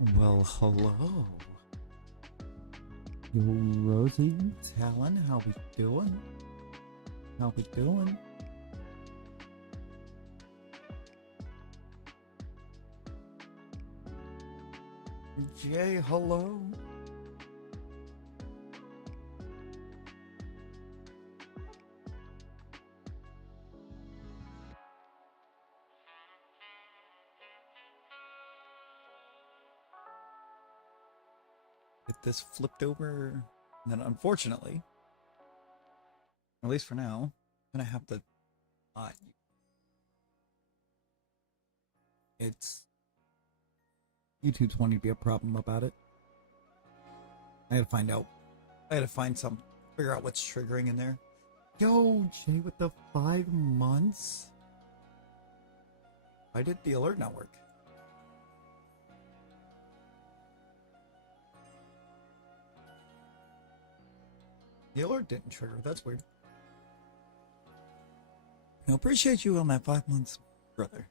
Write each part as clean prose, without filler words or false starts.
Well, hello. Yo, Rosie, Talon, how we doing? How we doing? Jay, hello. Get this flipped over, and then unfortunately, at least for now, I'm gonna have to. It's YouTube's wanting to be a problem about it. I had to find out. I had to find some, figure out what's triggering in there. Yo, Jay, with the 5 months. Why did the alert not work? The alert didn't trigger. That's weird. I appreciate you on that 5 months, brother.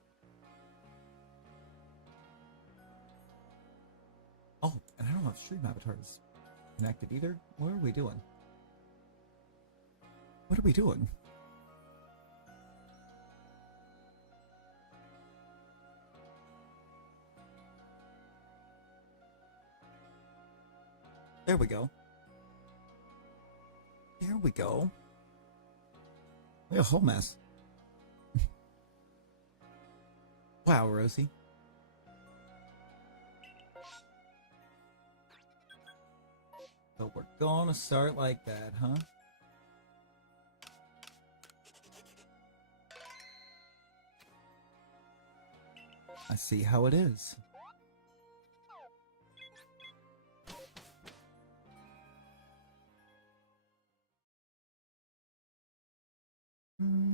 Oh, and I don't know if Stream Avatar is connected either. What are we doing? What are we doing? There we go. There we go. We have a whole mess. Wow, Rosie. So we're gonna start like that, huh? I see how it is.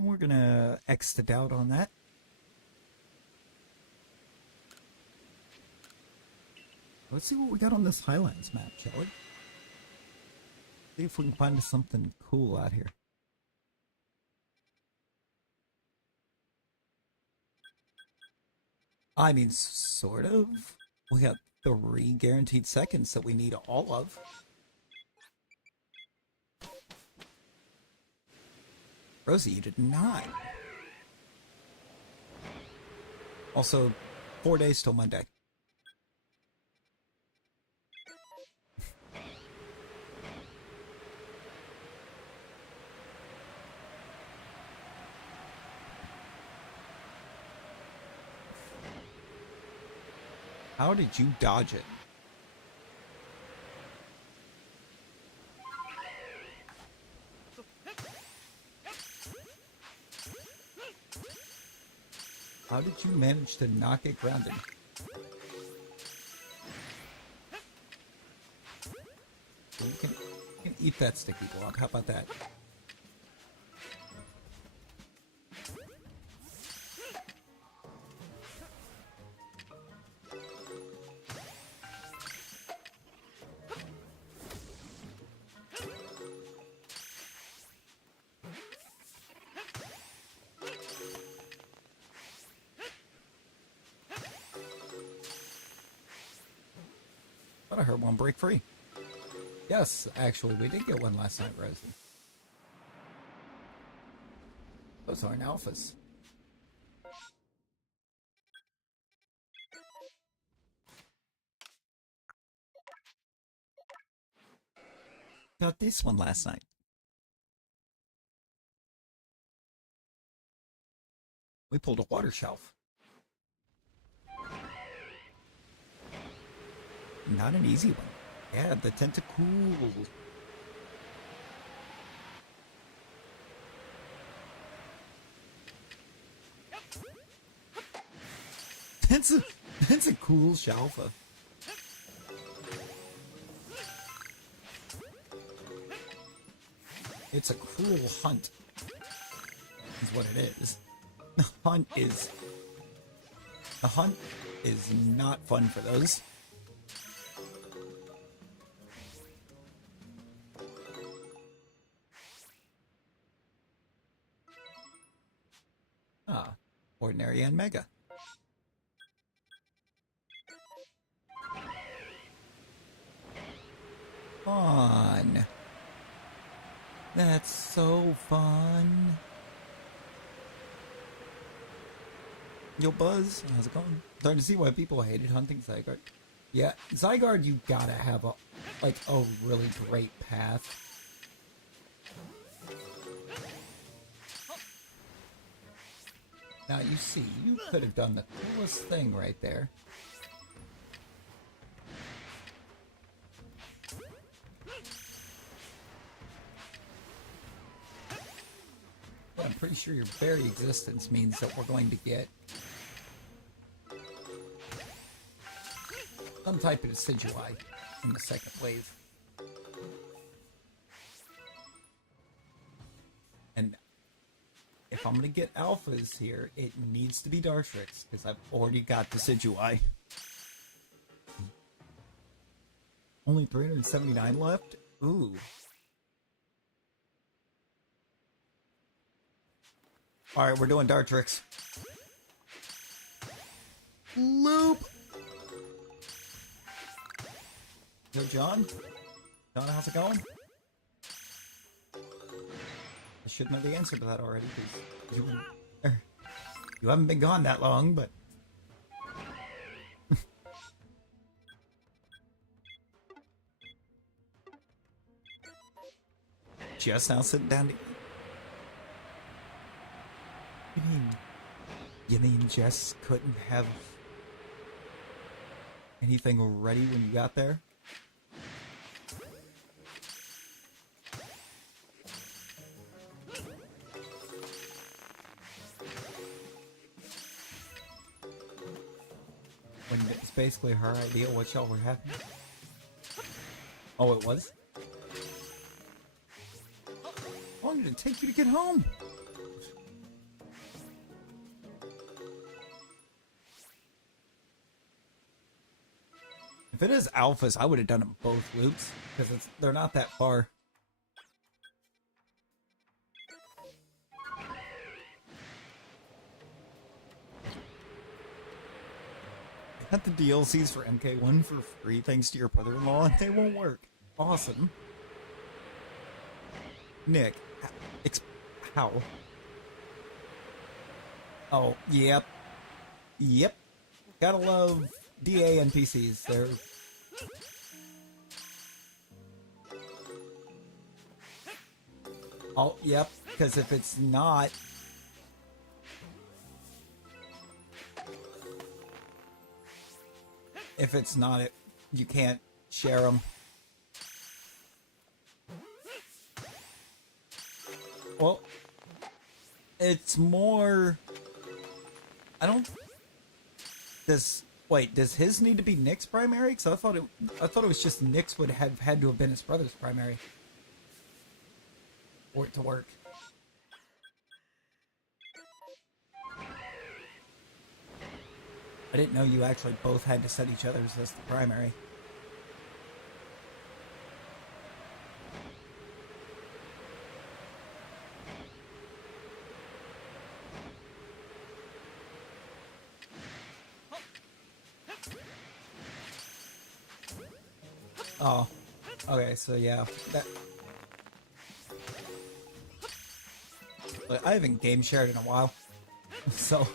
We're gonna exit out on that. Let's see what we got on this Highlands map, shall we? See if we can find something cool out here. I mean, sort of. We got 3 guaranteed seconds that we need all of. Rosie, you did not. Also, 4 days till Monday. How did you dodge it? How did you manage to not get grounded? You can eat that sticky block. How about that? I heard one break free. Yes, actually, we did get one last night, Rosie. Those aren't alphas. Got this one last night. We pulled a water shelf. Not an easy one. Yeah, the tentacle. That's a cool Shalpha. It's a cruel hunt. Is what it is. The hunt is not fun for those. Ordinary and Mega. fun. That's so fun. Yo, Buzz, how's it going? Starting to see why people hated hunting Zygarde. Yeah, Zygarde, you gotta have a really great path. Now you see, you could have done the coolest thing right there. But I'm pretty sure your very existence means that we're going to get some type of Decidueye in the second wave. And if I'm going to get alphas here, it needs to be Dartrix, because I've already got Decidueye. Only 379 left? Ooh. Alright, we're doing Dartrix. Loop! Yo, John? John, how's it going? I should know the answer to that already, because you haven't been gone that long, but... Just now sitting down to... You mean Jess couldn't have anything ready when you got there? When it's basically her idea what y'all were having? Oh, it was? How long did it take you to get home? If it is alphas, I would have done them both loops, because they're not that far. Got the DLCs for MK1 for free thanks to your brother-in-law, and they won't work. Awesome. Nick, how? Oh, yep. Yep. Gotta love DA NPCs. They're... Oh, yep, because if it's not... If it's not, you can't share them. Well, it's more... I don't... Wait, does his need to be Nick's primary? Because I thought it was just Nick's would have had to have been his brother's primary. For it to work. I didn't know you actually both had to set each other's as the primary. Oh, okay, so yeah, that... I haven't game shared in a while, so...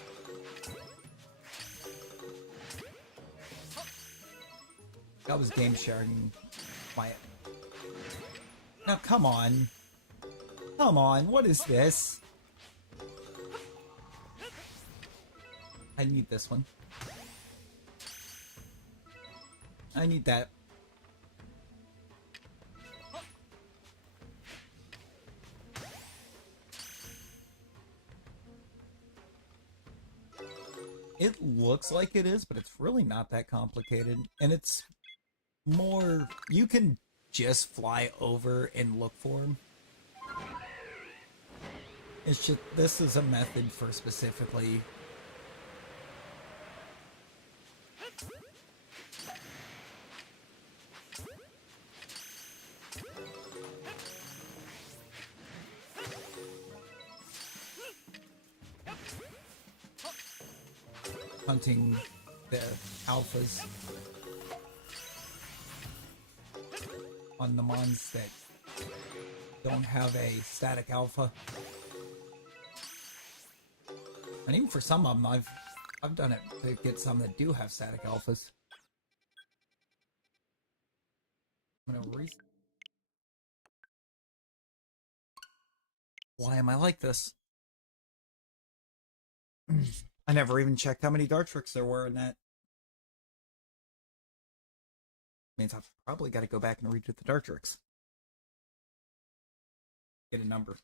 I was game sharing my... Now, come on. Come on, what is this? I need this one. I need that. It looks like it is, but it's really not that complicated. And it's more... You can just fly over and look for them. It's just... This is a method for specifically... hunting the alphas. on the mons that don't have a static alpha. And even for some of them, I've done it to get some that do have static alphas. I'm gonna Why am I like this? I never even checked how many Dartrix there were in that. Means I've probably got to go back and redo the Dartrix. Get a number.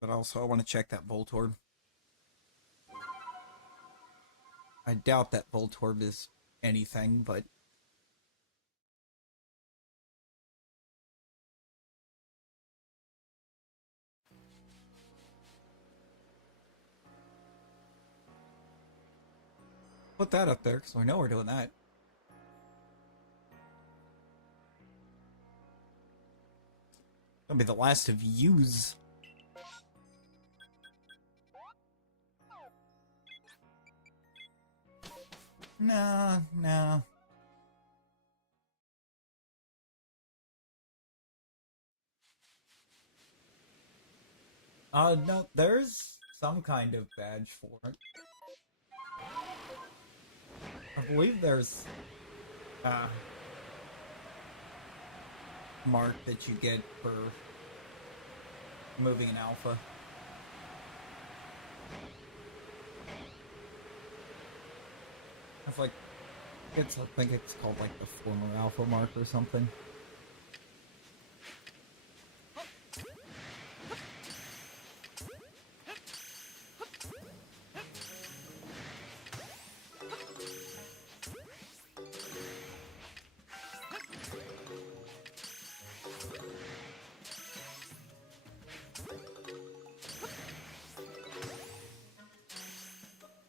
But also I want to check that Voltorb. I doubt that Voltorb is anything, but... Put that up there, because we know we're doing that. Gonna be the last of yous. Nah. No, there's some kind of badge for it. I believe there's mark that you get for moving an alpha. It's like, I think it's called like the former alpha mark or something.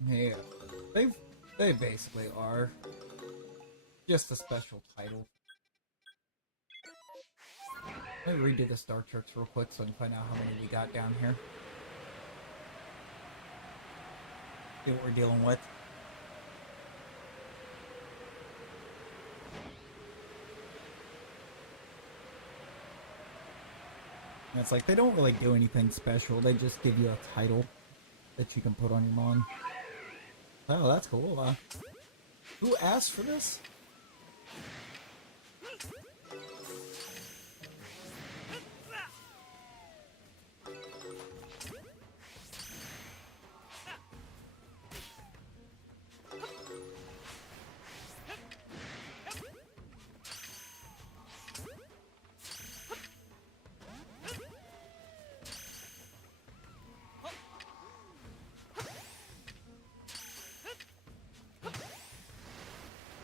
Yeah, they basically are just a special title. Let me redo the Dartrix real quick so I can find out how many we got down here. See what we're dealing with. And it's like they don't really do anything special. They just give you a title that you can put on your mon. Oh, that's cool. Who asked for this?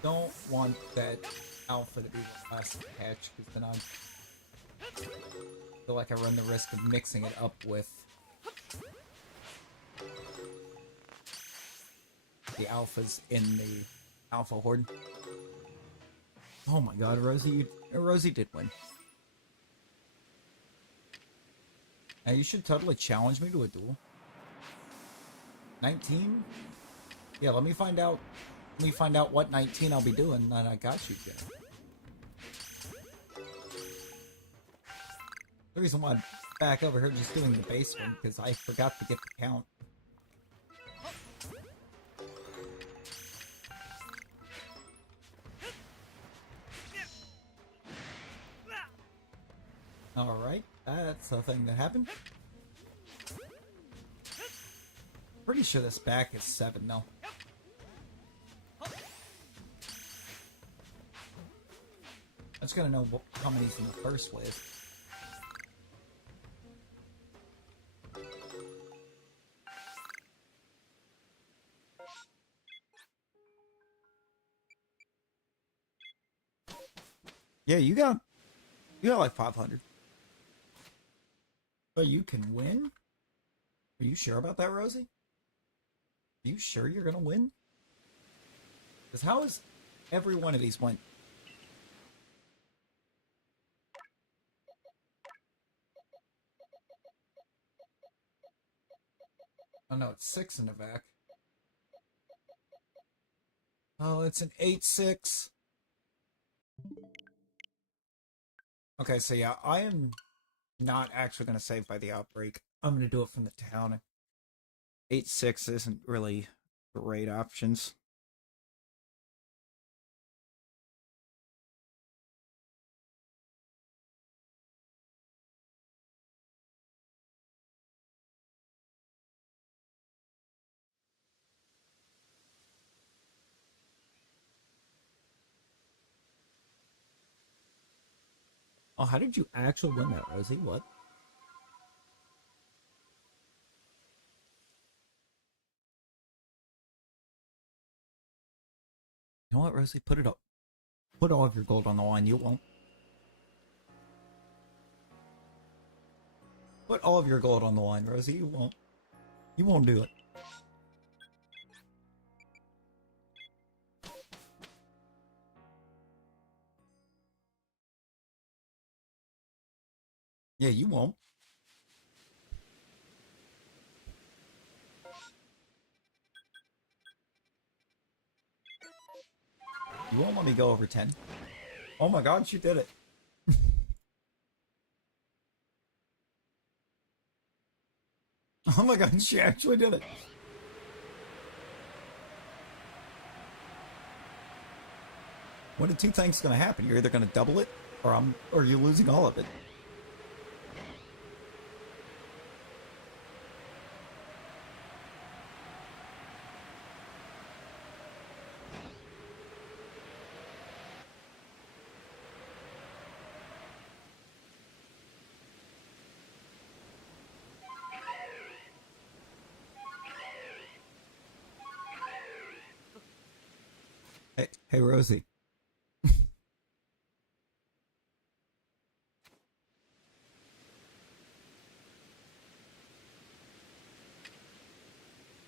Don't want that alpha to be the last catch, because then I feel like I run the risk of mixing it up with the alphas in the alpha horde. Oh my god, Rosie did win. Now you should totally challenge me to a duel. 19? Yeah, let me find out. Let me find out what 19 I'll be doing, and I got you guys. The reason why I'm back over here just doing the base one, because I forgot to get the count. Alright, that's a thing that happened. Pretty sure this back is 7 though. I just gotta know how many's in the first wave. Yeah, you got like 500. But you can win? Are you sure about that, Rosie? Are you sure you're gonna win? Because how is every one of these went? Oh no, it's 6 in the back. Oh, it's an 8-6. Okay, so yeah, I am not actually going to save by the outbreak. I'm going to do it from the town. 8-6 isn't really great options. Oh, how did you actually win that, Rosie? What? You know what, Rosie? Put it up. Put all of your gold on the line. You won't. Put all of your gold on the line, Rosie. You won't. You won't do it. Yeah, you won't. You won't let me go over 10. Oh my god, she did it. Oh my god, she actually did it. One of two things is going to happen. You're either going to double it, or you're losing all of it. Hey, Rosie. Hey,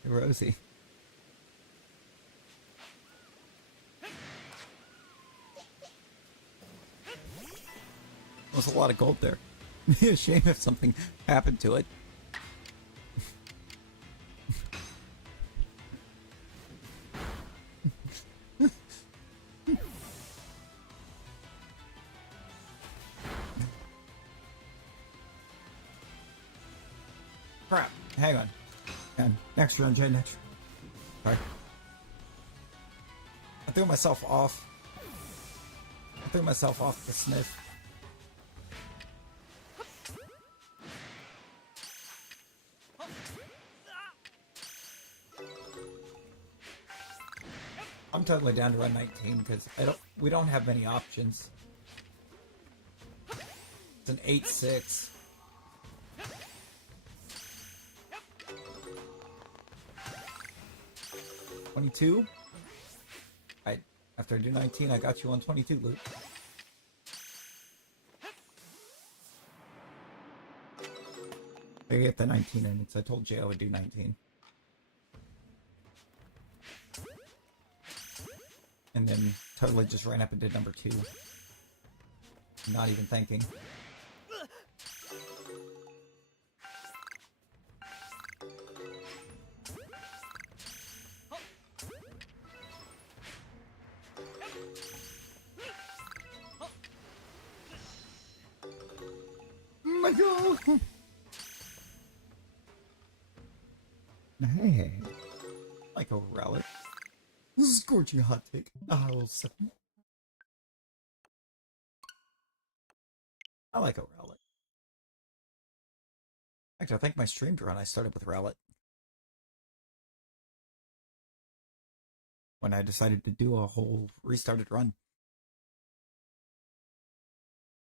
Rosie. There's a lot of gold there. It'd be a shame if something happened to it. Crap. Hang on. And next round, Jen. Next round. Sorry. I threw myself off. I threw myself off the sniff. I'm totally down to run 19 because we don't have many options. It's an 8-6. $22. After I do 19, I got you on 22, Luke. I get the 19 in, so I told Jay I would do 19. And then totally just ran up and did number 2. Not even thinking. Oh my god! Hey, like a relic. This is scorching hot take. I'll 7. I like a relic. Actually, I think my streamed run I started with relic. When I decided to do a whole restarted run.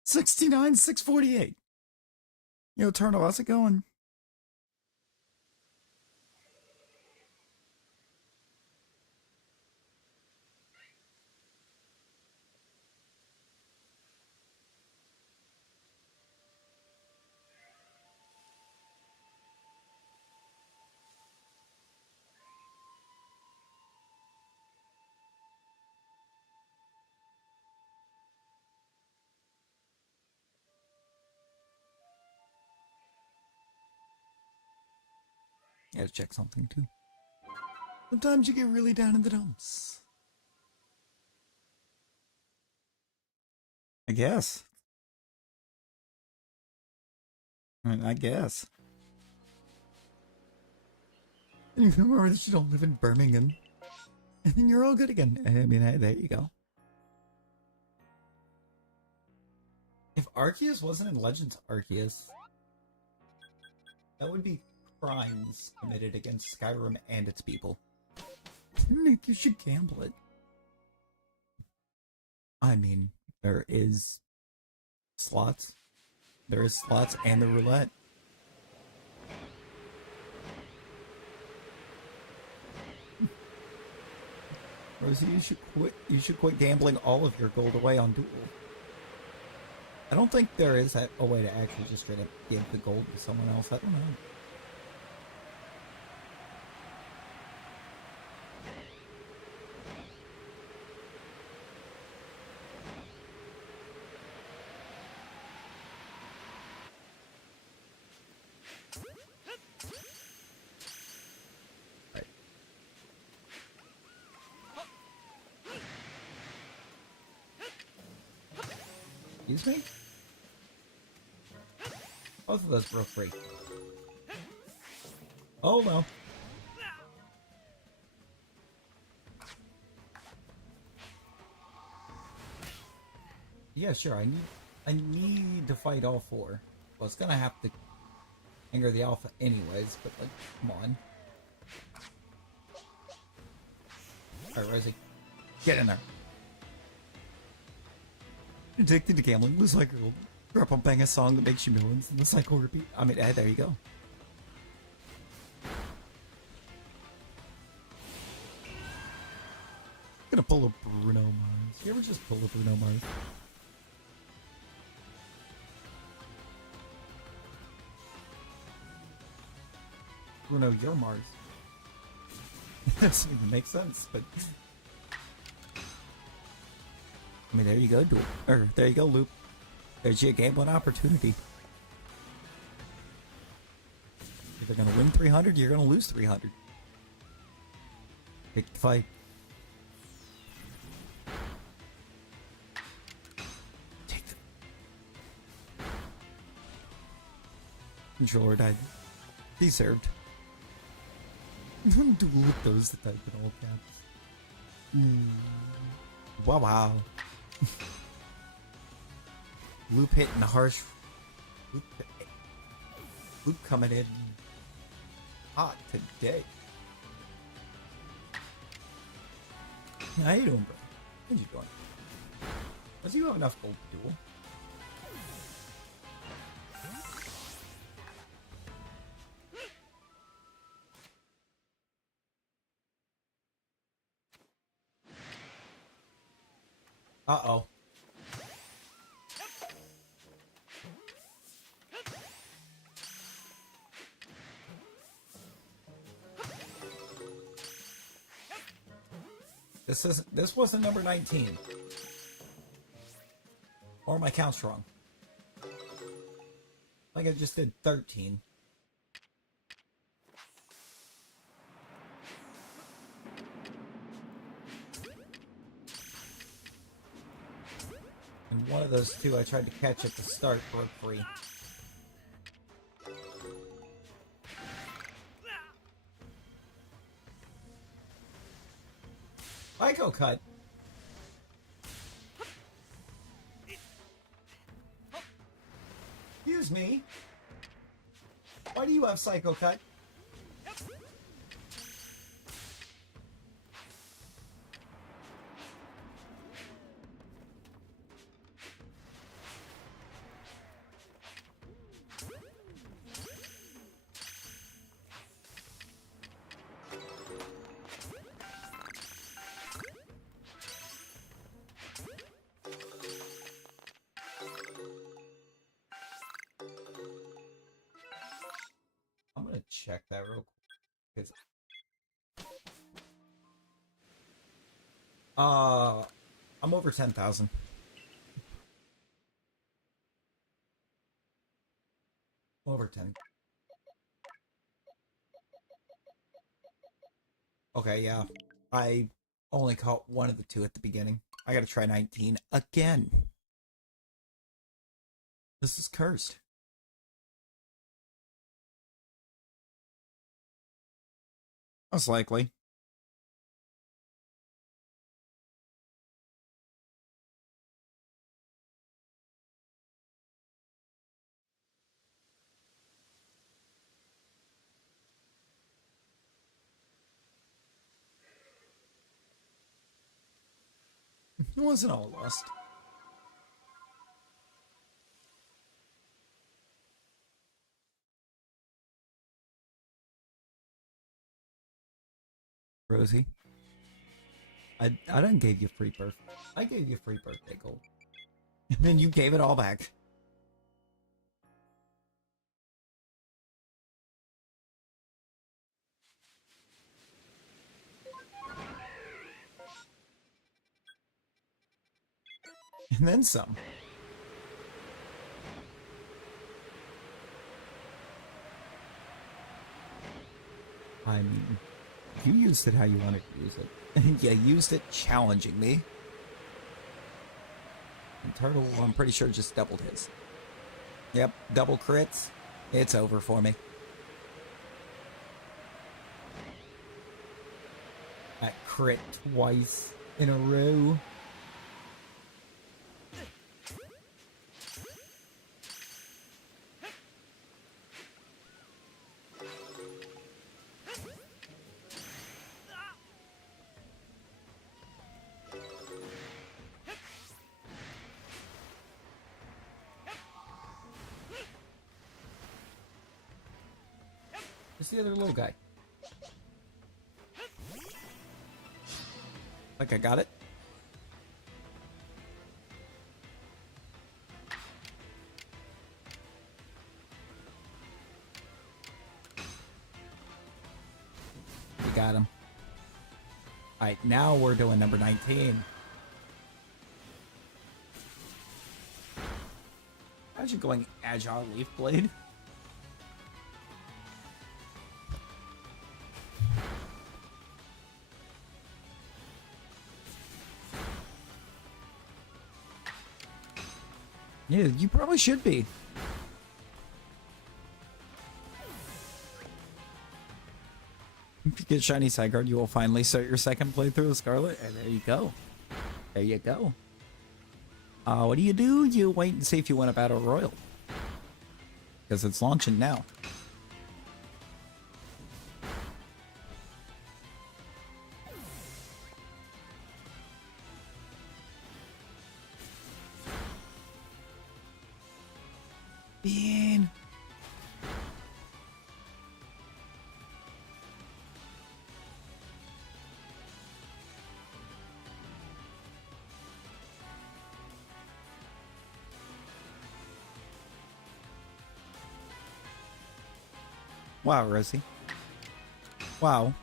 69, 648. Yo, Eternal, how's it going? Yeah, to check something too. Sometimes you get really down in the dumps. I guess. I guess. You remember that you don't live in Birmingham. And then you're all good again. I mean, hey, there you go. If Arceus wasn't in Legends Arceus, that would be crimes committed against Skyrim and its people. Nick, you should gamble it. I mean, there is slots. There is slots and the roulette. Rosie, you should quit. You should quit gambling all of your gold away on Duel. I don't think there is a way to actually just straight up give the gold to someone else. I don't know. Excuse me? Both of those broke free. Oh no. Yeah, sure, I need to fight all four. Well, it's gonna have to anger the alpha anyways, but like, come on. Alright, Rosie. Get in there. Addicted to gambling, lose like girl. Grow up on bang a song that makes you millions, and the cycle repeat. I mean, there you go. Gonna pull a Bruno Mars. You ever just pull a Bruno Mars? Bruno, you're Mars. That doesn't even make sense, but... I mean, there you go, Duel. Or, there you go, Loop. There's your gambling opportunity. You're either gonna win 300, you're gonna lose 300. Pick the fight. Take the... Controller died. Deserved. Duel with those that type in all caps. Wow, wow. Loop hitting the harsh. Loop coming in hot today. How you doing, bro? How you doing? Does you have enough gold to duel? Uh-oh. This wasn't number 19. Or my count's wrong. Like I just did 13. And one of those two I tried to catch at the start broke free. Psycho cut. Excuse me. Why do you have Psycho cut? Check that real quick. I'm over 10,000. Over 10. Okay, yeah. I only caught one of the two at the beginning. I gotta try 19 again. This is cursed. Most likely. It wasn't all lost. Rosie, I didn't give you free birth. I gave you free birthday gold. And then you gave it all back. And then some. I mean, you used it how you wanted to use it. And you used it challenging me. And Turtle, I'm pretty sure, just doubled his. Yep, double crits. It's over for me. That crit twice in a row. Who's the other little guy? Like I got it. We got him. Alright, now we're doing number 19. Imagine going Agile Leaf Blade. Yeah, you probably should be. If you get Shiny Zygarde, you will finally start your second playthrough of Scarlet, and there you go. There you go. What do? You wait and see if you win a Battle Royal. Because it's launching now. Bean. Wow, Rosie. Wow.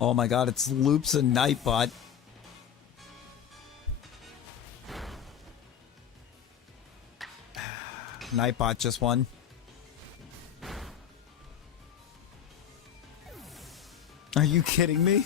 Oh my god, it's Loops and Nightbot. Nightbot just won. Are you kidding me?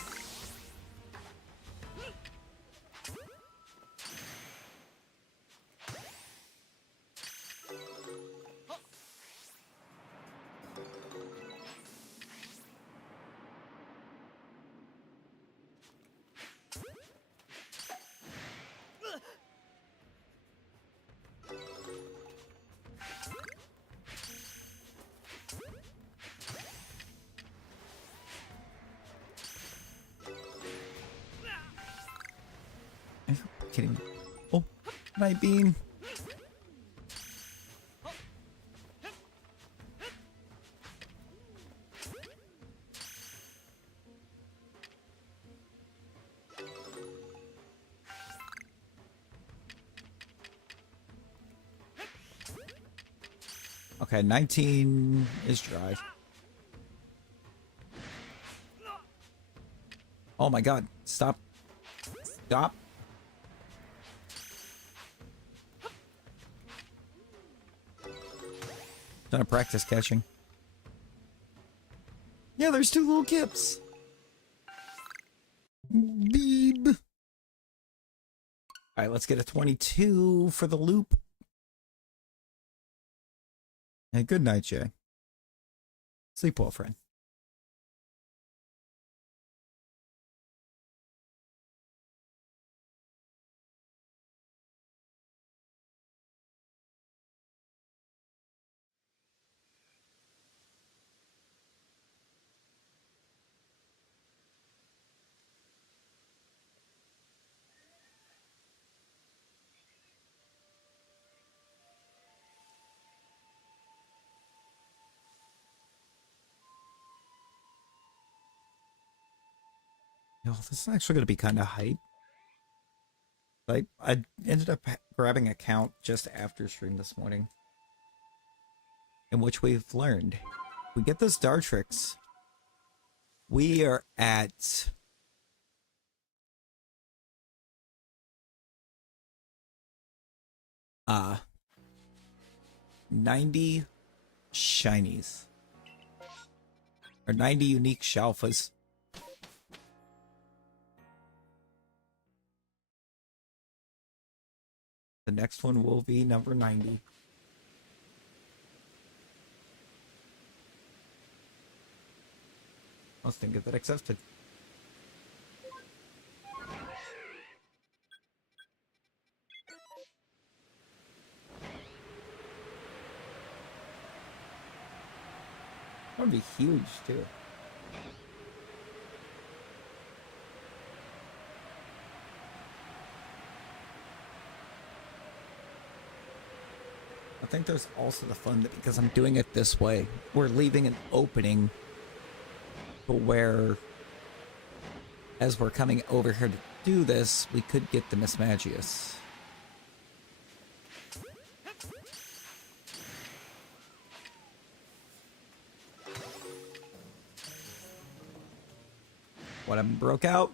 Are you kidding me? Oh, Night Beam. Okay, 19 is dry. Oh my god, stop. Stop. Trying to practice catching. Yeah, there's two little kips. Beeb. Alright, let's get a 22 for the loop. And good night, Jay. Sleep well, friend. Yo, this is actually going to be kind of hype. I ended up grabbing a count just after stream this morning, in which we've learned we get this Dartrix. We are at 90 Shinies. Or 90 unique Shalphas. The next one will be number 90. Let's think of that accepted. That would be huge too. I think there's also the fun that because I'm doing it this way, we're leaving an opening to where, as we're coming over here to do this, we could get the Mismagius. What, I broke out?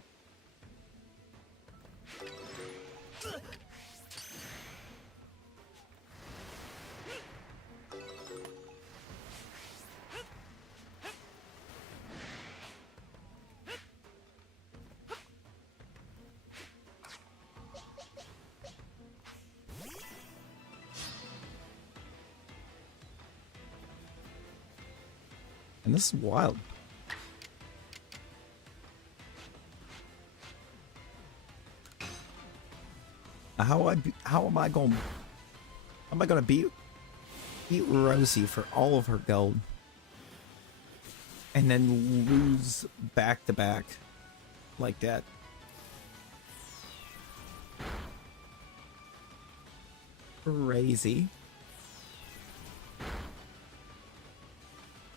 And this is wild. How am I going to beat Rosie for all of her gold and then lose back to back like that? Crazy.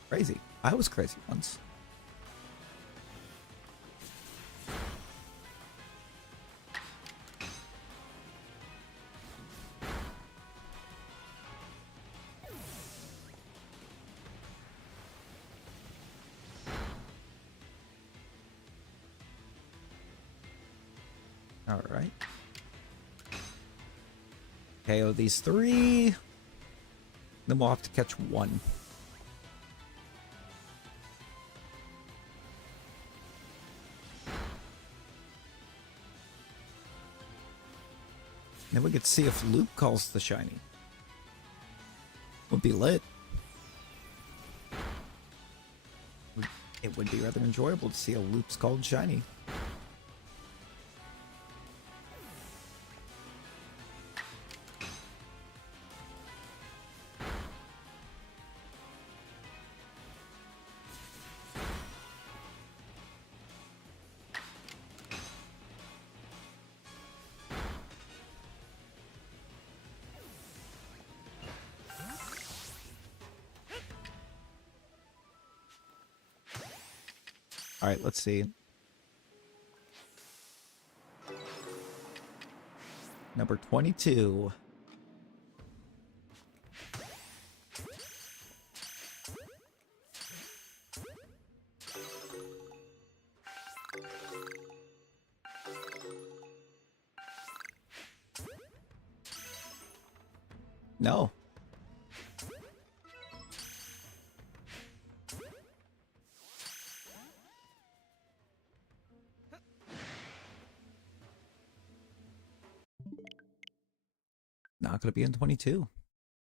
Crazy. I was crazy once. All right. KO these 3. Then we'll have to catch 1. Then we could see if Luke calls the shiny. Would be lit. It would be rather enjoyable to see a Luke's called shiny. All right, let's see. Number 22. No. Not going to be in 22.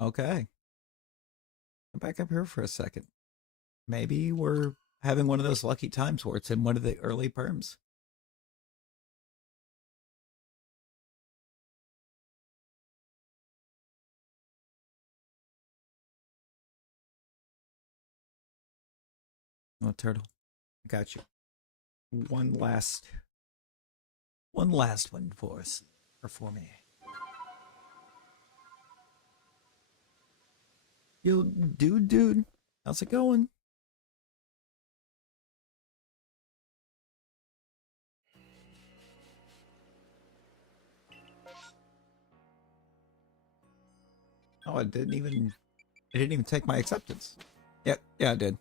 Okay. I'm back up here for a second. Maybe we're having one of those lucky times where it's in one of the early perms. Oh, turtle. I got you. One last one for us. Or for me. Yo, dude. How's it going? Oh, it didn't even take my acceptance. Yeah, I did.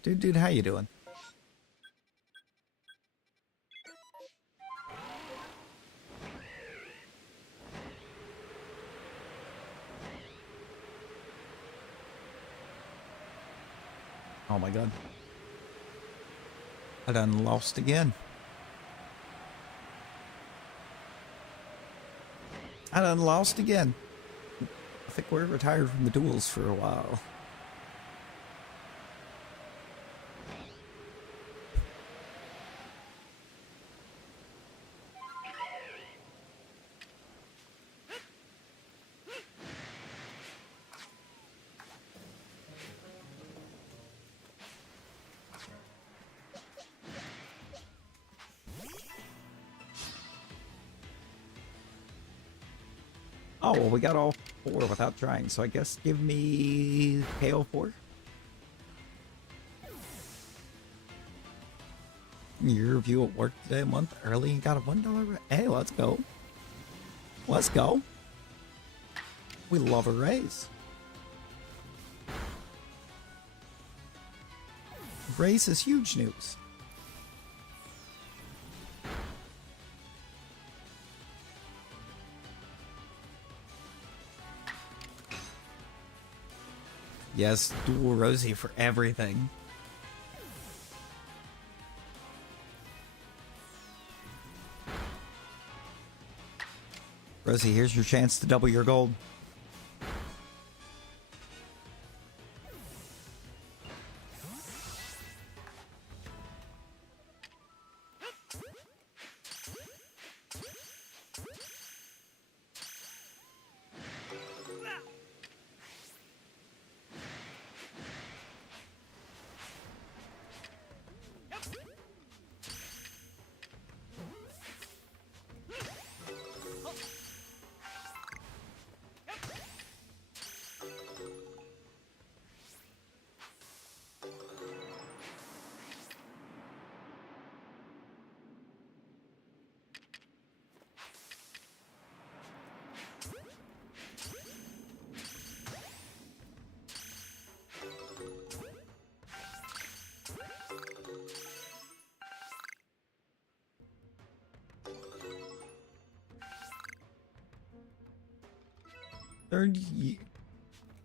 Dude, how you doing? Oh my god. I done lost again. I think we're retired from the duels for a while. Oh, well, we got all 4 without trying, so I guess give me KO4. Your review at work today, a month early, and got a $1 Hey, let's go. Let's go. We love a raise. Raise is huge news. Yes, dual Rosie for everything. Rosie, here's your chance to double your gold.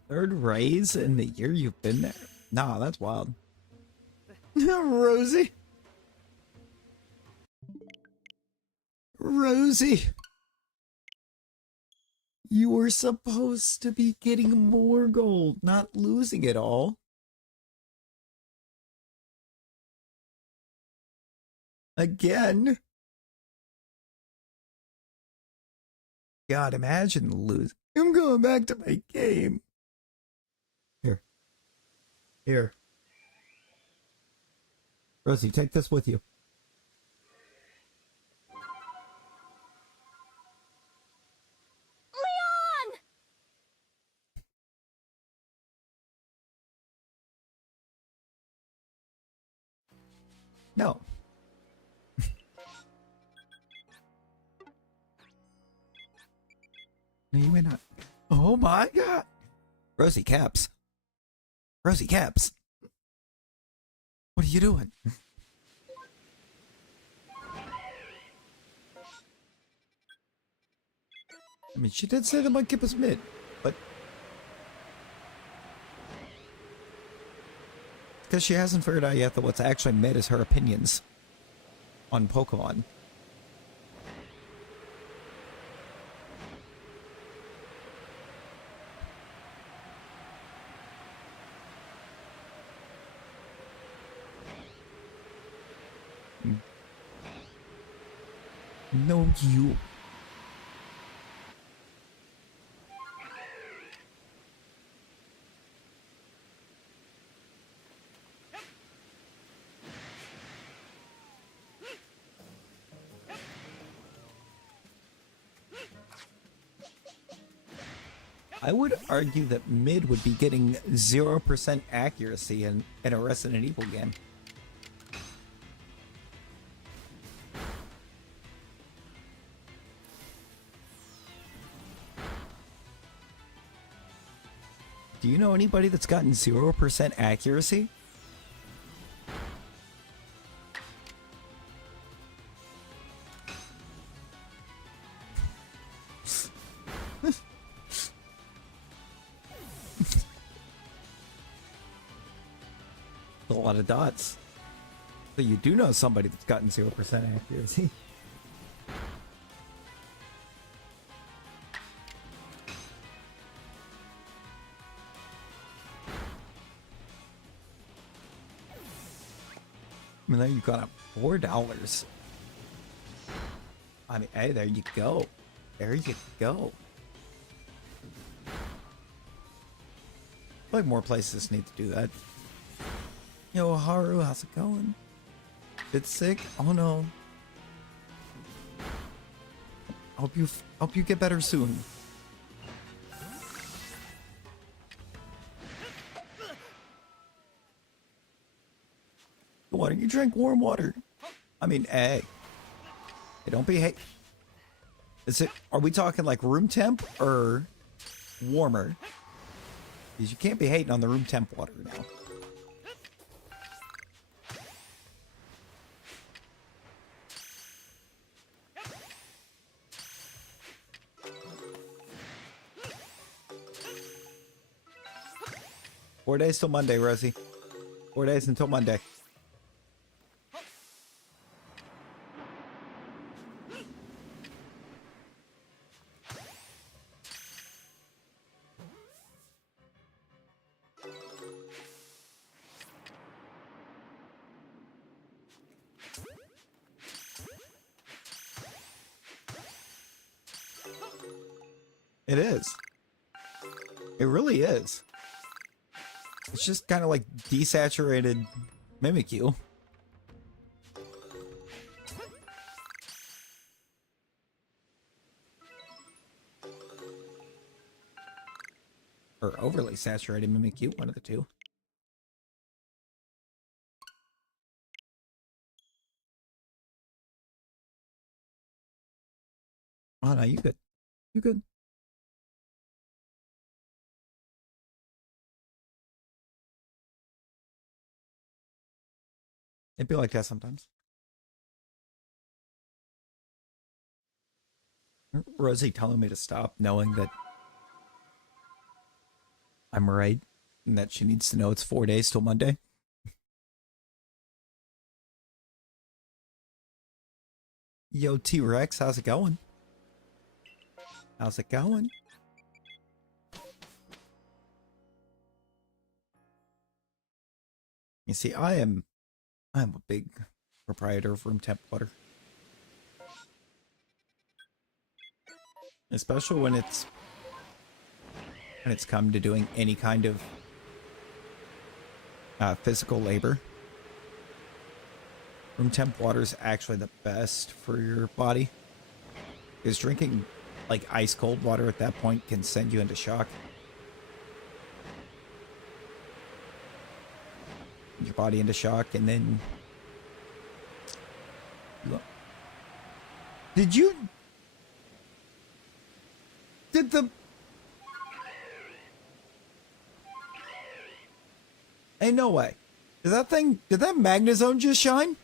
Third raise in the year you've been there? Nah, that's wild. Rosie. Rosie. You were supposed to be getting more gold, not losing it all. Again. God, imagine losing. I'm going back to my game. Here. Rosie, take this with you. Leon! No. No, you may not. Oh my god. Rosie Caps. Rosie Caps. What are you doing? I mean, she did say the Mudkip is mid, but because she hasn't figured out yet that what's actually mid is her opinions on Pokemon. No, you. I would argue that mid would be getting 0% accuracy in a Resident Evil game. Do you know anybody that's gotten 0% accuracy? A lot of dots. So you do know somebody that's gotten 0% accuracy. I mean, there you got $4. I mean, hey, there you go. There you go. Like more places need to do that. Yo, Haru, how's it going? Bit sick? Oh no. Hope you get better soon. Why don't you drink warm water? I mean, hey, don't be hate. Is it? Are we talking like room temp or warmer? Because you can't be hating on the room temp water now. Four days till Monday, Rosie. 4 days until Monday. It is. It really is. It's just kind of like desaturated Mimikyu. Or overly saturated Mimikyu, one of the two. Oh no, you good. You good. It'd be like that sometimes. Rosie telling me to stop, knowing that I'm right and that she needs to know it's 4 days till Monday. Yo, T-Rex, how's it going? How's it going? You see, I'm a big proprietor of room temp water. Especially when it's come to doing any kind of physical labor. Room temp water is actually the best for your body. Because drinking like ice cold water at that point can send you into shock. Your body into shock, and then did the ain't no way. Did that Magnezone just shine?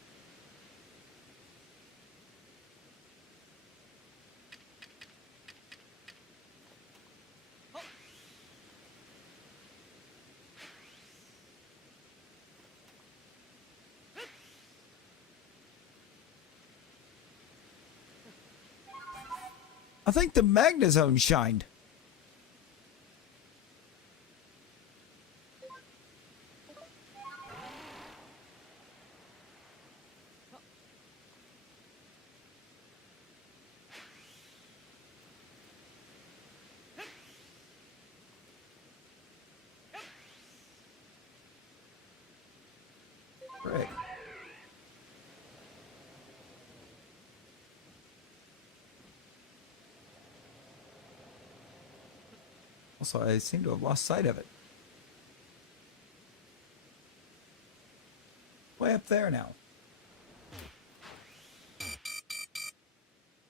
I think the Magnezone shined. Frick. Also, I seem to have lost sight of it. Way up there now.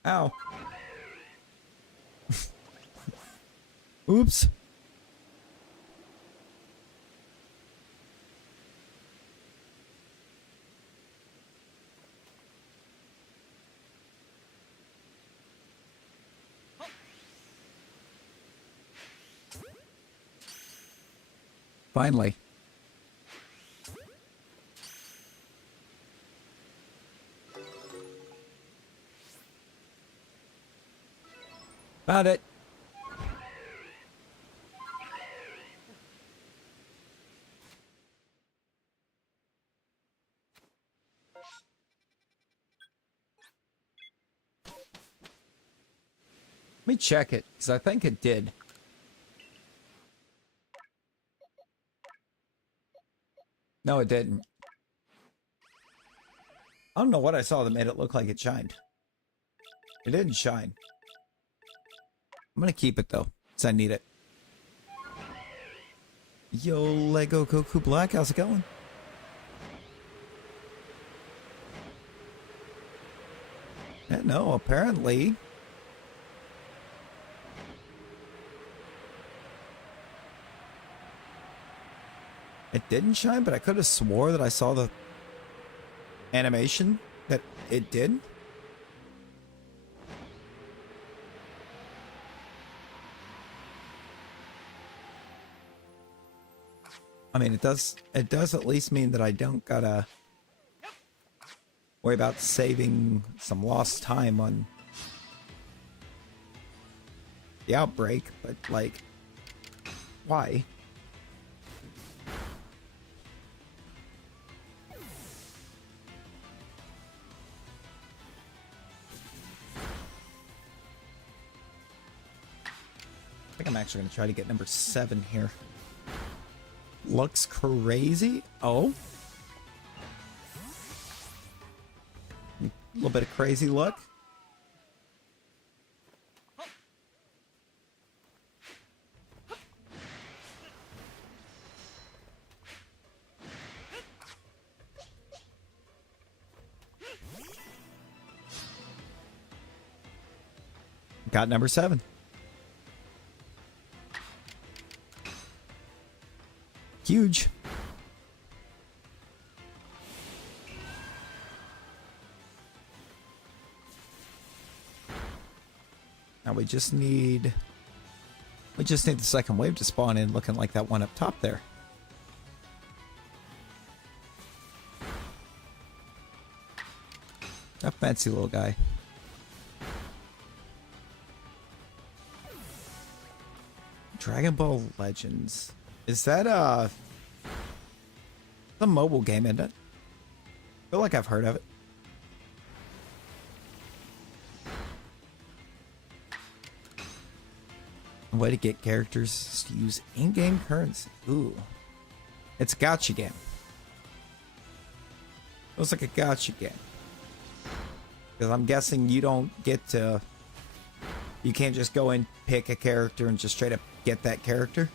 Ow. Oops. Finally. Found it. Let me check it, because I think it did. No, it didn't. I don't know what I saw that made it look like it shined. It didn't shine. I'm gonna keep it though, because I need it. Yo, Lego Goku Black, how's it going? Yeah, no, apparently. It didn't shine, but I could have swore that I saw the animation that it did. I mean, it does at least mean that I don't gotta worry about saving some lost time on the outbreak, but like, why? I think I'm actually going to try to get number 7 here. Looks crazy. Oh. A little bit of crazy luck. Got number 7. Huge. Now we just need the second wave to spawn in looking like that one up top there. That fancy little guy. Dragon Ball Legends. Is that the mobile game, isn't it? I feel like I've heard of it. A way to get characters is to use in-game currency. Ooh. It's a gacha game. Looks like a gacha game. Because I'm guessing you don't get to... You can't just go and pick a character and just straight up get that character.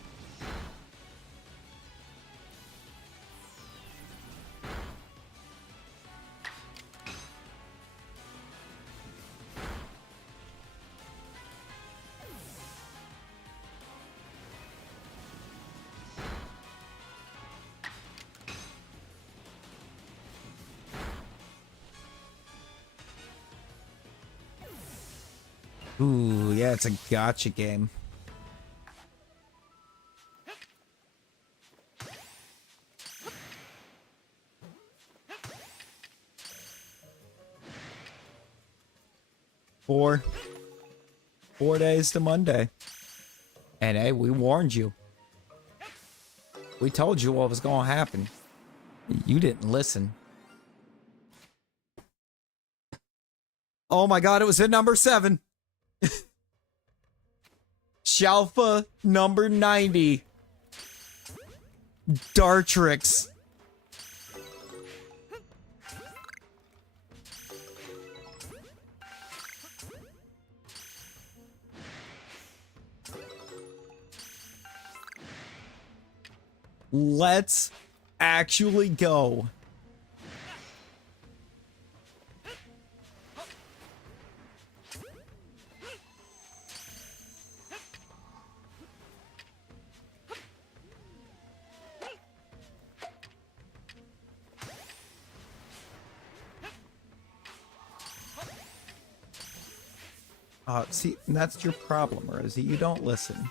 Ooh, yeah, it's a gacha game. Four days to Monday. And hey, we warned you. We told you what was going to happen. You didn't listen. Oh my god, it was at number 7. Shalpha number 90. Dartrix. Let's actually go. See, that's your problem, Rosie. You don't listen.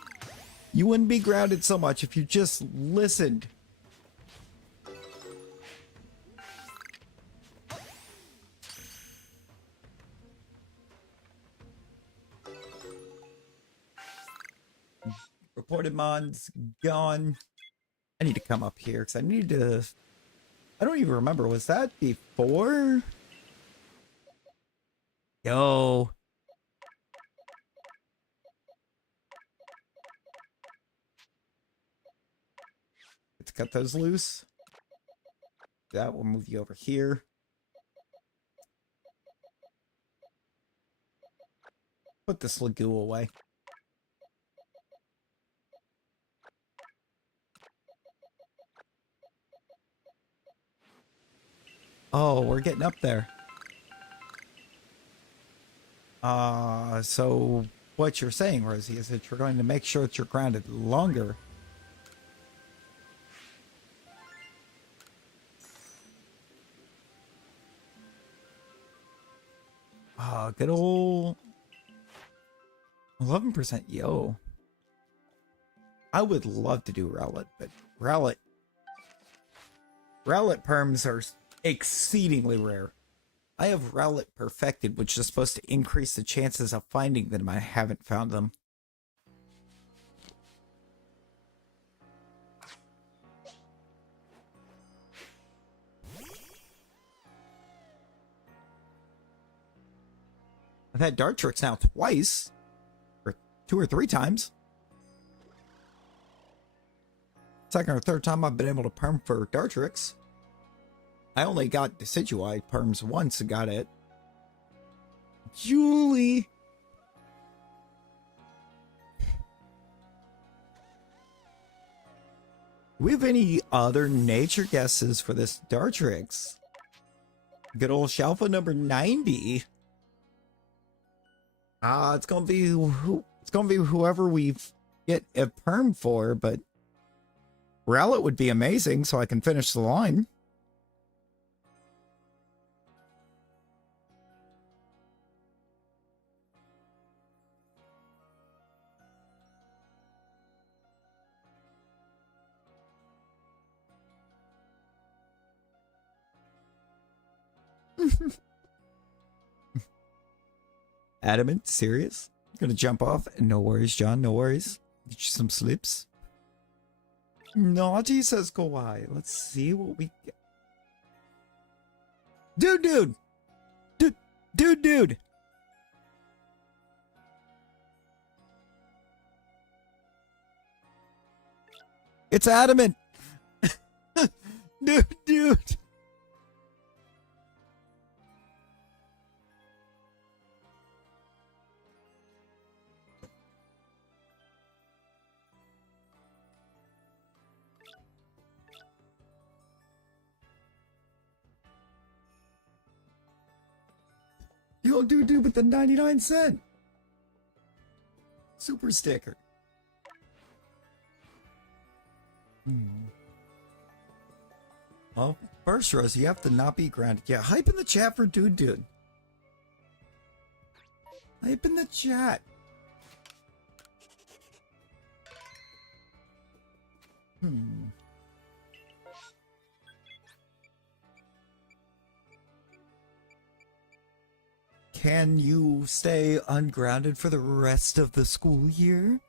You wouldn't be grounded so much if you just listened. Reported mons gone. I need to come up here because I need to... I don't even remember. Was that before? Yo. Let's cut those loose. That will move you over here. Put this Lagoo away. Oh, we're getting up there. So what you're saying, Rosie, is that you're going to make sure that you're grounded longer. Good old 11%. Yo. I would love to do Rowlet, but Rowlet perms are exceedingly rare. I have Rowlet perfected, which is supposed to increase the chances of finding them. I haven't found them. I've had Dartrix now twice, or 2 or 3 times. Second or third time I've been able to perm for Dartrix. I only got Decidueye perms once and got it. Julie! Do we have any other nature guesses for this Dartrix? Good old Shalpha number 90. It's gonna be whoever we get a perm for, but Rowlet would be amazing, so I can finish the line. Adamant, serious? Gonna jump off? No worries, John, no worries. Get you some slips. Naughty, says Kawhi. Let's see what we get. Dude. It's Adamant. Dude. Yo, dude with the 99-cent super sticker. Well, first, Rose, you have to not be grounded. Yeah, hype in the chat for dude. Hype in the chat. Can you stay ungrounded for the rest of the school year?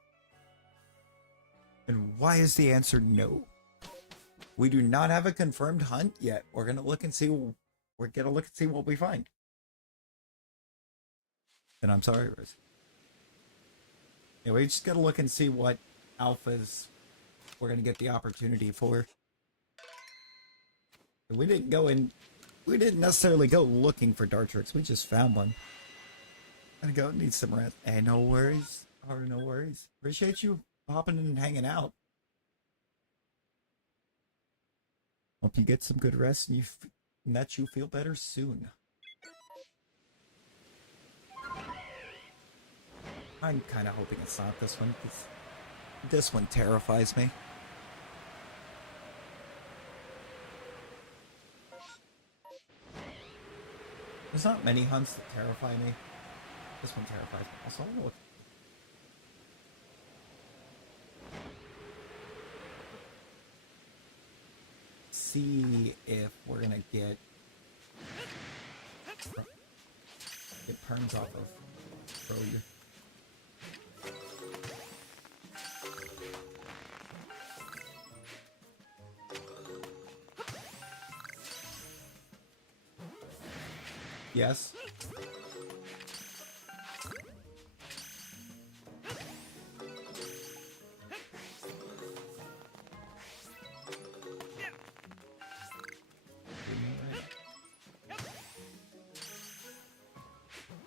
And why is the answer no? We do not have a confirmed hunt yet. We're gonna look and see. We're gonna look and see what we find. And I'm sorry, Rose. Yeah, we just gotta look and see what alphas we're gonna get the opportunity for. We didn't go in. We didn't necessarily go looking for Dartrix. We just found one. Gonna go need some rest. Hey, no worries. Oh, no worries. Appreciate you hopping in and hanging out. Hope you get some good rest and and that you feel better soon. I'm kind of hoping it's not this one, because this one terrifies me. There's not many hunts that terrify me. This one terrifies me. Also, I don't know what... See if we're gonna get perms off of Froyo. Yes.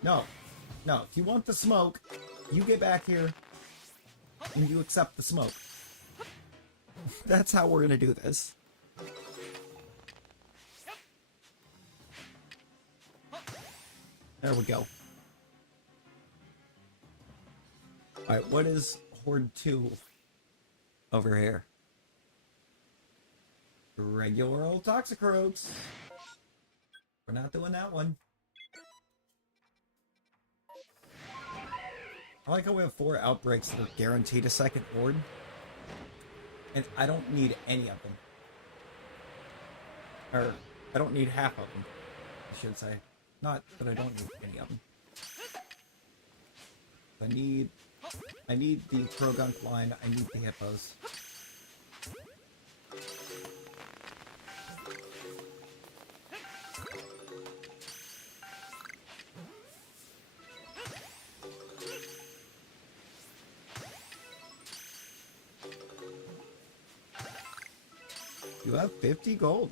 No. No, if you want the smoke, you get back here and you accept the smoke. That's how we're gonna do this. There we go. Alright, what is Horde 2 over here? Regular old Toxicroaks. We're not doing that one. I like how we have 4 outbreaks that are guaranteed a second Horde. And I don't need any of them. Or, I don't need half of them, I should say. Not that I don't need any of them. I need the Krogunk line, I need the hippos. You have 50 gold.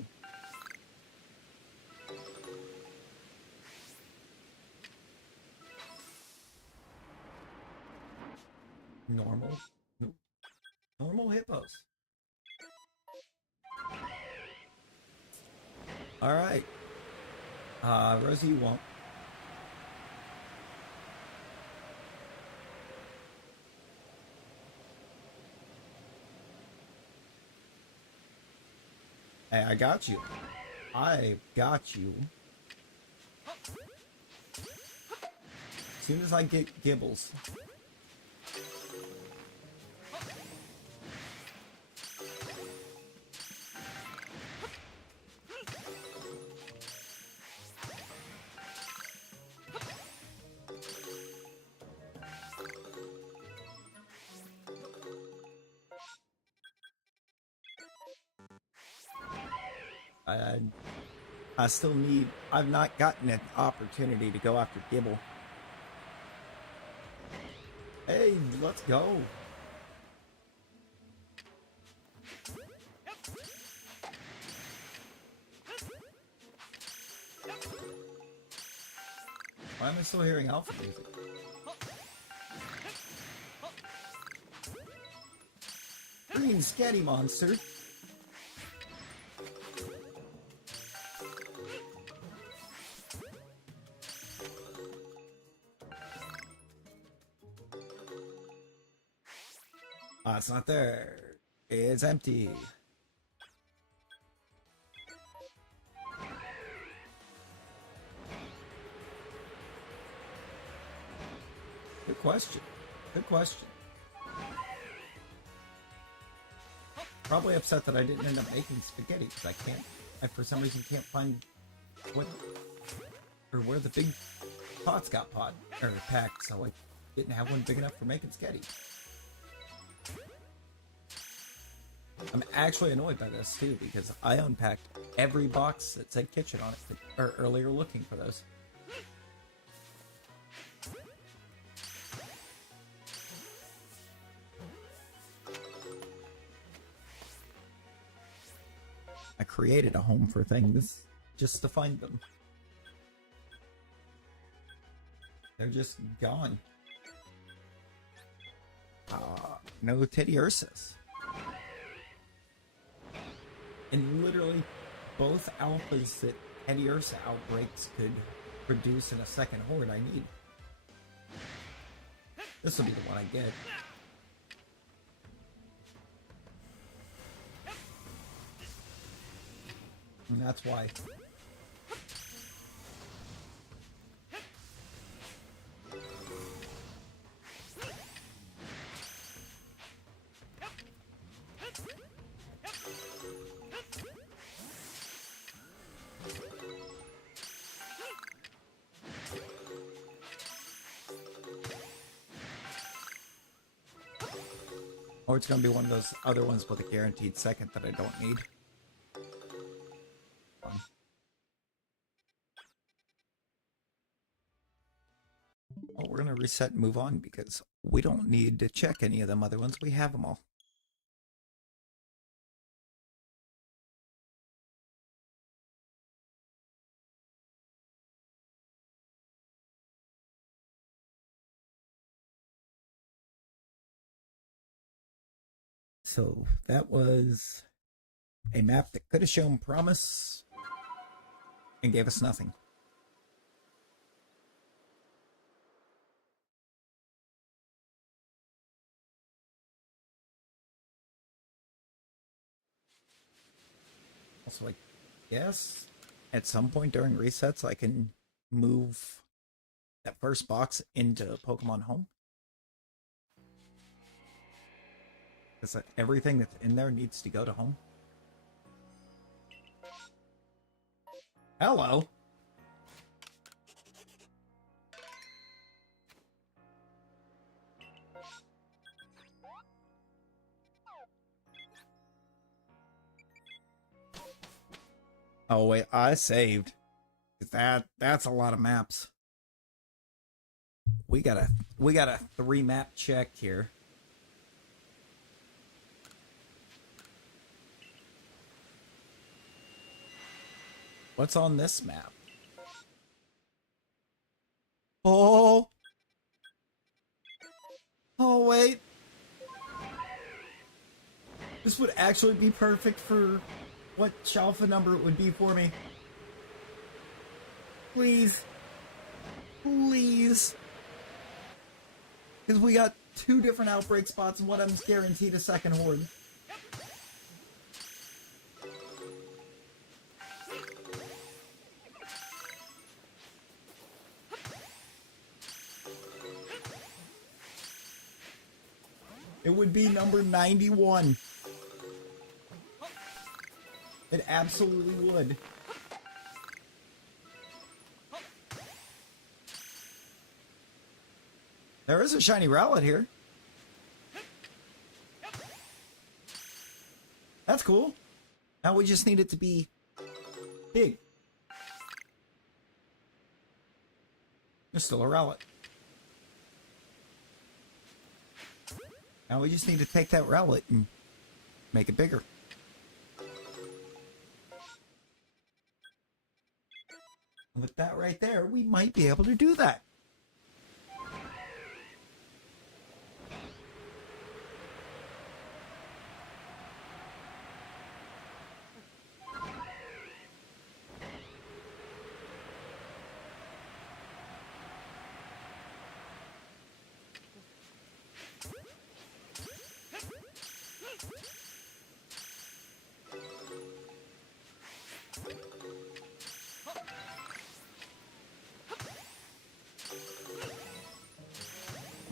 Normal hippos. Alright. Rosie, you won't. Hey, I got you. I got you. As soon as I get Gibbles. I still need... I've not gotten an opportunity to go after Gibble. Hey, let's go. Why am I still hearing alpha music? Green Sketty Monster. It's not there. It's empty. Good question. Good question. Probably upset that I didn't end up making spaghetti because I for some reason can't find what or where the big pots got packed, so I didn't have one big enough for making spaghetti. I'm actually annoyed by this too because I unpacked every box that said kitchen on it earlier looking for those. I created a home for things just to find them. They're just gone. No Teddy Ursus. And literally, both alphas that Teddy Ursa outbreaks could produce in a second horde I need. This will be the one I get. And that's why. Or it's going to be one of those other ones with a guaranteed second that I don't need. Well, we're going to reset and move on because we don't need to check any of them other ones. We have them all. So that was a map that could have shown promise and gave us nothing. Also, I guess at some point during resets I can move that first box into Pokemon Home. Because everything that's in there needs to go to home. Hello. Oh wait, I saved. That's a lot of maps. We got a 3-map check here. What's on this map? Oh. Oh, wait. This would actually be perfect for what Shalpha number it would be for me. Please. Please. Because we got 2 different outbreak spots and one of them's guaranteed a second horde. It would be number 91. It absolutely would. There is a shiny Rowlet here. That's cool. Now we just need it to be big. There's still a Rowlet. Now we just need to take that Rowlet and make it bigger. And with that right there, we might be able to do that.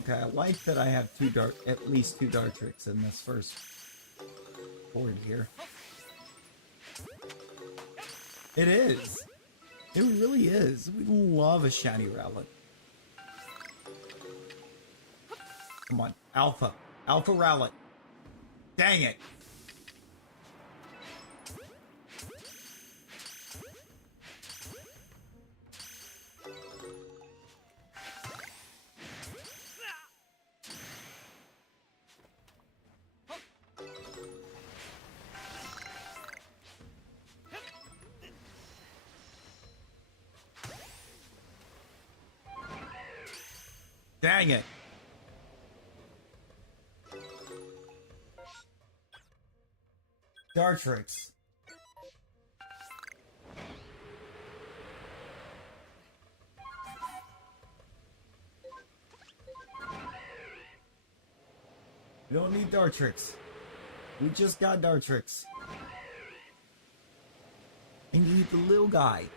Okay, I like that I have at least two Dartrix in this first board here. It is. It really is. We love a shiny Rowlet. Come on, Alpha. Alpha Rowlet. Dang it. Dang it. Dartrix. We don't need Dartrix. We just got Dartrix. I need the little guy.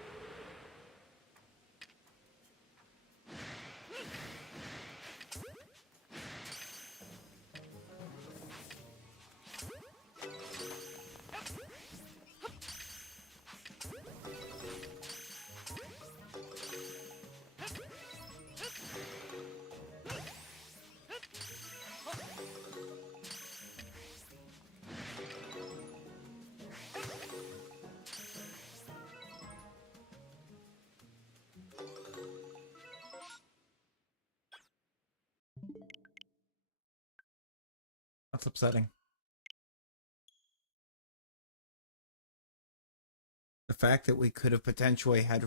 That's upsetting. The fact that we could have potentially had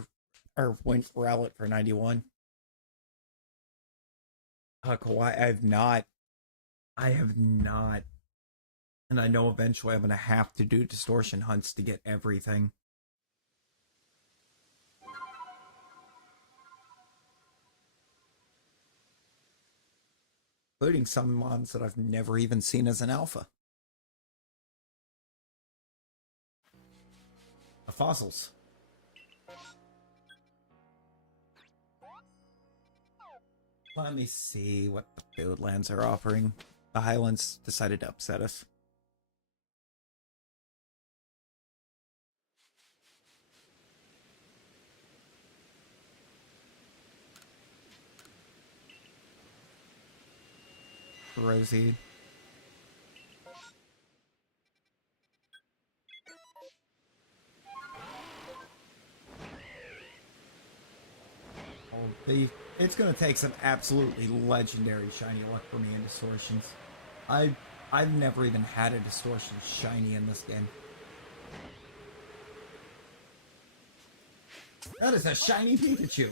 our went Rowlet for 91. Kawhi, I have not. I have not. And I know eventually I'm going to have to do distortion hunts to get everything. Including some mons that I've never even seen as an alpha. The fossils. Let me see what the Field-lands are offering. The Highlands decided to upset us. Rosie. It's going to take some absolutely legendary shiny luck for me in distortions. I've never even had a distortion shiny in this game. That is a shiny Pikachu.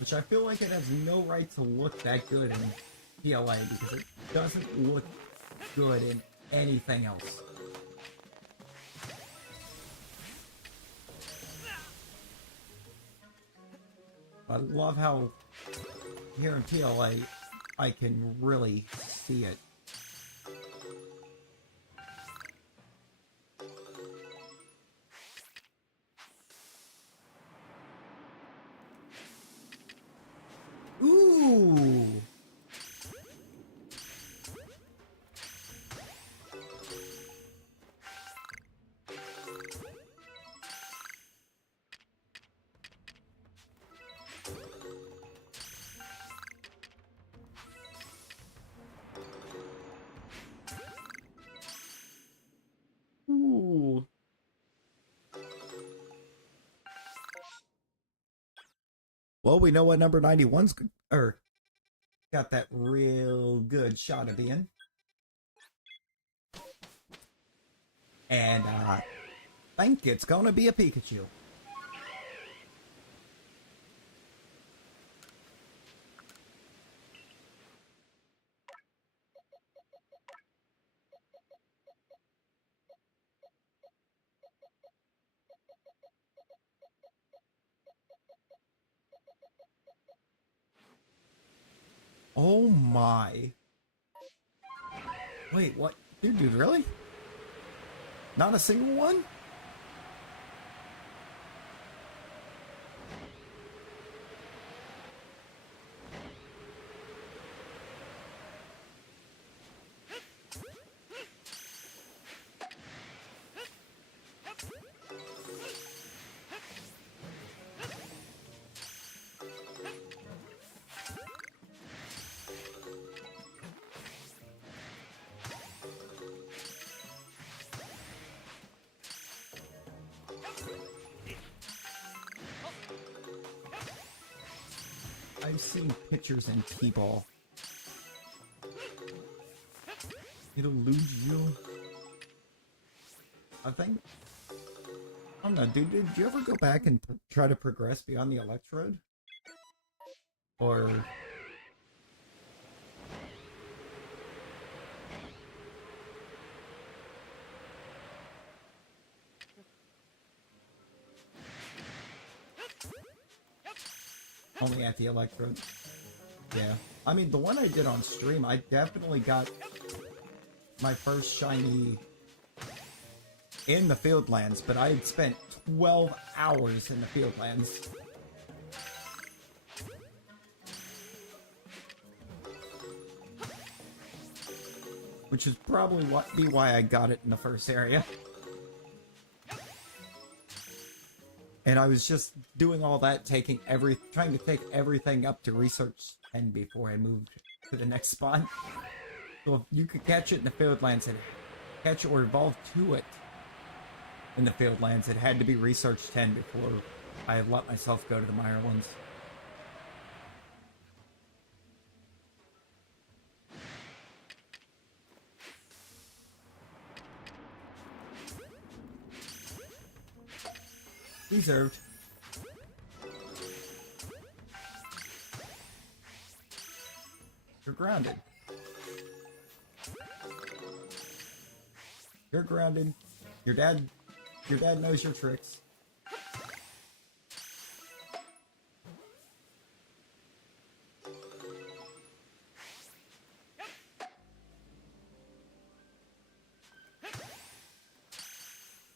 Which I feel like it has no right to look that good in PLA because it doesn't look good in anything else. I love how here in PLA I can really see it. Ooh! Ooh. Well, we know what number 91's got that real good shot of being. And I think it's gonna be a Pikachu. Oh my. Wait, what? Dude, really? Not a single one? I've seen pictures in T-ball. It'll lose you. I think. I don't know, dude. Did you ever go back and try to progress beyond the electrode? Or. Only at the electrode. Yeah. I mean, the one I did on stream, I definitely got my first shiny in the Fieldlands, but I had spent 12 hours in the Fieldlands. Which is probably why I got it in the first area. And I was just doing all that, trying to take everything up to Research 10 before I moved to the next spot. So if you could catch it in the Fieldlands and catch or evolve to it in the Fieldlands, it had to be Research 10 before I let myself go to the minor ones. Deserved. You're grounded. You're grounded. Your dad knows your tricks.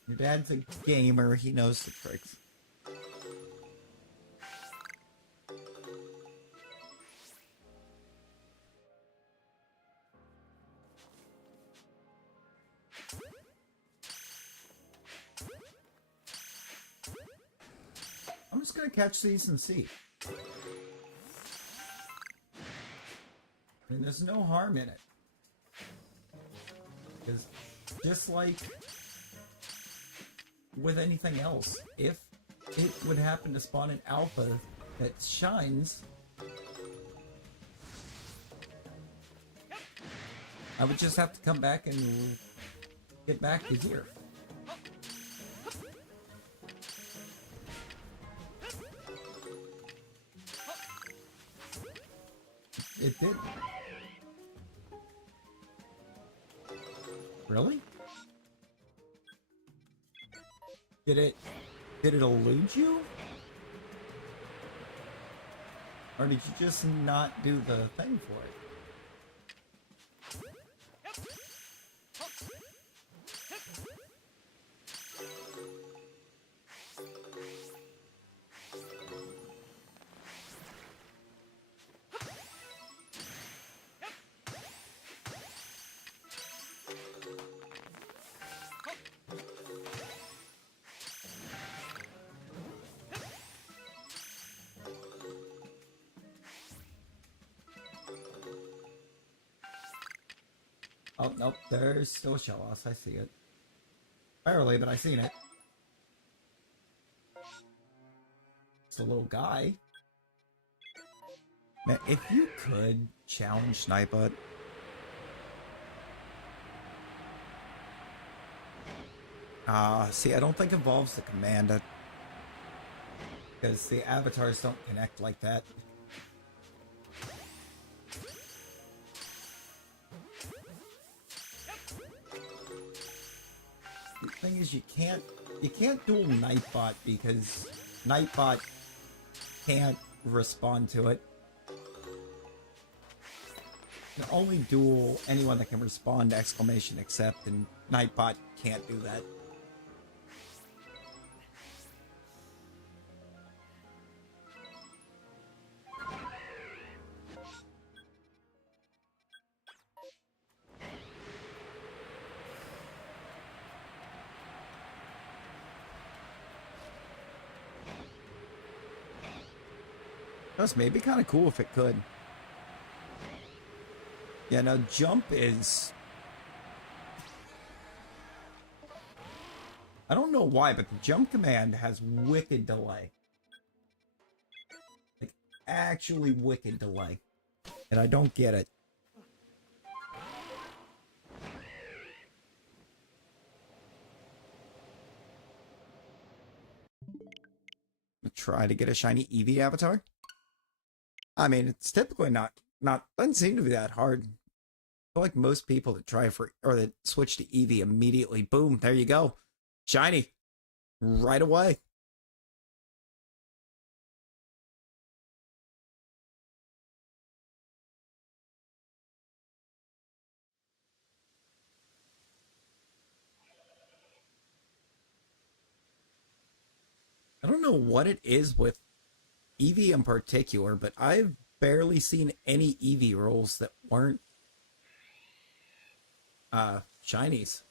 Your dad's a gamer, he knows the tricks. I'm just gonna catch these and see. I mean, there's no harm in it. Because just like with anything else, if it would happen to spawn an alpha that shines, I would just have to come back and get back his ear. It did. Really? Did it elude you? Or did you just not do the thing for it? Oh, nope, there's still a Shalpha. I see it. Barely, but I seen it. It's a little guy. Man, if you could challenge Sniper. See, I don't think involves the command. Because the avatars don't connect like that. The thing is, you can't duel Nightbot because Nightbot can't respond to it. You can only duel anyone that can respond to exclamation except, and Nightbot can't do that. That's maybe kind of cool if it could. Yeah, now jump is... I don't know why, but the jump command has wicked delay. Like, actually wicked delay. And I don't get it. Try to get a shiny Eevee avatar? I mean, it's typically not doesn't seem to be that hard. I feel like most people that try for or that switch to Eevee immediately, boom, there you go. Shiny. Right away. I don't know what it is with Eevee in particular, but I've barely seen any Eevee rolls that weren't shinies.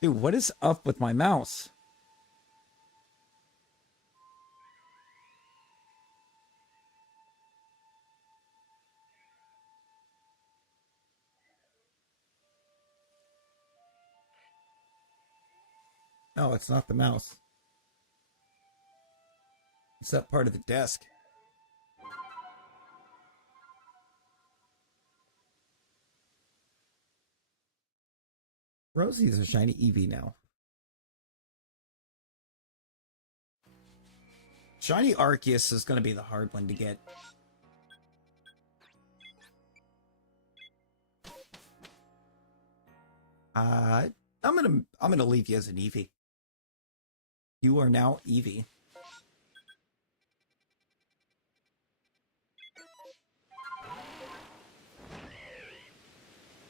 Dude, what is up with my mouse? No, it's not the mouse. It's that part of the desk. Rosie's a shiny Eevee now. Shiny Arceus is going to be the hard one to get. I'm gonna leave you as an Eevee. You are now Eevee.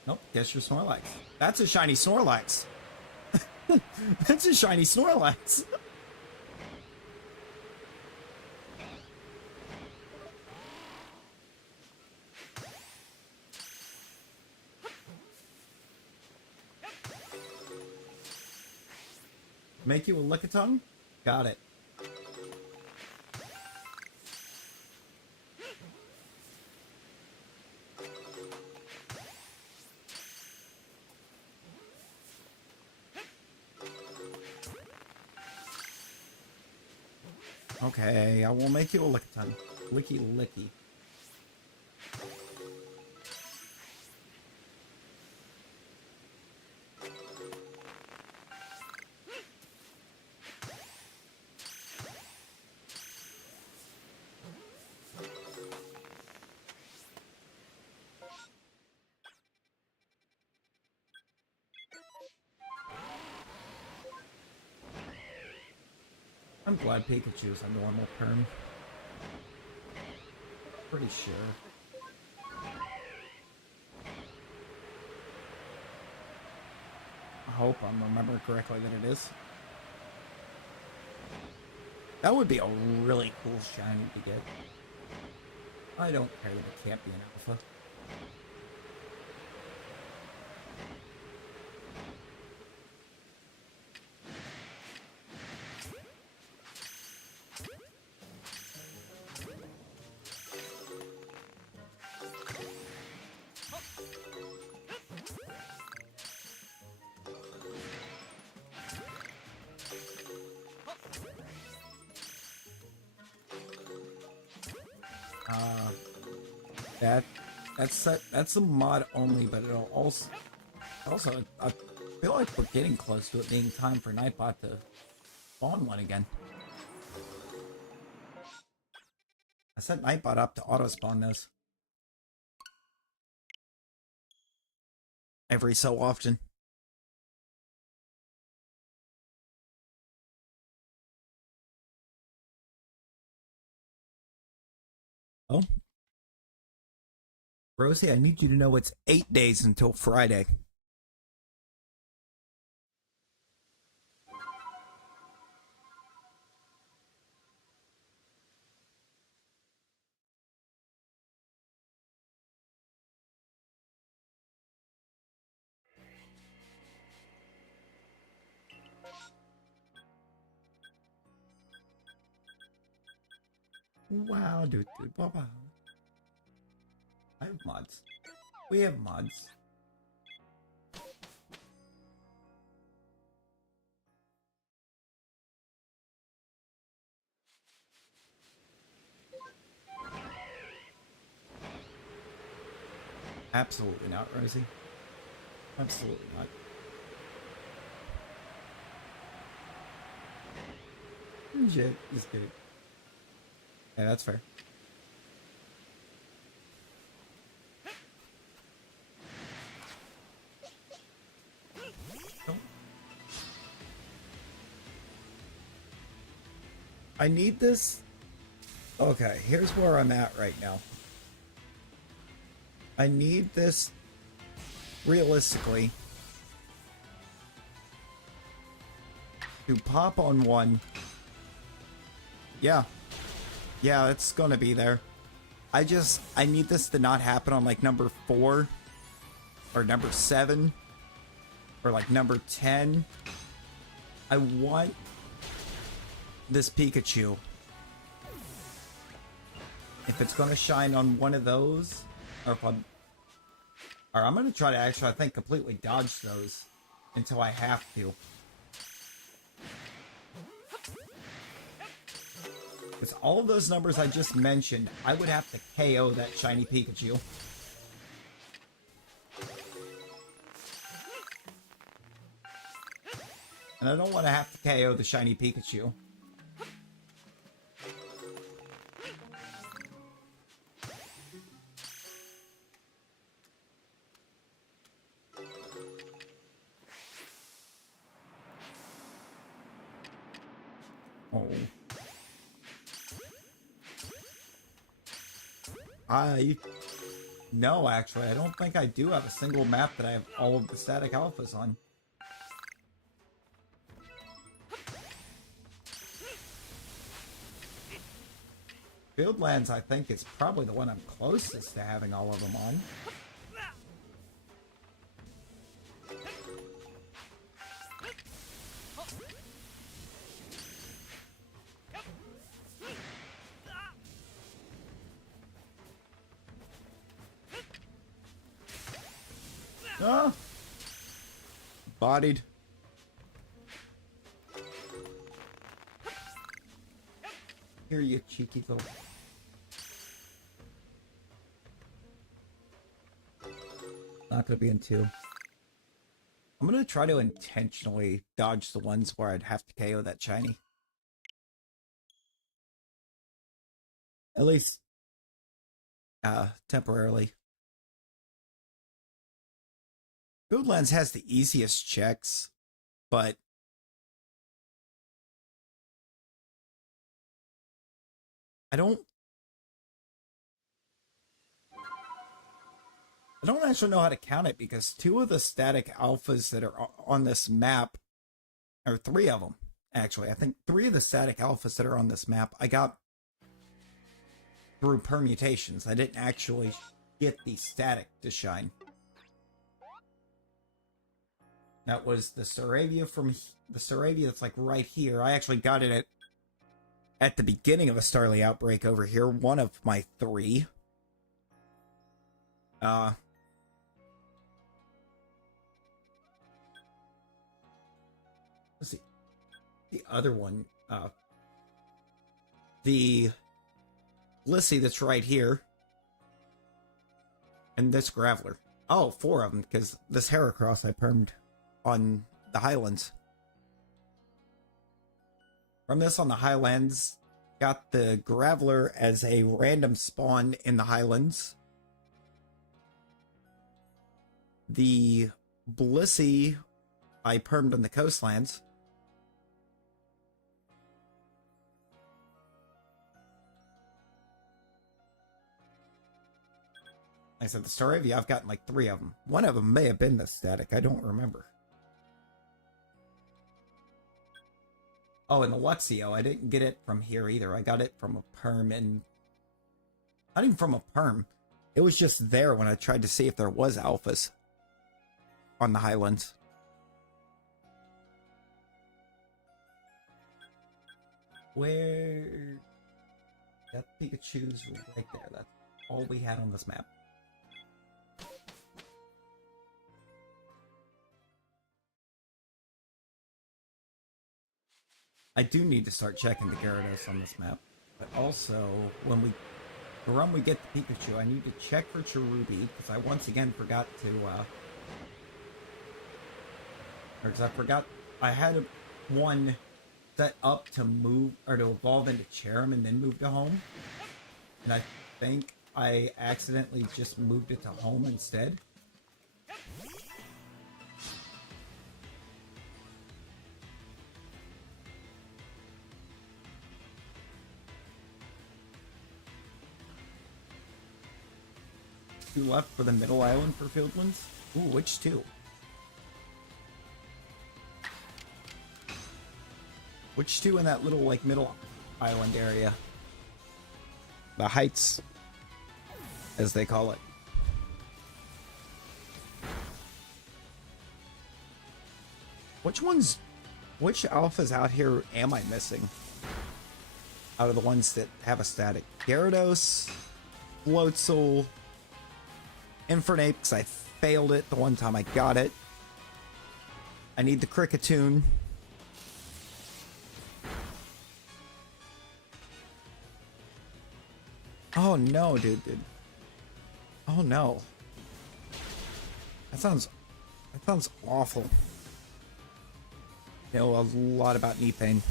Nope, guess your Snorlax. That's a shiny Snorlax. That's a shiny Snorlax. Make you a Lickitung? Got it. Okay, I will make you a Lickitung. Licky licky. I'm glad Pikachu's a normal perm. Pretty sure. I hope I'm remembering correctly that it is. That would be a really cool shiny to get. I don't care that it can't be an alpha. That's a mod only, but it'll also I feel like we're getting close to it being time for Nightbot to spawn one again. I set Nightbot up to auto spawn those every so often. Oh, Rosie, I need you to know it's 8 days until Friday. Wow, dude, wow. I have mods. We have mods. Absolutely not, Rosie. Absolutely not. Shit, just kidding. Yeah, that's fair. I need this. Okay, here's where I'm at right now. I need this realistically to pop on one Yeah. Yeah, it's gonna be there. I need this to not happen on like number 4 or number 7 or like number 10. I want this Pikachu. If it's gonna shine on one of those, or if I'm gonna try to actually, I think, completely dodge those until I have to. Because all of those numbers I just mentioned, I would have to KO that shiny Pikachu. And I don't want to have to KO the shiny Pikachu. Oh. No, actually, I don't think I do have a single map that I have all of the static alphas on. Fieldlands, I think, is probably the one I'm closest to having all of them on. Ah! Bodied. Here, you cheeky little... Not gonna be in 2. I'm gonna try to intentionally dodge the ones where I'd have to KO that shiny. At least, temporarily. Fieldlands has the easiest checks, but I don't actually know how to count it, because 2 of the static alphas that are on this map, or 3 of them, actually, I think 3 of the static alphas that are on this map, I got through permutations. I didn't actually get the static to shine. That was the Saravia from the Saravia that's like right here. I actually got it at the beginning of a Starly Outbreak over here. One of my 3. Let's see. The other one, the Blissey that's right here. And this Graveler. Oh, 4 of them, because this Heracross I permed on the Highlands. From this on the Highlands, got the Graveler as a random spawn in the Highlands. The Blissey I permed on the coastlands. Like I said, the Staravia, I've gotten like 3 of them. One of them may have been the static, I don't remember. Oh, and the Luxio, I didn't get it from here either. I got it from a perm, and not even from a perm. It was just there when I tried to see if there was alphas on the Highlands. Where... That Pikachu's right there. That's all we had on this map. I do need to start checking the Gyarados on this map. But also, when we get the Pikachu, I need to check for Cherubi, because I once again forgot to, I had one set up to move, or to evolve into Cherrim and then move to home. And I think I accidentally just moved it to home instead. Two left for the middle island for Fieldlands. Ooh, which 2? Which 2 in that little, like, middle... island area. The heights, as they call it. Which alphas out here am I missing? Out of the ones that have a static. Gyarados, Floatzel, Infernape, because I failed it the one time I got it. I need the Kricketune. Oh no, dude. Oh no. That sounds awful. You know a lot about knee pain.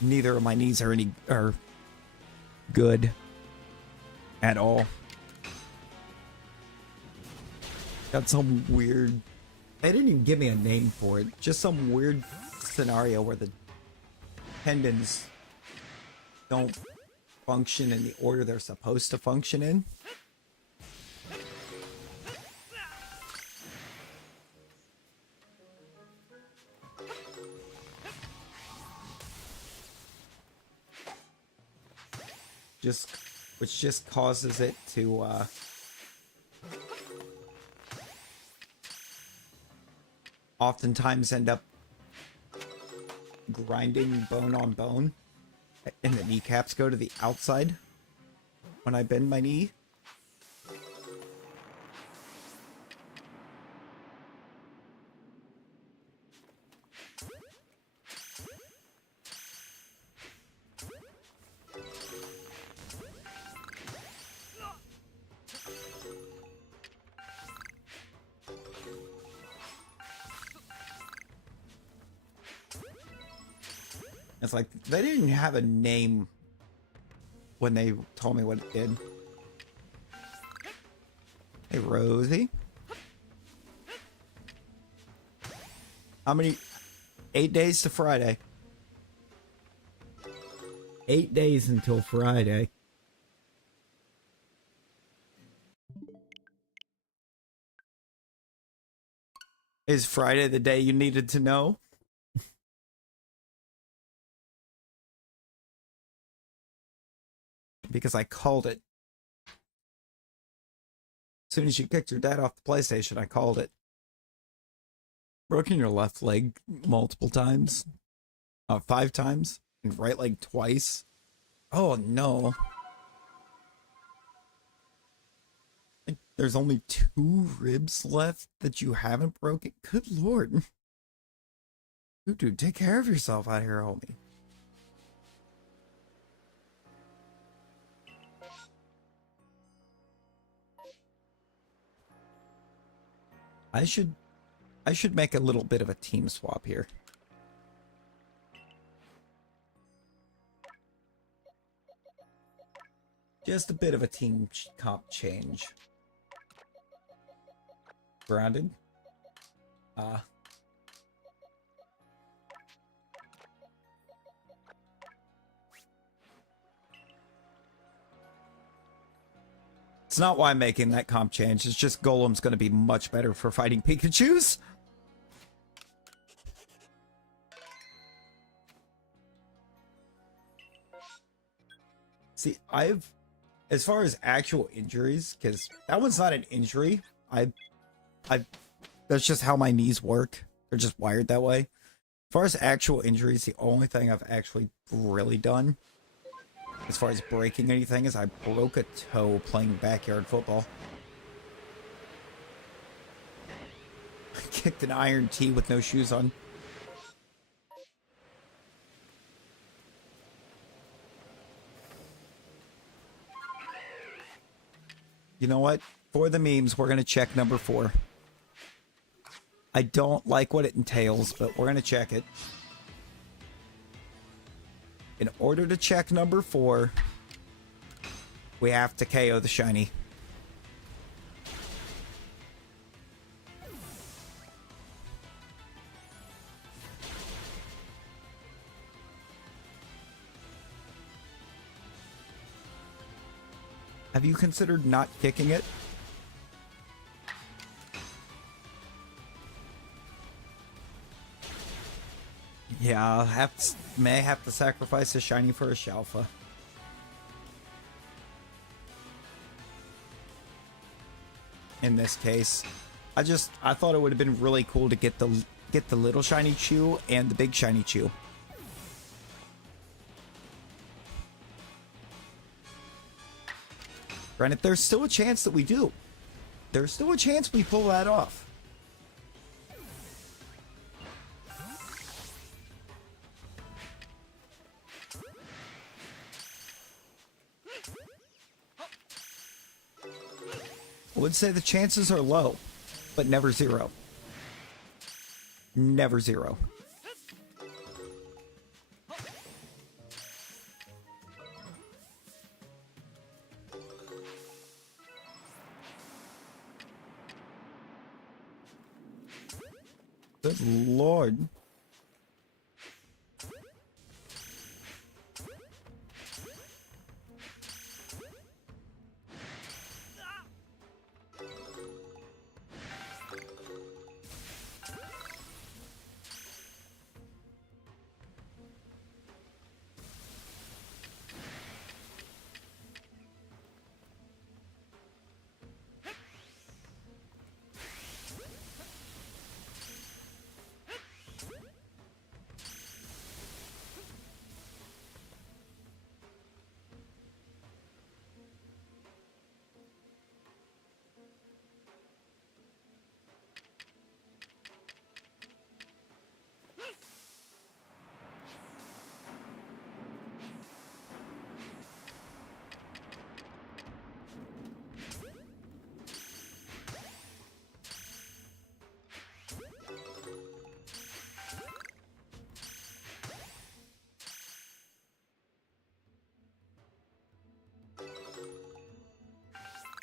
Neither of my knees are good at all. Got some weird. They didn't even give me a name for it. Just some weird scenario where the tendons don't function in the order they're supposed to function in. Which just causes it to oftentimes end up grinding bone on bone, and the kneecaps go to the outside when I bend my knee. It's like they didn't have a name when they told me what it did. Hey, Rosie. How many? 8 days to Friday. 8 days until Friday. Is Friday the day you needed to know? Because I called it. As soon as you kicked your dad off the PlayStation, I called it. Broken your left leg multiple times. 5 times. And right leg twice. Oh no. Like, there's only 2 ribs left that you haven't broken. Good lord. Dude, take care of yourself out here, homie. I should make a little bit of a team swap here. Just a bit of a team comp change. Grounded. It's not why I'm making that comp change. It's just Golem's going to be much better for fighting Pikachus. See, as far as actual injuries, because that one's not an injury. That's just how my knees work. They're just wired that way. As far as actual injuries, the only thing I've actually really done as far as breaking anything is I broke a toe playing backyard football. I kicked an iron tee with no shoes on. You know what? For the memes, we're going to check number 4. I don't like what it entails, but we're going to check it. In order to check number 4, we have to KO the shiny. Have you considered not kicking it? Yeah, may have to sacrifice a shiny for a Shalpha. In this case, I thought it would have been really cool to get the little shiny Chew and the big shiny Chew. Granted, there's still a chance that we do. There's still a chance we pull that off. I would say the chances are low, but never zero. Never zero. Good Lord.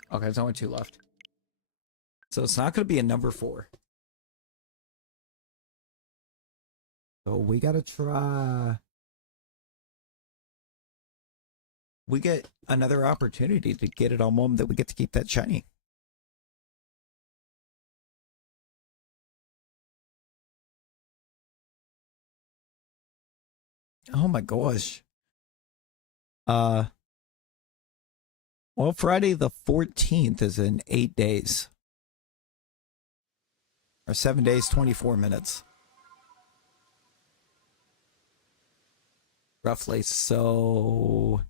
Okay, there's only 2 left. So it's not going to be a number 4. So we got to try. We get another opportunity to get it on moment that we get to keep that shiny. Oh my gosh. Well, Friday the 14th is in 8 days. Or 7 days, 24 minutes. Roughly, so...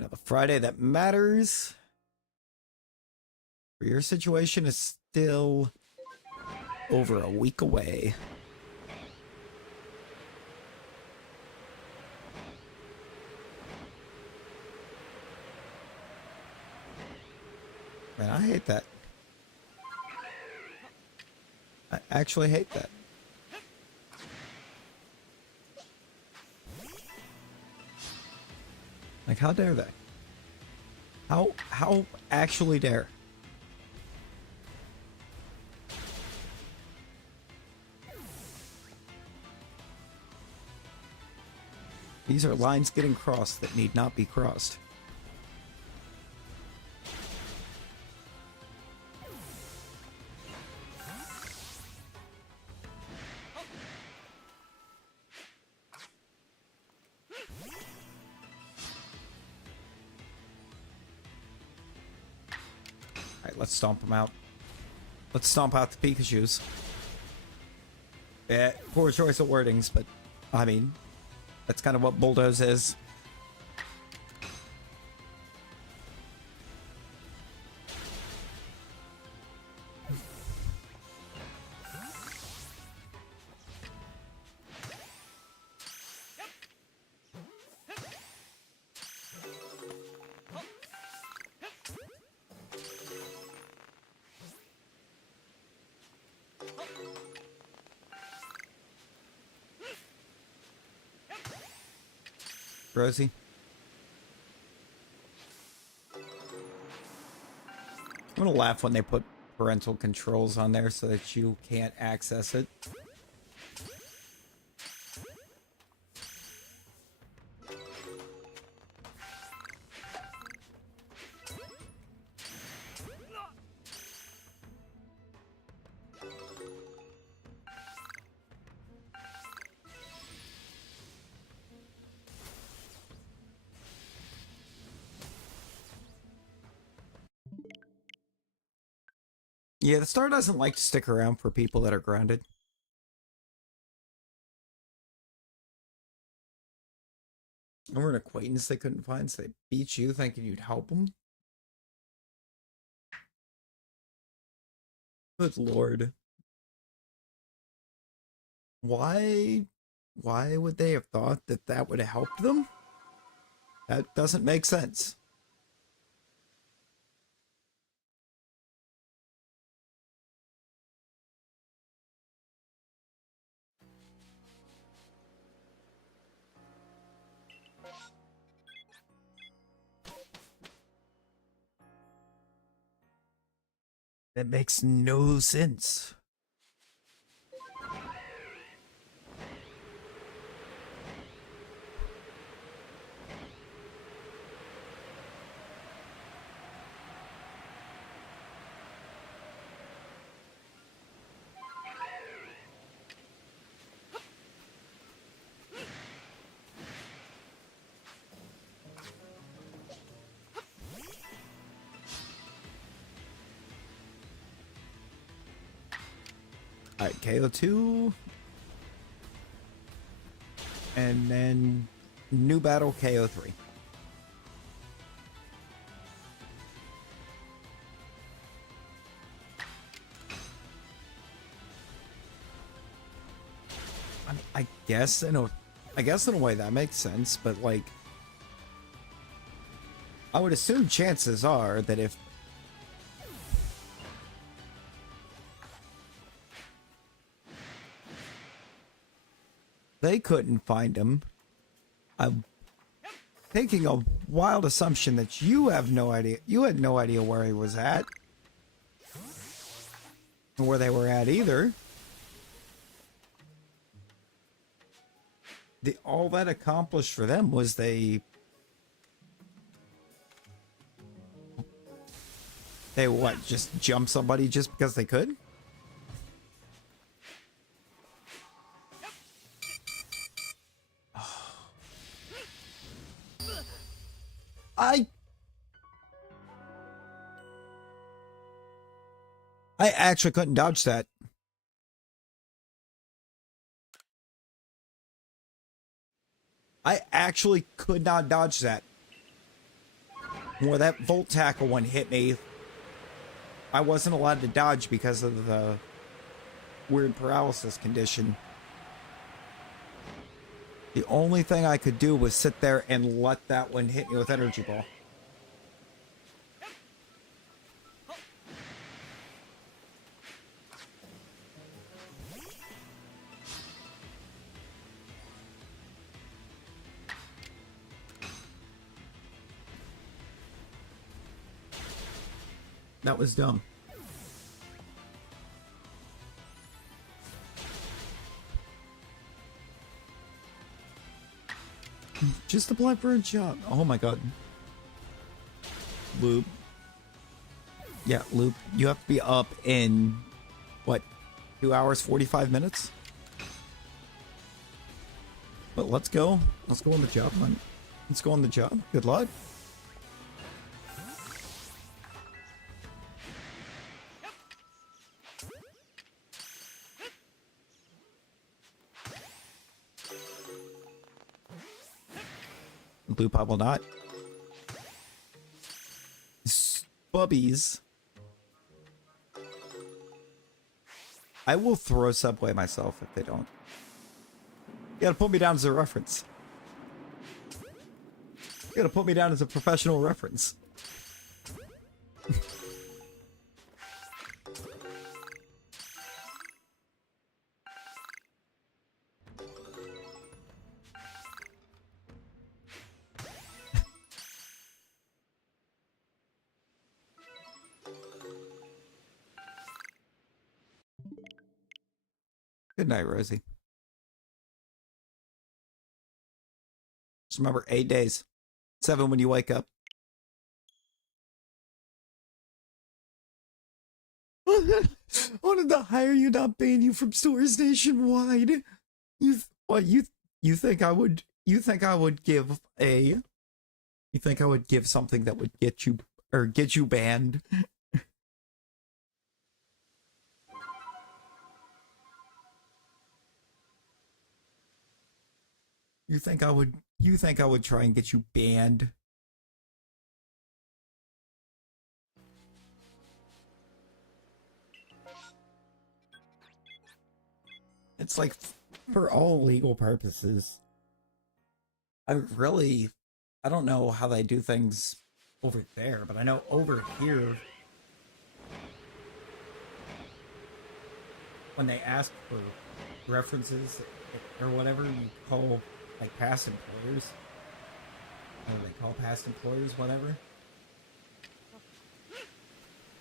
Now, the Friday that matters for your situation is still over a week away. Man, I hate that. I actually hate that. Like, how dare they? How actually dare? These are lines getting crossed that need not be crossed. Let's stomp them out. Let's stomp out the Pikachus. Yeah, poor choice of wordings, but I mean, that's kind of what Bulldoze is. Rosie. I'm gonna laugh when they put parental controls on there so that you can't access it. Yeah, the star doesn't like to stick around for people that are grounded. Or an acquaintance they couldn't find, so they beat you thinking you'd help them. Good lord. Why would they have thought that that would have helped them? That doesn't make sense. That makes no sense. Alright, KO2. And then new battle KO3. I mean, I guess in a way that makes sense, but like I would assume chances are that if they couldn't find him, I'm taking a wild assumption that you have no idea. You had no idea where he was at, or where they were at either. All that accomplished for them was they what? Just jump somebody just because they could? I actually couldn't dodge that. I actually could not dodge that. Where that Volt Tackle one hit me, I wasn't allowed to dodge because of the weird paralysis condition. The only thing I could do was sit there and let that one hit me with Energy Ball. That was dumb. Just apply for a job. Oh my god. Loop. Yeah, Loop. You have to be up in, what, 2 hours, 45 minutes? But let's go. Let's go on the job, man. Let's go on the job. Good luck. Blue pop will not. Bubbies. I will throw Subway myself if they don't. You gotta put me down as a reference. You gotta put me down as a professional reference. Good night, Rosie. Just remember, 8 days. 7 when you wake up. Wanted to hire you, not ban you from stores nationwide. You think I would give something that would get you banned? You think I would? You think I would try and get you banned? It's like, for all legal purposes, I don't know how they do things over there, but I know over here, when they ask for references or whatever, you call, like, past employers. What do they call past employers, whatever?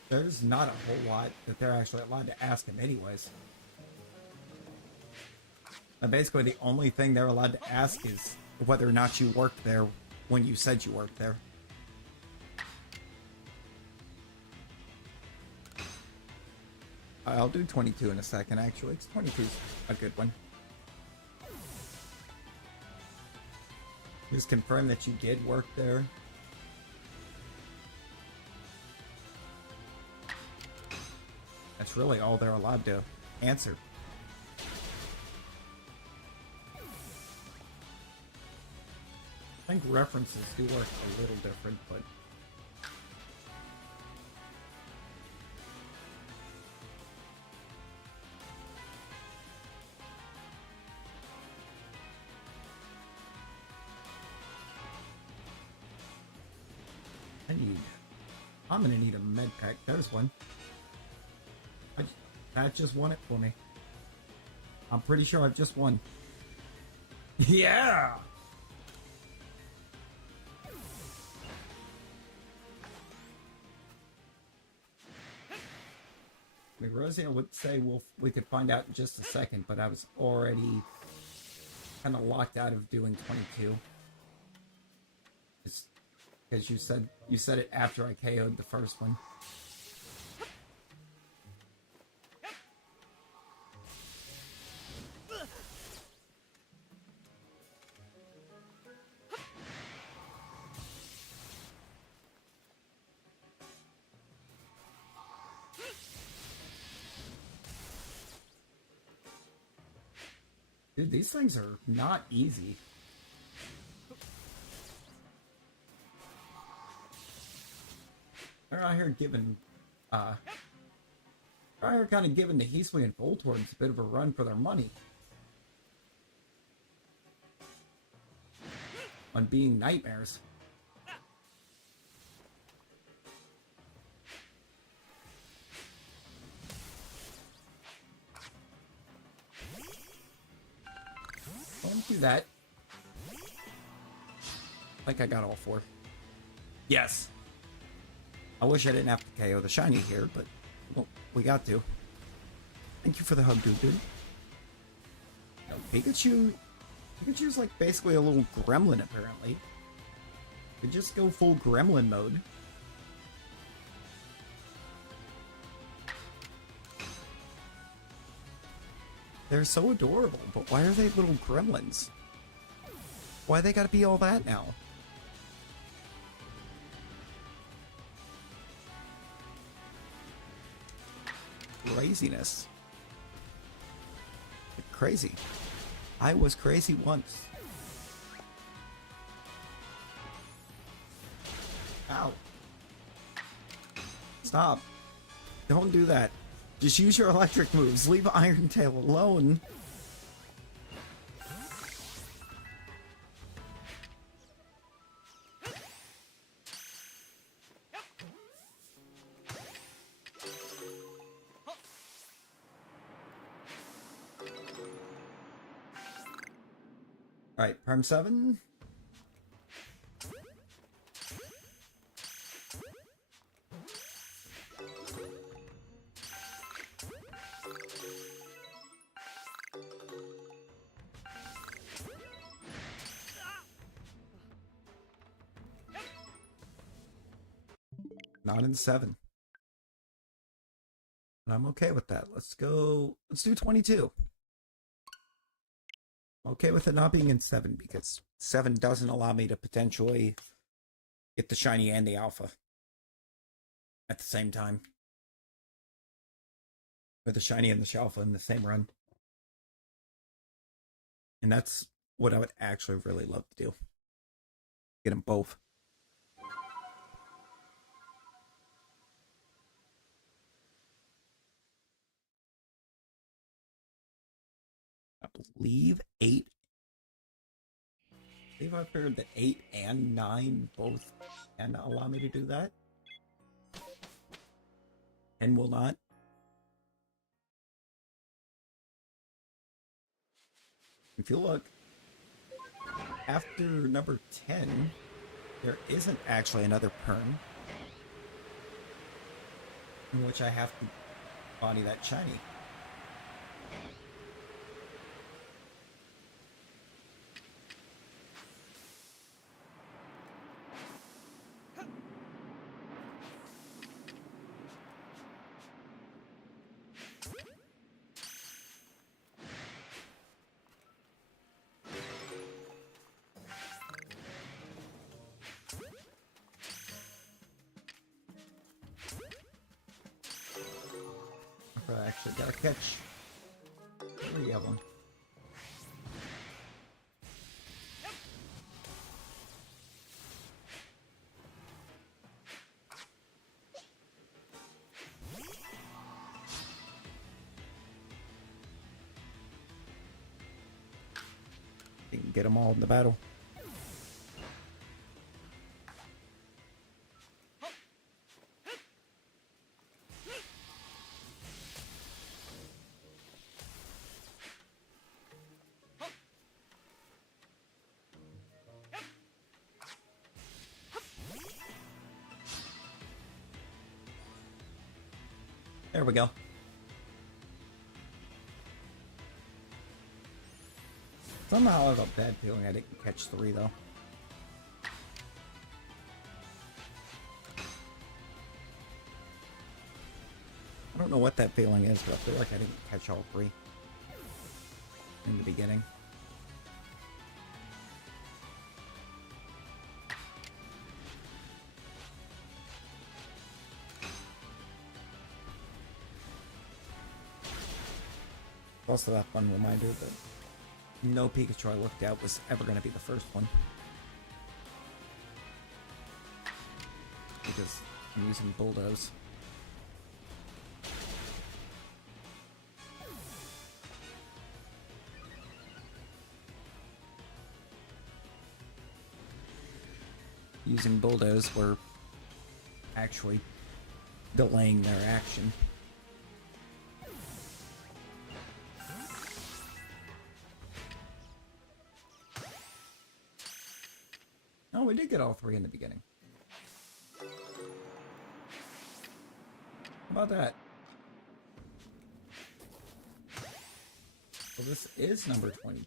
There's not a whole lot that they're actually allowed to ask him anyways. And basically the only thing they're allowed to ask is whether or not you worked there when you said you worked there. I'll do 22 in a second, actually. 22's a good one. Just confirm that you did work there. That's really all they're allowed to answer. I think references do work a little different, but... I'm gonna need a med pack. There's one. That just won it for me. I'm pretty sure I've just won. Yeah! I mean, Rosie, I would say we could find out in just a second, but I was already kind of locked out of doing 22. Because you said it after I KO'd the first one. Dude, these things are not easy. They're out here giving, they're out here kind of giving the Hisui and Voltorms a bit of a run for their money. On being nightmares. Don't do that. Like I got all four. Yes! I wish I didn't have to KO the shiny here, but well, we got to. Thank you for the hug, dude. No, Pikachu's like basically a little gremlin, apparently. We just go full gremlin mode. They're so adorable, but why are they little gremlins? Why they gotta be all that now? Craziness. Crazy. I was crazy once. Ow. Stop. Don't do that. Just use your electric moves. Leave Iron Tail alone. Alright, Perm 7. Not in 7. And I'm okay with that. Let's do 22. Okay with it not being in 7 because 7 doesn't allow me to potentially get the shiny and the alpha at the same time. With the shiny and the Shalpha in the same run. And that's what I would actually really love to do. Get them both. I believe 8. I believe I've heard that 8 and 9 both can allow me to do that. And will not. If you look, after number 10, there isn't actually another perm in which I have to body that shiny. I actually gotta catch 3 of them. You can get them all in the battle. There we go. Somehow I have a bad feeling I didn't catch 3 though. I don't know what that feeling is, but I feel like I didn't catch all 3 in the beginning. Also that fun reminder that no Pikachu I looked at was ever going to be the first one. Because I'm using Bulldoze. Using Bulldoze, we're actually delaying their action. Oh, we did get all 3 in the beginning. How about that? Well, this is number 22.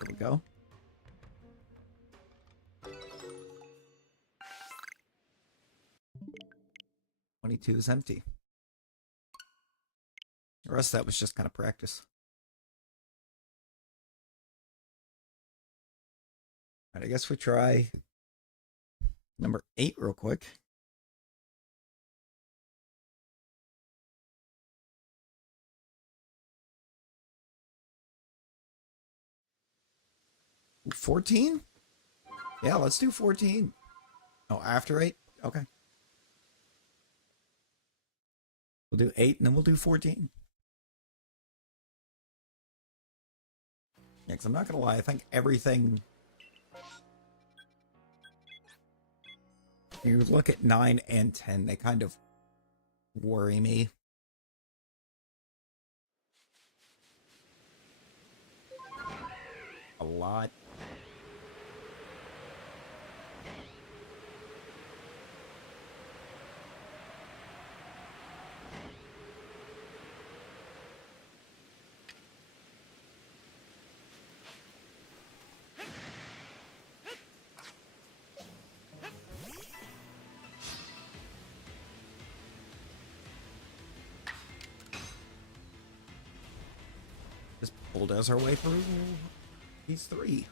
There we go. "22 is empty. The rest of that was just kind of practice. Alright, I guess we try number 8 real quick. Ooh, 14? Yeah, let's do 14. Oh, after 8? Okay. We'll do 8 and then we'll do 14. Yeah, because I'm not going to lie, I think everything... You look at 9 and 10, they kind of worry me. A lot. Just bulldoze our way through these three.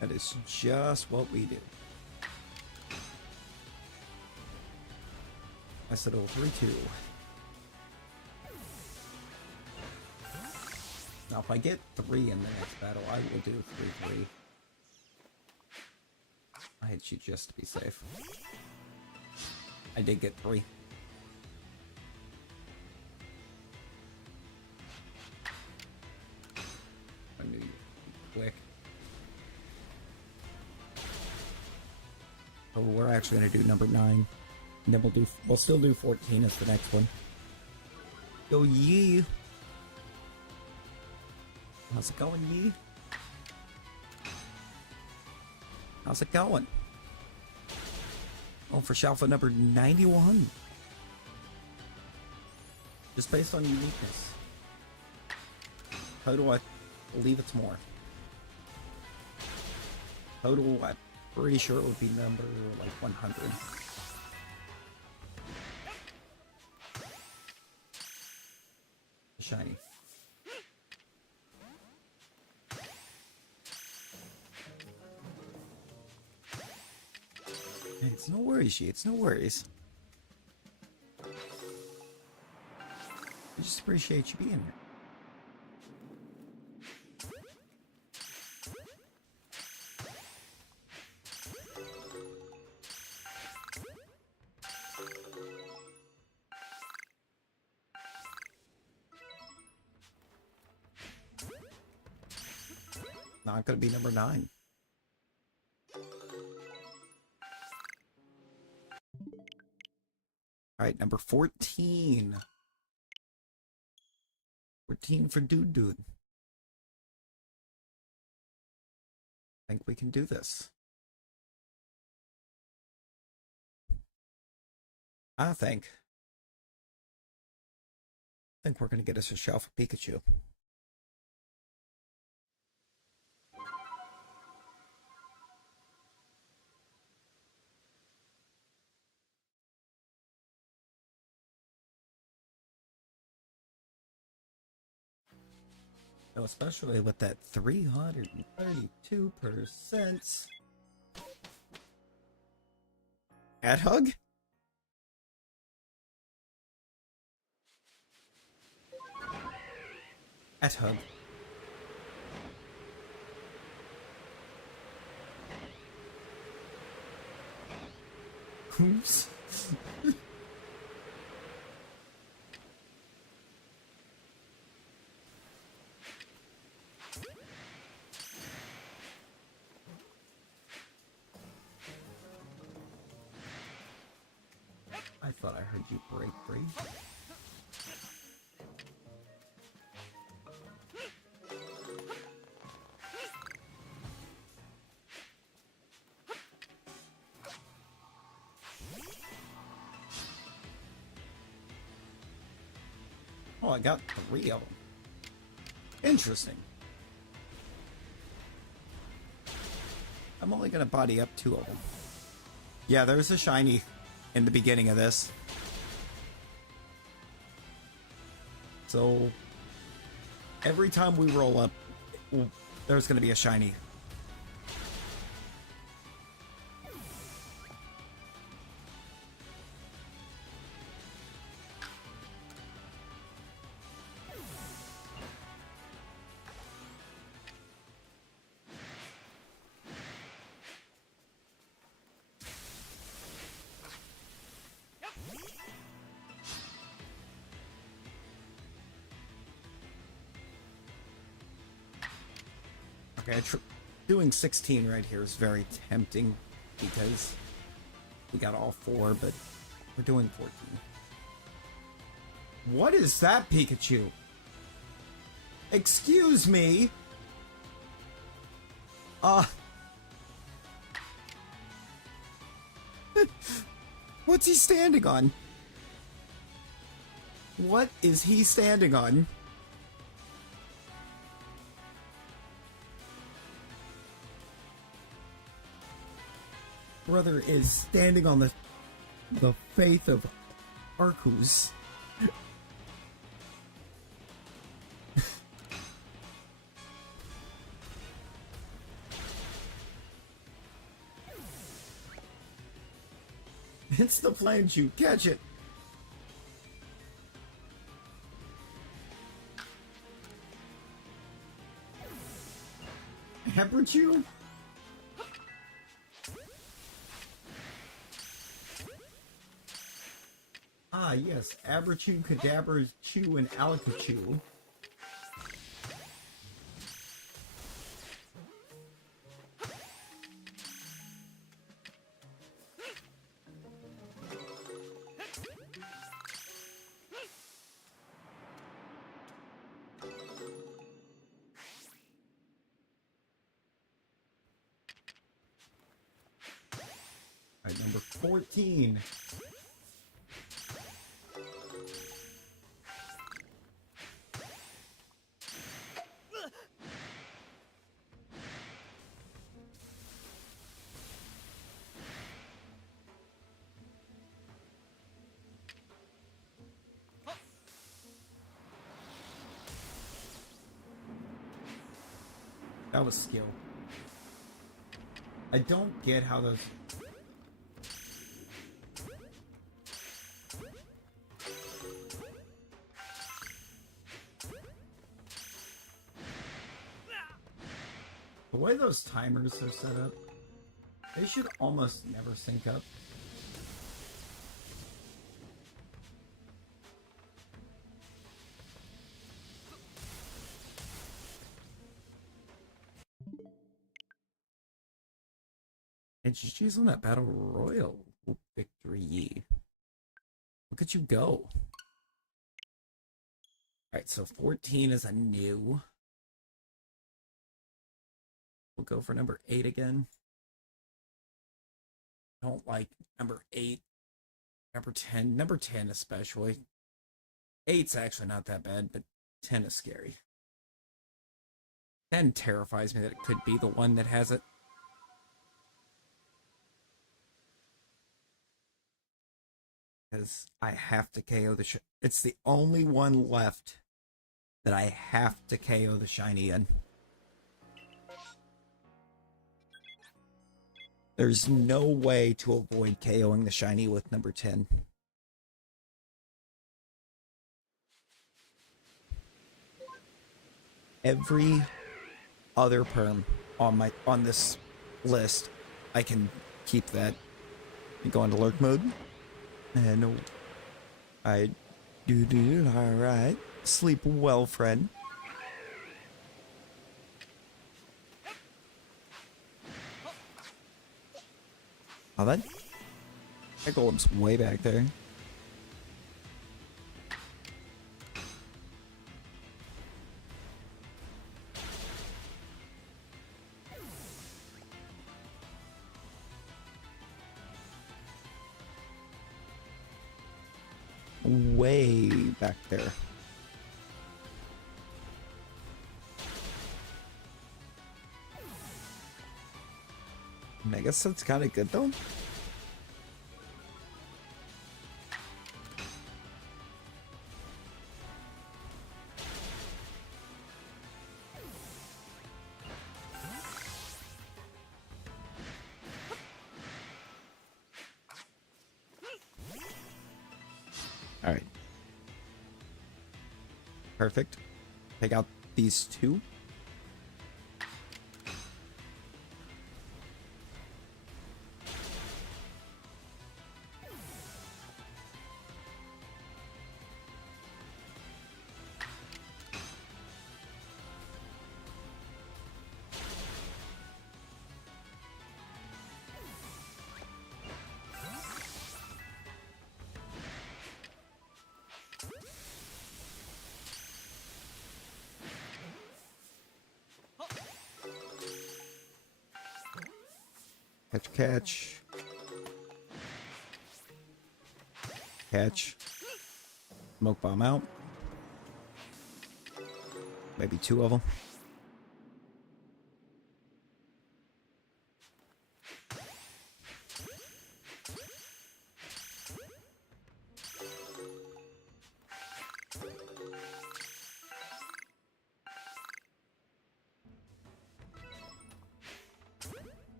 That is just what we do. I said, oh, 3-2. Now, if I get 3 in the next battle, I will do 3-3. I hit you just to be safe. I did get 3. I knew you'd be quick. Oh, we're actually going to do number 9. And then we'll still do 14 as the next one. Go Yee! How's it going, Yee? How's it going? Oh, for Shalpha number 91. Just based on uniqueness. Total, I believe it's more. Total, I'm pretty sure it would be number like 100. Shiny. It's no worries, G. It's no worries. I just appreciate you being here. Not gonna be number 9. Alright, number 14. 14 for Dude. I think we can do this. I think we're gonna get us a Shalpha Pikachu. No, especially with that 332%. Ad hug? At hug. Oops. I thought I heard you break free. Oh, I got 3 of them. Interesting. I'm only gonna body up 2 of them. Yeah, there's a shiny in the beginning of this. So every time we roll up, there's gonna be a shiny. Okay, doing 16 right here is very tempting because we got all 4, but we're doing 14. What is that, Pikachu? Excuse me? What's he standing on? What is he standing on? Brother is standing on the faith of Arceus. It's the Pikachu. Catch it. Pikachu? Ah, yes. Abrachu, Kadabrachu, and Alakachu. Alright, number 14. That was skill. I don't get how those... The way those timers are set up, they should almost never sync up. And she's on that Battle Royal victory. Look at you go. Alright, so 14 is a new. We'll go for number 8 again. I don't like number 8. Number 10. Number 10 especially. 8's actually not that bad, but 10 is scary. 10 terrifies me that it could be the one that has it. Because I have to KO the it's the only one left that I have to KO the shiny in. There's no way to avoid KOing the shiny with number 10. Every other perm on this list, I can keep that. You go into lurk mode. And I do alright. Sleep well, friend. Oh, that golem's way back there. Way back there. I guess that's kind of good though. All right. Perfect. Take out these two. Catch, catch. Catch. Smoke bomb out. Maybe 2 of them.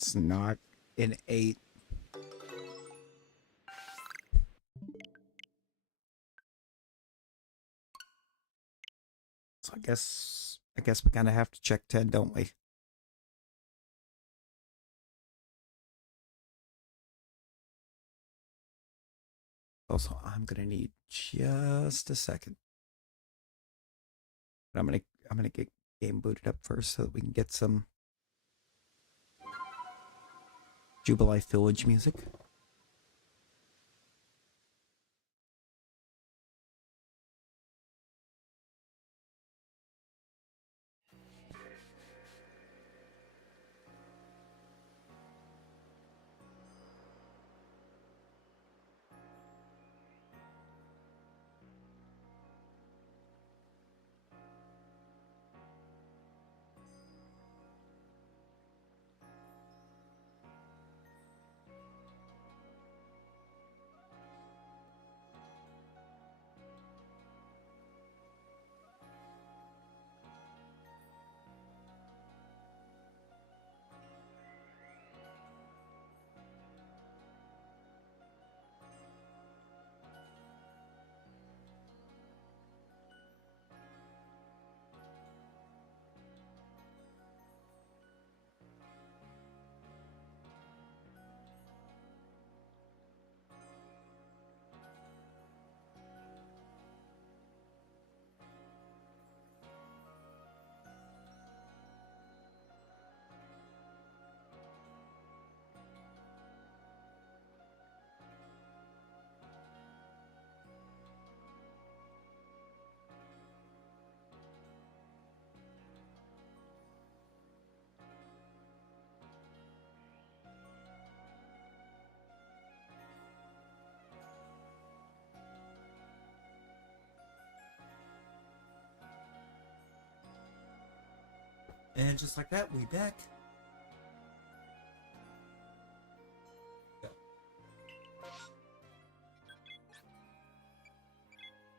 It's not an 8. So I guess we kind of have to check 10, don't we? Also, I'm gonna need just a second. But I'm gonna get game booted up first so that we can get some Jubilee Village music. And just like that, we back. Go.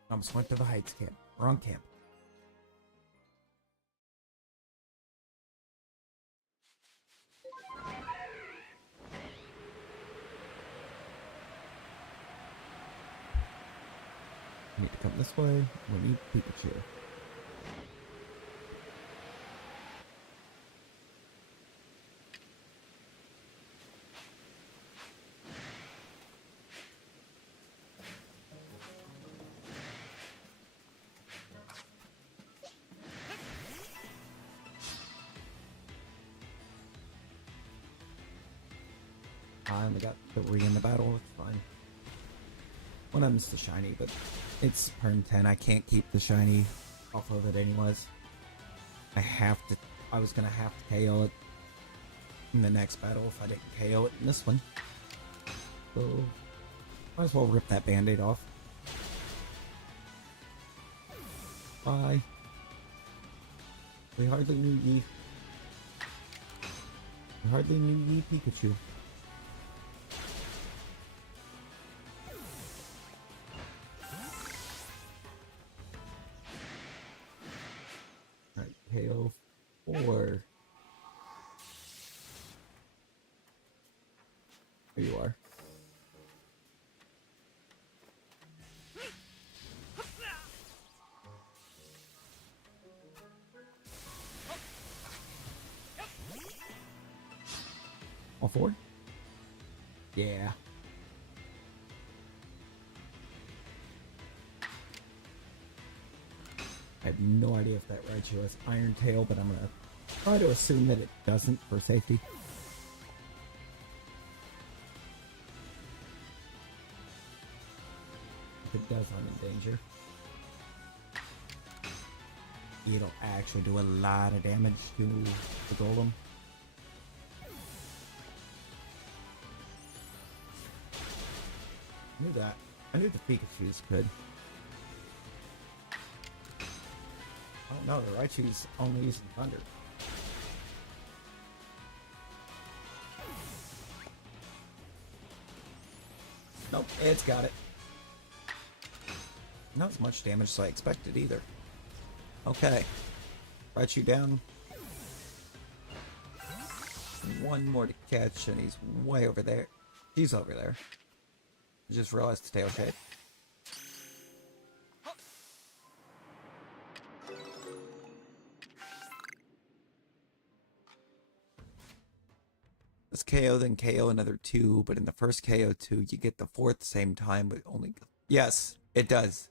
I almost went to the Heights camp. Wrong camp. We need to come this way. We need Pikachu. I only got 3 in the battle, it's fine. One of them's the shiny, but it's perm 10. I can't keep the shiny off of it anyways. I was gonna have to KO it in the next battle if I didn't KO it in this one. So, might as well rip that band-aid off. Bye. We hardly knew ye. We hardly knew ye, Pikachu. Alright, KO 4. There you are. All 4? Yeah. I have no idea if that Raichu has Iron Tail, but I'm gonna try to assume that it doesn't for safety. If it does, I'm in danger. It'll actually do a lot of damage to the Golem. I knew that. I knew the Pikachus could. Oh no, the Raichu's only using Thunder. Nope, it's got it. Not as much damage as I expected either. Okay. Raichu down. One more to catch, and he's way over there. He's over there. I just realized the tail shape. Let's KO, then KO another 2, but in the first KO 2, you get the 4th same time, but only... Yes, it does.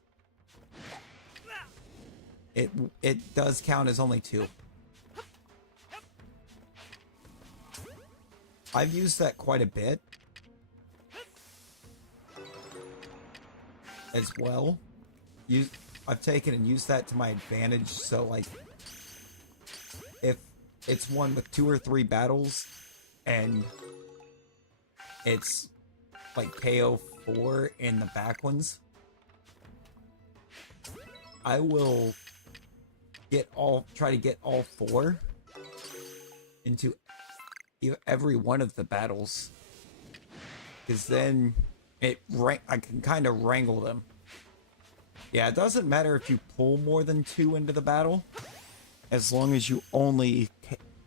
It does count as only 2. I've used that quite a bit as well. I've taken and used that to my advantage, so like if it's one with 2 or 3 battles and it's like KO 4 in the back ones, I will try to get all 4 into every one of the battles, because then I can kind of wrangle them. Yeah, it doesn't matter if you pull more than 2 into the battle, as long as you only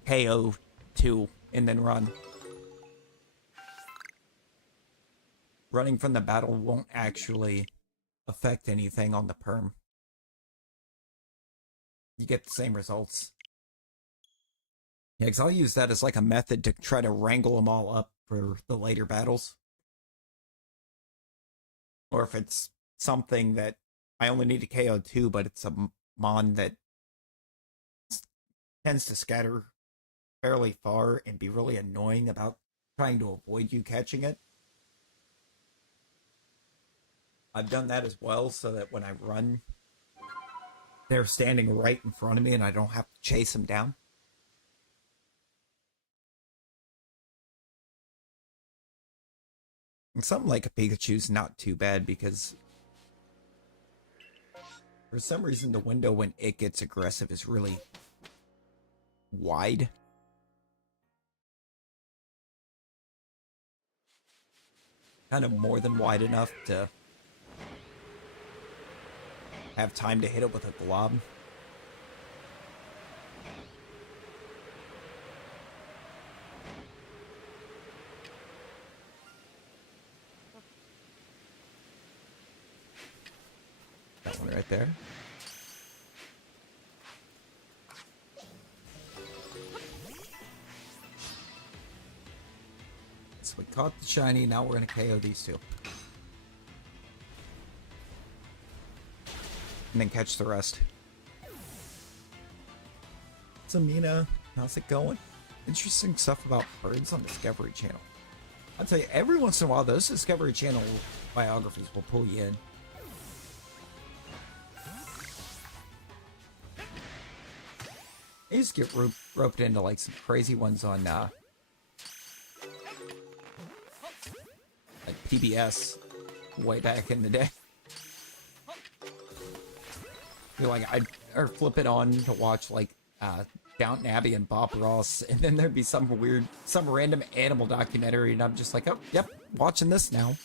KO 2 and then run. Running from the battle won't actually affect anything on the perm. You get the same results. Yeah, because I'll use that as like a method to try to wrangle them all up for the later battles. Or if it's something that I only need to KO 2, but it's a mon that tends to scatter fairly far and be really annoying about trying to avoid you catching it. I've done that as well, so that when I run, they're standing right in front of me and I don't have to chase them down. And something like a Pikachu's not too bad, because for some reason the window when it gets aggressive is really wide. Kind of more than wide enough to have time to hit it with a glob. That one right there. So we caught the shiny, now we're going to KO these 2. And then catch the rest. So Mina, how's it going? Interesting stuff about birds on Discovery Channel. I'll tell you, every once in a while, those Discovery Channel biographies will pull you in. I used to get roped into like some crazy ones on like PBS way back in the day. I'd flip it on to watch like Downton Abbey and Bob Ross, and then there'd be some random animal documentary, and I'm just like, oh, yep, watching this now.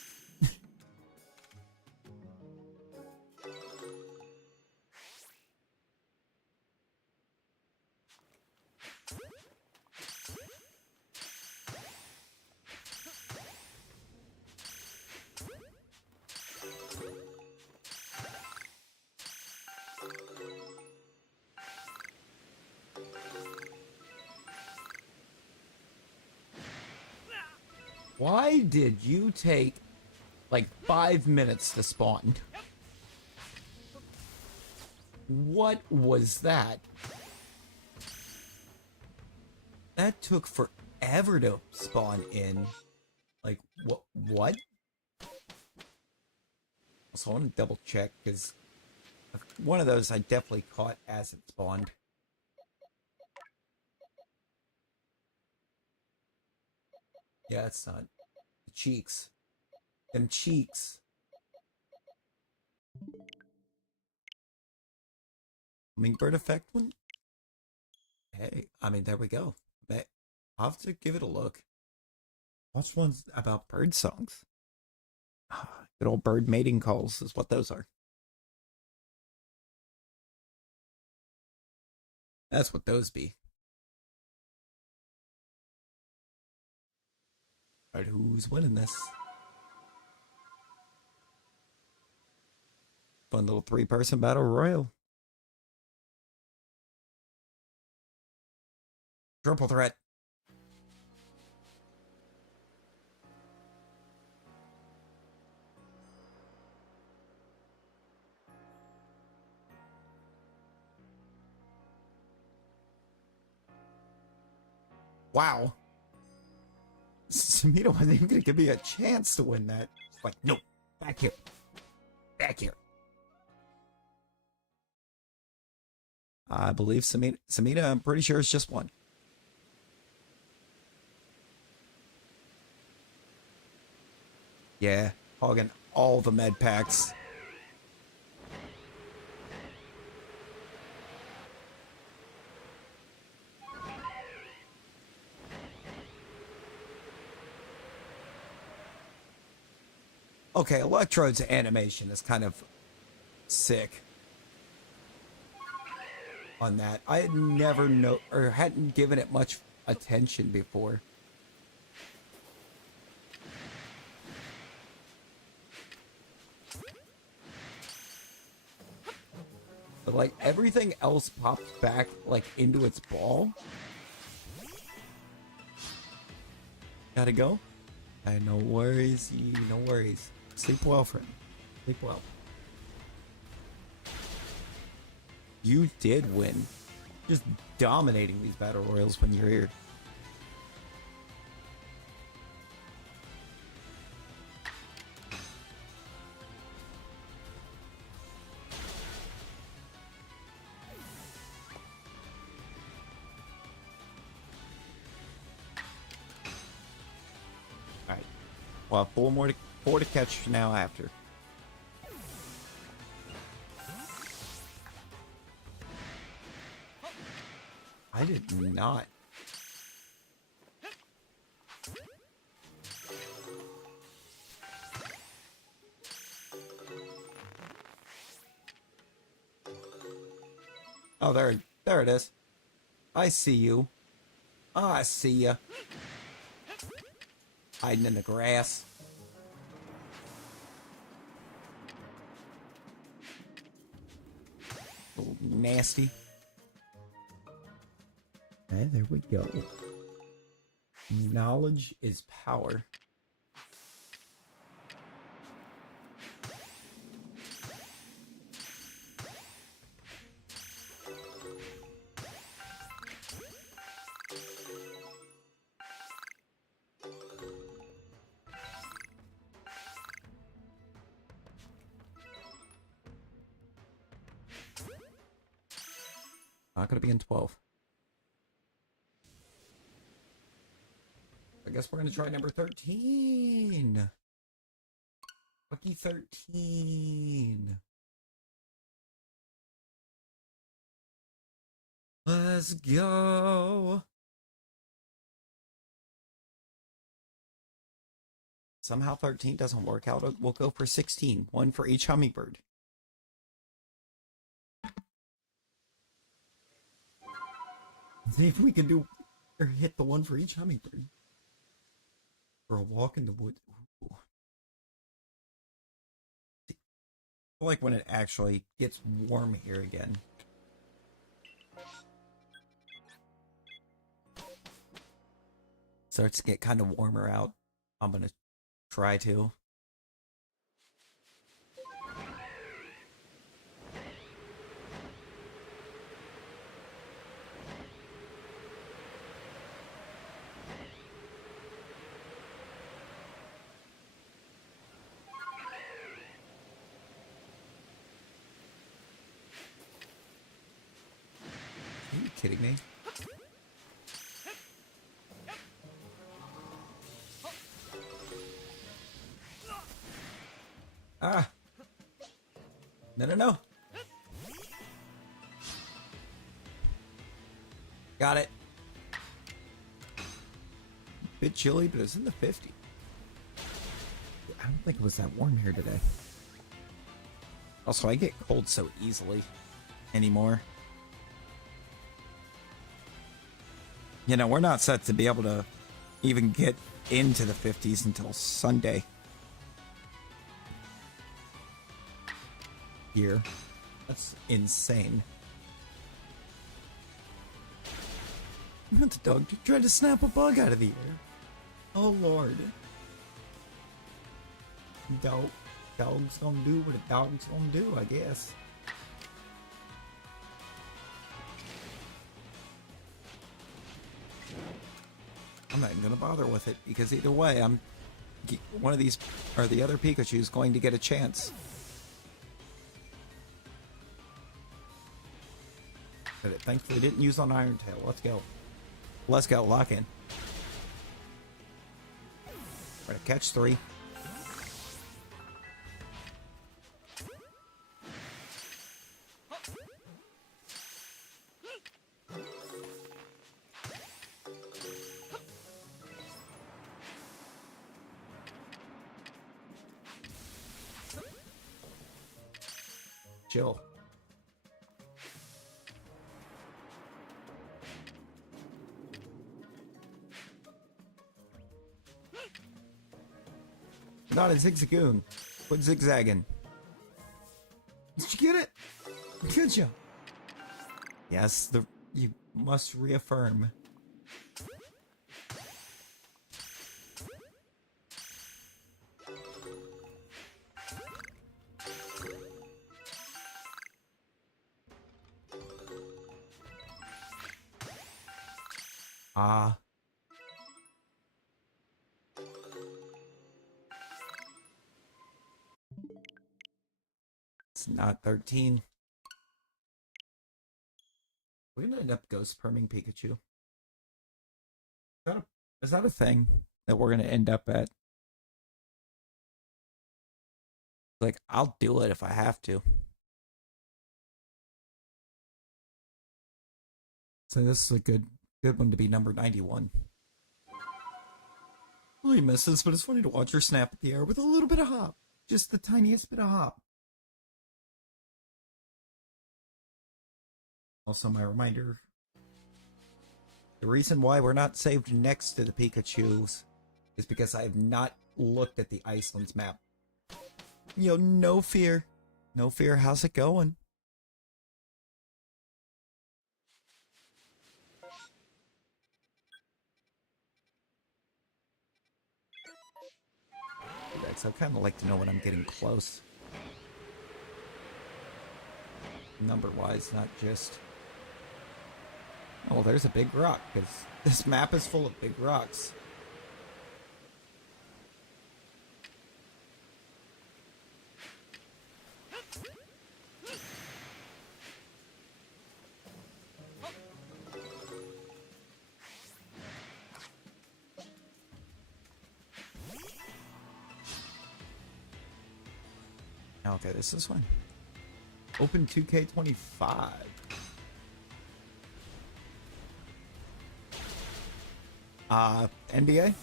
Why did you take like 5 minutes to spawn? What was that? That took forever to spawn in. Like, what? Also, I want to double check, because one of those I definitely caught as it spawned. Yeah, it's not. The cheeks. Them cheeks. Hummingbird effect one? Hey, I mean, there we go. I'll have to give it a look. Watch ones about bird songs. Good old bird mating calls is what those are. That's what those be. Alright, who's winning this? Fun little 3-person battle royal. Triple threat. Wow. Samito wasn't even going to give me a chance to win that. It's like, no, back here. Back here. I believe Samita, I'm pretty sure it's just one. Yeah, hogging all the med packs. Okay, Electrode's animation is kind of sick on that. I had never hadn't given it much attention before. But like everything else pops back like into its ball. Gotta go. No worries, no worries. Sleep well, friend. Sleep well. You did win. Just dominating these battle royals when you're here. Alright. Well, four to catch now after. I did not. Oh, there it is. I see you. Oh, I see ya. Hiding in the grass. Little nasty. Okay, there we go. Knowledge is power. Not gonna be in 12. I guess we're gonna try number 13. Lucky 13. Let's go. Somehow 13 doesn't work out. We'll go for 16. One for each hummingbird. See if we can do or hit the one for each hummingbird. For a walk in the woods. Ooh. I feel like when it actually gets warm here again. Starts to get kind of warmer out. I'm gonna try to. Are you kidding me? Ah! No, no, no! Got it. Bit chilly, but it's in the 50s. I don't think it was that warm here today. Also, I get cold so easily anymore. You know, we're not set to be able to even get into the 50s until Sunday. Here. That's insane. The dog tried to snap a bug out of the air. Oh, Lord. Dog's gonna do what a dog's gonna do, I guess. I'm not even gonna bother with it, because either way, one of these, or the other Pikachu is going to get a chance. But it thankfully didn't use on Iron Tail. Let's go. Let's go, lock in. We're gonna catch 3. Chill. Not a zigzagoon. Quit zigzagging. Did you get it? Good job. Yes, you must reaffirm. Ah. It's not 13. We're gonna end up ghost perming Pikachu. Is that a thing that we're gonna end up at? Like, I'll do it if I have to. So this is a good one to be number 91. Well, he misses, but it's funny to watch her snap at the air with a little bit of hop. Just the tiniest bit of hop. Also, my reminder, the reason why we're not saved next to the Pikachus is because I have not looked at the Icelands map. Yo, no fear. No fear, how's it going? I kind of like to know when I'm getting close. Number-wise, not just... Oh, there's a big rock, because this map is full of big rocks. Okay, this is one. Open 2K25. NBA?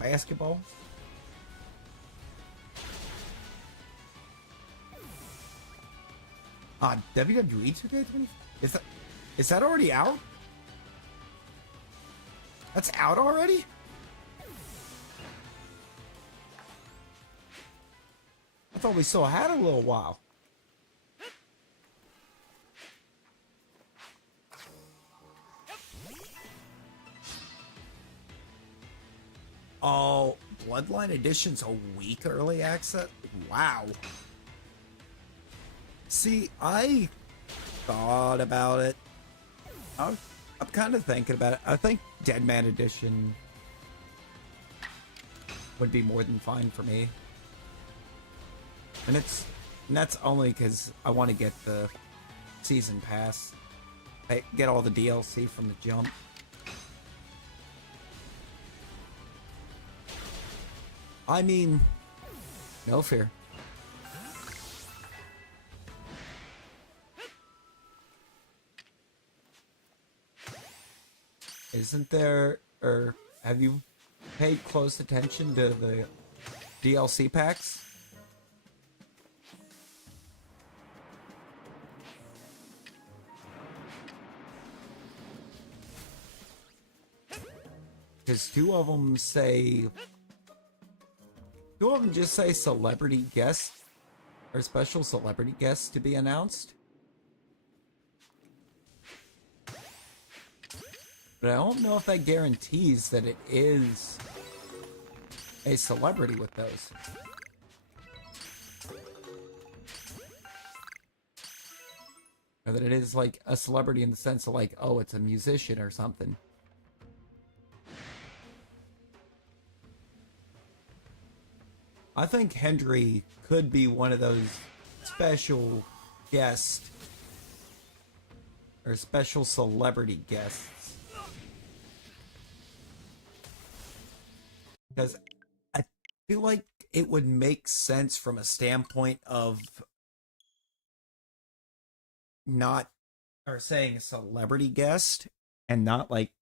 Basketball? WWE 2K25? Is that already out? That's out already? I thought we still had a little while. Oh, Bloodline Edition's a week early access? Wow. See, I thought about it. I'm kind of thinking about it. I think Deadman Edition would be more than fine for me. And that's only because I want to get the season pass. Get all the DLC from the jump. I mean, No fear. Isn't there, or have you paid close attention to the DLC packs? Because two of them just say celebrity guest or special celebrity guests to be announced. But I don't know if that guarantees that it is a celebrity with those. Or that it is like a celebrity in the sense of like, oh, it's a musician or something. I think Hendry could be one of those special guests or special celebrity guests. Because I feel like it would make sense from a standpoint of not, or saying a celebrity guest and not like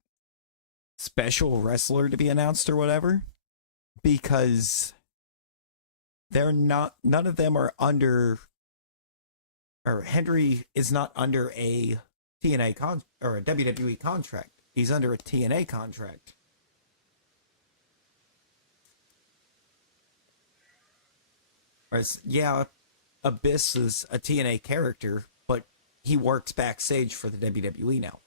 special wrestler to be announced or whatever. Because they're not, none of them are under, or Hendry is not under a TNA or a WWE contract. He's under a TNA contract. Whereas, yeah, Abyss is a TNA character, but he works backstage for the WWE now.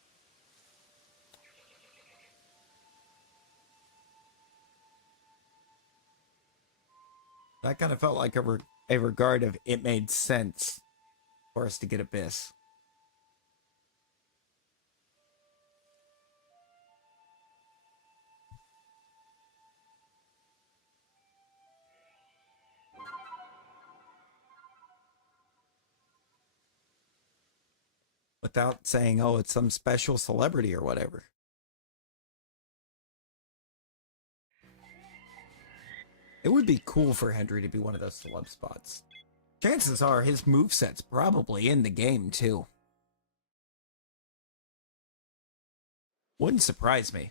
That kind of felt like a regard of it made sense for us to get Abyss. Without saying, oh, it's some special celebrity or whatever. It would be cool for Hendry to be one of those celeb spots. Chances are his moveset's probably in the game, too. Wouldn't surprise me.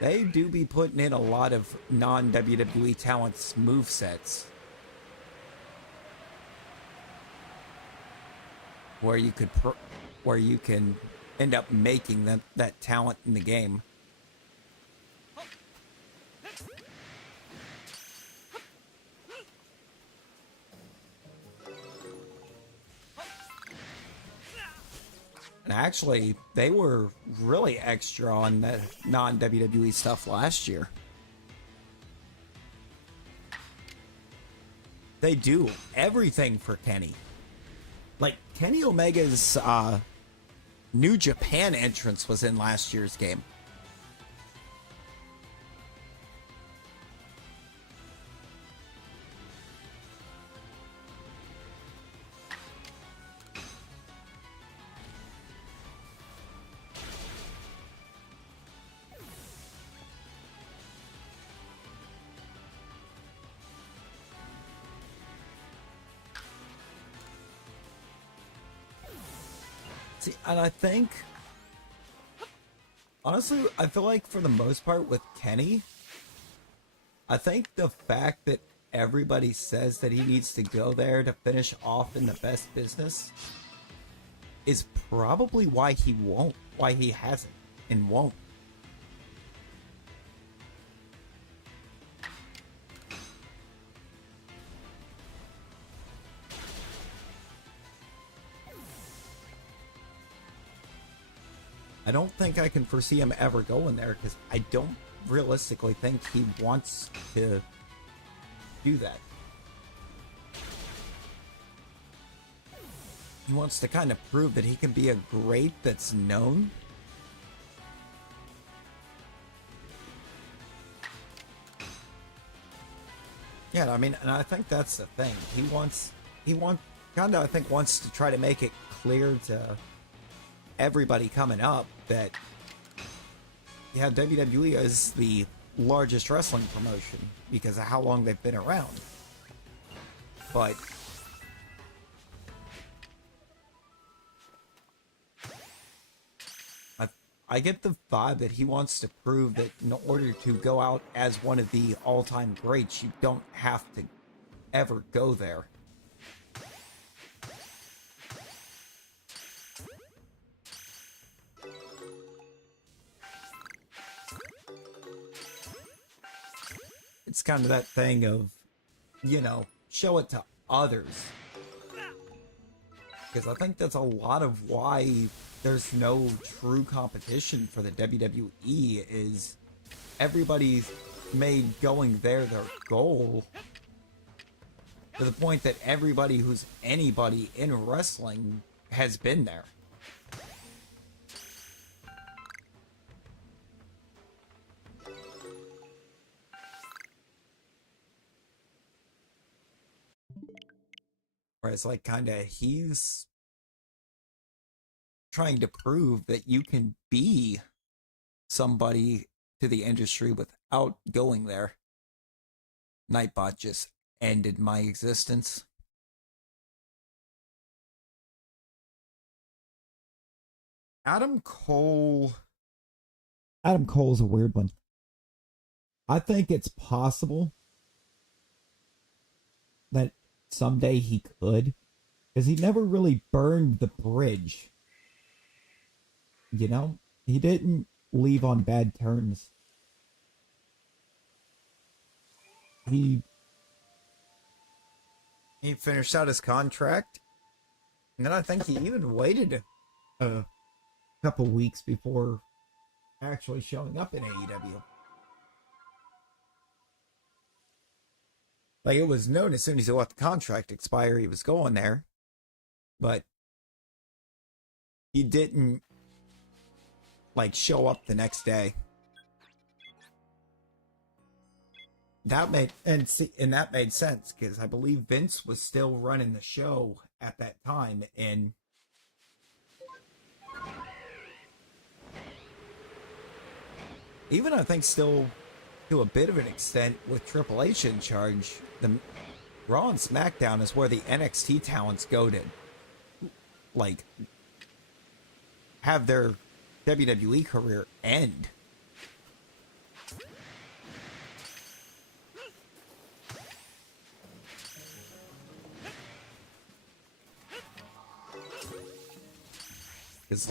They do be putting in a lot of non-WWE talents' movesets. Where you could where you can end up making that talent in the game. And actually, they were really extra on the non-WWE stuff last year. They do everything for Kenny. Like, Kenny Omega's New Japan entrance was in last year's game. See, and I think, honestly, I feel like for the most part with Kenny, I think the fact that everybody says that he needs to go there to finish off in the best business is probably why he hasn't and won't. I don't think I can foresee him ever going there because I don't realistically think he wants to do that. He wants to kind of prove that he can be a great that's known. Yeah, I mean, and I think that's the thing. He kind of, I think, wants to try to make it clear to everybody coming up that, yeah, WWE is the largest wrestling promotion because of how long they've been around. but I get the vibe that he wants to prove that in order to go out as one of the all-time greats, you don't have to ever go there. It's kind of that thing of, you know, show it to others. Because I think that's a lot of why there's no true competition for the WWE, is everybody's made going there their goal, to the point that everybody who's anybody in wrestling has been there. Whereas, like, kind of, he's trying to prove that you can be somebody to the industry without going there. Nightbot just ended my existence. Adam Cole's a weird one. I think it's possible that someday he could, because he never really burned the bridge. You know, he didn't leave on bad terms. He finished out his contract, and then I think he even waited a couple weeks before actually showing up in AEW. Like, it was known as soon as he let the contract expire, he was going there. But he didn't, like, show up the next day. That made sense, because I believe Vince was still running the show at that time, and even I think still to a bit of an extent with Triple H in charge, the Raw and SmackDown is where the NXT talents go to, like, have their WWE career end. It's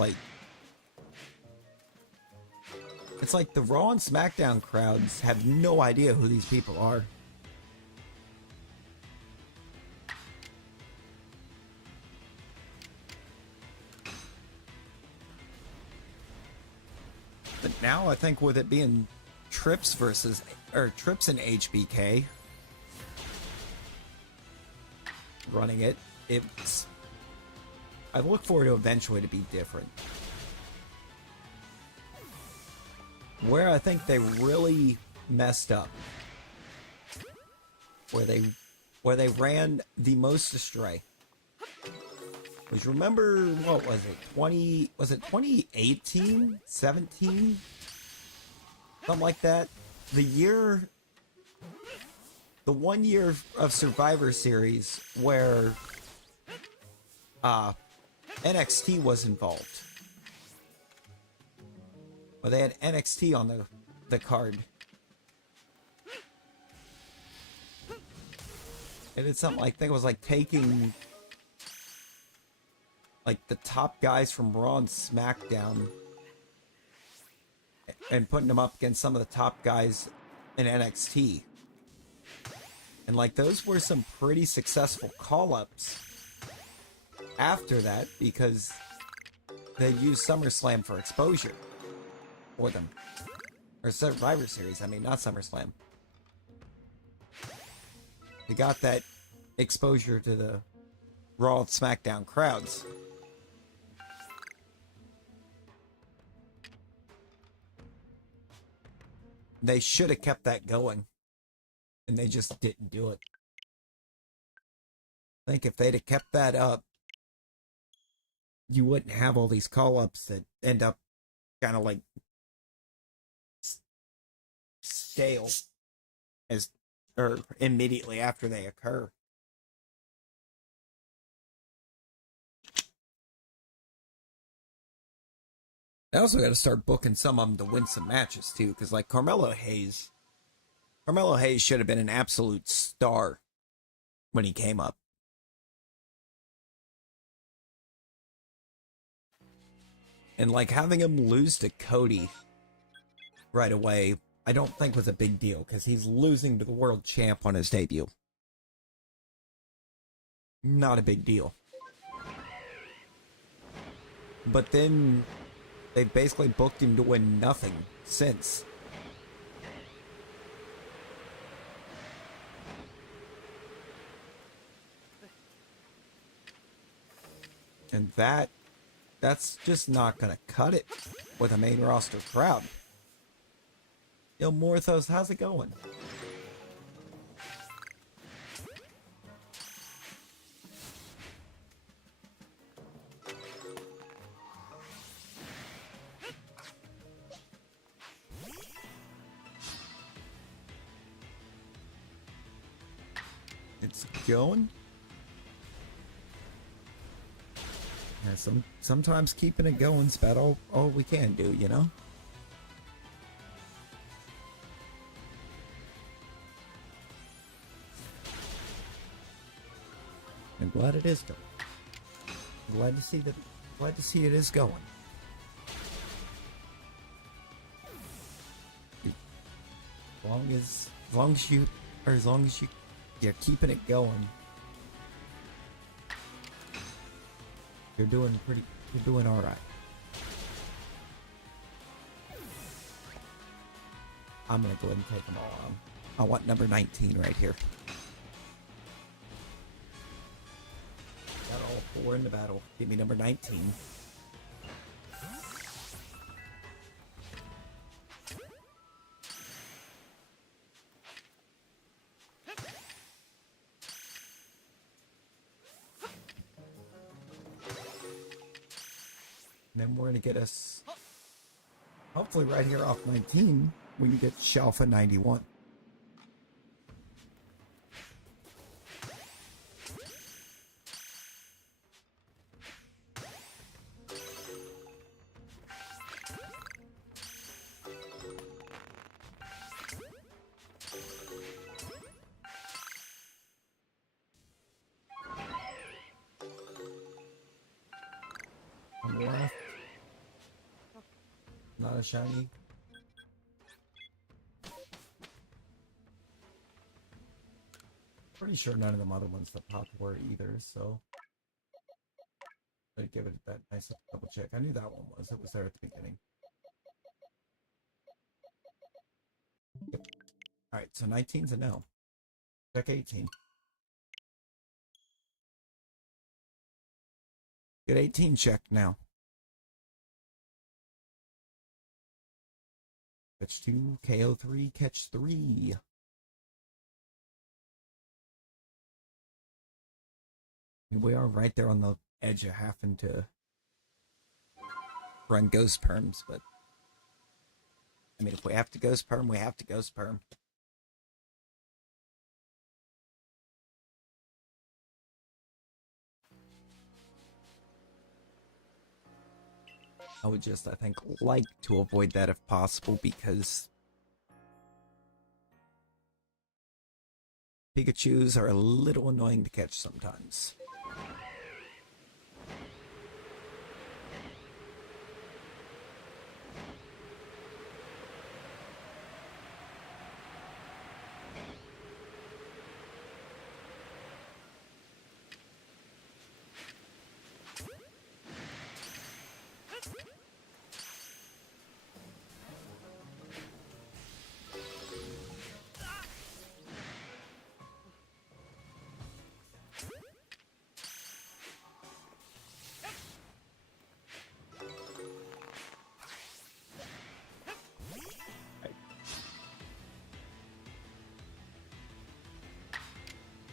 like the Raw and SmackDown crowds have no idea who these people are. But now I think with it being Trips and HBK running it, I look forward to eventually to be different. Where I think they really messed up, where they ran the most astray, was, remember, what was it, 2018, 17, something like that? The 1 year of Survivor Series where NXT was involved. Well, they had NXT on the card. And it's something like, I think it was like taking like the top guys from Raw and SmackDown and putting them up against some of the top guys in NXT. And like, those were some pretty successful call-ups after that, because they used SummerSlam for exposure for them. Or Survivor Series, I mean, not SummerSlam. They got that exposure to the Raw and SmackDown crowds. They should have kept that going, and they just didn't do it. I think if they'd have kept that up, you wouldn't have all these call-ups that end up kind of like stale or immediately after they occur. I also got to start booking some of them to win some matches too, because like Carmelo Hayes should have been an absolute star when he came up. And like having him lose to Cody right away, I don't think was a big deal because he's losing to the world champ on his debut. Not a big deal. But then they basically booked him to win nothing since. And that's just not gonna cut it with a main roster crowd. Yo, Morthos, how's it going? It's going. Yeah, sometimes keeping it going's about all we can do, you know? I'm glad it is going. I'm glad to see it is going. As long as you're keeping it going, you're doing all right. I'm gonna go ahead and take them all on. I want number 19 right here. Got all 4 in the battle. Give me number 19. And then we're going to get us, hopefully right here off 19, we can get Shalpha 91. On the left. Not a shiny. Pretty sure none of them other ones that popped were either, so I'd give it that nice double check. I knew that one was. It was there at the beginning. Yep. Alright, so 19's a no. Check 18. Get 18 checked now. Catch 2, KO 3, catch 3. And we are right there on the edge of having to run ghost perms, but I mean, if we have to ghost perm, we have to ghost perm. I would just, I think, like to avoid that if possible, because Pikachus are a little annoying to catch sometimes.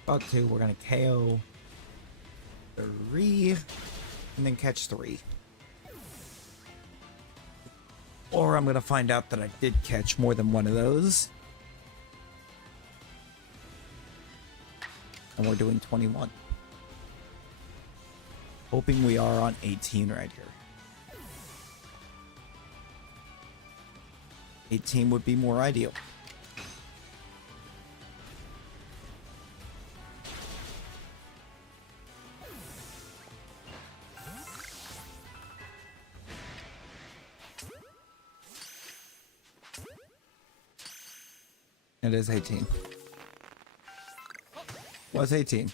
About 2, we're gonna KO 3 and then catch 3. Or I'm gonna find out that I did catch more than one of those. And we're doing 21. Hoping we are on 18 right here. 18 would be more ideal. It is 18. Was 18.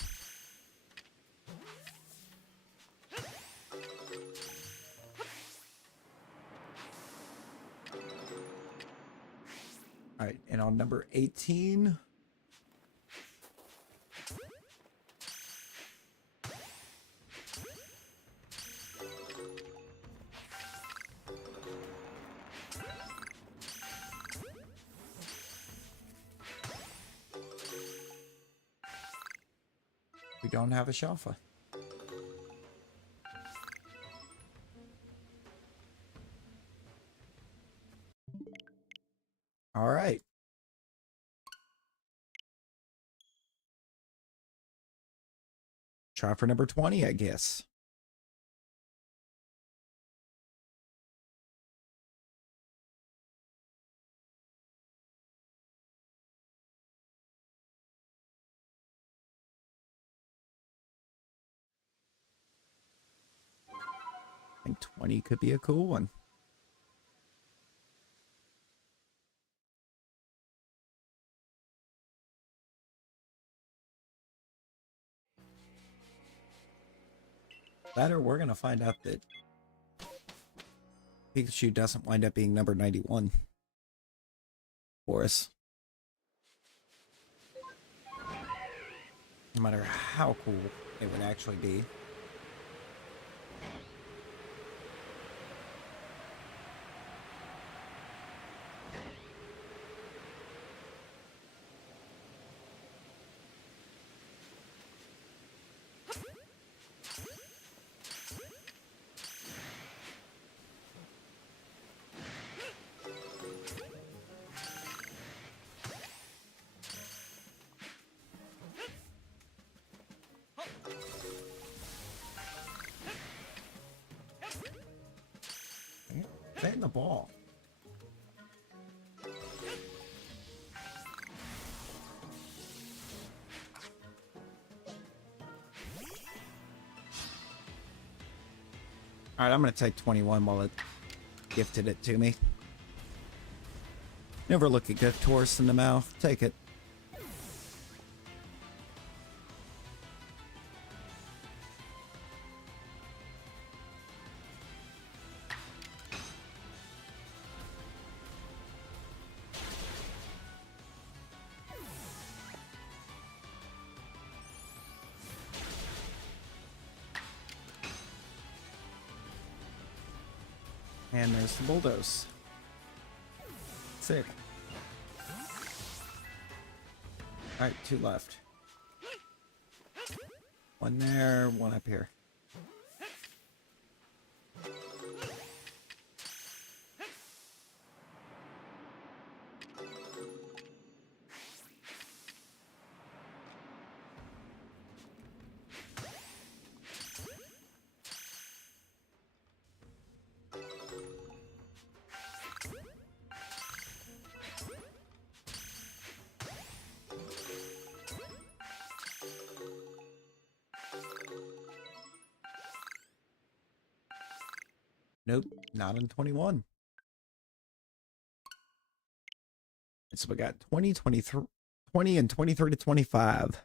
All right, and on number 18, we don't have a Shalpha. All right. Try for number 20, I guess. I think 20 could be a cool one. That or we're going to find out that Pikachu doesn't wind up being number 91 for us. No matter how cool it would actually be. Hitting the ball. All right, I'm going to take 21 while it gifted it to me. Never look a gift horse in the mouth. Take it. And there's the bulldoze. Sick. Alright, 2 left. One there, one up here. Nope, not in 21. So we got 20, 23, 20, and 23 to 25.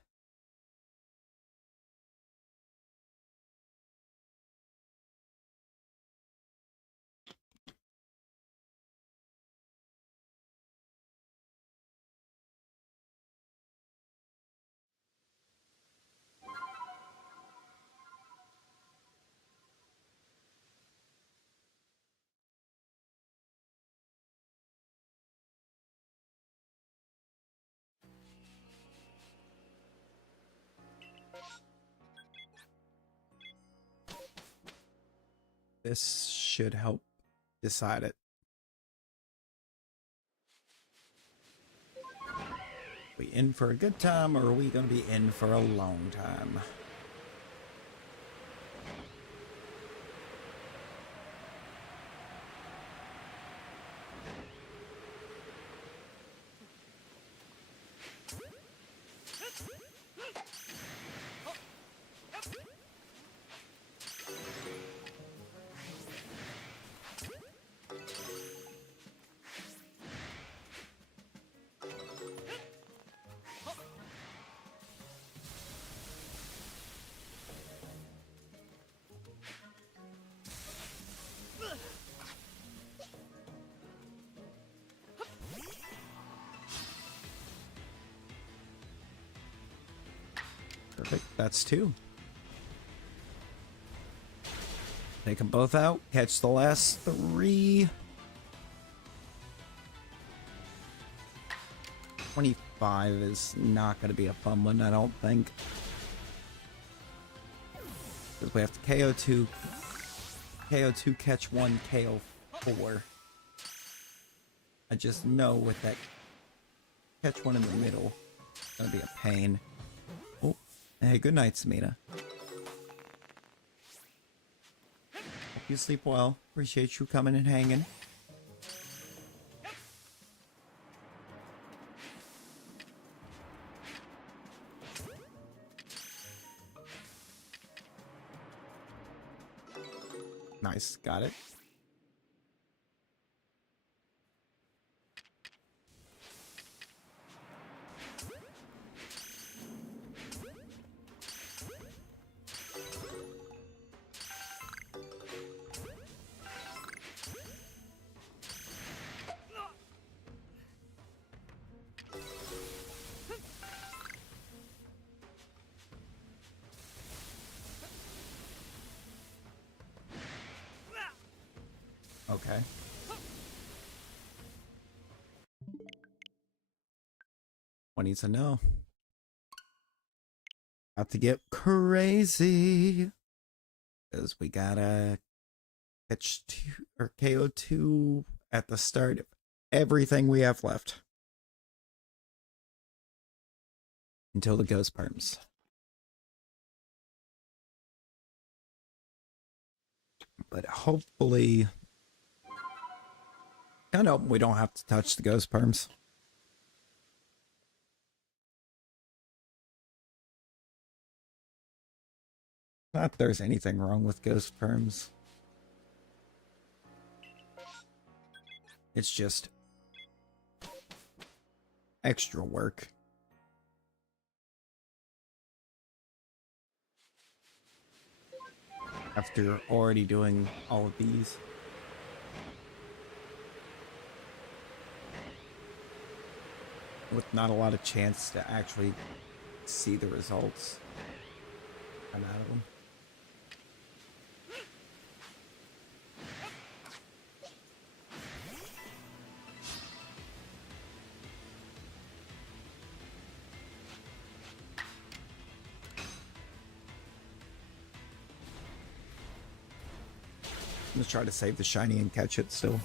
This should help decide it. We in for a good time, or are we going to be in for a long time? Perfect. That's 2. Take them both out. Catch the last 3. 25 is not going to be a fun one, I don't think. Because we have to KO 2. KO 2, catch 1, KO 4. I just know with that catch 1 in the middle, it's going to be a pain. Oh, hey, good night, Samina. Hope you sleep well. Appreciate you coming and hanging. Nice, got it. Okay. What needs to know? About to get crazy. Because we gotta catch 2 or KO 2 at the start of everything we have left. Until the ghost perms. But hopefully... I know we don't have to touch the ghost perms. Not that there's anything wrong with ghost perms. It's just extra work. After already doing all of these. With not a lot of chance to actually see the results come out of them. I'm gonna try to save the shiny and catch it still.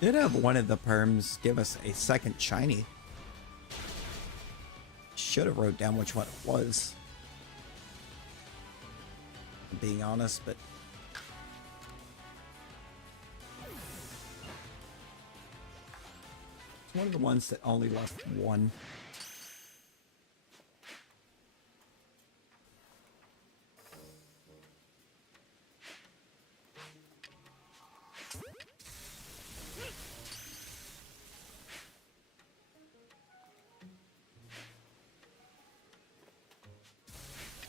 Did have one of the perms give us a second shiny. Should have wrote down which one it was. I'm being honest, but it's one of the ones that only left 1.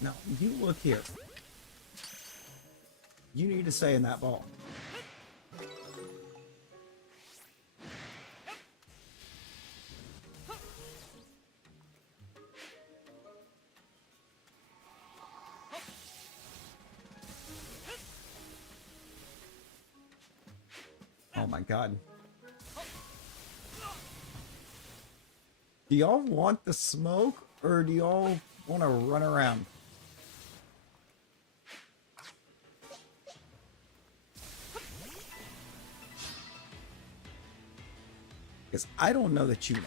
Now, you look here. You need to stay in that ball. Oh my god. Do y'all want the smoke, or do y'all want to run around? Because I don't know that you know.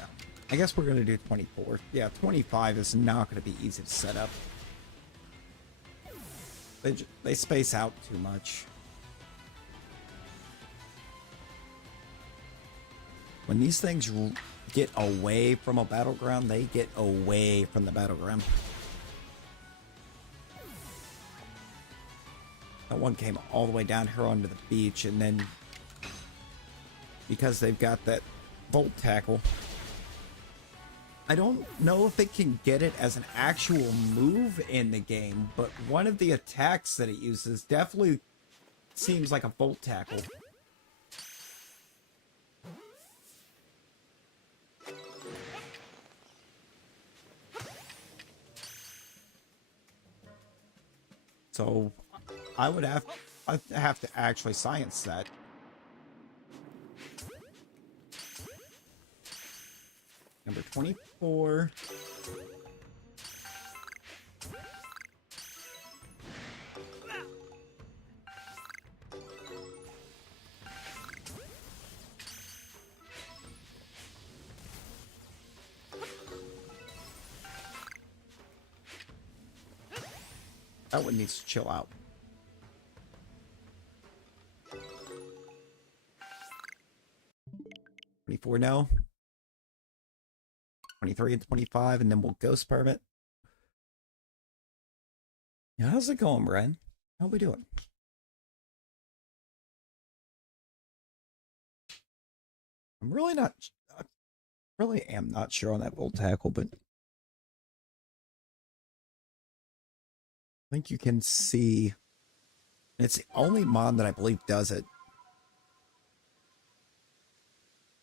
I guess we're going to do 24. Yeah, 25 is not going to be easy to set up. They space out too much. When these things get away from a battleground, they get away from the battleground. That one came all the way down here onto the beach, and then because they've got that Volt Tackle, I don't know if it can get it as an actual move in the game, but one of the attacks that it uses definitely seems like a Volt Tackle. So I'd have to actually science that. Number 24. That one needs to chill out. $24 now. 23 and 25, and then we'll ghost permit. Yeah, how's it going, Brian? How we doing? I'm really not, I really am not sure on that Volt Tackle, but I think you can see it's the only mod that I believe does it.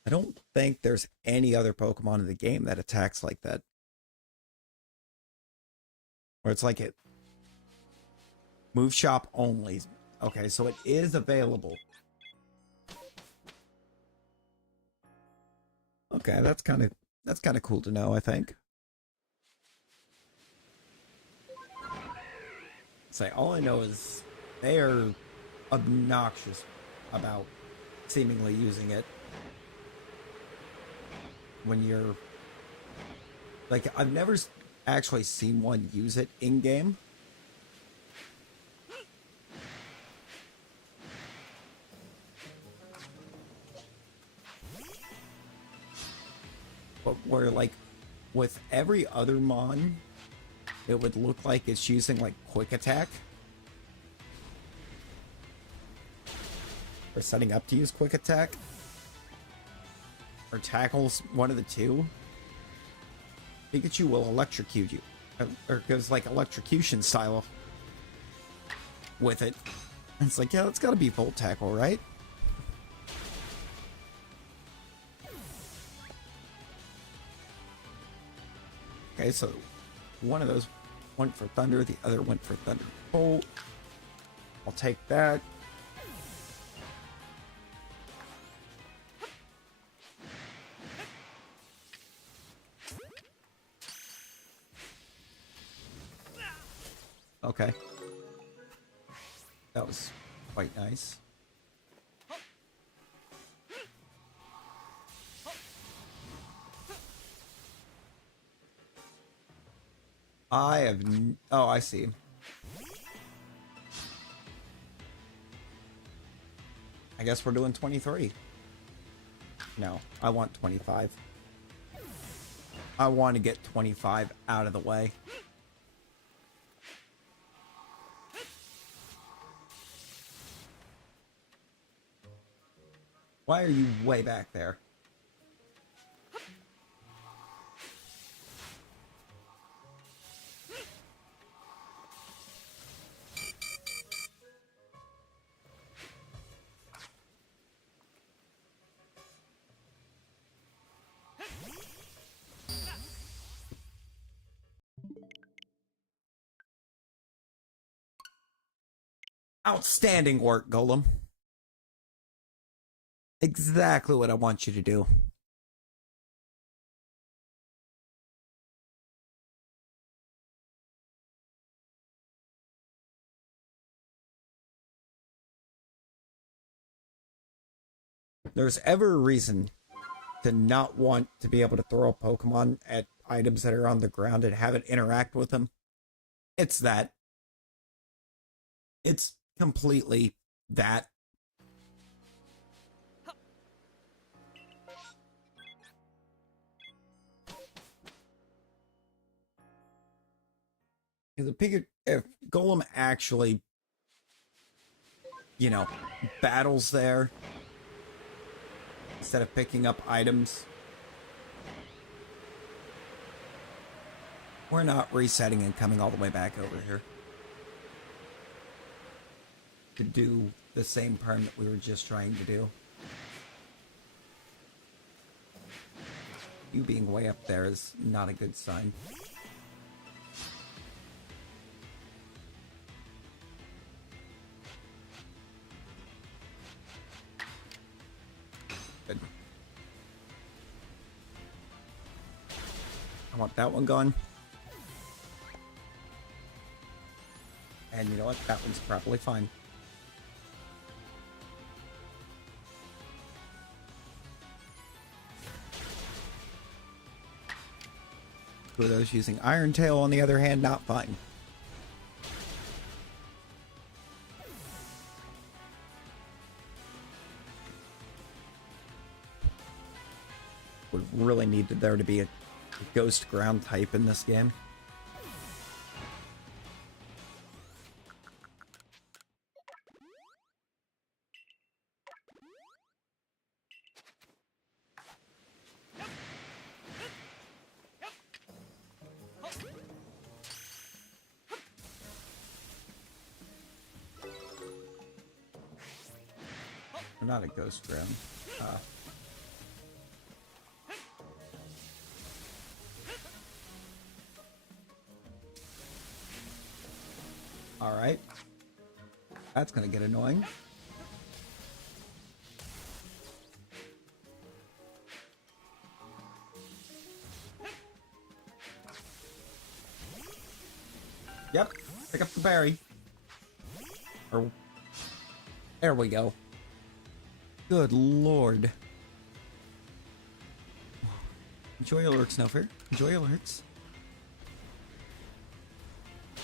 I don't think there's any other Pokemon in the game that attacks like that. Where it's like it move shop only. Okay, so it is available. Okay, that's kind of cool to know, I think. Say all I know is they are obnoxious about seemingly using it when you're like, I've never actually seen one use it in game. But where like with every other mon, it would look like it's using like quick attack or setting up to use quick attack or tackles, one of the two. Pikachu will electrocute you, or goes like electrocution style with it. And it's like, yeah, that's got to be Volt Tackle, right? Okay, so one of those went for Thunder, the other went for Thunderbolt. I'll take that. Okay. That was quite nice. I have... Oh, I see. I guess we're doing 23. No, I want 25. I want to get 25 out of the way. Why are you way back there? Outstanding work, Golem. Exactly what I want you to do. There's ever a reason to not want to be able to throw a Pokemon at items that are on the ground and have it interact with them. It's that. It's completely that. If Golem actually, you know, battles there instead of picking up items, we're not resetting and coming all the way back over here to do the same perm that we were just trying to do. You being way up there is not a good sign. want that one gone. And you know what? That one's probably fine. Kudos using Iron Tail, on the other hand, not fine. Would really needed there to be a ghost ground type in this game. Not a ghost ground. Alright. That's gonna get annoying. Yep. Pick up the berry. Or... There we go. Good lord. Enjoy alerts, no fear. Enjoy alerts.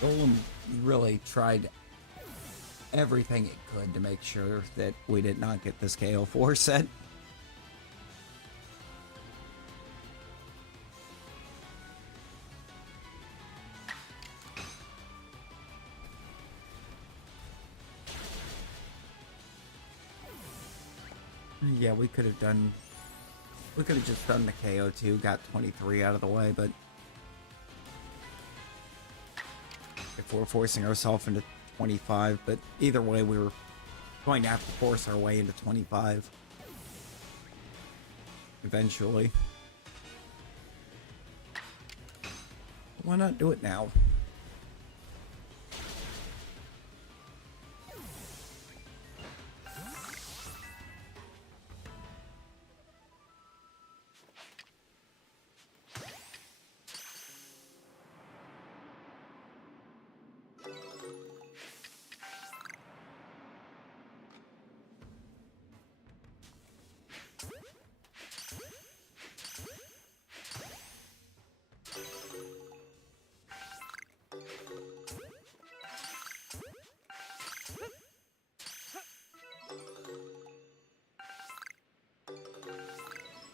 Golem really tried everything it could to make sure that we did not get this KO4 set. Yeah, we could have just done the KO2, got 23 out of the way, but if we're forcing ourselves into 25, but either way, we were going to have to force our way into 25 eventually. Why not do it now?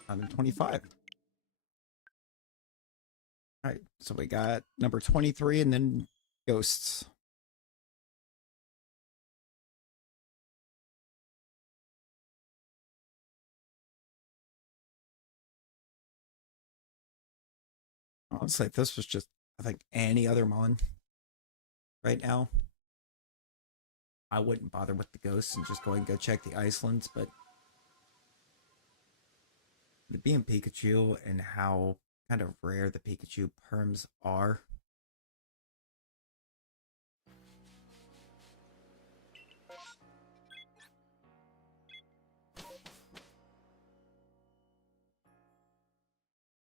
I'm in 25. Alright, so we got number 23 and then ghosts. Honestly, if this was just, I think, any other mon right now, I wouldn't bother with the ghosts and just go and go check the Icelands, but the being Pikachu and how kind of rare the Pikachu perms are.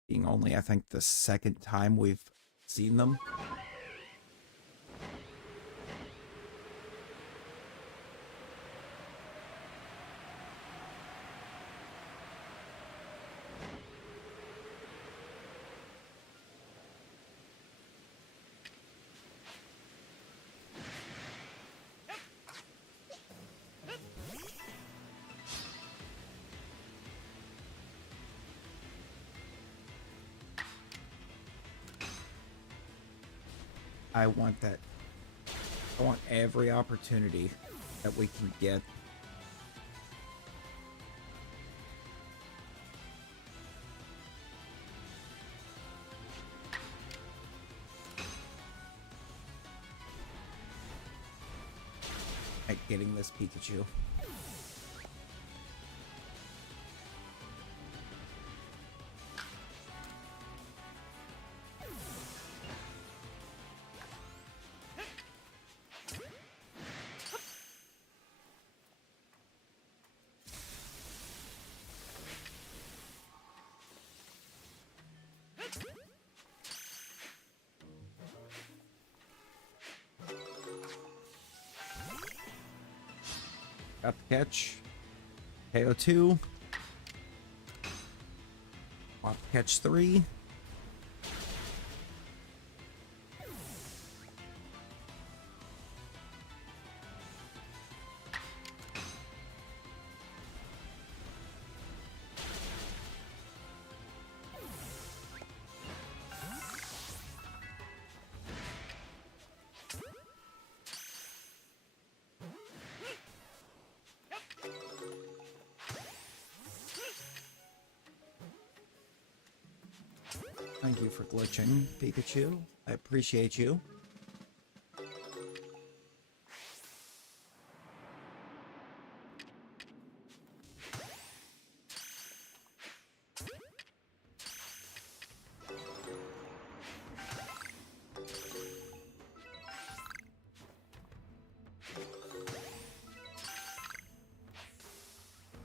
Being only, I think, the second time we've seen them. I want that. I want every opportunity that we can get. At getting this Pikachu. Got the catch. KO2. Got the catch 3. Thank you for glitching, Pikachu. I appreciate you.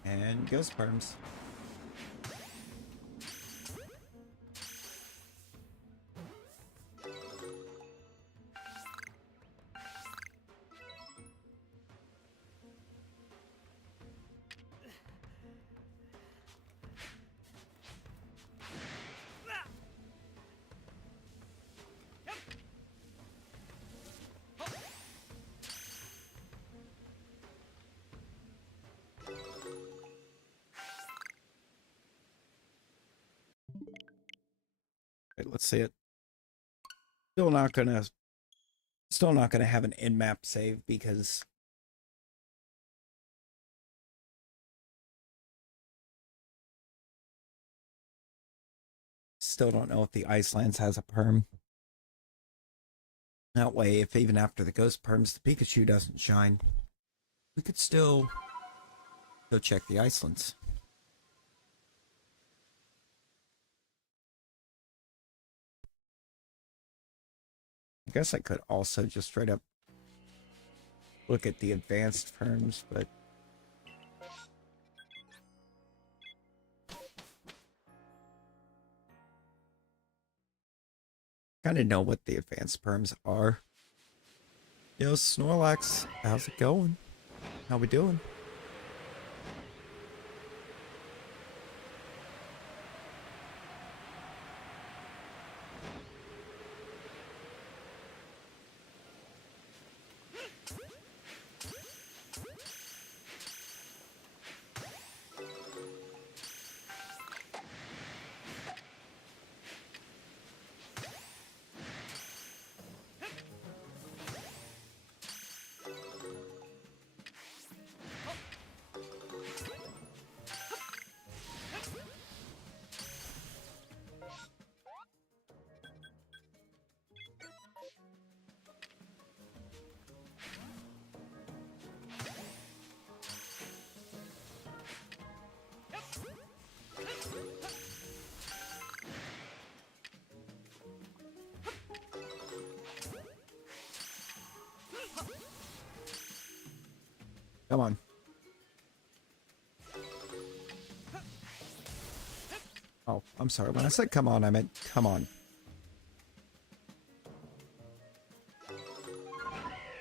And ghost perms. Right, let's see it. Still not gonna have an in-map save because still don't know if the Icelands has a perm. That way, if even after the ghost perms the Pikachu doesn't shine, we could still go check the Icelands. I guess I could also just straight up look at the advanced perms, but kind of know what the advanced perms are. Yo, Snorlax, how's it going? How we doing? Come on. Oh, I'm sorry. When I said come on, I meant come on.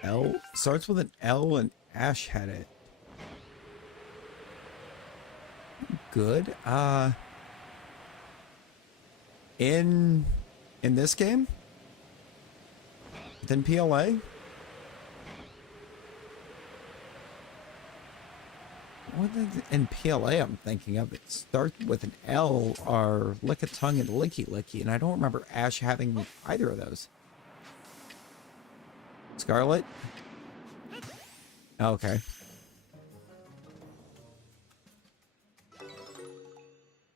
L starts with an L and Ash had it. Good. In this game? Within PLA? What in PLA I'm thinking of? It starts with an L, are Lickitung and Licky Licky, and I don't remember Ash having either of those. Scarlet? Okay.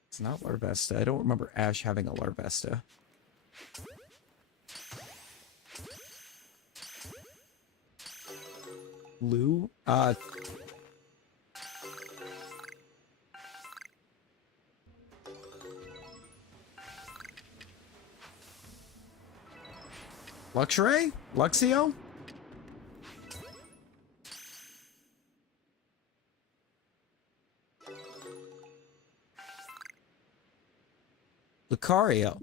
It's not Larvesta. I don't remember Ash having a Larvesta. Lou? Luxray? Luxio? Lucario.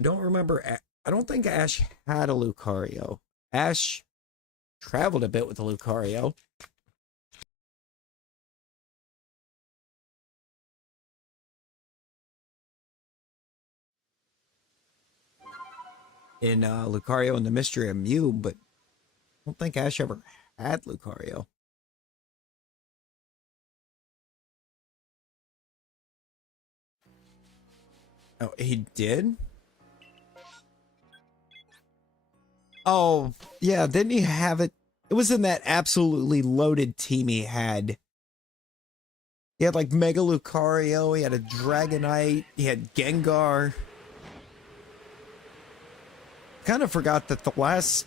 I don't remember. I don't think Ash had a Lucario. Ash traveled a bit with a Lucario. In Lucario and the Mystery of Mew, but I don't think Ash ever had Lucario. Oh, he did? Oh, yeah, didn't he have it? It was in that absolutely loaded team he had. He had like Mega Lucario, he had a Dragonite, he had Gengar. Kind of forgot that the last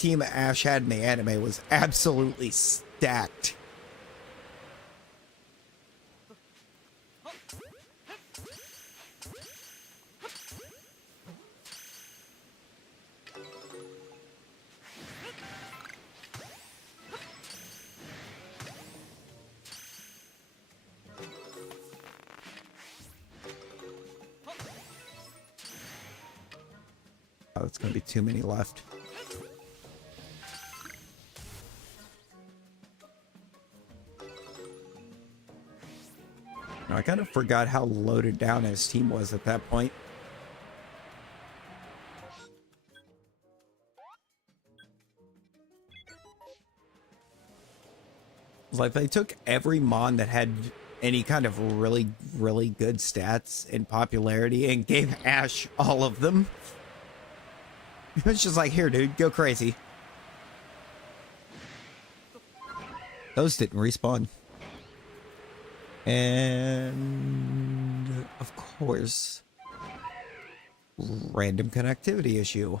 team Ash had in the anime was absolutely stacked. Oh, it's going to be too many left. I kind of forgot how loaded down his team was at that point. It's like they took every Mon that had any kind of really, really good stats and popularity and gave Ash all of them. It's just like, here, dude, go crazy. Those didn't respawn. And of course, random connectivity issue.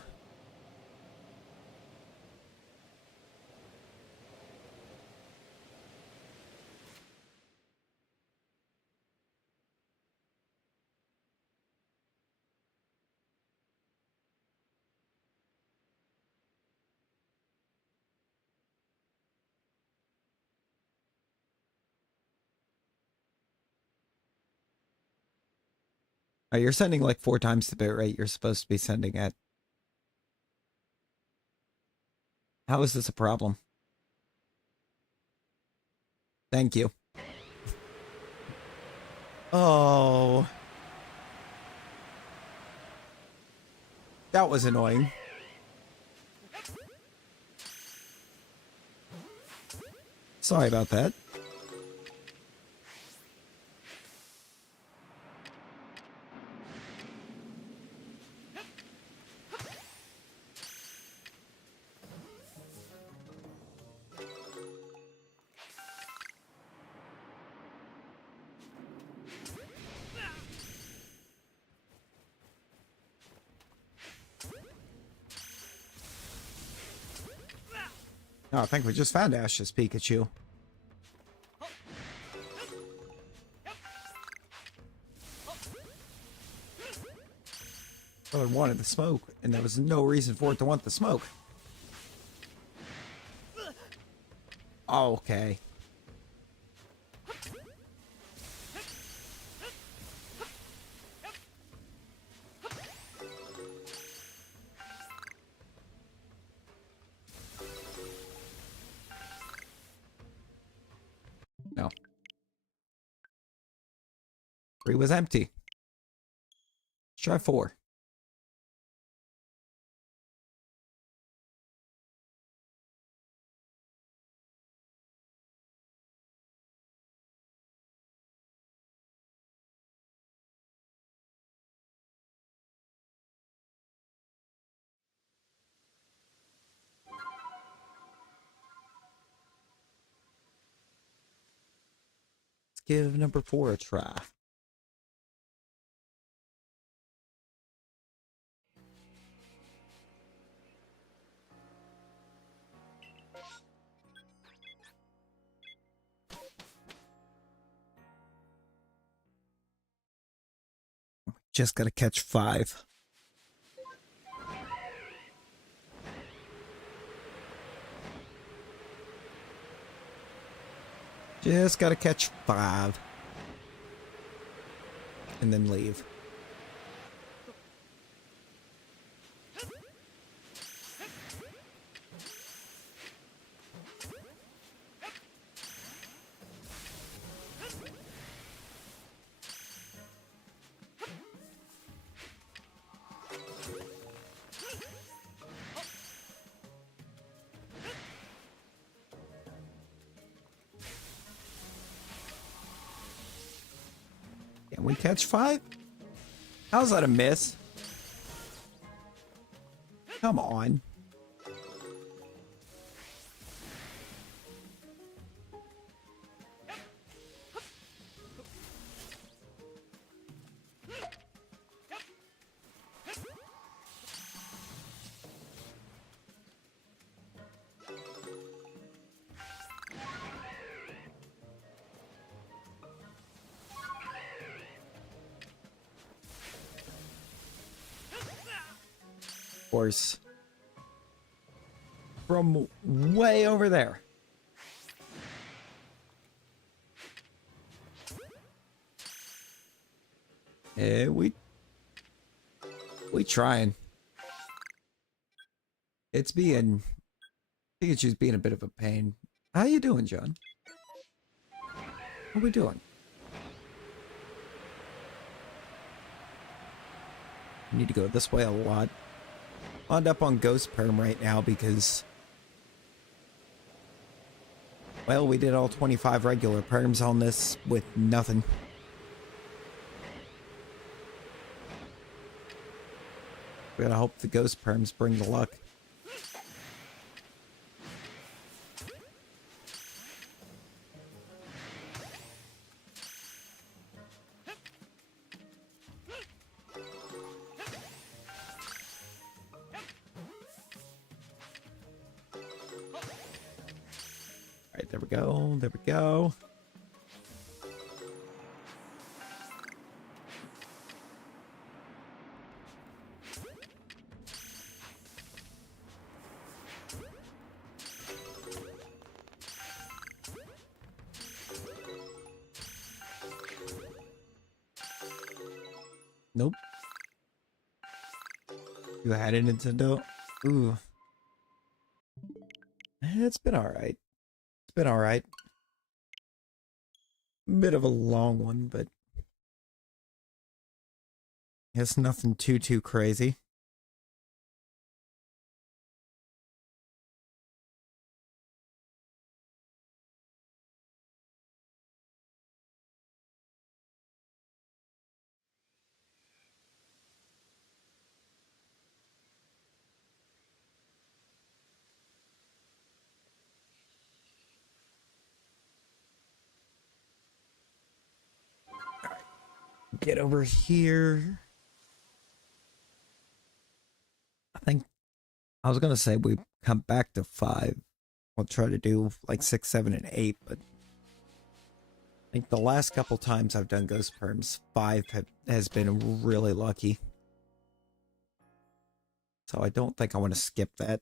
You're sending like 4 times the bit rate you're supposed to be sending at. How is this a problem? Thank you. Oh. That was annoying. Sorry about that. Oh, I think we just found Ash's Pikachu. Well, it wanted the smoke, and there was no reason for it to want the smoke. Oh, okay. No. 3 was empty. Let's try 4. Let's give number 4 a try. Just gotta catch 5. Just gotta catch 5. And then leave. we catch 5? How's that a miss? Come on. Of course. From way over there. We trying. It's Pikachu's being a bit of a pain. How you doing, John? What are we doing? I need to go this way a lot. I'm up on Ghost Perm right now because, well, we did all 25 regular perms on this with nothing. We gotta hope the Ghost Perms bring the luck. Alright, there we go. There we go. Nope. You had a Nintendo? Ooh. It's been alright. It's been alright. Bit of a long one, but it's nothing too crazy. Get over here. I think I was gonna say we come back to 5. We'll try to do like 6, 7, and 8, but I think the last couple times I've done Ghost Perms, 5 has been really lucky. So I don't think I want to skip that.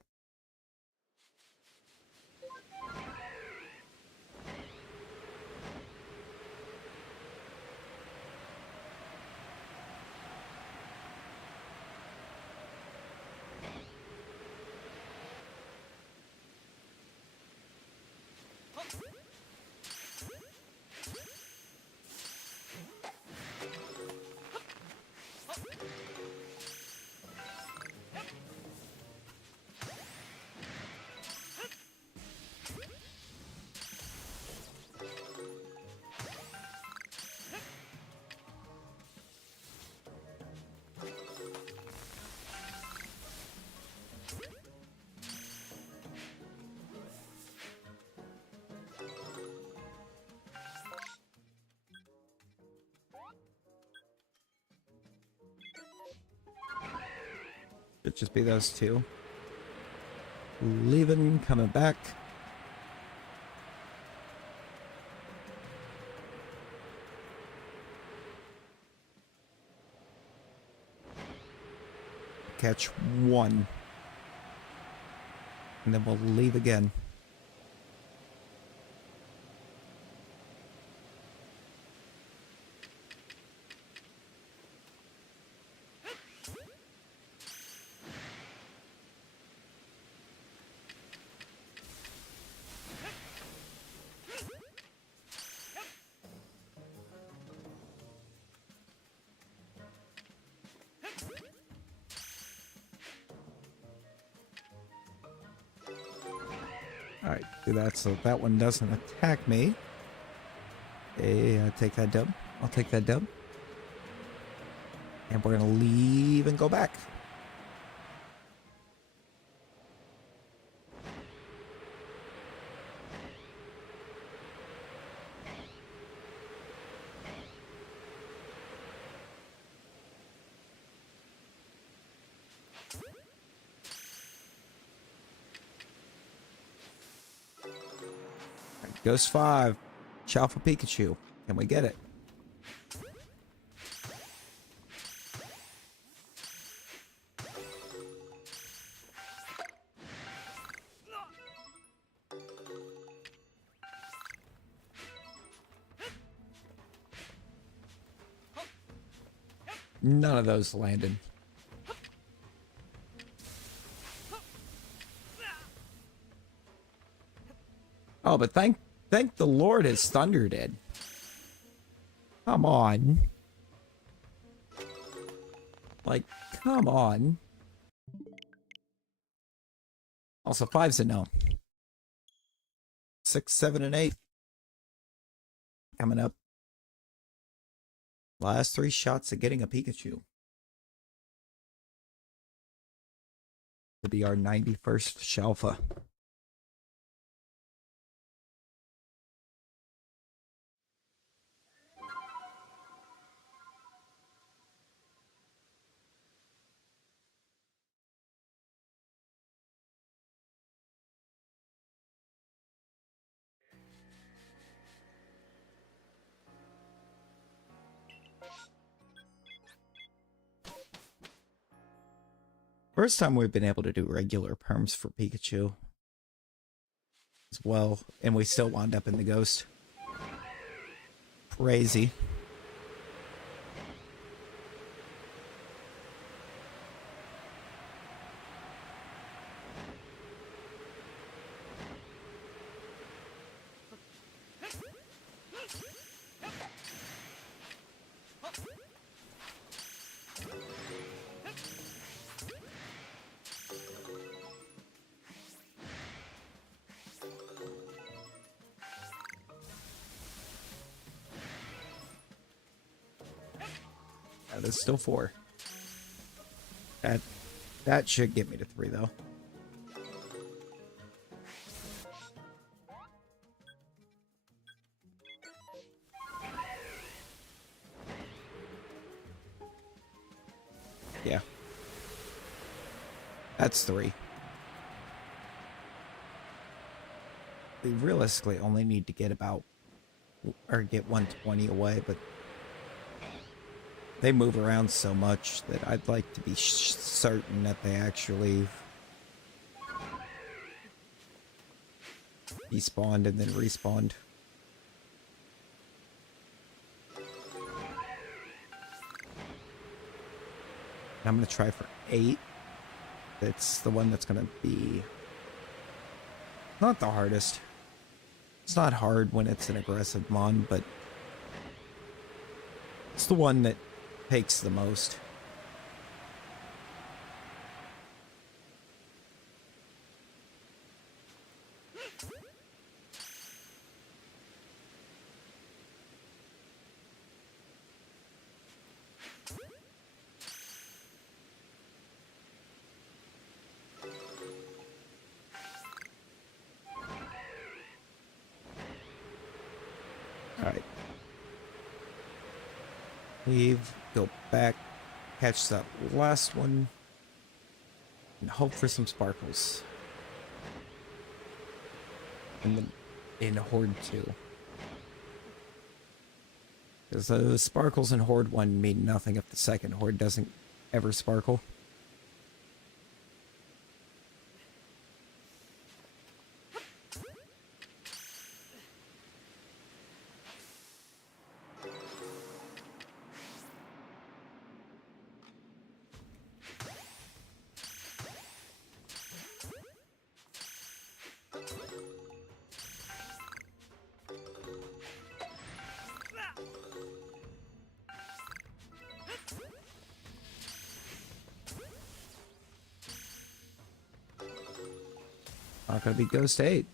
It'd just be those two. Leaving, coming back. Catch 1. And then we'll leave again. Alright, do that so that one doesn't attack me. Hey, I'll take that dub. I'll take that dub. And we're going to leave and go back. Ghost 5, Shalpha Pikachu. Can we get it? None of those landed. Oh, but thank the Lord his thunder did. Come on. Like, come on. Also, 5's a no. 6, 7, and 8. Coming up. Last 3 shots at getting a Pikachu. To be our 91st Shalpha. First time we've been able to do regular perms for Pikachu as well, and we still wound up in the ghost. Crazy. There's still 4. That should get me to 3 though. Yeah. That's 3. We realistically only need to get about, or get 120 away, but they move around so much that I'd like to be certain that they actually despawned and then respawned. I'm going to try for 8. That's the one that's going to be not the hardest. It's not hard when it's an aggressive mon, but it's the one that takes the most. Alright. Leave, go back, catch that last one, and hope for some sparkles. And then in Horde 2. Because the sparkles in Horde 1 mean nothing if the second Horde doesn't ever sparkle. Not gonna be Ghost 8.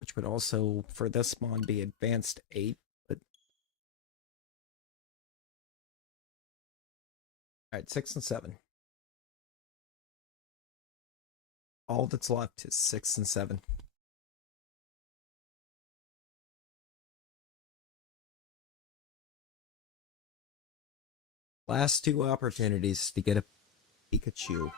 Which would also, for this mon, be Advanced 8, but Alright, 6 and 7. All that's left is 6 and 7. Last two opportunities to get a Pikachu.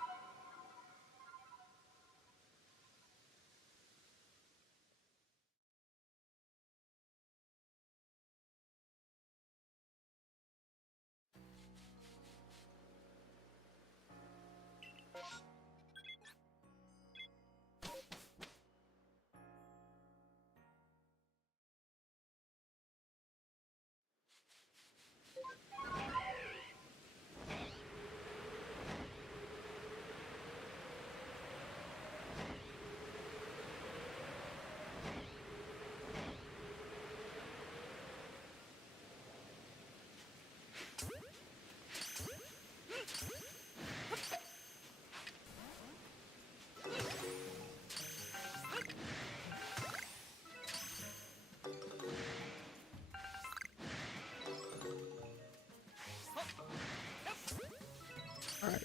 Alright.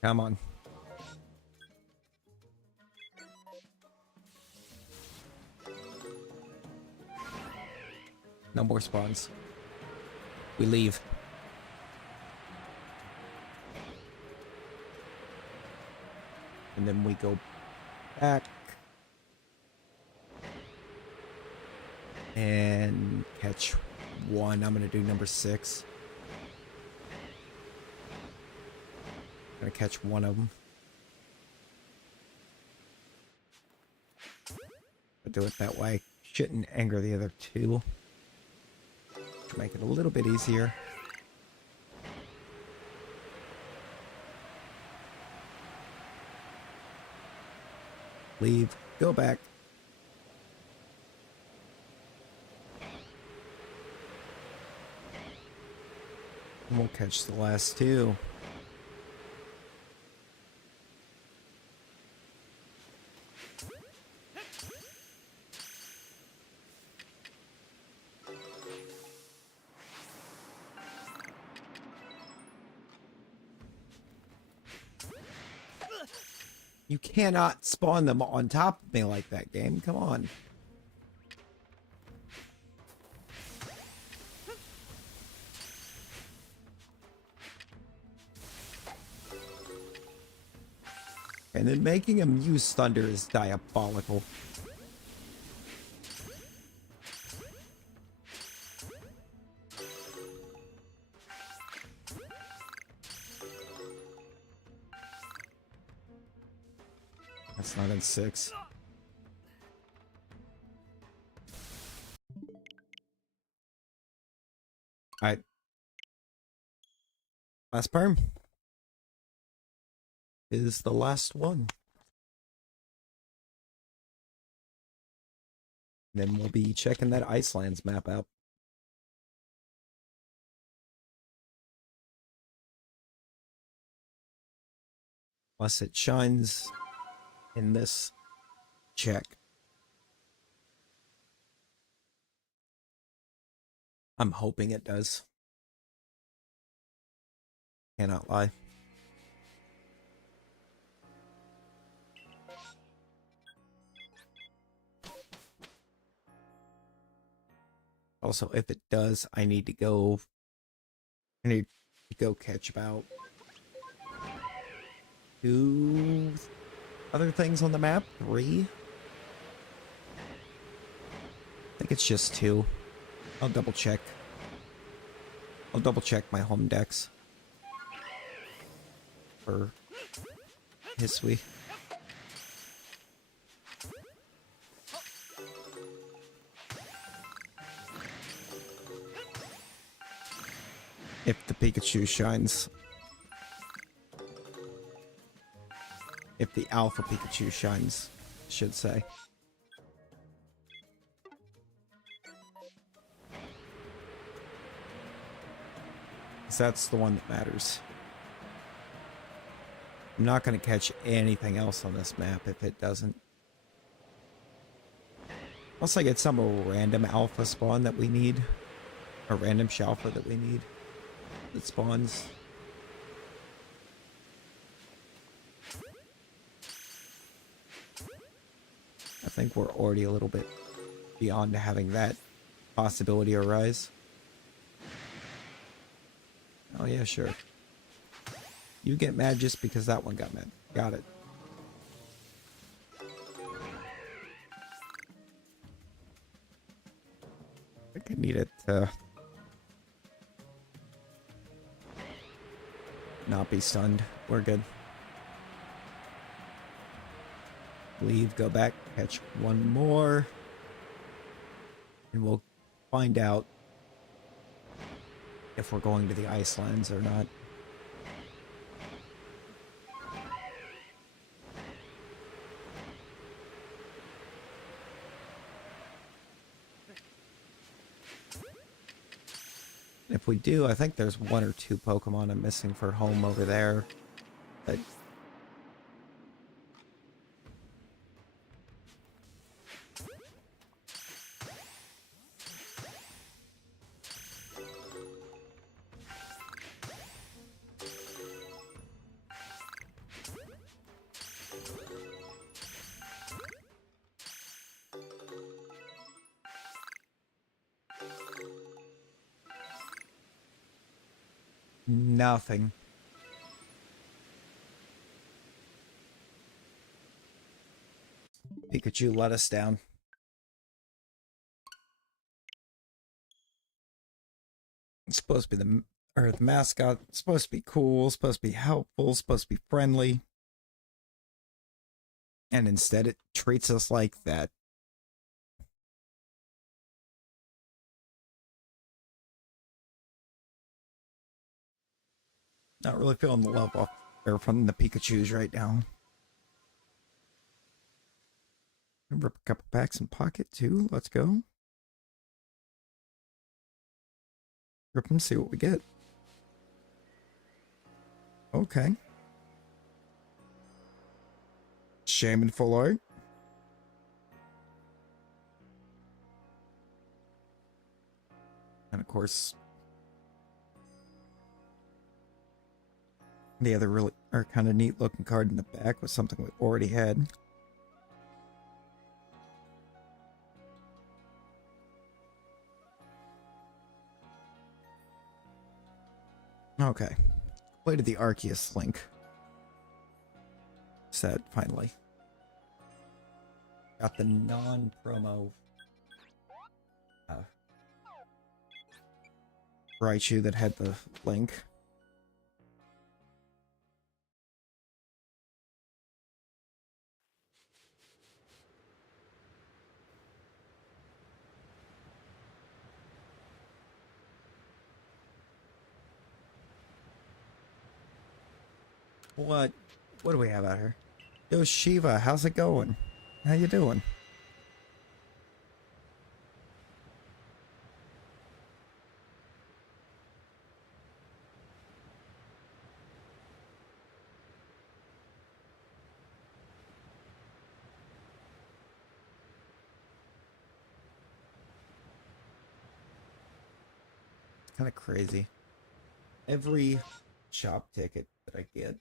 Come on. No more spawns. We leave. And then we go back. And catch one. I'm going to do number 6. Gonna catch one of them. I'll do it that way. Shouldn't anger the other two. To make it a little bit easier. Leave. Go back. And we'll catch the last two. You cannot spawn them on top of me like that, game. Come on. And then making him use thunder is diabolical. That's not in 6. Alright. Last perm is the last one. And then we'll be checking that Icelands map out. Unless it shines in this check. I'm hoping it does. Cannot lie. Also, if it does, I need to go catch about 2 other things on the map. 3? I think it's just 2. I'll double check. I'll double check my home decks for Hisui. If the Pikachu shines. If the Alpha Pikachu shines, I should say. Because that's the one that matters. I'm not going to catch anything else on this map if it doesn't. Unless I get some random Alpha spawn that we need. Or random Shalpha that we need. That spawns. I think we're already a little bit beyond having that possibility arise. Oh yeah, sure. You get mad just because that one got mad. Got it. I think I need it to not be stunned. We're good. Leave, go back, catch one more. And we'll find out if we're going to the Icelands or not. If we do, I think there's one or two Pokemon I'm missing for home over there. But nothing. Pikachu let us down. It's supposed to be the mascot. It's supposed to be cool. It's supposed to be helpful. It's supposed to be friendly. And instead it treats us like that. Not really feeling the love off or from the Pikachus right now. Rip a couple packs in pocket too. Let's go. Rip them, see what we get. Okay. Shaman full art. And of course, the other really kind of neat looking card in the back was something we already had. Okay. Completed the Arceus link set finally. Got the non-promo Raichu that had the link. What do we have out here? Yo, Shiva, how's it going? How you doing? It's kind of crazy. Every shop ticket that I get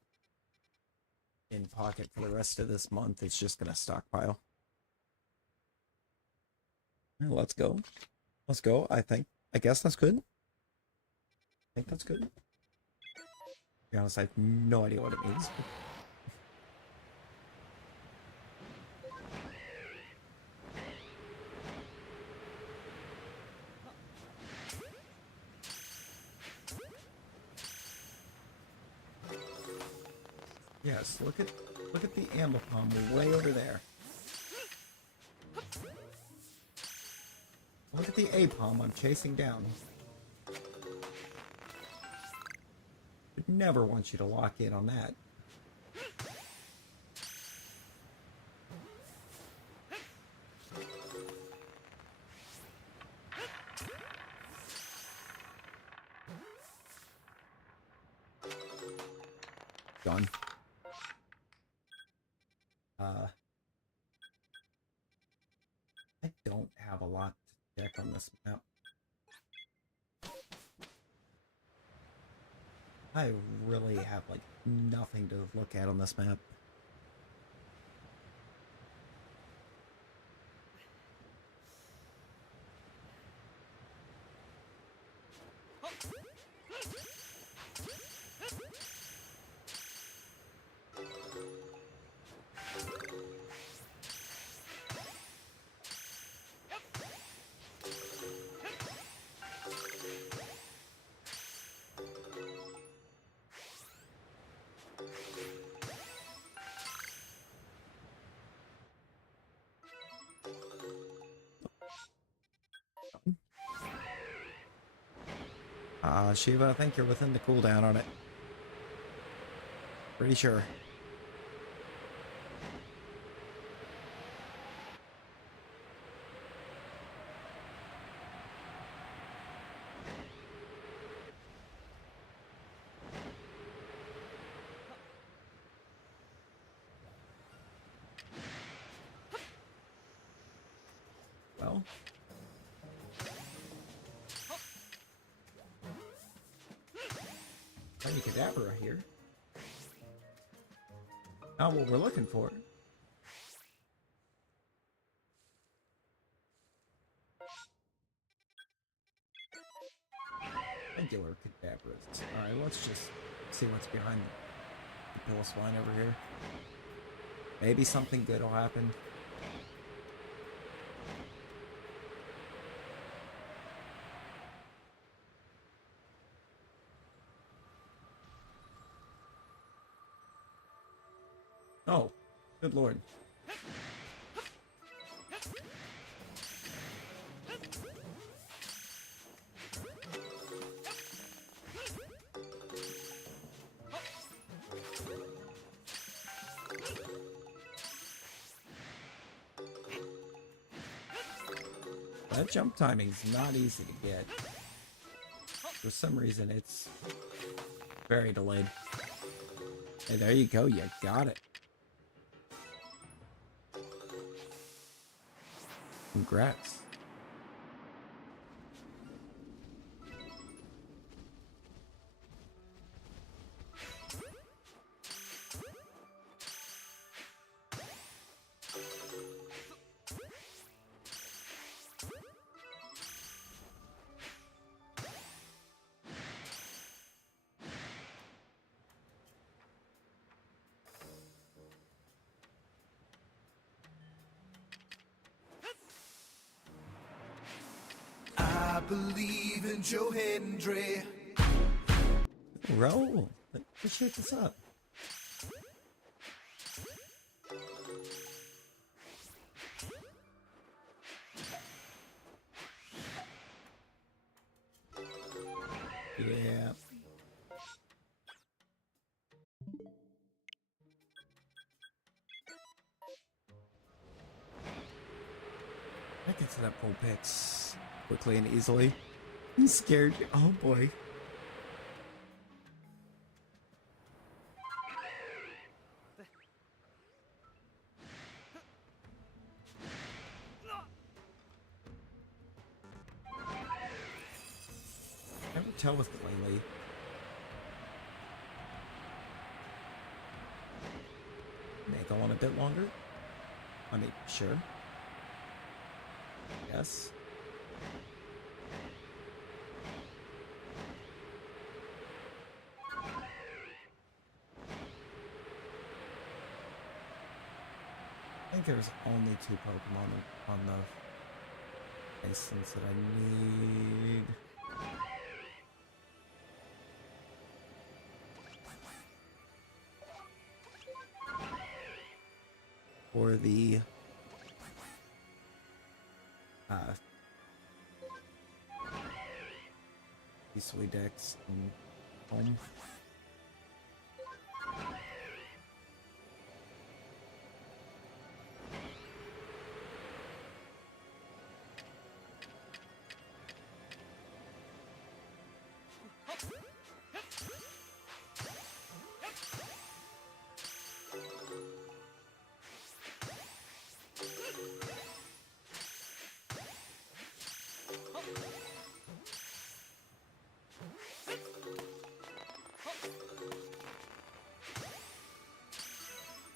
in pocket for the rest of this month is just gonna stockpile. Let's go. Let's go. I guess that's good. I think that's good. To be honest, I have no idea what it means. Yes, look at the Ambipom way over there. Look at the Apom I'm chasing down. Would never want you to lock in on that. Done. I don't have a lot to check on this map. I really have like nothing to look at on this map. Shiva, I think you're within the cooldown on it. Pretty sure. Well. Tiny Kadabra here. Not what we're looking for. Regular Kadabras. Alright, let's just see what's behind the pill swine over here. Maybe something good will happen. Oh, good lord. That jump timing is not easy to get. For some reason, it's very delayed. Hey, there you go. You got it. Congrats. I believe in Joe Hendry. Roll. Let's shake this up. Yeah. I get to that full picks quickly and easily. I'm scared. Oh boy. Never tell with Clayley. May go on a bit longer. I mean, sure. Yes. I think there's only 2 Pokemon on the instance that I need. For the Eastly Dex and home.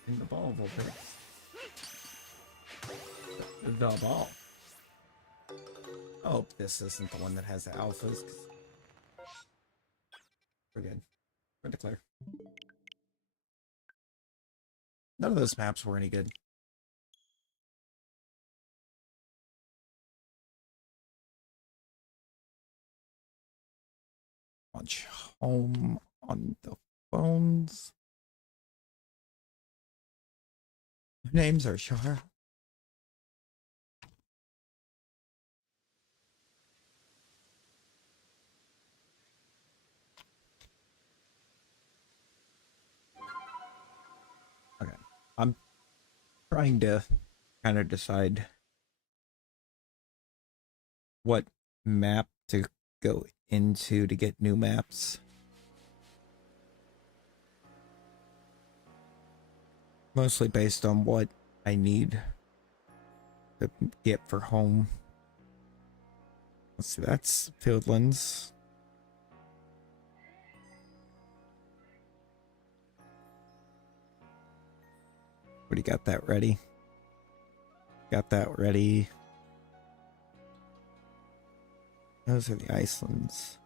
In the ball will fix. The ball. Oh, this isn't the one that has the alphas. We're good. We're declare. None of those maps were any good. Launch home on the phones. Names are Shar. I'm trying to kind of decide what map to go into to get new maps. Mostly based on what I need to get for home. Let's see, that's Fieldlands. Already got that ready. Got that ready. Those are the Icelands.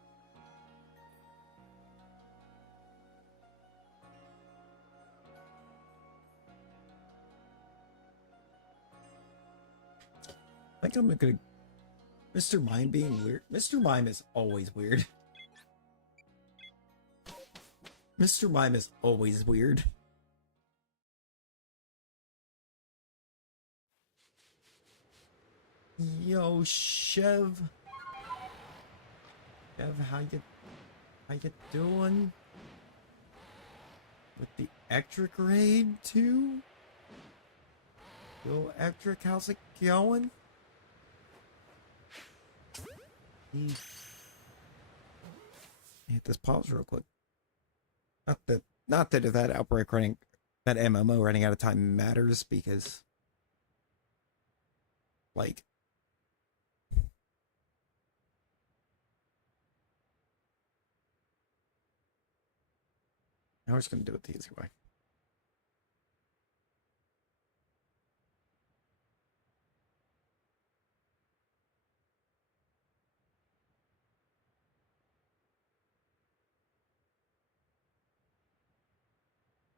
I think I'm gonna... Mr. Mime being weird. Mr. Mime is always weird. Mr. Mime is always weird. Yo, Chev. Chev, how you doing? With the Ectric raid too? Yo, Ectric, how's it going? Hit this pause real quick. Not that if that outbreak running, that MMO running out of time matters, because like now we're just gonna do it the easy way.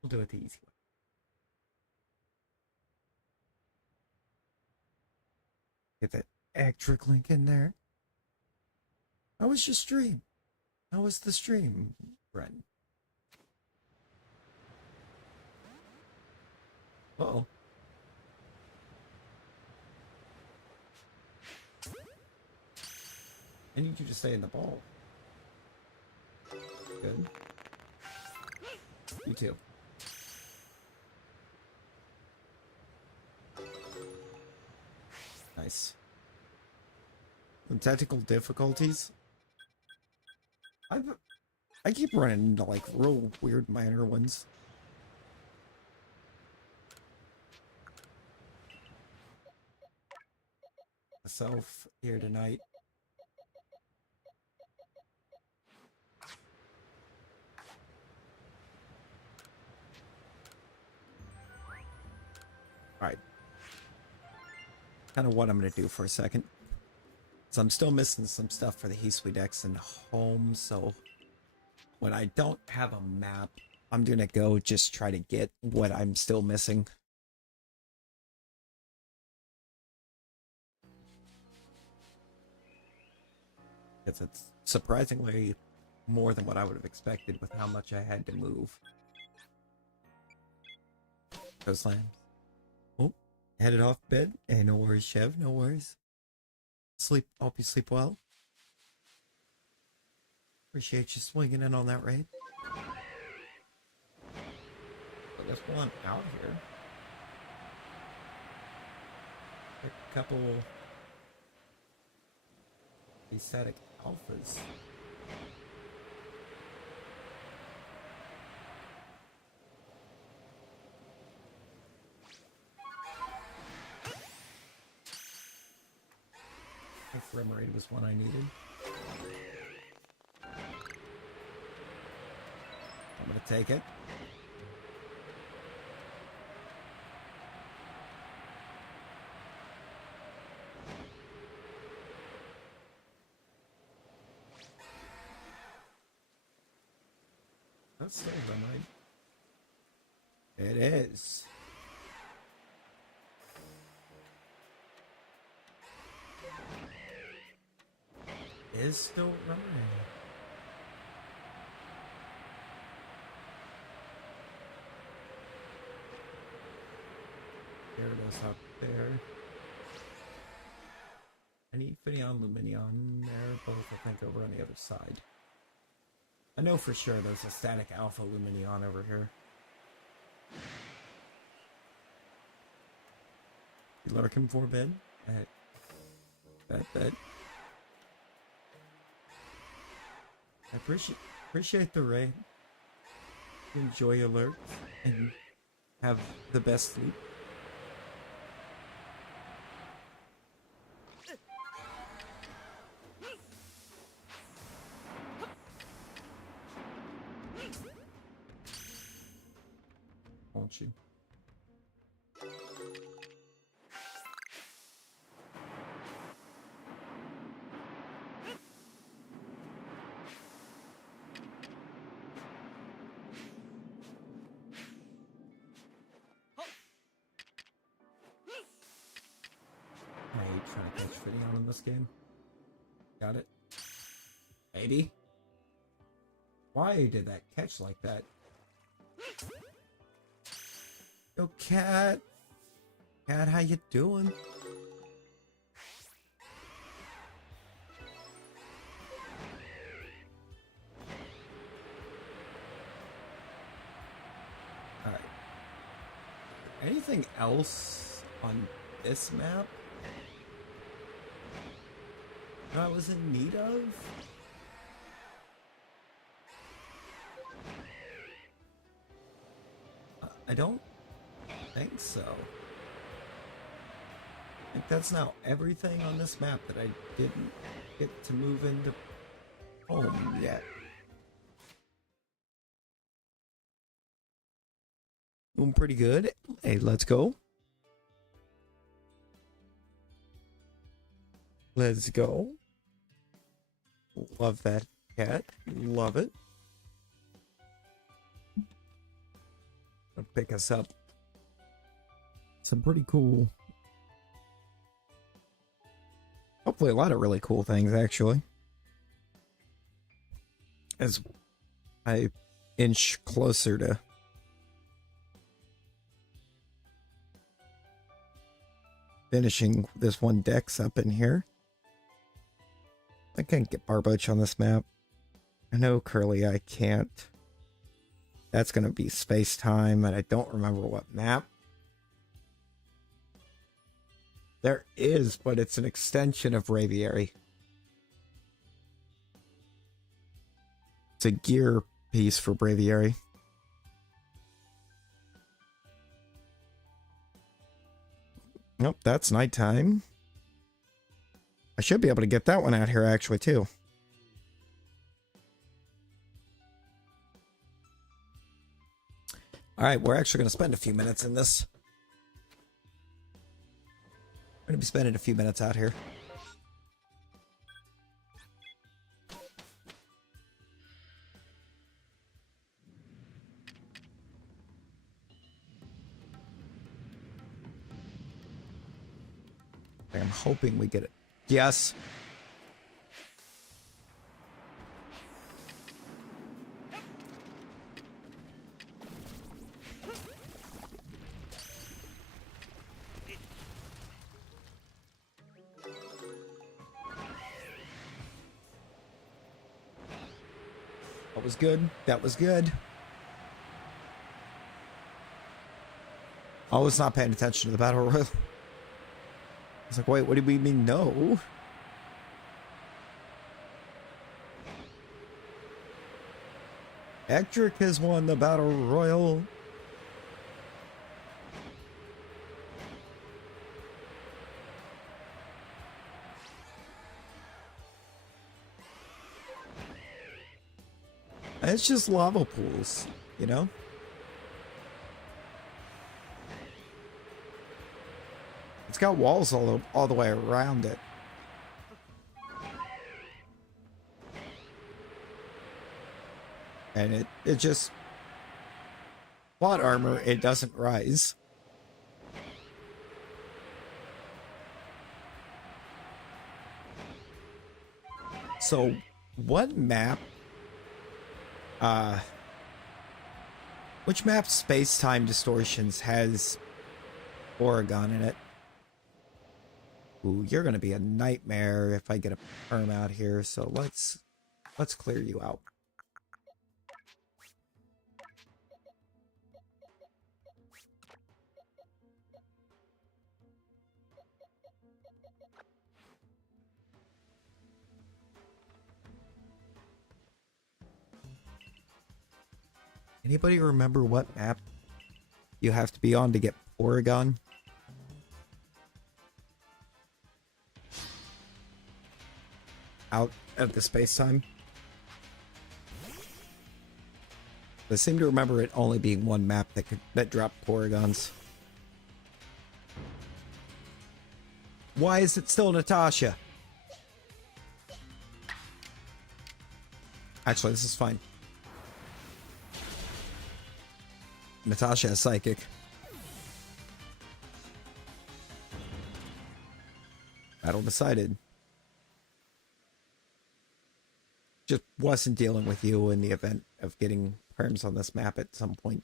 We'll do it the easy way. Get that Ectric link in there. How was your stream? How was the stream, Brent? Uh-oh. I need you to stay in the ball. Good. You too. Nice. Some technical difficulties. I keep running into like real weird minor ones. Myself here tonight. Alright. Kind of what I'm going to do for a second. So I'm still missing some stuff for the Hisui decks and home, so when I don't have a map, I'm going to go just try to get what I'm still missing. It's surprisingly more than what I would have expected with how much I had to move. Those lambs. Oh, headed off bed. Hey, no worries, Chev, no worries. Sleep, hope you sleep well. Appreciate you swinging in on that raid. I guess while I'm out here, a couple static alphas. Ephemerate was one I needed. I'm gonna take it. That's still Ephemerate. It is. Is still running. There it is up there. I need Finion, Luminion. They're both, I think, over on the other side. I know for sure there's a static alpha Luminion over here. You lurking for Ben? Bet. I appreciate the raid. Enjoy your lurk and have the best sleep. Won't you? I hate trying to catch Fidion in this game. Got it? Maybe? Why did that catch like that? Yo, cat. Cat, how you doing? Alright. Anything else on this map that I was in need of? I don't think so. I think that's now everything on this map that I didn't get to move into home yet. Doing pretty good. Hey, let's go. Let's go. Love that cat. Love it. I'll pick us up some pretty cool, hopefully a lot of really cool things actually, as I inch closer to finishing this one dex up in here. I can't get Barboach on this map. I know Curly I can't. That's going to be space time, and I don't remember what map. There is, but it's an extension of Braviary. It's a gear piece for Braviary. Nope, that's nighttime. I should be able to get that one out here actually too. Alright, we're actually going to spend a few minutes in this. We're going to be spending a few minutes out here. I'm hoping we get it. Yes. That was good. That was good. I was not paying attention to the battle royal. I was like, wait, what do we mean no? Dartrix has won the battle royal. And it's just lava pools, you know? It's got walls all the way around it. And it just... plot armor, it doesn't rise. So, what map... which map space-time distortions has Oregon in it? Ooh, you're gonna be a nightmare if I get a perm out here, so let's clear you out. Anybody remember what map you have to be on to get Porygon? Out of the space-time? I seem to remember it only being one map that dropped Porygons. Why is it still Natasha? Actually, this is fine. Natasha is psychic. Battle decided. Just wasn't dealing with you in the event of getting perms on this map at some point.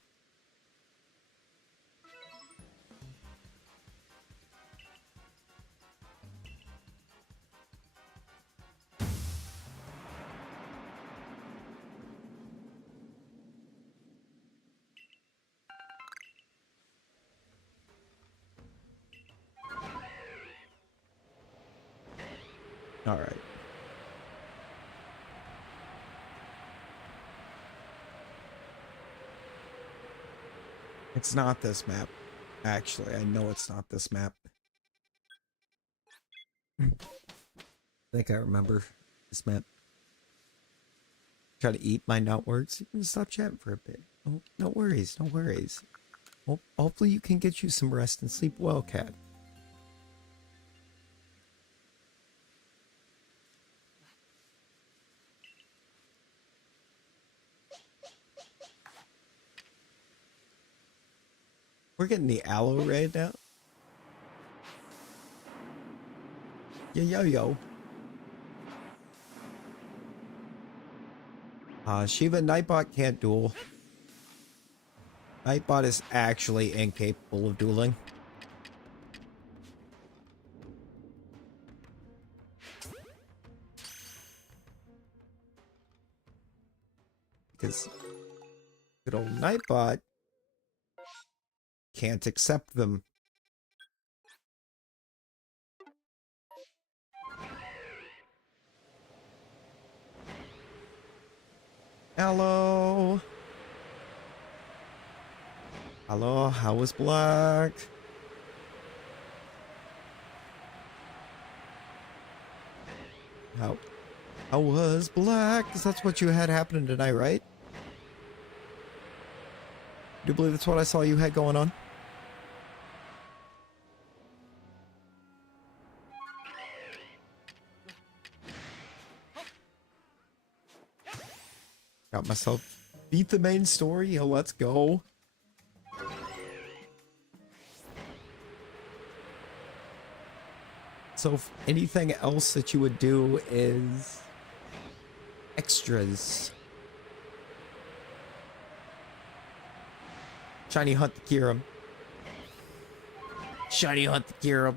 All right. It's not this map. Actually, I know it's not this map. I think I remember this map. Try to eat my nut words. You can stop chatting for a bit. Oh, no worries, no worries. Well, hopefully you can get you some rest and sleep well, cat. We're getting the aloe raid now. Yo. Shiva Nightbot can't duel. Nightbot is actually incapable of dueling. Because good old Nightbot can't accept them. Hello. Hello, how was Black? How was Black? Because that's what you had happening tonight, right? Do you believe that's what I saw you had going on? Got myself beat the main story. Yo, let's go. So if anything else that you would do is extras. Shiny hunt the Kyurem. Shiny hunt the Kyurem.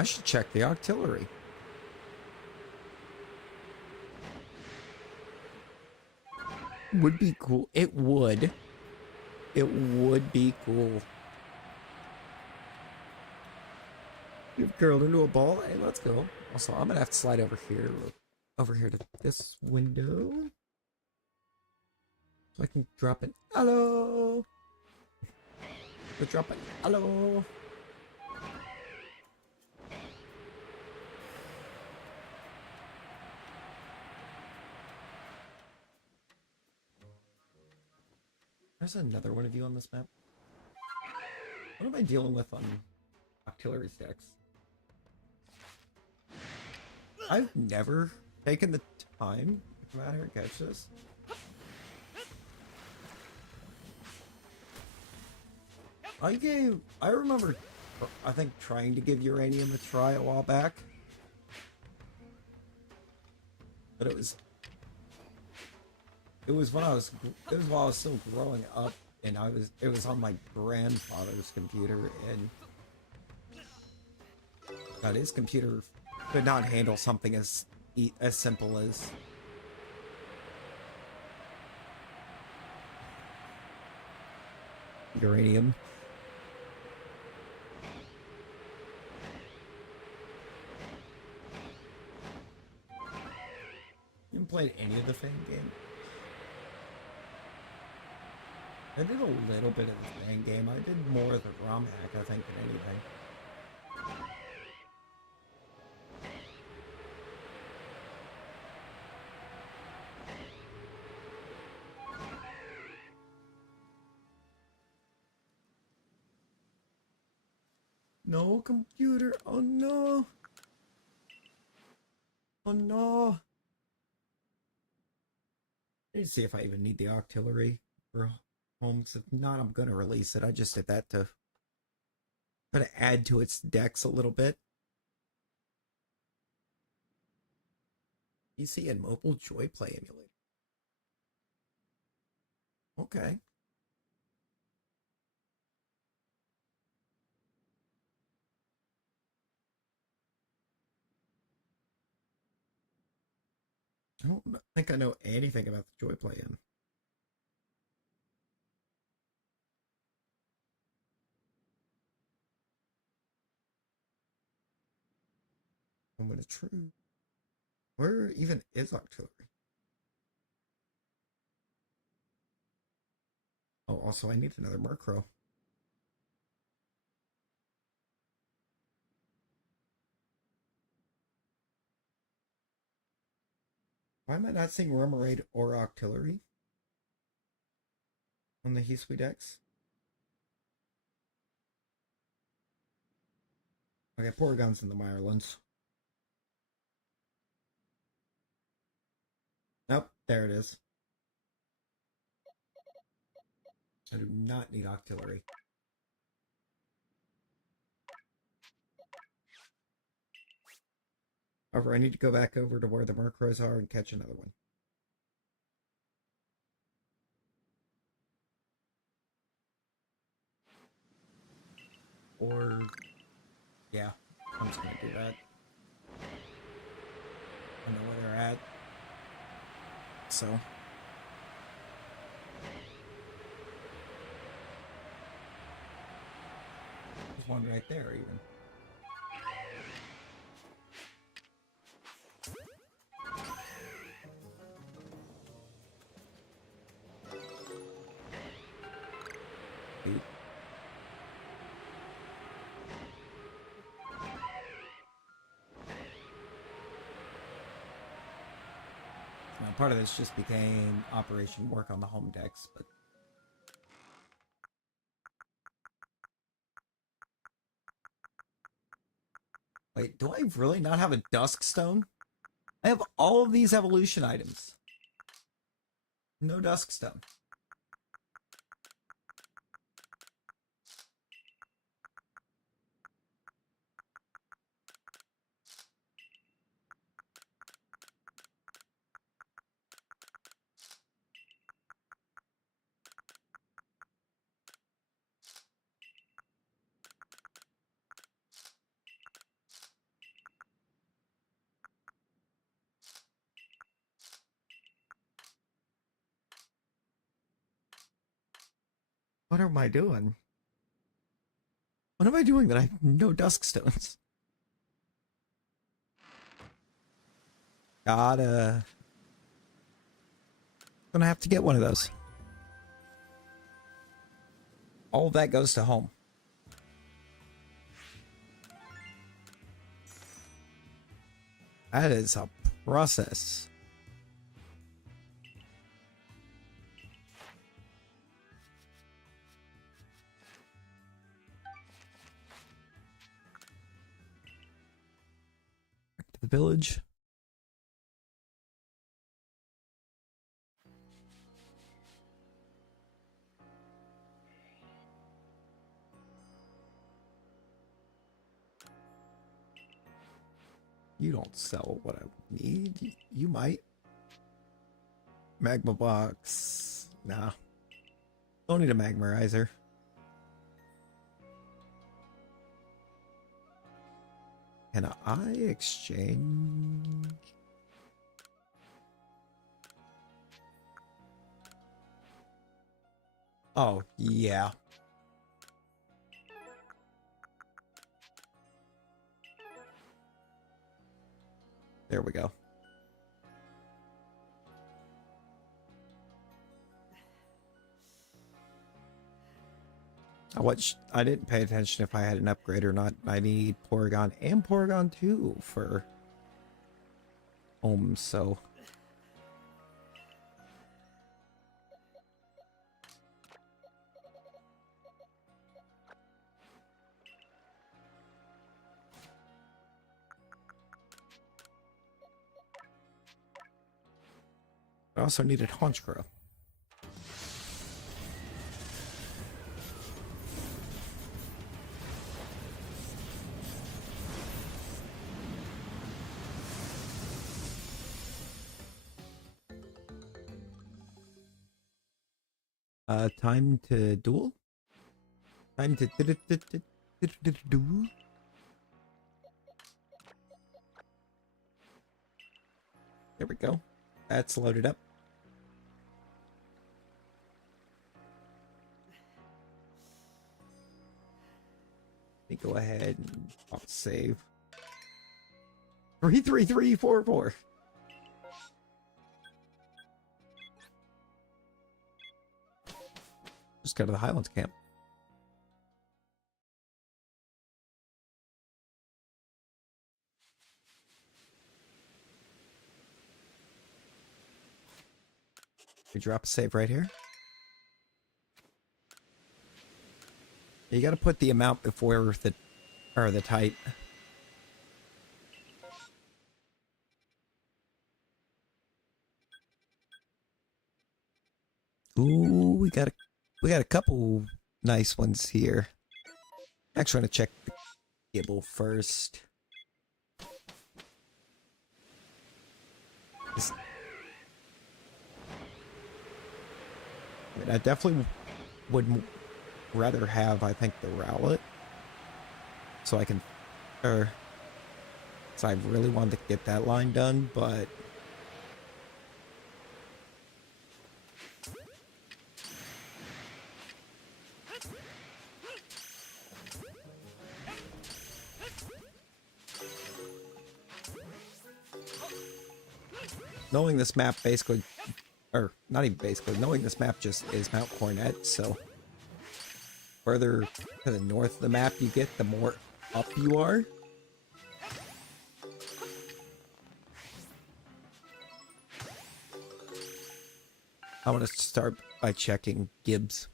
I should check the artillery. Would be cool. It would. It would be cool. You've curled into a ball. Hey, let's go. Also, I'm gonna have to slide over here to this window. So I can drop it. Hello. We're dropping. Hello. There's another one of you on this map. What am I dealing with on artillery stacks? I've never taken the time to come out here and catch this. I remember, I think, trying to give uranium a try a while back. But it was while I was still growing up, and it was on my grandfather's computer, and God, his computer could not handle something as simple as uranium. Haven't played any of the fan game. I did a little bit of the fan game. I did more of the ROM hack, I think, than anything. No computer. Oh no. Oh no. I need to see if I even need the artillery for home. If not, I'm gonna release it. I just did that to try to add to its decks a little bit. PC and mobile Joy Play emulator. Okay. I don't think I know anything about the Joy Play M. Moment of truth. Where even is artillery? Oh, also I need another Murkrow. Why am I not seeing Remoraid or artillery on the Hisui decks? Okay, Porygon's in the Irelands. Nope, there it is. I do not need artillery. However, I need to go back over to where the Murkrows are and catch another one. Or, yeah, I'm just gonna do that. I know where they're at. So. There's one right there, even. Oop. Now, part of this just became Operation Work on the home decks, but wait, do I really not have a Dusk Stone? I have all of these evolution items. No Dusk Stone. What am I doing? What am I doing that I have no Dusk Stones? Gonna have to get one of those. All of that goes to home. That is a process. The village. You don't sell what I need. You might. Magma box. Nah. Don't need a Magmarizer. Can I exchange? Oh, yeah. There we go. I didn't pay attention if I had an upgrade or not. I need Porygon and Porygon 2 for Ohms, so I also needed Honchkrow. Time to duel? Time to duel? There we go. That's loaded up. Let me go ahead and I'll save. 33344. Just go to the Highlands camp. We drop a save right here. You got to put the amount before the type. Ooh, we got a couple nice ones here. Actually, I'm gonna check the Gibble first. I definitely would rather have, I think, the Rowlet, so I can, so I really wanted to get that line done, but knowing this map basically, or not even basically, knowing this map just is Mount Cornet, so further to the north of the map you get, the more up you are. I want to start by checking Gibbs.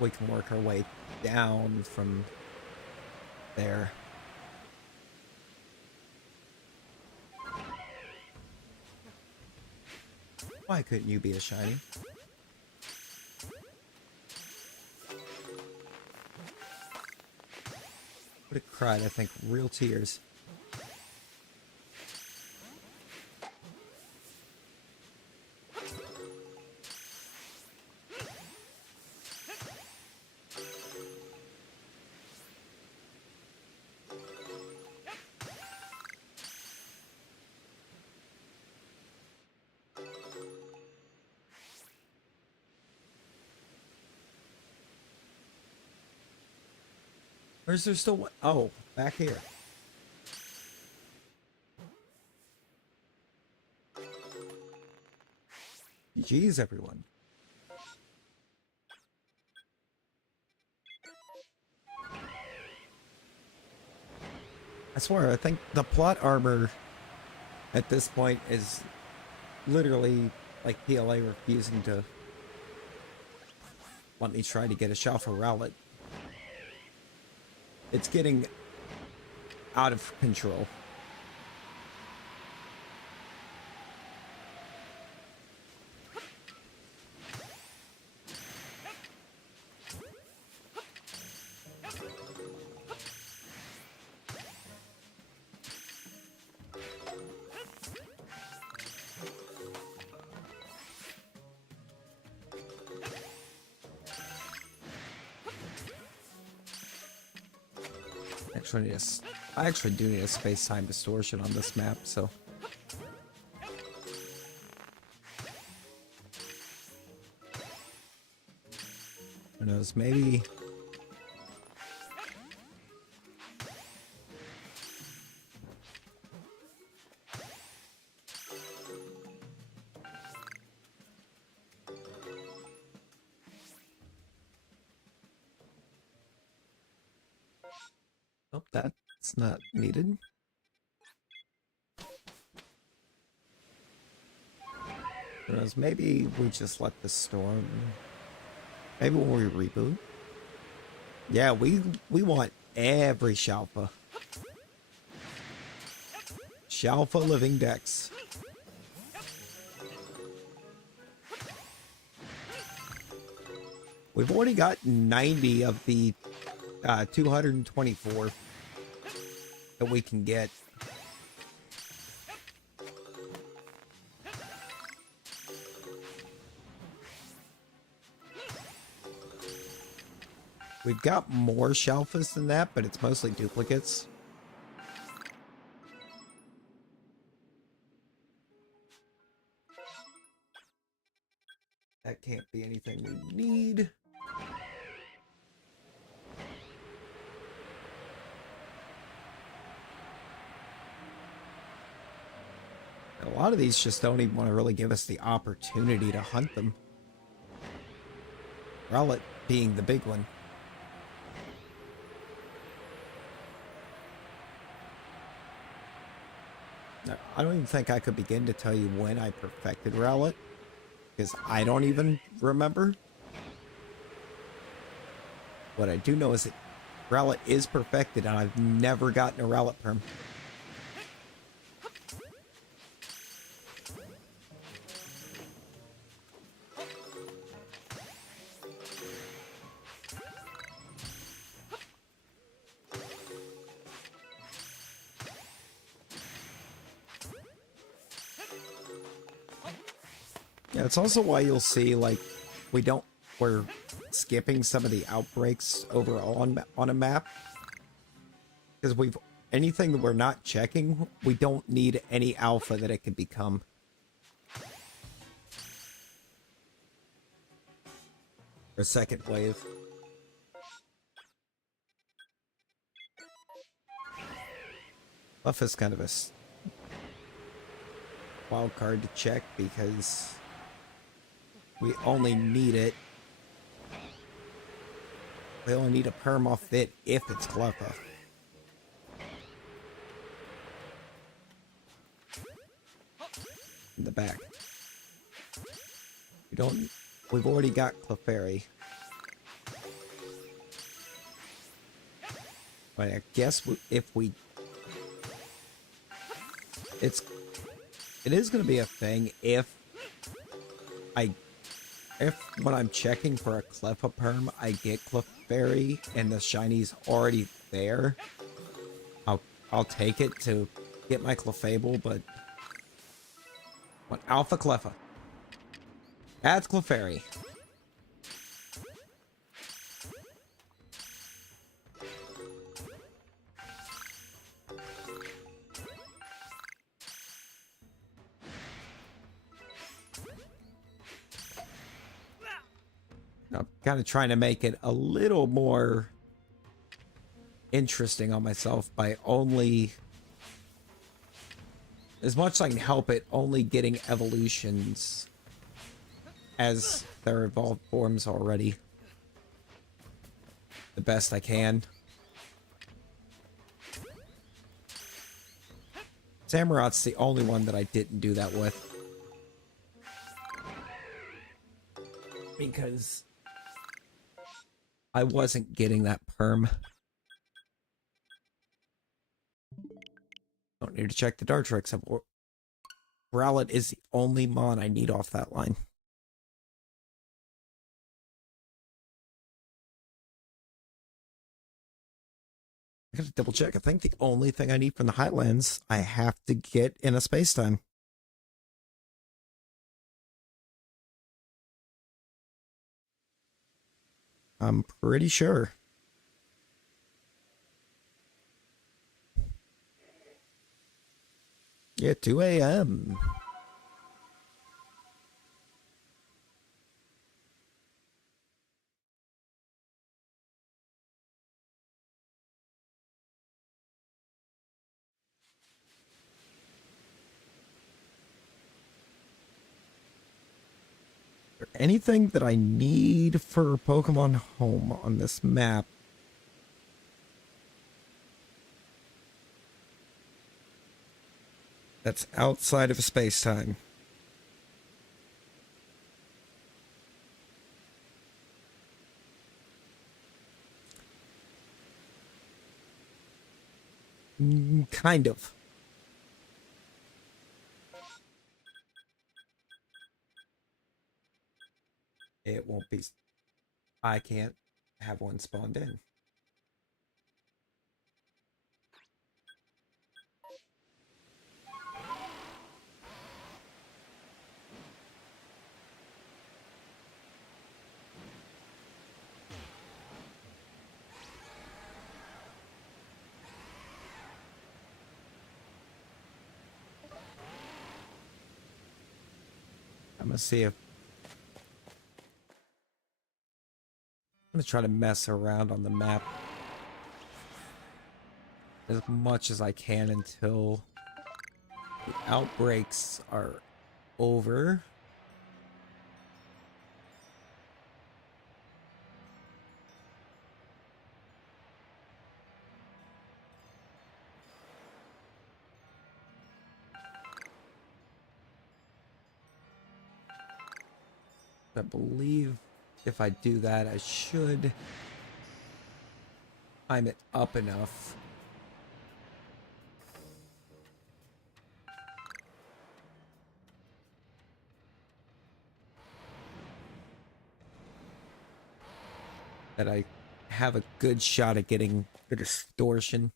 We can work our way down from there. Why couldn't you be a shiny? Would have cried, I think, real tears. Or is there still one? Oh, back here. GG's, everyone. I swear, I think the plot armor at this point is literally like PLA refusing to let me try to get a Shalpha Rowlet. It's getting out of control. I actually do need a space-time distortion on this map, so who knows, maybe Oh, that's not needed. Who knows, maybe we just let this storm. Maybe when we reboot. Yeah, we want every Shalpha. Shalpha living decks. We've already got 90 of the 224 that we can get. We've got more Shalphas than that, but it's mostly duplicates. That can't be anything we need. A lot of these just don't even want to really give us the opportunity to hunt them. Rowlet being the big one. Now, I don't even think I could begin to tell you when I perfected Rowlet, because I don't even remember. What I do know is that Rowlet is perfected, and I've never gotten a Rowlet perm. Yeah, it's also why you'll see, like, we're skipping some of the outbreaks over on a map. Because anything that we're not checking, we don't need any alpha that it could become. Or second wave. Buff is kind of a wild card to check because we only need it. We only need a perm off it if it's Shalpha. In the back. We've already got Clefairy. But I guess it is going to be a thing if when I'm checking for a Cleffa perm, I get Clefairy and the Shinies already there. I'll take it to get my Clefable, but what Alpha Cleffa? That's Clefairy. I'm kind of trying to make it a little more interesting on myself by only, as much as I can help it, only getting evolutions as their evolved forms already. The best I can. Samurot's the only one that I didn't do that with. Because I wasn't getting that perm. Don't need to check the Dartrix. Rowlet is the only mon I need off that line. I gotta double check. I think the only thing I need from the Highlands, I have to get in a space-time. I'm pretty sure. Yeah, 2 a.m. Anything that I need for Pokemon Home on this map? That's outside of space-time. Kind of. It won't be. I can't have one spawned in. I'm gonna see if I'm gonna try to mess around on the map as much as I can until the outbreaks are over. I believe if I do that, I should time it up enough. That I have a good shot at getting the distortion.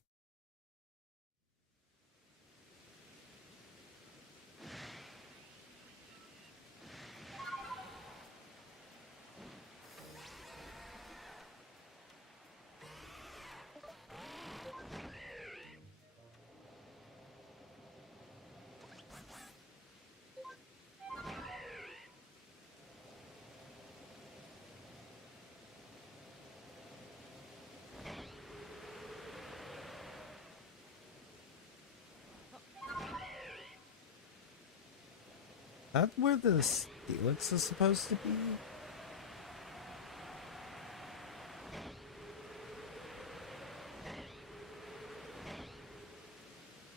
That's where the Steelix is supposed to be?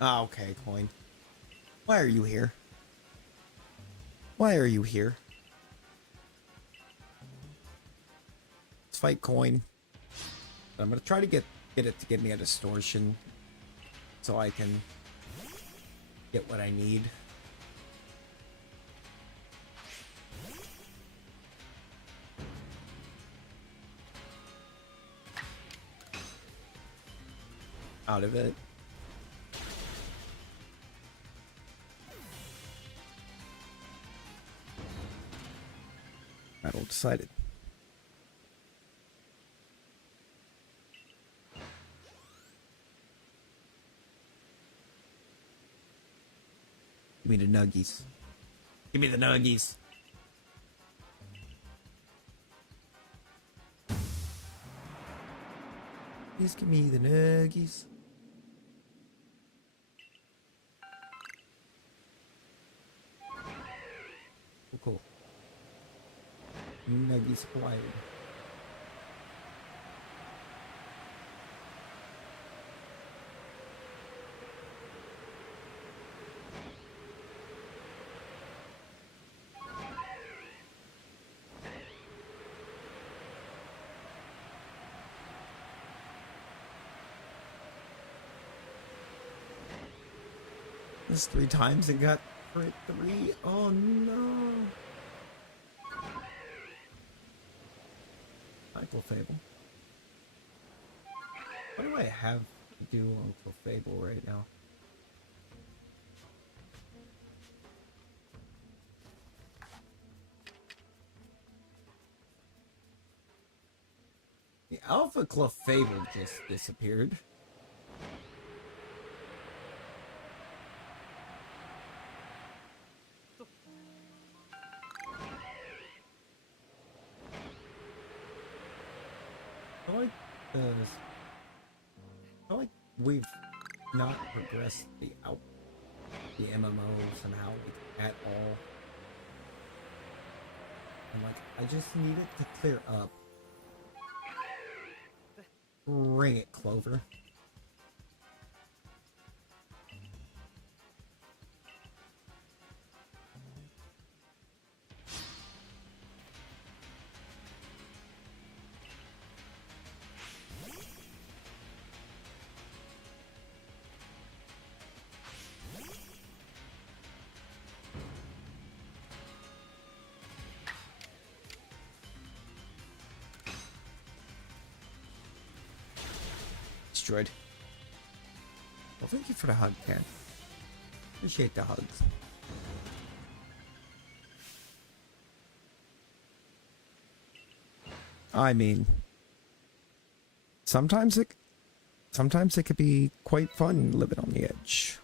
Ah, okay, coin. Why are you here? Why are you here? Let's fight coin. I'm gonna try to get it to give me a distortion so I can get what I need. Out of it. Battle decided. Give me the nuggies. Give me the nuggies. Please give me the nuggies. Oh, cool. Nuggies acquired. This 3 times it got crit 3. Oh no. Cycle Fable. What do I have to do on Fable right now? The Alpha Clefable just disappeared. I feel like we've not progressed the MMO somehow at all. And like, I just need it to clear up. Bring it, Clover. destroyed. Well, thank you for the hug, Ken. Appreciate the hugs. I mean, sometimes it could be quite fun living on the edge.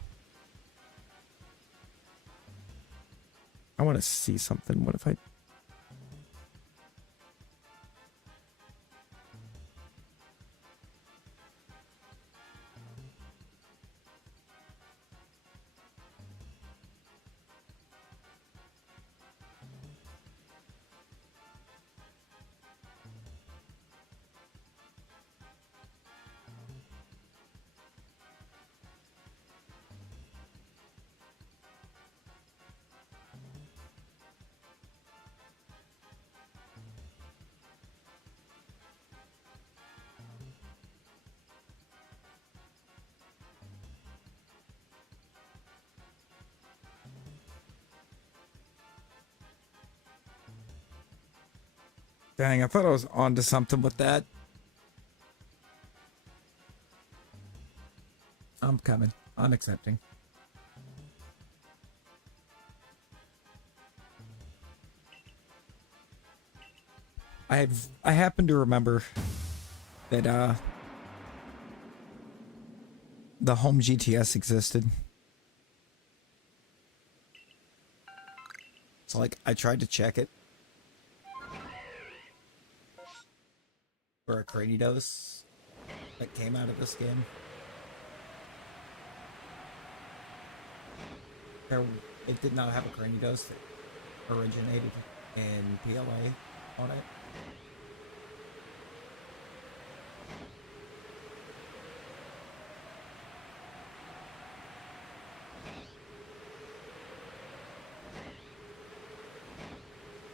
I want to see something. What if I... Dang, I thought I was onto something with that. I'm coming. I'm accepting. I happen to remember that the home GTS existed. So like I tried to check it for a Cranidos that came out of this game. It did not have a Cranidos that originated in PLA on it.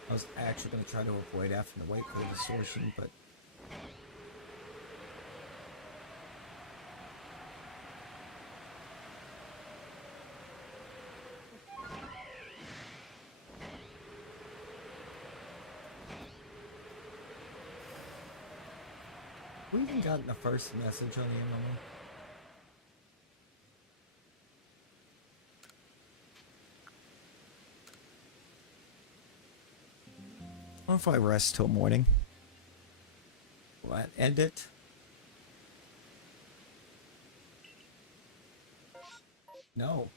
I was actually going to try to avoid having to wait for the Distortion, but we even gotten the first message on the MMO. What if I rest till morning? Will that end it? No.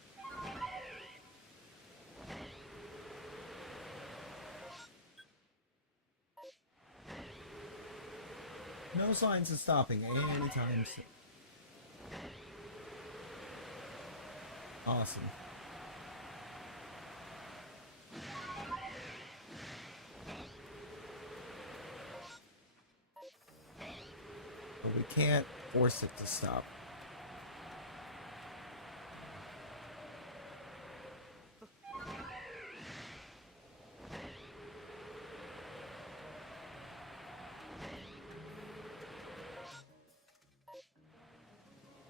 No signs of stopping anytime soon. Awesome. But we can't force it to stop.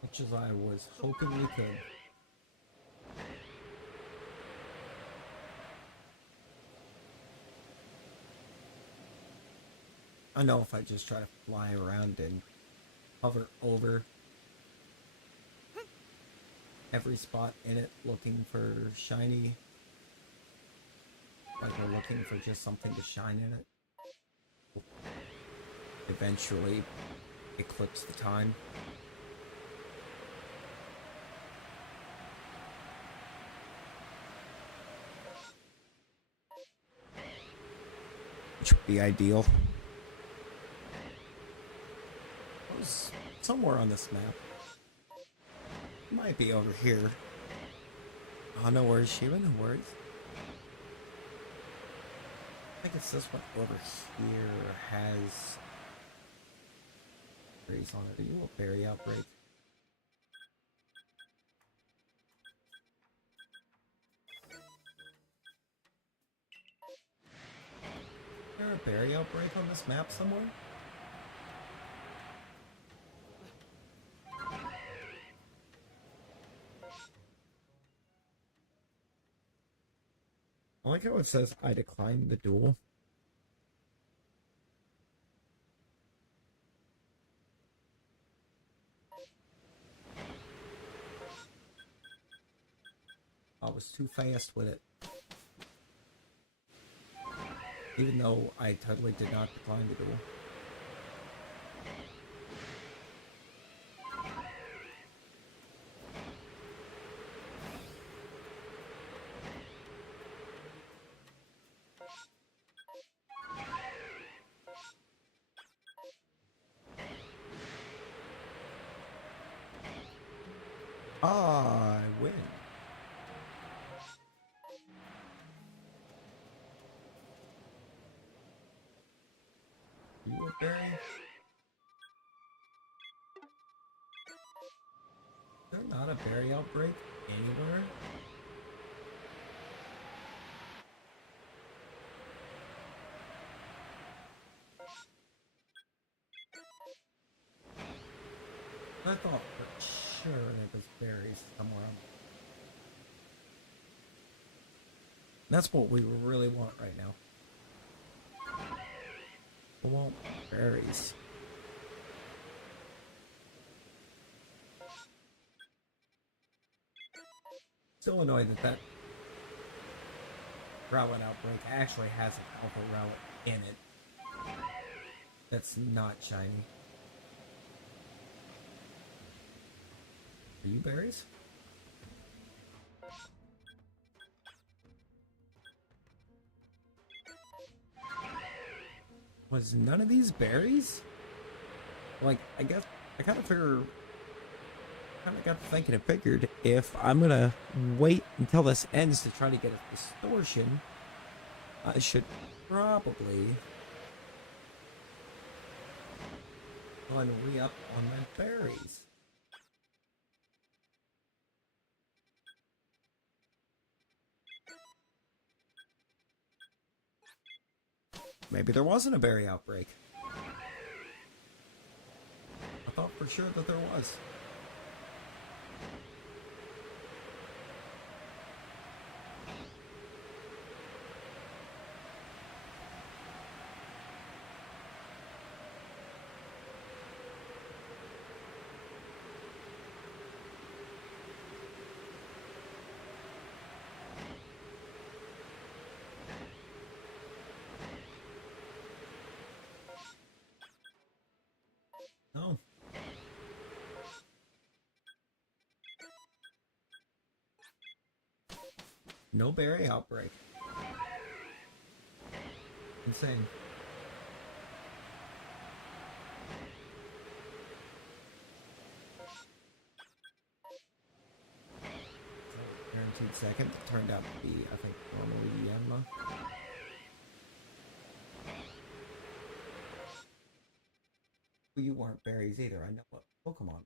Much as I was hoping we could. I know if I just try to fly around and hover over every spot in it looking for shiny, like we're looking for just something to shine in it, we'll eventually eclipse the time. Which would be ideal. It was somewhere on this map. Might be over here. Oh, no worries, Shiva, no worries. I think it's this one over here has berries on it. Are you a berry outbreak? Is there a berry outbreak on this map somewhere? I like how it says I declined the duel. I was too fast with it. Even though I totally did not decline the duel. I win. You a berry? Is there not a berry outbreak anywhere? I thought for sure there was berries somewhere. That's what we really want right now. We want berries. Still annoyed that Rowlet outbreak actually has an alpha Rowlet in it. That's not shiny. Are you berries? Was none of these berries? Like, I guess I kind of got to thinking and figured if I'm gonna wait until this ends to try to get a distortion, I should probably go and re-up on my berries. Maybe there wasn't a berry outbreak. I thought for sure that there was. No. No berry outbreak. Insane. Guaranteed second. It turned out to be, I think, normally Emma. You weren't berries either. I know what Pokemon.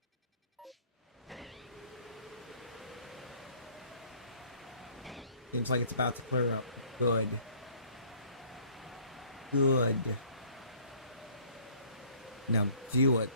Seems like it's about to clear up. Good. Good. Now do it.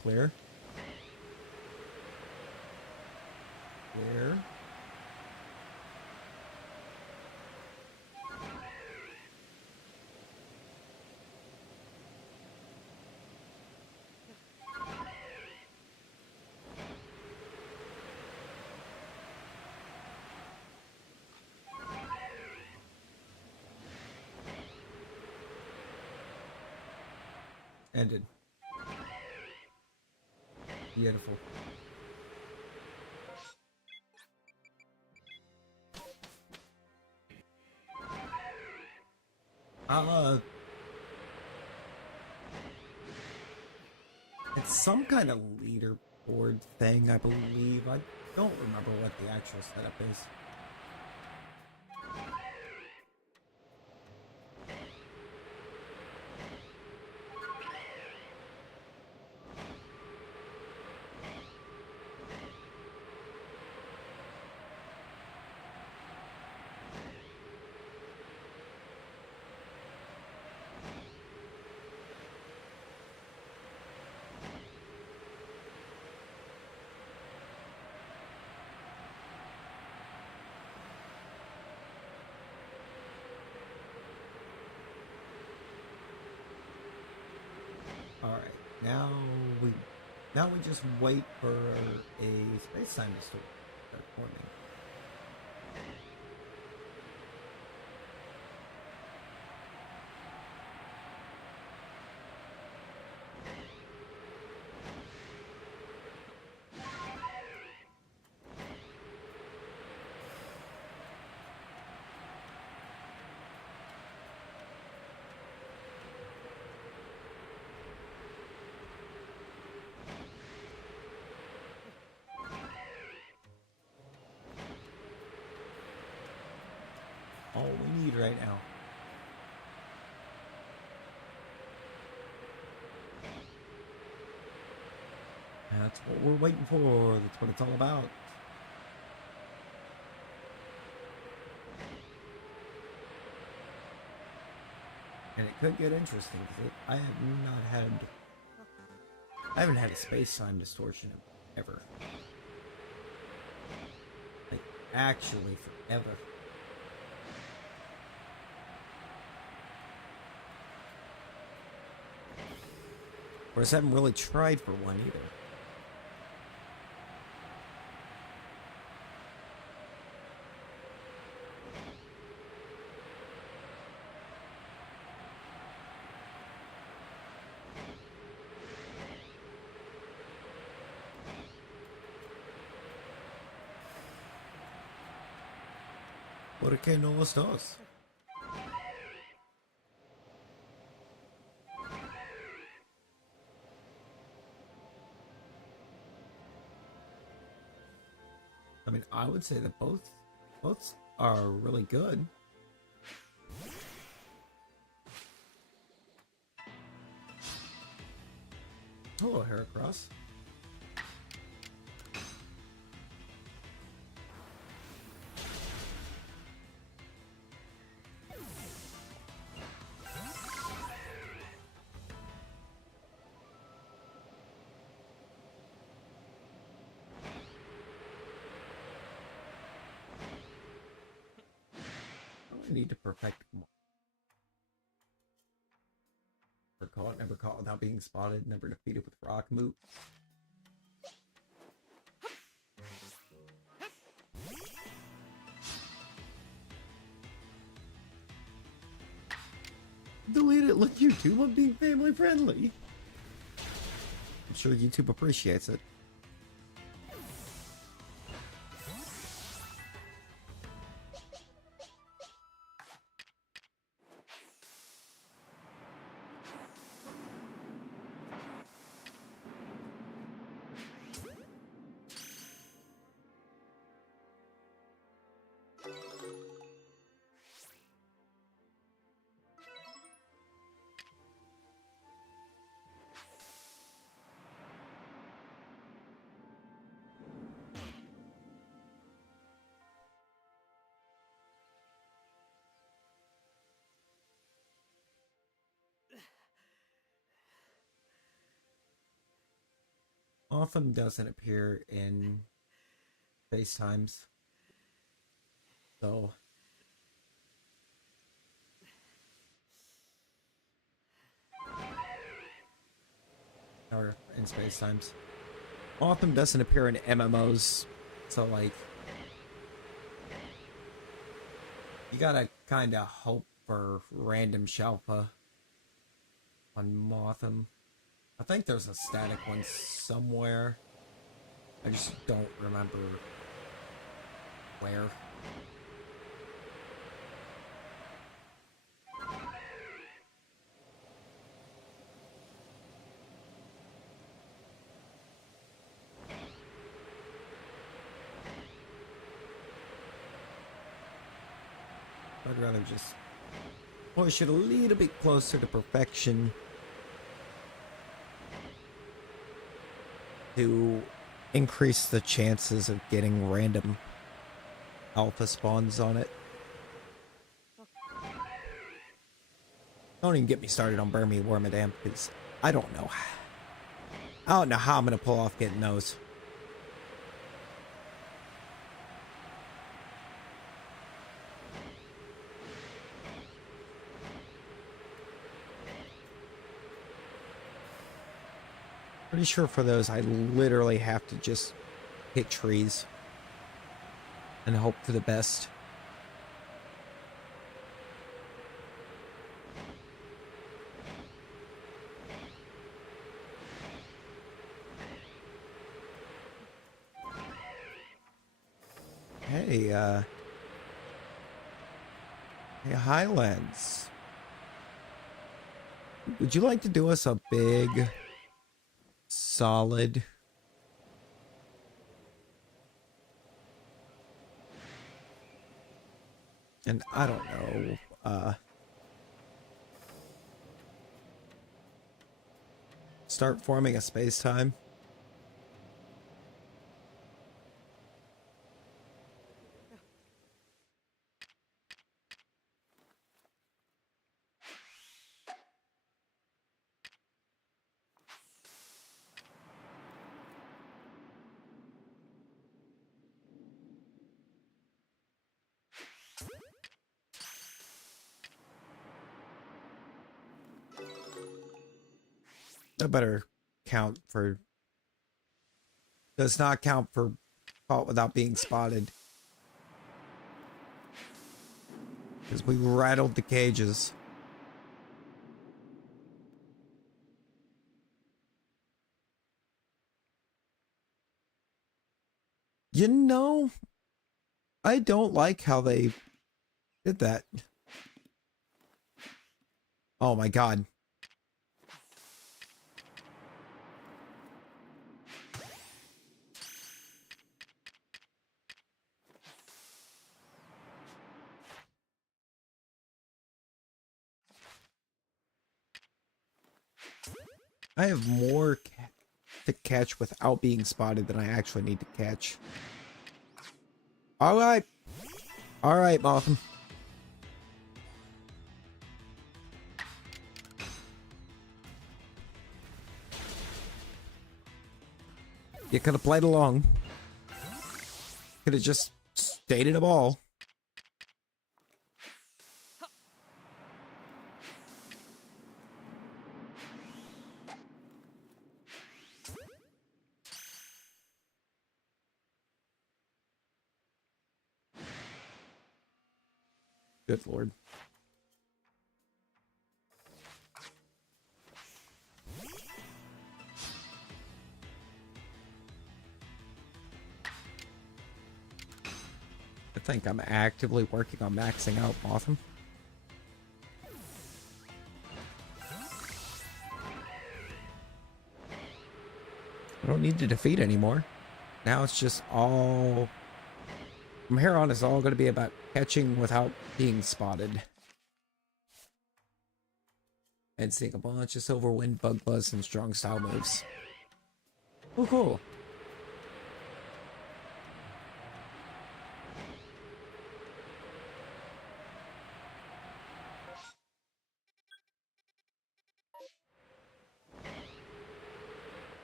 Clear. Clear. Ended. Beautiful. It's some kind of leaderboard thing, I believe. I don't remember what the actual setup is. Alright, now we just wait for a space-time to start forming. All we need right now. That's what we're waiting for. That's what it's all about. And it could get interesting because I haven't had a space-time distortion ever. Like, actually forever. Of course, I haven't really tried for one either. ¿Por qué no los dos? I mean, I would say that both are really good. Hello, Heracross. I need to perfect more. Never caught without being spotted, never defeated with rock moot. Delete it, look YouTube, I'm being family friendly. I'm sure YouTube appreciates it. Often doesn't appear in FaceTimes, so or in FaceTimes. Often doesn't appear in MMOs, so like you gotta kind of hope for random Shalpha on Motham. I think there's a static one somewhere. I just don't remember where. I'd rather just push it a little bit closer to perfection to increase the chances of getting random alpha spawns on it. Don't even get me started on Burmy Wormadam, because I don't know. I don't know how I'm going to pull off getting those. Pretty sure for those, I literally have to just hit trees and hope for the best. Hey, hey, Highlands. Would you like to do us a big, solid? And I don't know, start forming a space-time? That better count for... Does not count for caught without being spotted. Because we rattled the cages. You know, I don't like how they did that. Oh my god. I have more to catch without being spotted than I actually need to catch. Alright. Alright, Motham. You could have played along. Could have just stayed in a ball. Good lord. I think I'm actively working on maxing out Motham. I don't need to defeat anymore. Now it's just all... From here on, it's all going to be about catching without being spotted. And seeing a bunch of Silver Wind, Bug Buzz, and strong style moves. Oh, cool.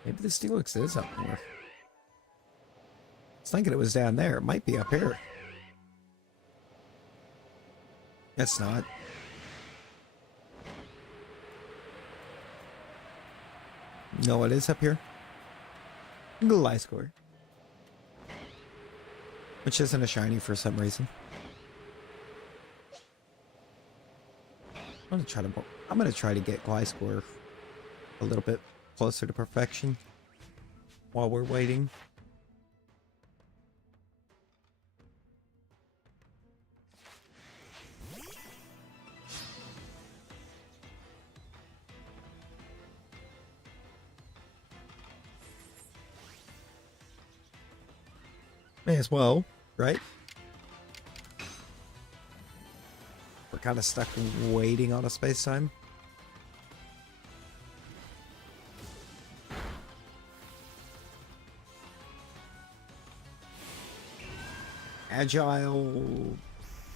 Maybe the Steelix is up more. I was thinking it was down there. It might be up here. It's not. No, it is up here. Gliscor. Which isn't a shiny for some reason. I'm gonna try to get Gliscor a little bit closer to perfection while we're waiting. May as well, right? We're kind of stuck waiting on a space-time. Agile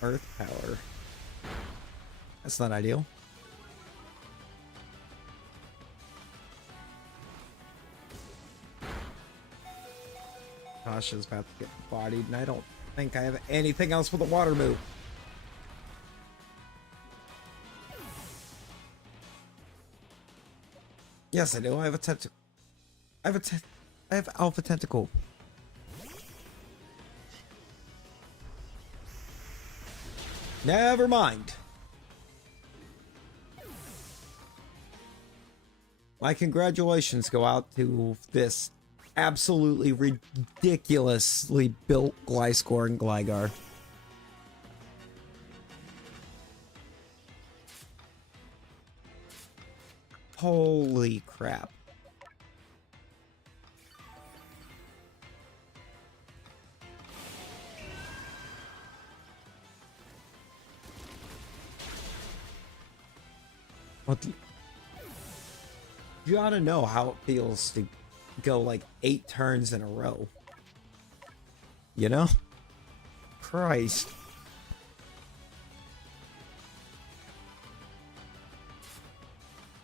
earth power. That's not ideal. Tasha's about to get bodied, and I don't think I have anything else with a water move. Yes, I do. I have a tentacle. I have Alpha Tentacle. Never mind. My congratulations go out to this absolutely ridiculously built Gliscor and Gligar. Holy crap. What the... You gotta know how it feels to go like 8 turns in a row. You know? Christ.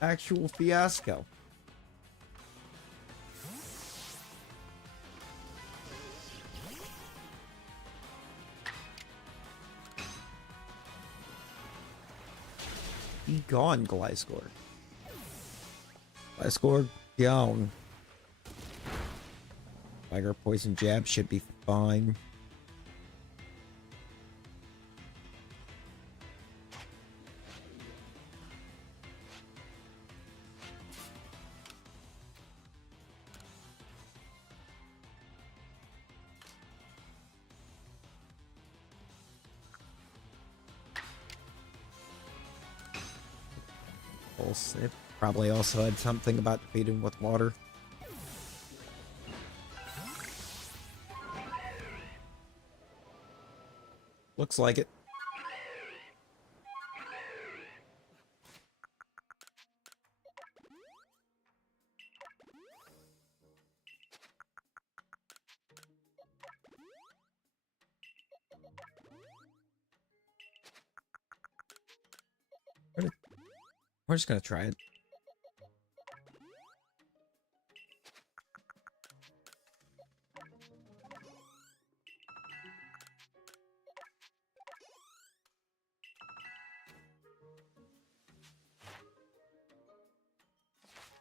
Actual fiasco. Be gone, Gliscor. Gliscor, gone. Tiger Poison Jab should be fine. It probably also had something about feeding with water. Looks like it. We're just gonna try it.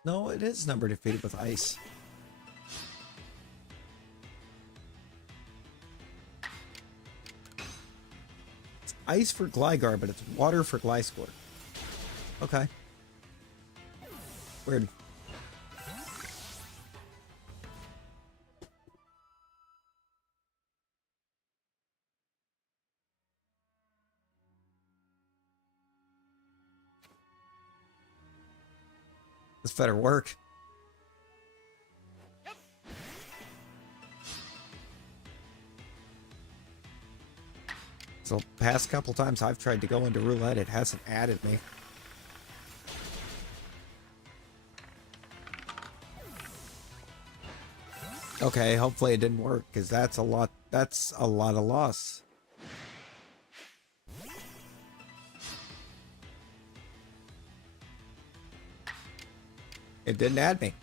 No, it is number defeated with ice. It's ice for Gligar, but it's water for Gliscor. Okay. Weird. This better work. So past couple times I've tried to go into roulette, it hasn't added me. Okay, hopefully it didn't work, because that's a lot of loss. It didn't add me.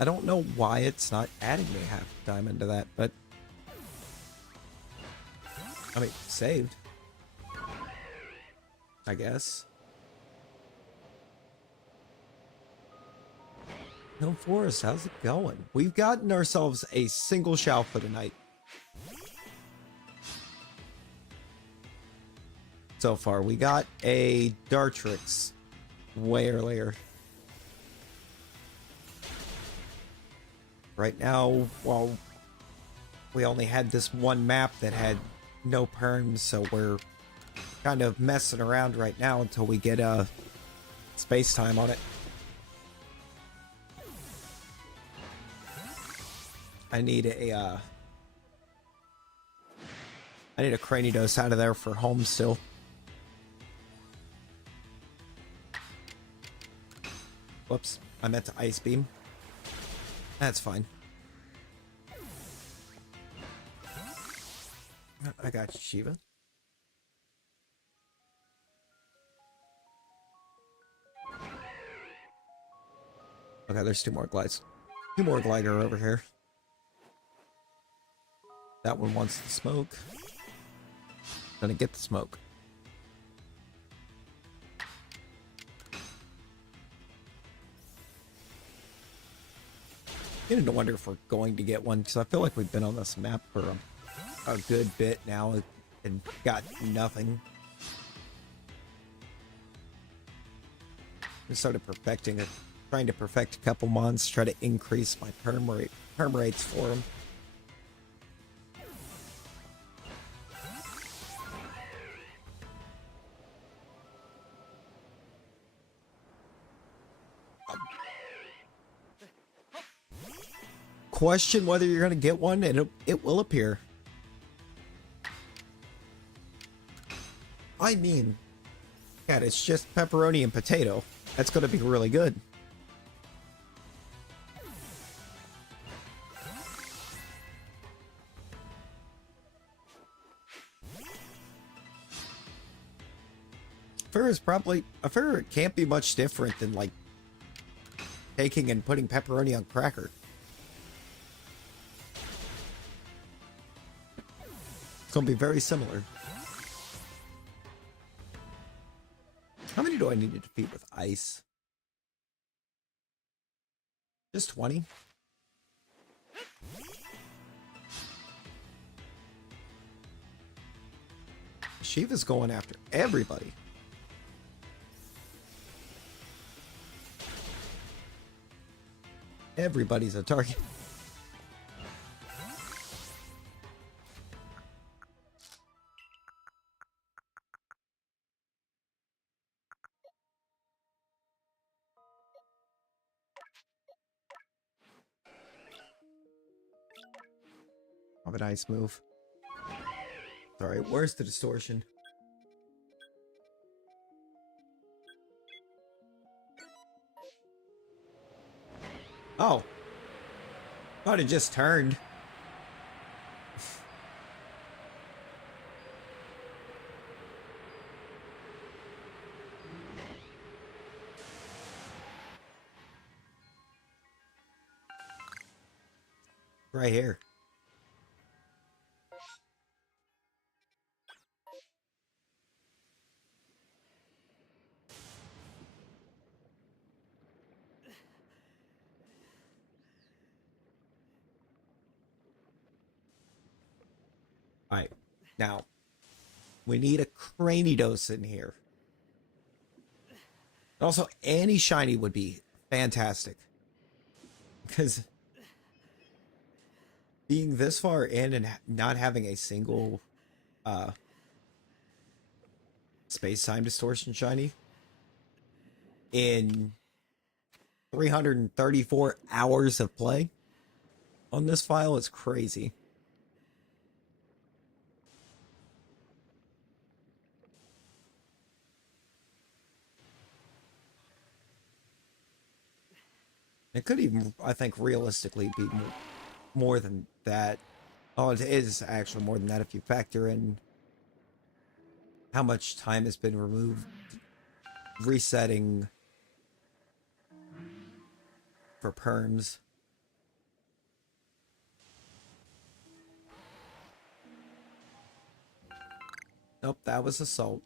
I don't know why it's not adding me half the time into that, but... I mean, saved. I guess. No Forest, how's it going? We've gotten ourselves a single Shalpha tonight. So far, we got a Dartrix way earlier. Right now, well, we only had this one map that had no perms, so we're kind of messing around right now until we get space time on it. I need a Cranidos out of there for home still. Whoops, I meant to Ice Beam. That's fine. I got you, Shiva. Okay, there's two more glider over here. That one wants the smoke. Gonna get the smoke. Beginning to wonder if we're going to get one, because I feel like we've been on this map for a good bit now and got nothing. We started perfecting it, trying to perfect a couple mons, try to increase my perm rates for them. Question whether you're going to get one, and it will appear. I mean, God, it's just pepperoni and potato. That's going to be really good. I figure it can't be much different than like taking and putting pepperoni on cracker. It's gonna be very similar. How many do I need to defeat with ice? Just 20? Shiva's going after everybody. Everybody's a target. Have a nice move. Sorry, where's the distortion? Oh. Thought it just turned. Right here. Alright, now, we need a Cranidos in here. Also, any shiny would be fantastic. Because being this far in and not having a single space-time distortion shiny in 334 hours of play on this file is crazy. It could even, I think, realistically be more than that. Oh, it is actually more than that if you factor in how much time has been removed resetting for perms. Nope, that was assault.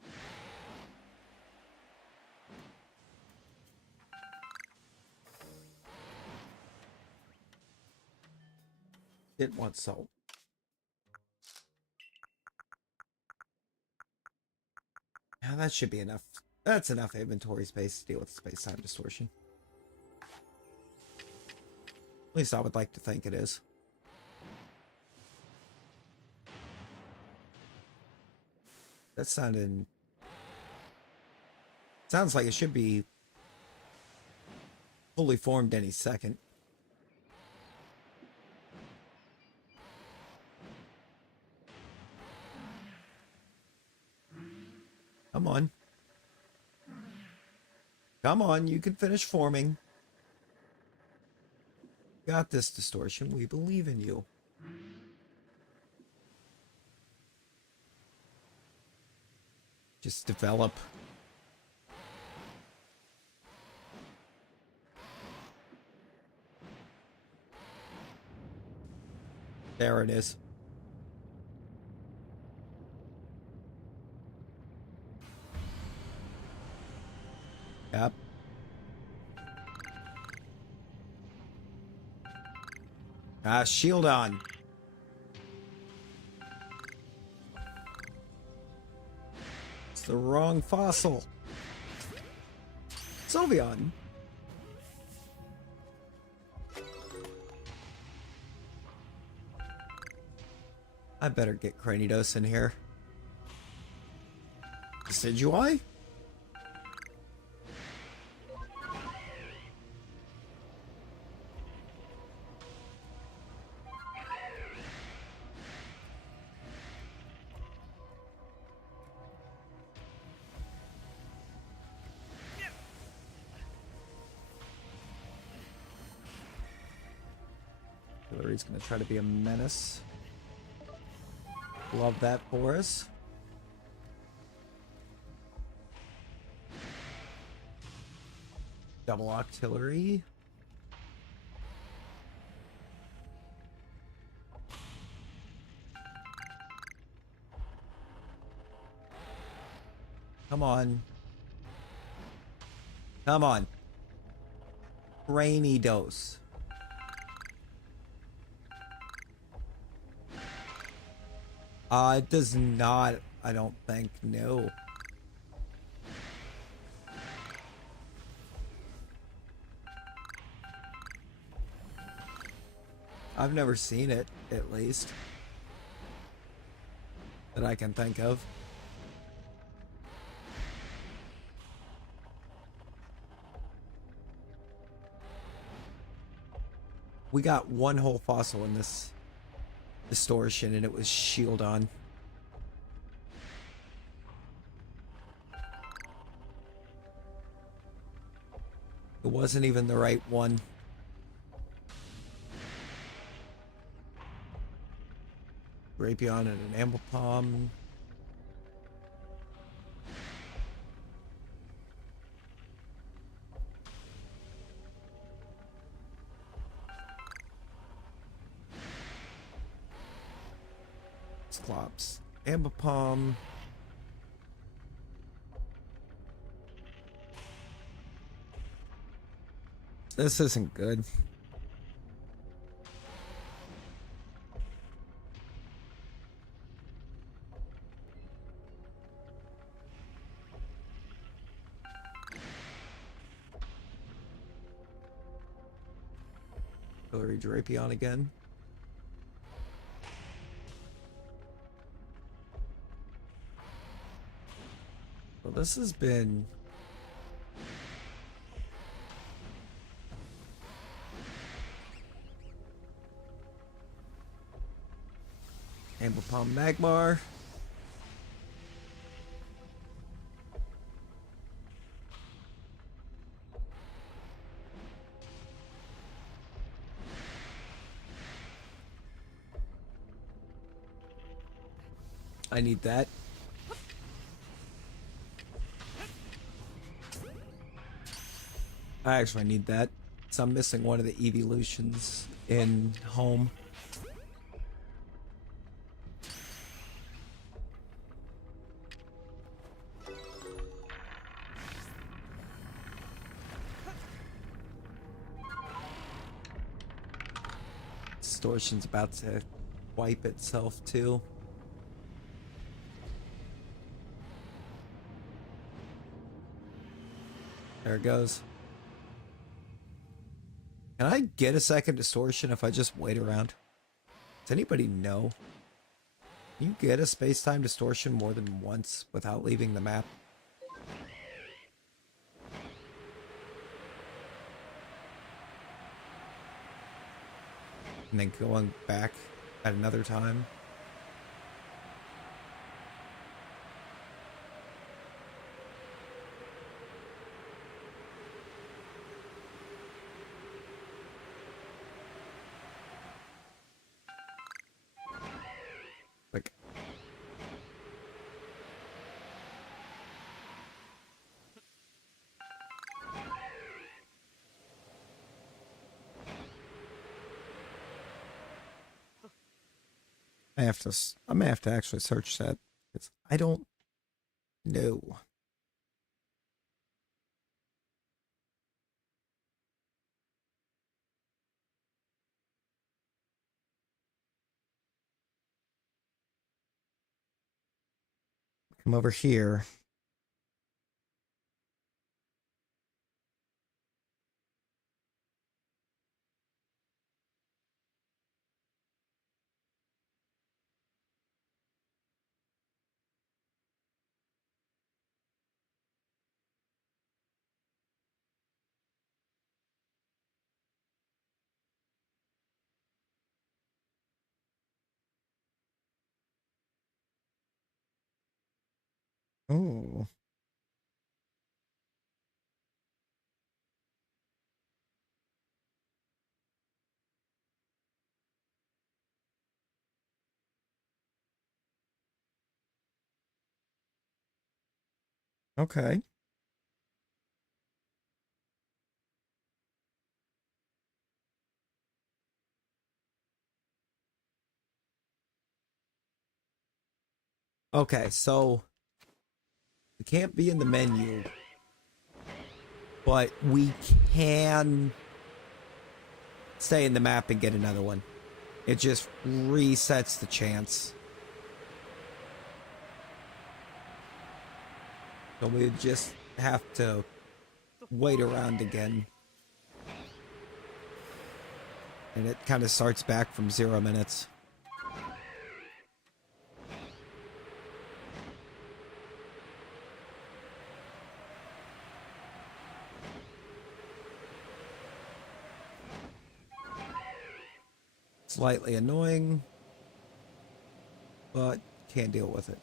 Didn't want salt. Now that should be enough. That's enough inventory space to deal with space-time distortion. At least I would like to think it is. That sounded... Sounds like it should be fully formed any second. Come on. Come on, you can finish forming. Got this, Distortion. We believe in you. Just develop. There it is. Yep. Ah, shield on. It's the wrong fossil. Sylveon. I better get Cranidos in here. Decidui? Hillary's gonna try to be a menace. Love that for us. Double Octillery. Come on. Come on. Rainy dose. It does not, I don't think, no. I've never seen it, at least. That I can think of. We got one whole fossil in this Distortion, and it was shield on. It wasn't even the right one. Rapion and an Ambipom. Clops. Ambipom. This isn't good. Hillary Drapion again. Well, this has been Ambipom Magmar. I need that. I actually need that. So I'm missing one of the evolutions in home. Distortion's about to wipe itself too. There it goes. Can I get a second Distortion if I just wait around? Does anybody know? Can you get a space-time Distortion more than once without leaving the map? And then going back at another time? Like, I'm gonna have to actually search that because I don't know. Come over here. Oh. Okay. Okay, so we can't be in the menu, but we can stay in the map and get another one. It just resets the chance. So we just have to wait around again. And it kind of starts back from 0 minutes. Slightly annoying, but can't deal with it.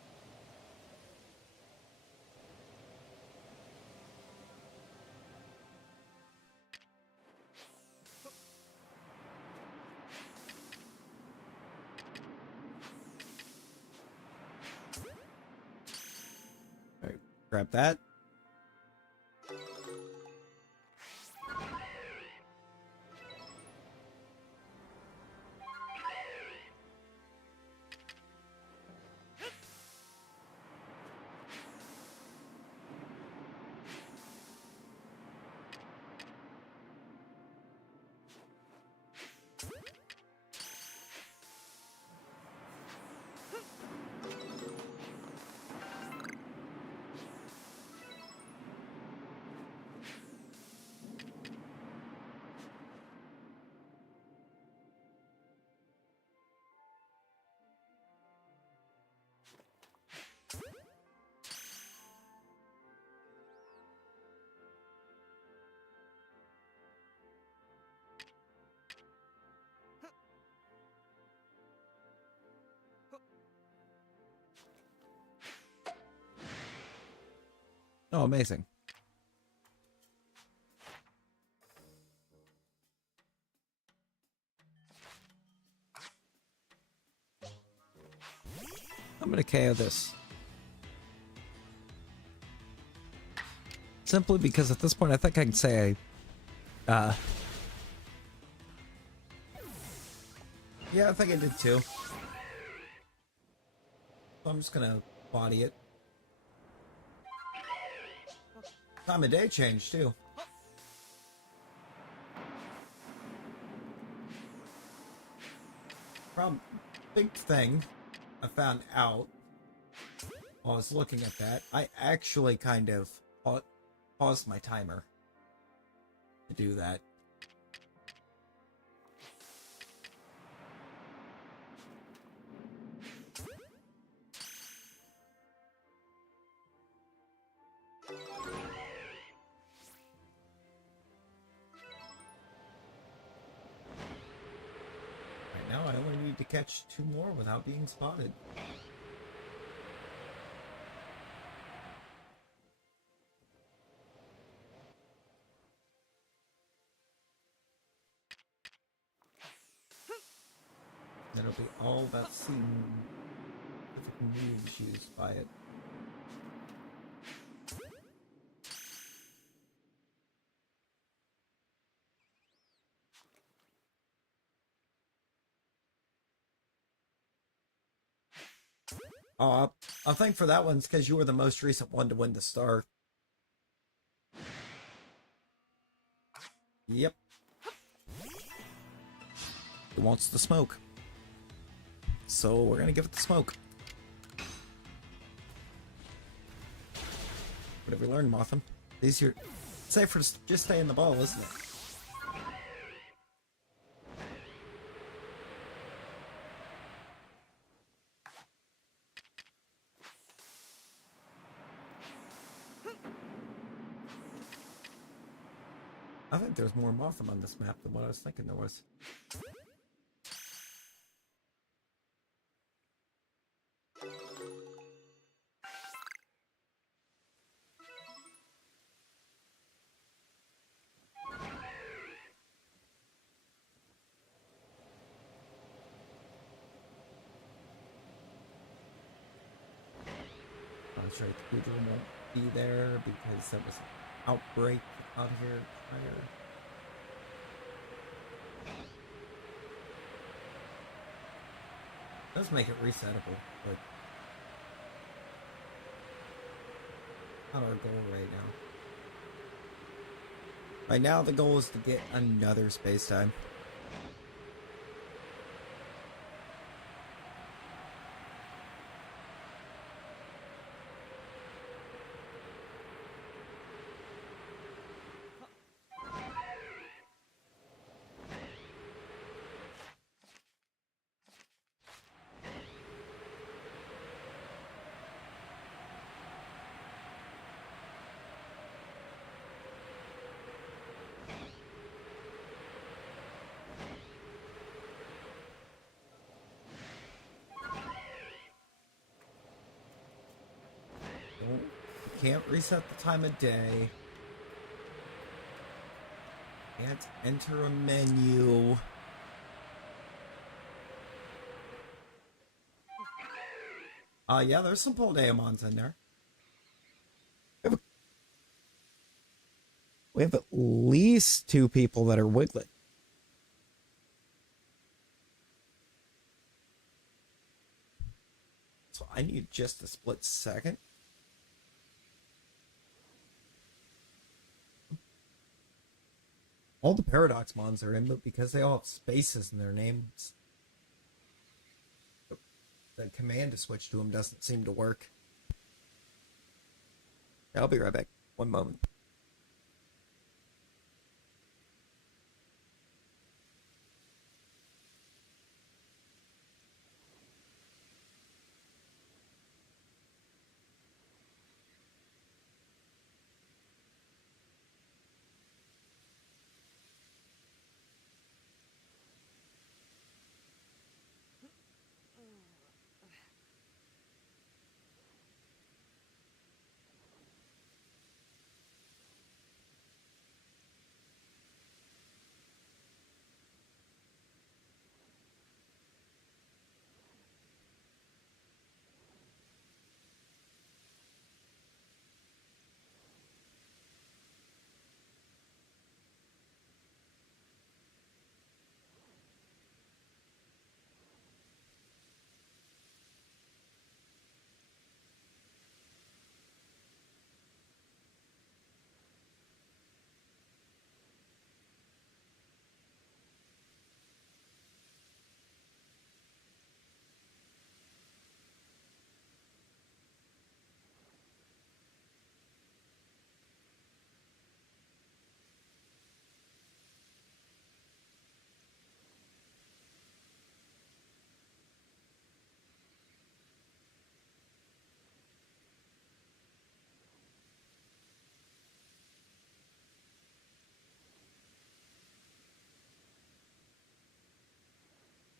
All right, grab that. Oh, amazing. I'm going to KO this. Simply because at this point I think I can say yeah, I think I did too. So I'm just going to body it. Time of day change too. Big thing I found out while I was looking at that, I actually kind of paused my timer to do that. Right now I only need to catch 2 more without being spotted. It'll be all about seeing specific moves used by it. Oh, I think for that one's because you were the most recent one to win the star. Yep. It wants the smoke. So we're gonna give it the smoke. What have we learned, Motham? Easier, safer to just stay in the ball, isn't it? I think there's more Motham on this map than what I was thinking there was. I'm sure the Goodra won't be there because that was an outbreak out here prior. Does make it resettable, but not our goal right now. Right now, the goal is to get another space time. Can't reset the time of day. Can't enter a menu. Yeah, there's some Poldaemons in there. We have at least 2 people that are Wiglet. So I need just a split second. All the Paradox Mons are in, but because they all have spaces in their names, the command to switch to them doesn't seem to work. I'll be right back. One moment.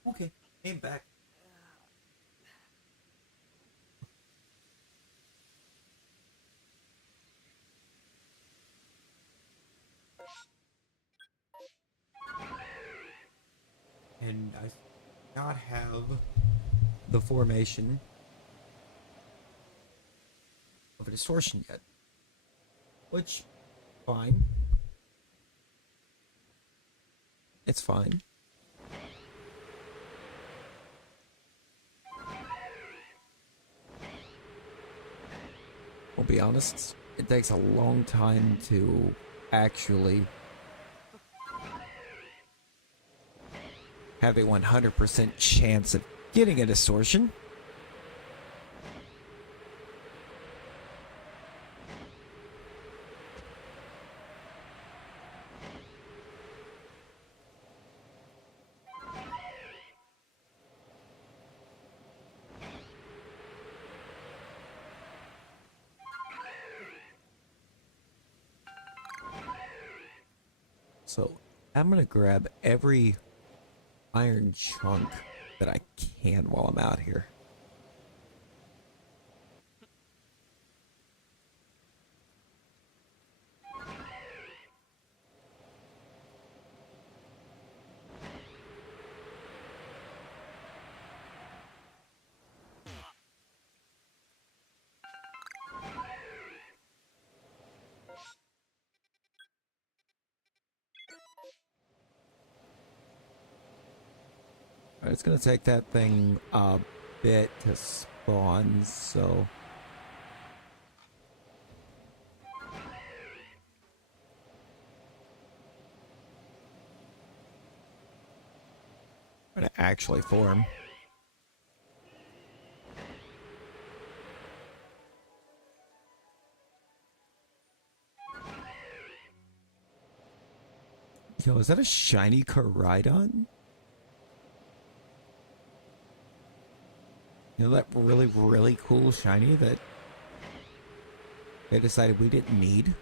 Okay, came back. And I not have the formation of a distortion yet. Which, fine. It's fine. I'll be honest, it takes a long time to actually have a 100% chance of getting a distortion. So I'm gonna grab every iron chunk that I can while I'm out here. Alright, it's gonna take that thing a bit to spawn, so I'm gonna actually form. Yo, is that a shiny Koraidon? You know that really, really cool shiny that they decided we didn't need?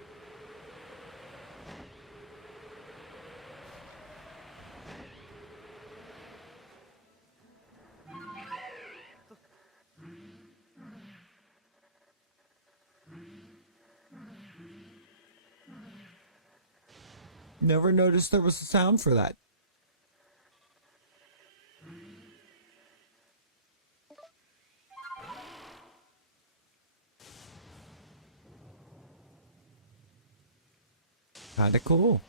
Never noticed there was a sound for that. Kinda cool.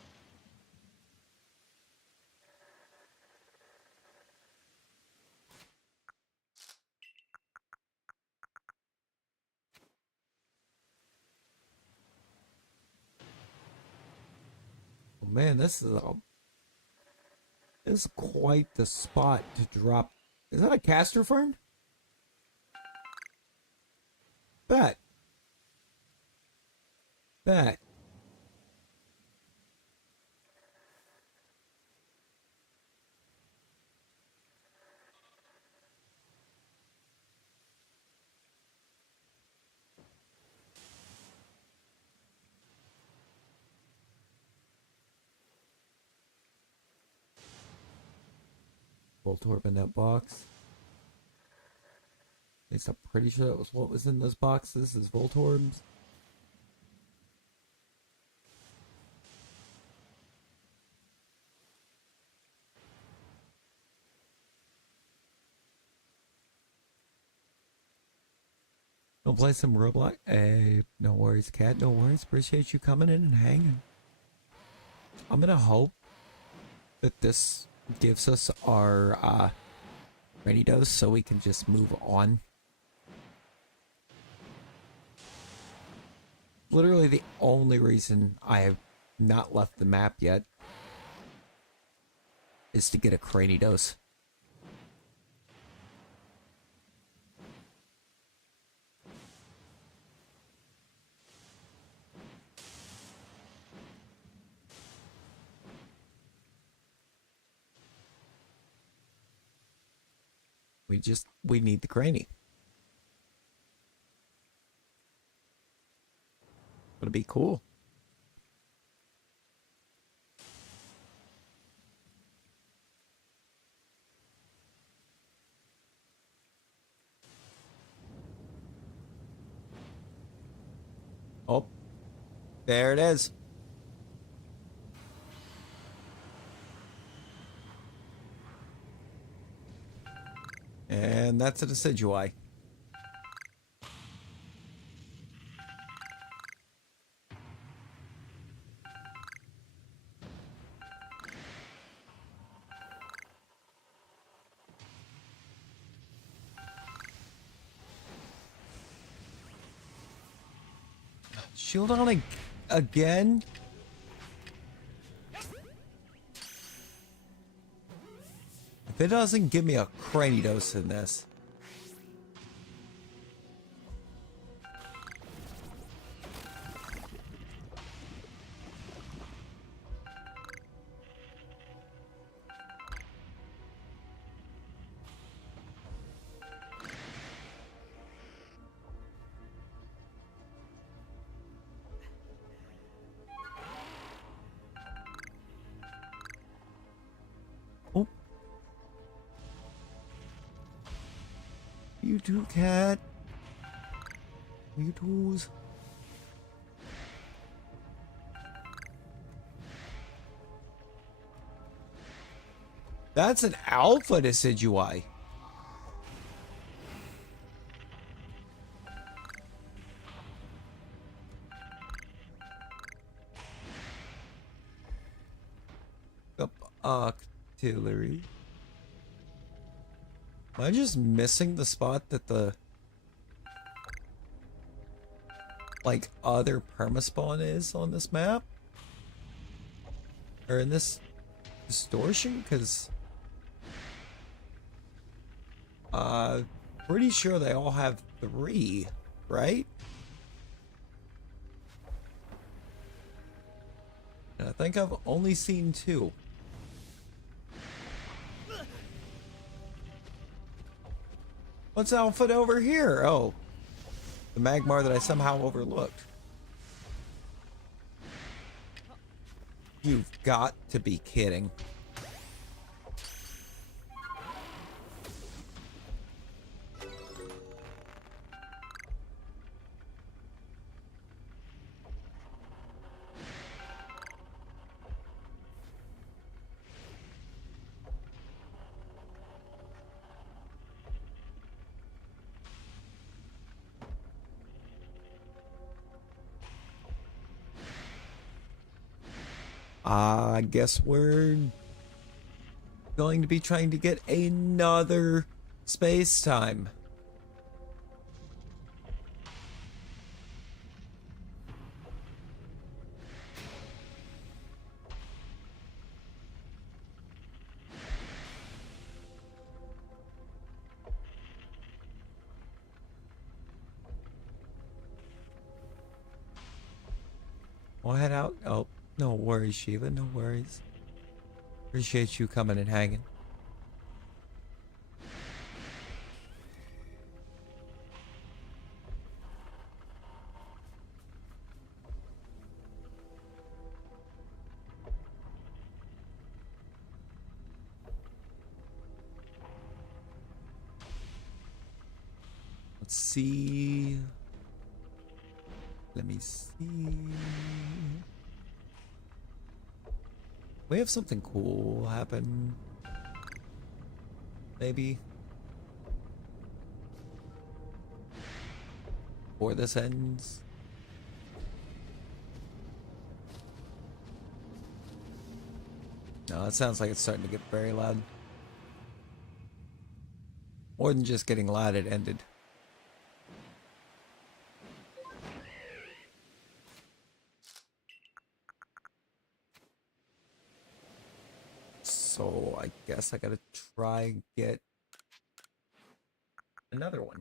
Oh man, this is quite the spot to drop. Is that a caster fern? Bet. Bet. Voltorb in that box. At least I'm pretty sure that was what was in those boxes, is Voltorbs. Don't play some Roblox? Hey, no worries, cat. No worries. Appreciate you coming in and hanging. I'm gonna hope that this gives us our rainy dose so we can just move on. Literally the only reason I have not left the map yet is to get a crany dose. We need the crany. It'll be cool. Oh, there it is. And that's a Decidui. Shield on again? If it doesn't give me a crany dose in this. You too, cat. You tools. That's an alpha decidui. Up artillery. Am I just missing the spot that the like other permaspawn is on this map? Or in this distortion? Because pretty sure they all have 3, right? And I think I've only seen 2. What's Alpha over here? Oh, the Magmar that I somehow overlooked. You've got to be kidding. I guess we're going to be trying to get another space time. We'll head out. Oh, no worries, Shiva. No worries. Appreciate you coming and hanging. Let's see. Let me see. We have something cool happen. Maybe. Before this ends. No, it sounds like it's starting to get very loud. More than just getting loud, it ended. So I guess I gotta try and get another one.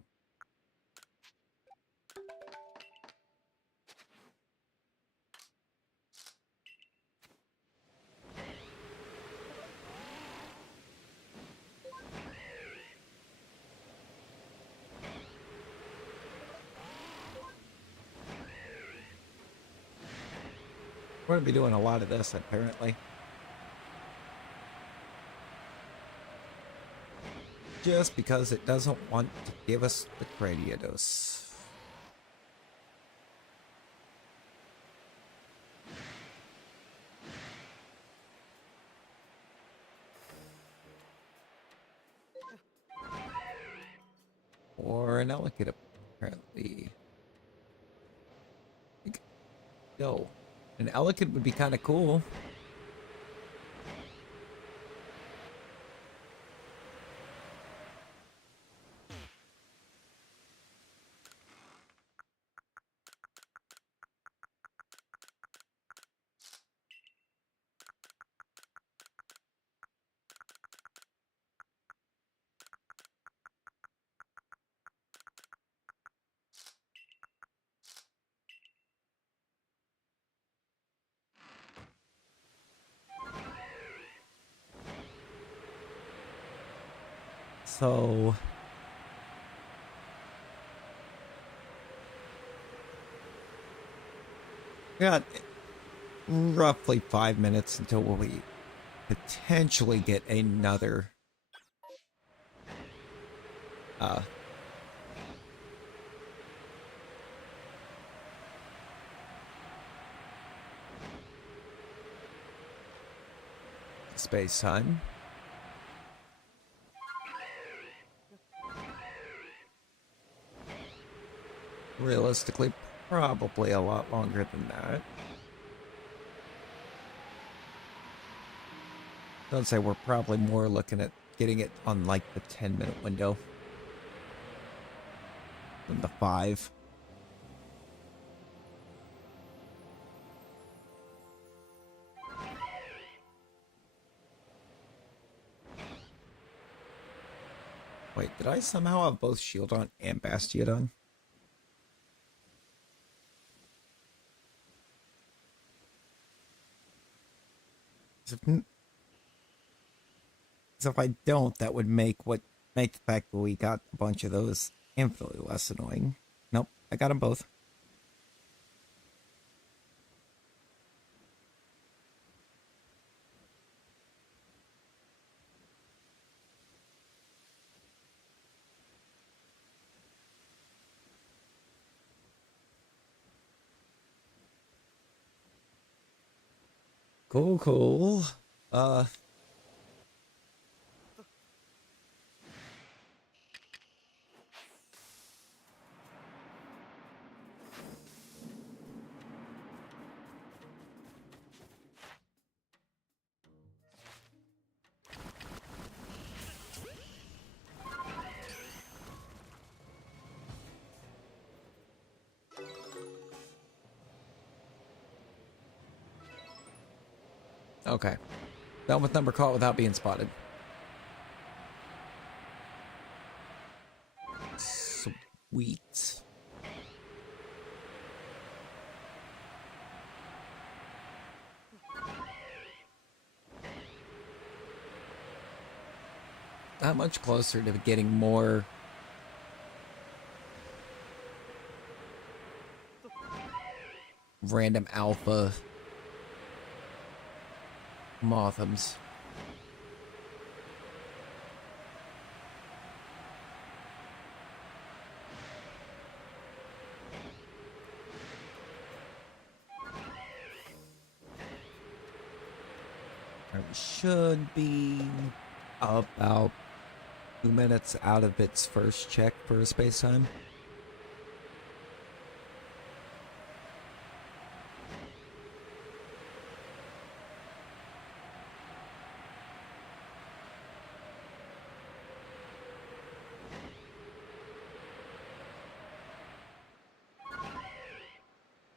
We're gonna be doing a lot of this apparently. Just because it doesn't want to give us the Gradiados. Or an Elicate, apparently. Yo, an Elicate would be kind of cool. So we got roughly 5 minutes until we potentially get another space time. Realistically, probably a lot longer than that. I'd say we're probably more looking at getting it on like the 10-minute window than the 5. Wait, did I somehow have both Shield on and Bastion on? So if I don't, that would make the fact that we got a bunch of those infinitely less annoying. Nope, I got them both. Cool, cool. Okay. Done with number caught without being spotted. Sweet. Not much closer to getting more random alpha Mothams. It should be about 2 minutes out of its first check for a space time.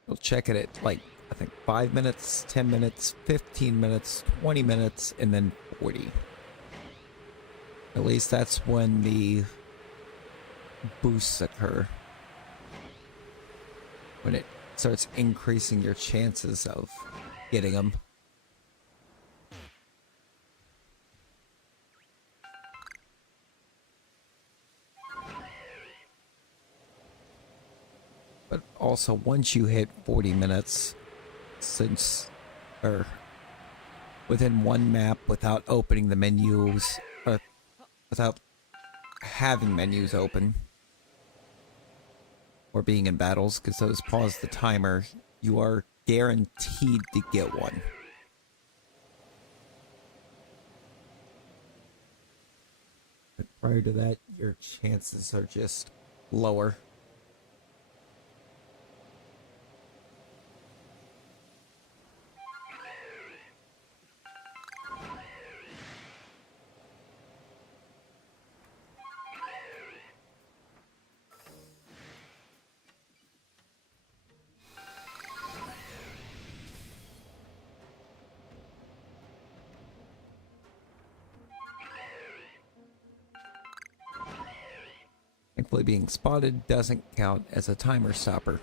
We'll check it at like, I think 5 minutes, 10 minutes, 15 minutes, 20 minutes, and then 40. At least that's when the boosts occur. When it starts increasing your chances of getting them. But also, once you hit 40 minutes, or within one map without opening the menus, or without having menus open, or being in battles, because those pause the timer, you are guaranteed to get one. But prior to that, your chances are just lower. Thankfully, being spotted doesn't count as a timer stopper.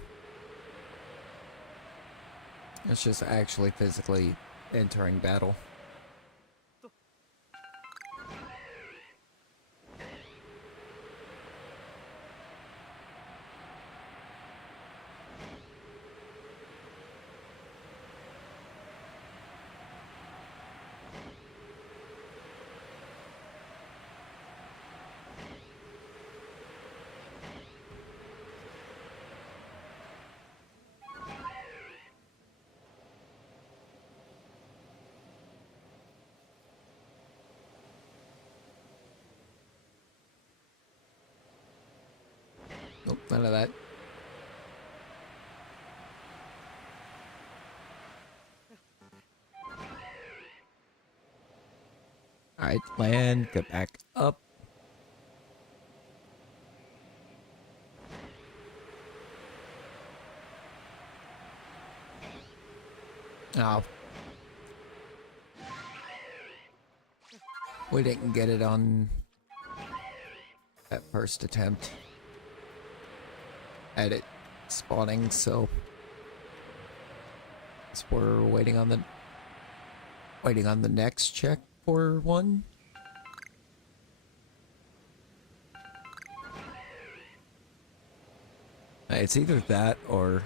It's just actually physically entering battle. None of that. Alright, land, get back up. Oh. We didn't get it on that first attempt at it spawning, so we're waiting on the next check for one. It's either that or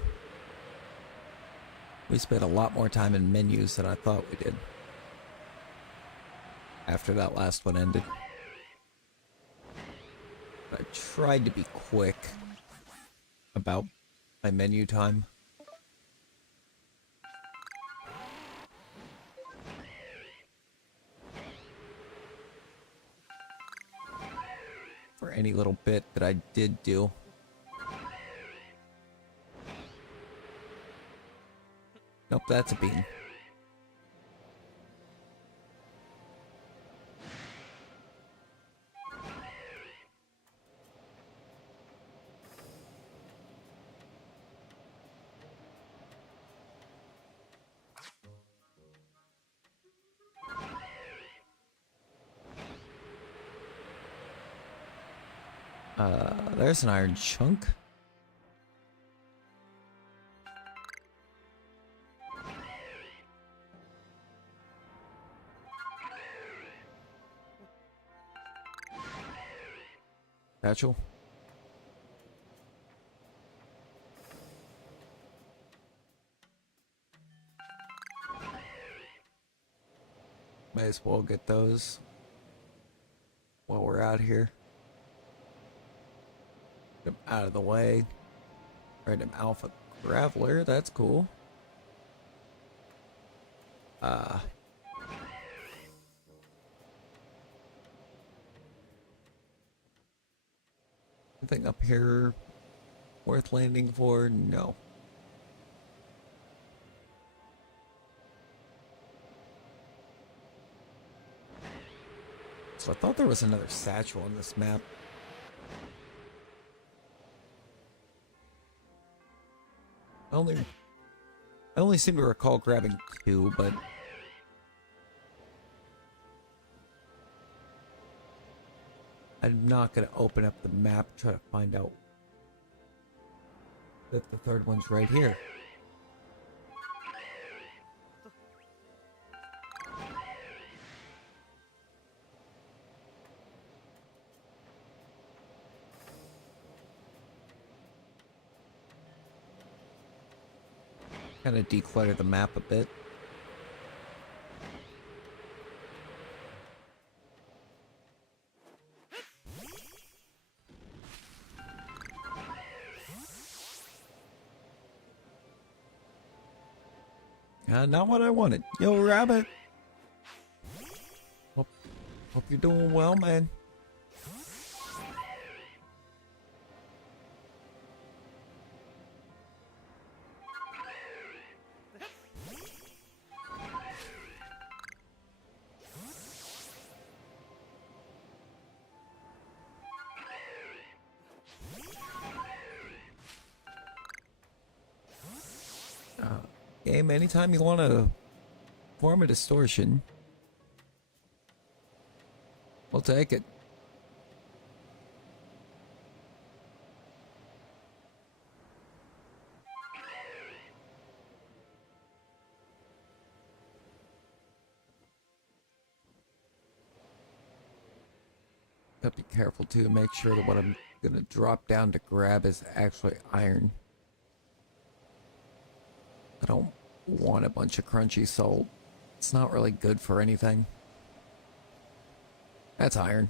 we spent a lot more time in menus than I thought we did after that last one ended. I tried to be quick about my menu time. For any little bit that I did do. Nope, that's a bean. There's an iron chunk. Satchel. May as well get those while we're out here. Get them out of the way. Random Alpha Graveler, that's cool. Anything up here worth landing for? No. So I thought there was another satchel on this map. I only seem to recall grabbing two, but I'm not going to open up the map and try to find out that the third one's right here. Kind of declutter the map a bit. Not what I wanted. Yo, rabbit. Hope you're doing well, man. Game, anytime you want to form a distortion, we'll take it. Gotta be careful too, make sure that what I'm gonna drop down to grab is actually iron. I don't want a bunch of crunchy salt. It's not really good for anything. That's iron.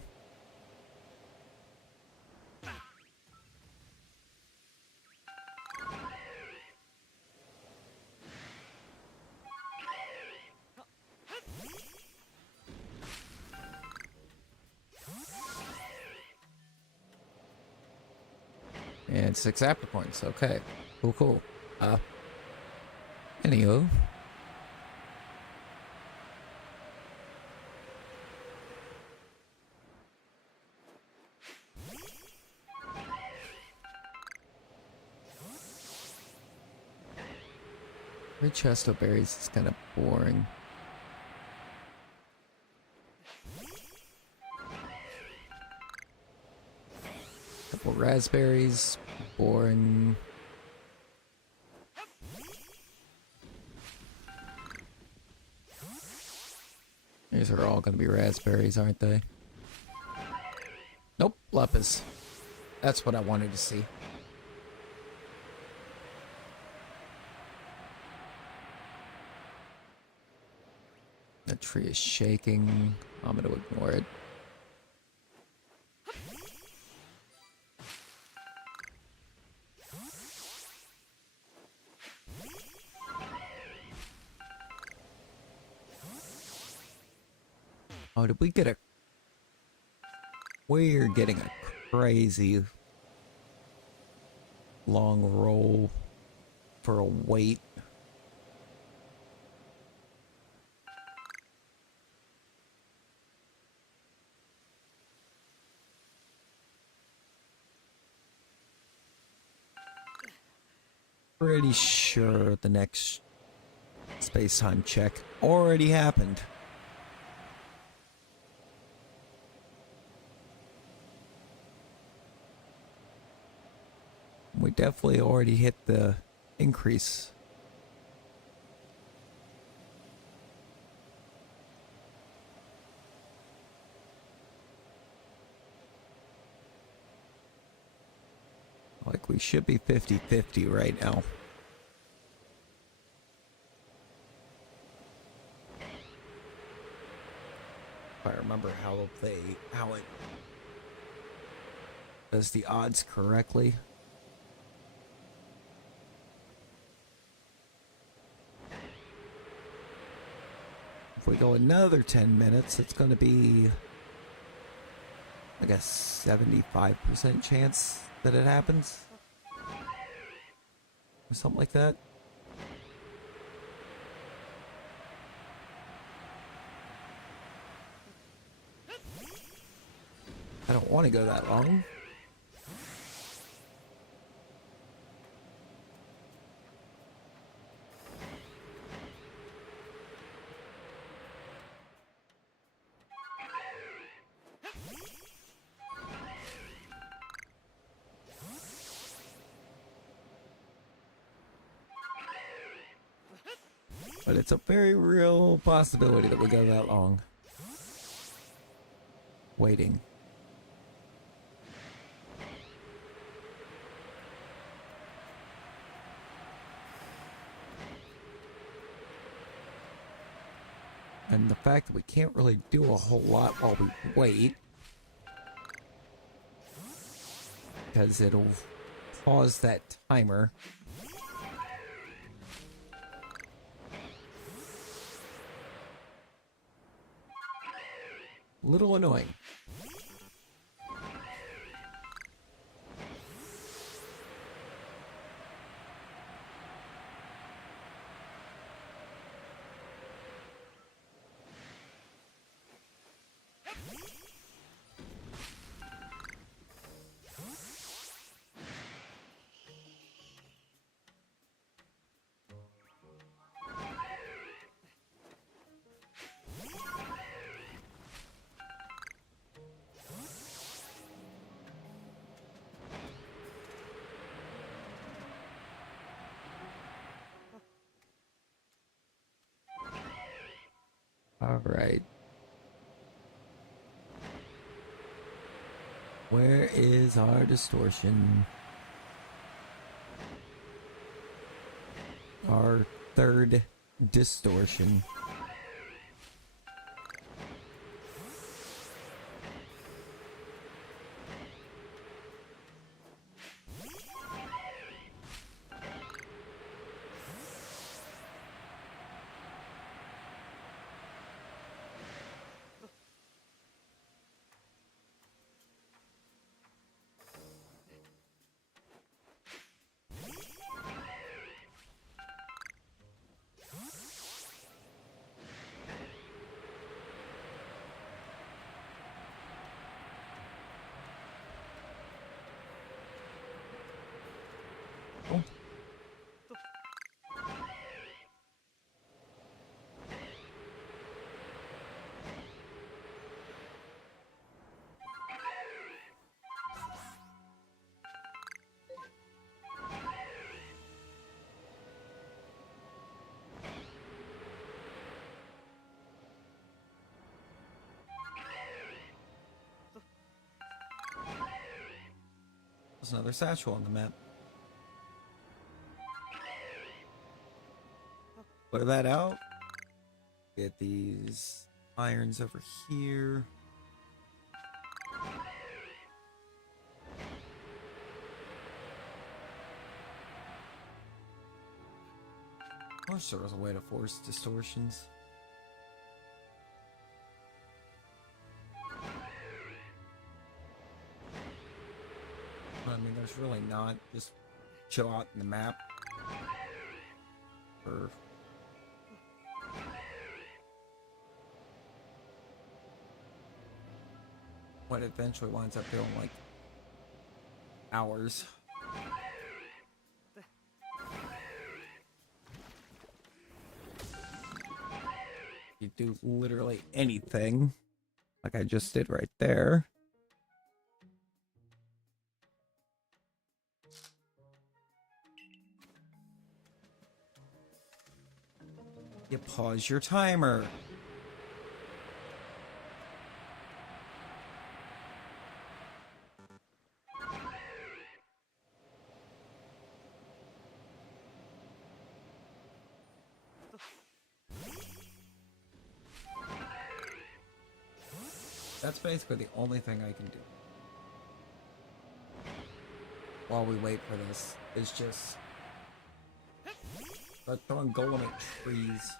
And 6 apricorns. Okay. Cool, cool. Anywho. Three chesto berries is kind of boring. Couple raspberries, boring. These are all going to be raspberries, aren't they? Nope, lapis. That's what I wanted to see. The tree is shaking. I'm going to ignore it. Oh, did we get a... We're getting a crazy long roll for a wait. Pretty sure the next space-time check already happened. We definitely already hit the increase. Like, we should be 50-50 right now. If I remember how it does the odds correctly. If we go another 10 minutes, it's going to be like a 75% chance that it happens. Or something like that. I don't want to go that long. But it's a very real possibility that we go that long. Waiting. And the fact that we can't really do a whole lot while we wait, because it'll pause that timer. Little annoying. All right. Where is our distortion? Our third distortion. useful. There's another satchel on the map. Clear that out. Get these irons over here. I wish there was a way to force distortions. I mean, there's really not. Just chill out in the map. Or what eventually winds up feeling like hours. You do literally anything, like I just did right there. You pause your timer. That's basically the only thing I can do while we wait for this, is just start throwing golem at trees.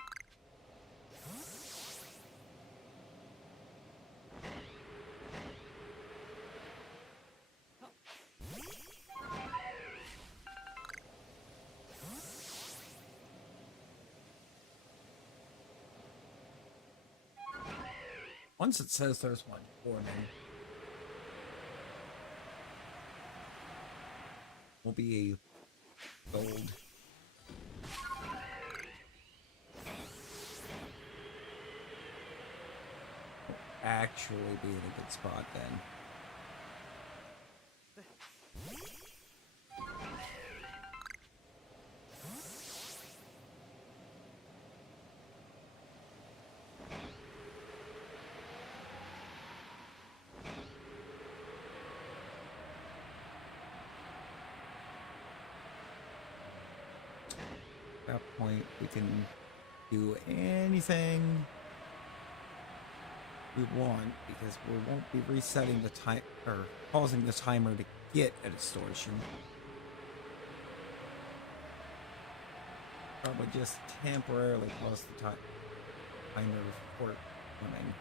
Once it says there's one for me, will be a gold. Actually be in a good spot then. At that point, we can do anything we want, because we won't be resetting the time or pausing the timer to get a distortion. Probably just temporarily pause the timer before running.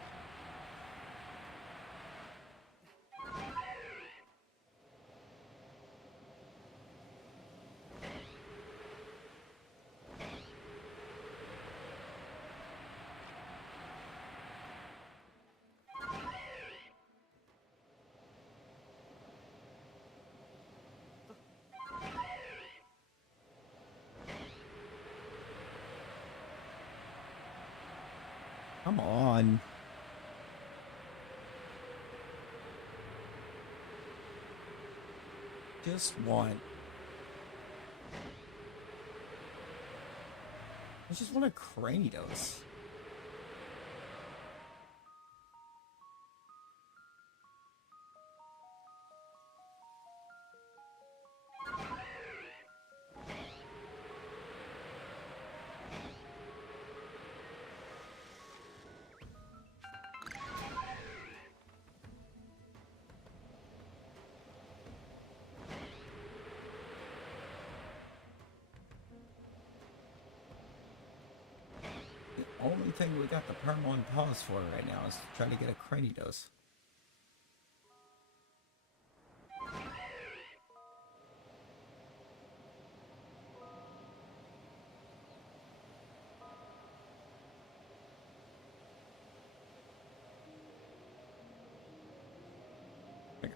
Come on. Just one. I just want a Cranidos. Only thing we got the perm on pause for right now is trying to get a Cranidos.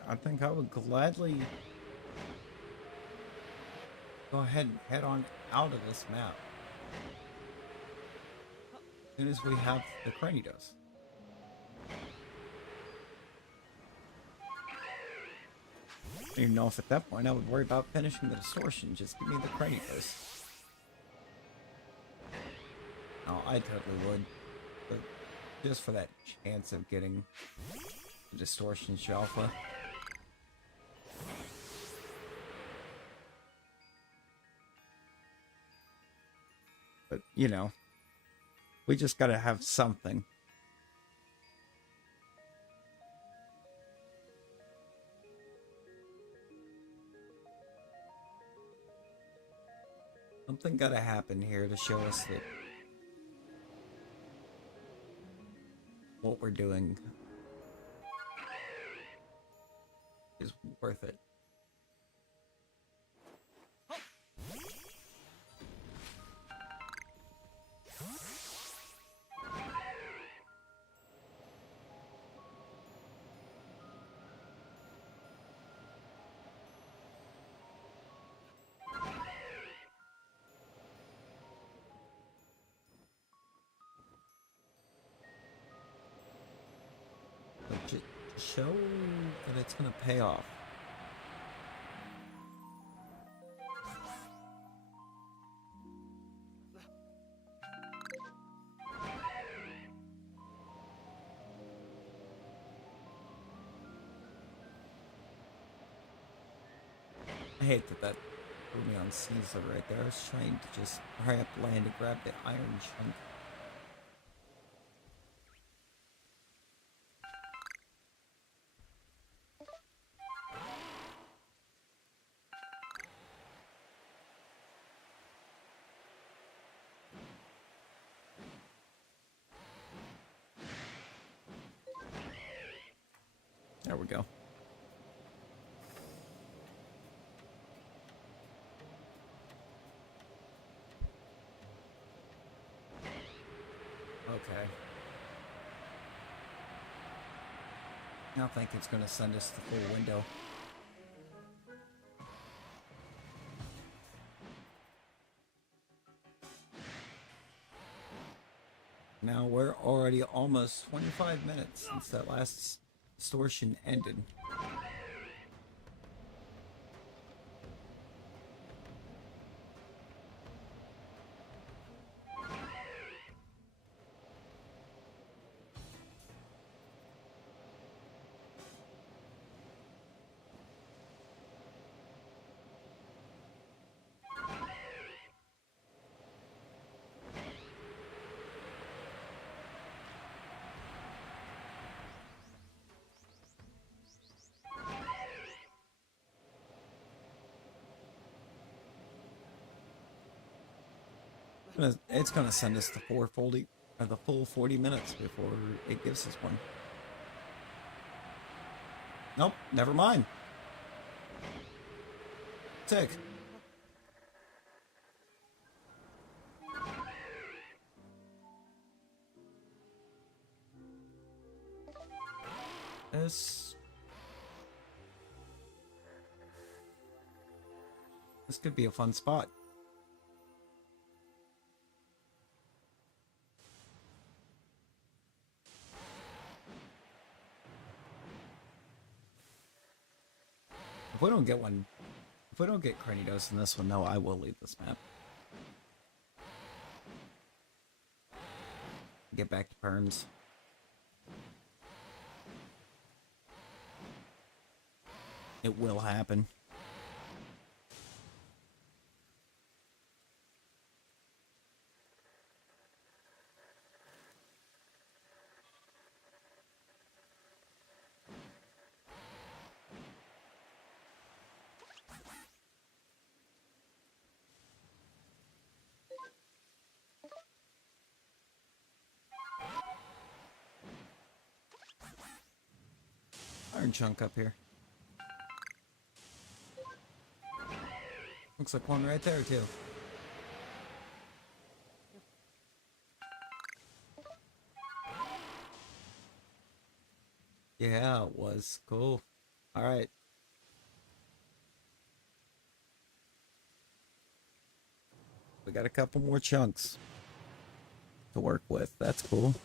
I think I would gladly go ahead and head on out of this map. As soon as we have the Cranidos. I don't even know if at that point I would worry about finishing the Distortion. Just give me the Cranidos. Oh, I totally would. But just for that chance of getting the Distortion Shalpha. But, you know, we just gotta have something. Something gotta happen here to show us that what we're doing is worth it. But to show that it's gonna pay off. I hate that threw me on Caesar right there. I was trying to just hurry up land and grab the iron chunk. There we go. Okay. I think it's going to send us the full window. Now we're already almost 25 minutes since that last distortion ended. It's gonna send us the full 40 minutes before it gives us one. Nope, never mind. Sick. This could be a fun spot. If we don't get one, if we don't get Cranidos in this one, no, I will leave this map. Get back to perms. It will happen. Iron chunk up here. Looks like one right there too. Yeah, it was cool. All right. We got a couple more chunks to work with. That's cool.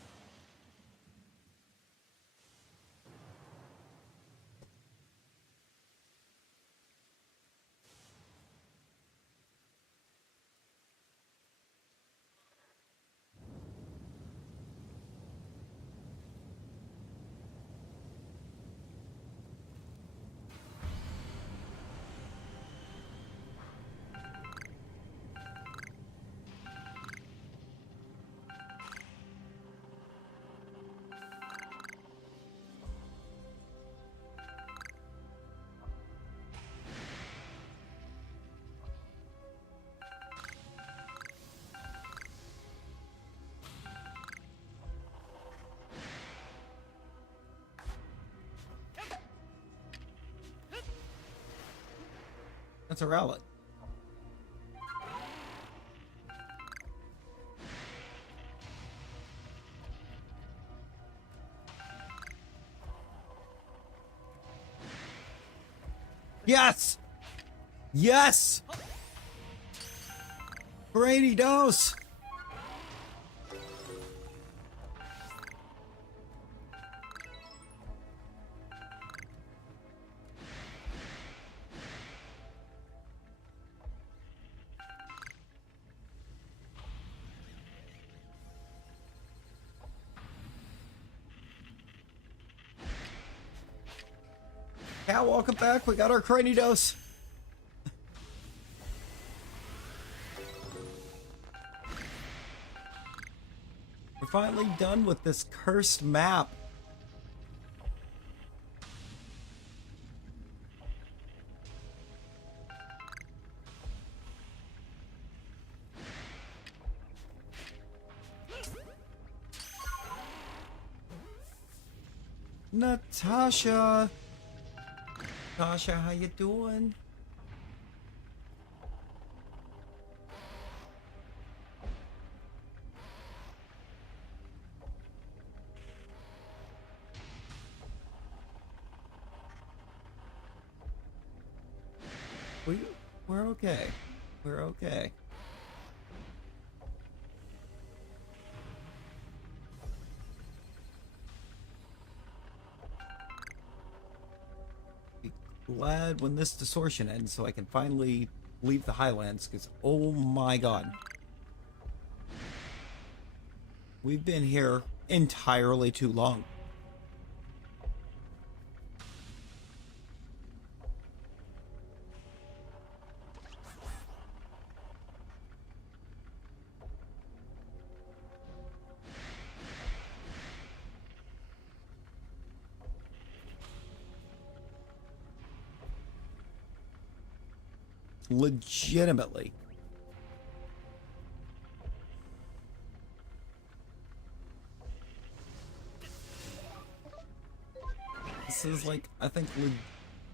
That's a relic. Yes! Yes! Brady dose! Cal, welcome back. We got our crany dose. We're finally done with this cursed map. Natasha. Natasha, how you doing? We're okay. We're okay. Be glad when this distortion ends so I can finally leave the Highlands, because oh my god. We've been here entirely too long. Legitimately. This is like, I think,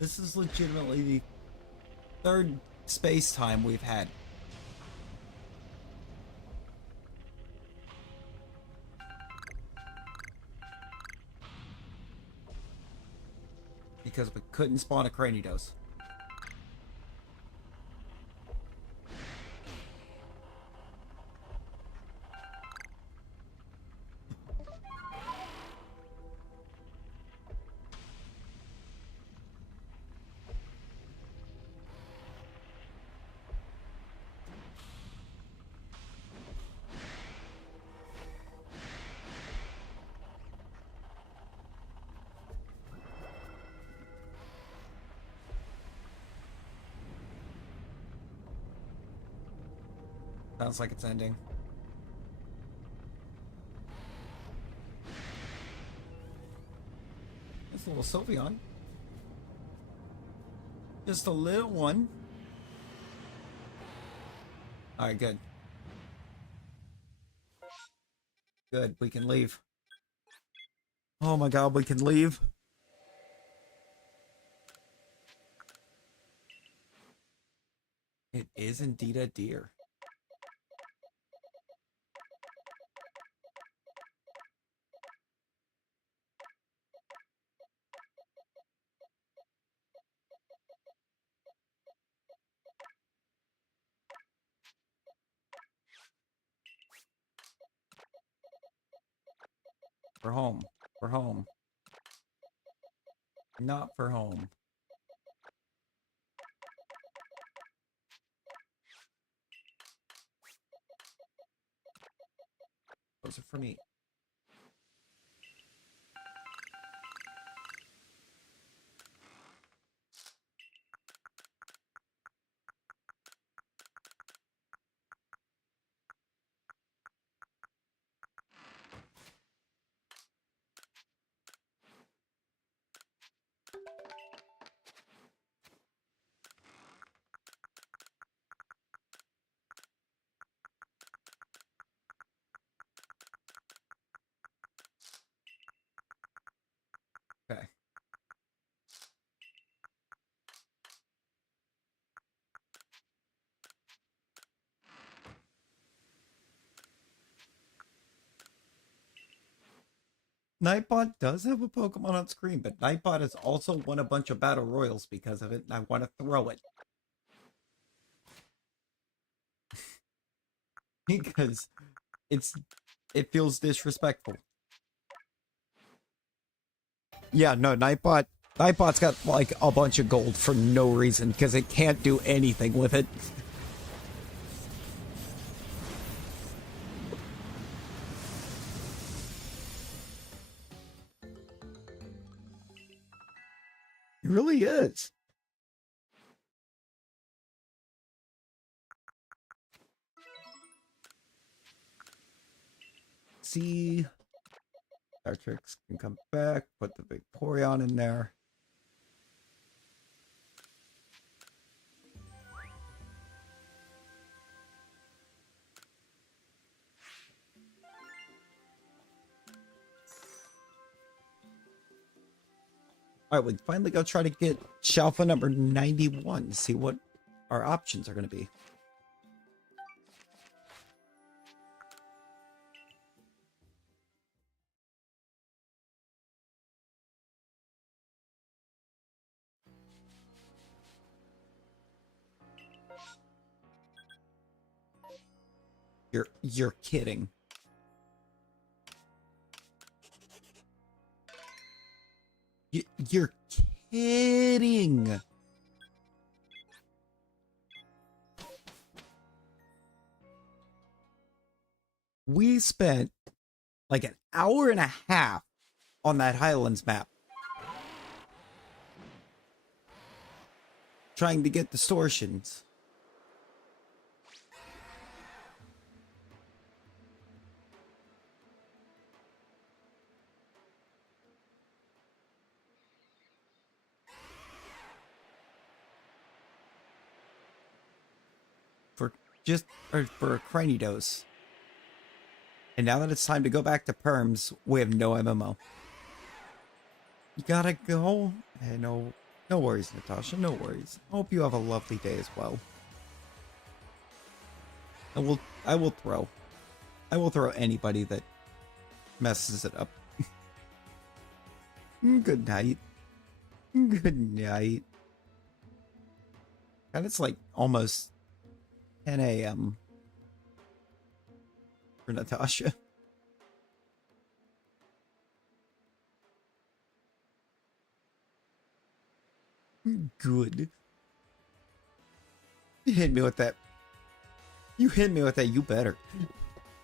this is legitimately the third space time we've had. Because we couldn't spawn a Cranidos. Sounds like it's ending. That's a little Sylveon. Just a little one. Alright, good. Good, we can leave. Oh my god, we can leave. It is indeed a deer. For home. For home. Not for home. Those are for me. Okay. Nightbot does have a Pokemon on screen, but Nightbot has also won a bunch of battle royals because of it, and I want to throw it. Because it feels disrespectful. Yeah, no, Nightbot's got like a bunch of gold for no reason because it can't do anything with it. It really is. See, Dartrix can come back, put the big Porygon in there. All right, we finally go try to get Shalpha number 91, see what our options are going to be. You're kidding. You're kidding. We spent like an hour and a half on that Highlands map trying to get distortions. For a Cranidos. And now that it's time to go back to perms, we have no MMO. You gotta go? Hey, no worries, Natasha, no worries. I hope you have a lovely day as well. I will throw anybody that messes it up. Good night. Good night. And it's like almost 10 a.m. for Natasha. Good. You hit me with that. You hit me with that. You better.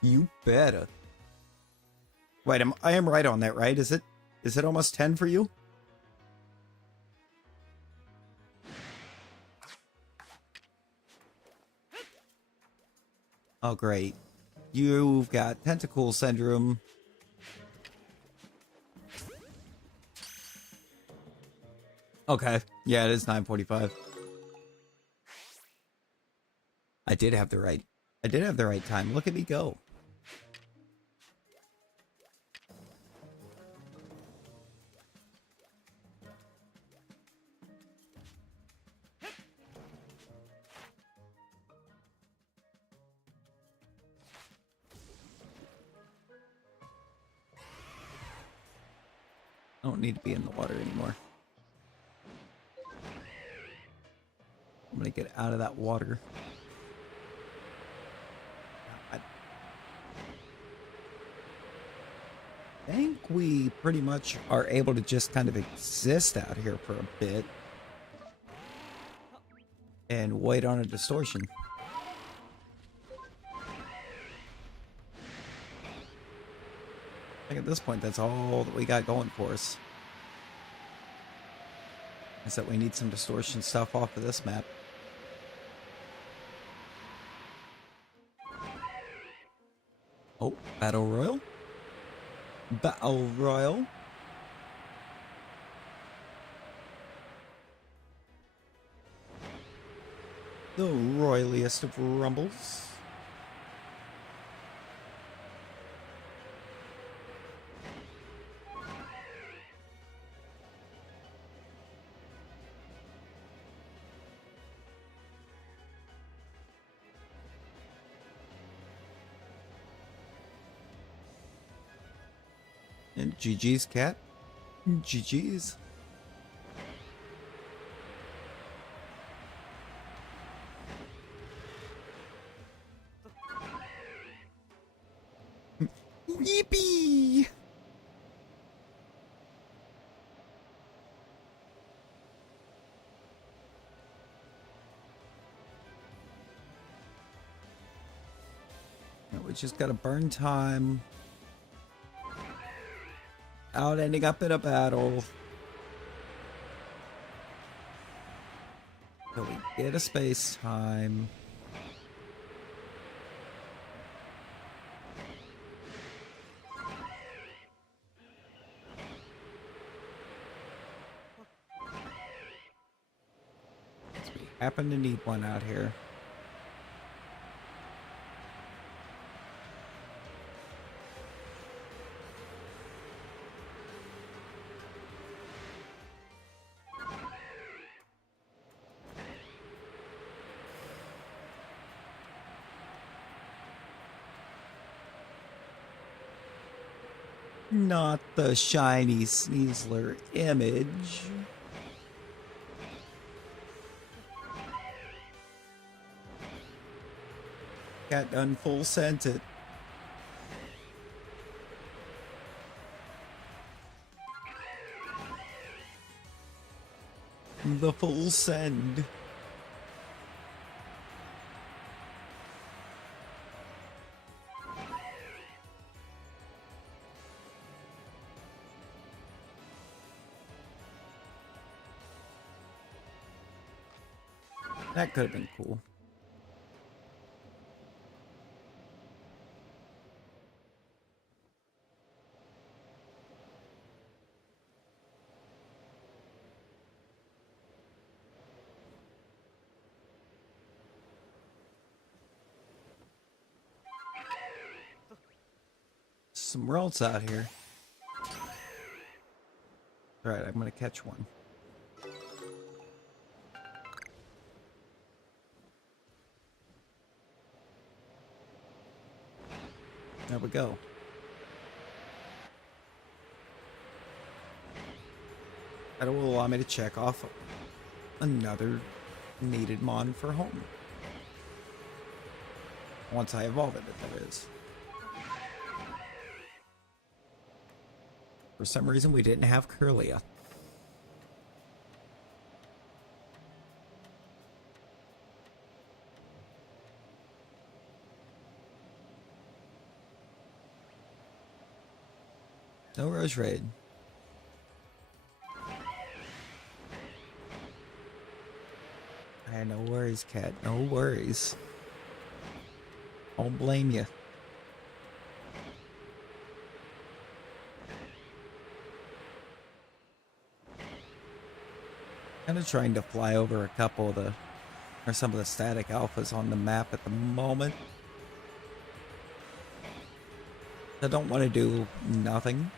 You better. Wait, I am right on that, right? Is it almost 10 for you? Oh, great. You've got tentacle syndrome. Okay. Yeah, it is 9:45. I did have the right time. Look at me go. I don't need to be in the water anymore. I'm gonna get out of that water. think we pretty much are able to just kind of exist out here for a bit and wait on a distortion. I think at this point that's all that we got going for us. Is that we need some distortion stuff off of this map. Oh, Battle Royal. Battle Royal. The royaliest of rumbles. And GG's, cat. GG's. Yippee! Now we just gotta burn time. Out ending up in a battle. So we get a space time. We happen to need one out here. Not the shiny Sneasler image. Cat done full scented. The full send. That could have been cool. Somewhere else out here. Alright, I'm gonna catch one. There we go. That will allow me to check off another needed mon for home. Once I evolve it, that is. For some reason, we didn't have Curlia. No Rose Raid. Hey, no worries, cat. No worries. Don't blame you. Kind of trying to fly over a couple of the, or some of the static alphas on the map at the moment. I don't want to do nothing.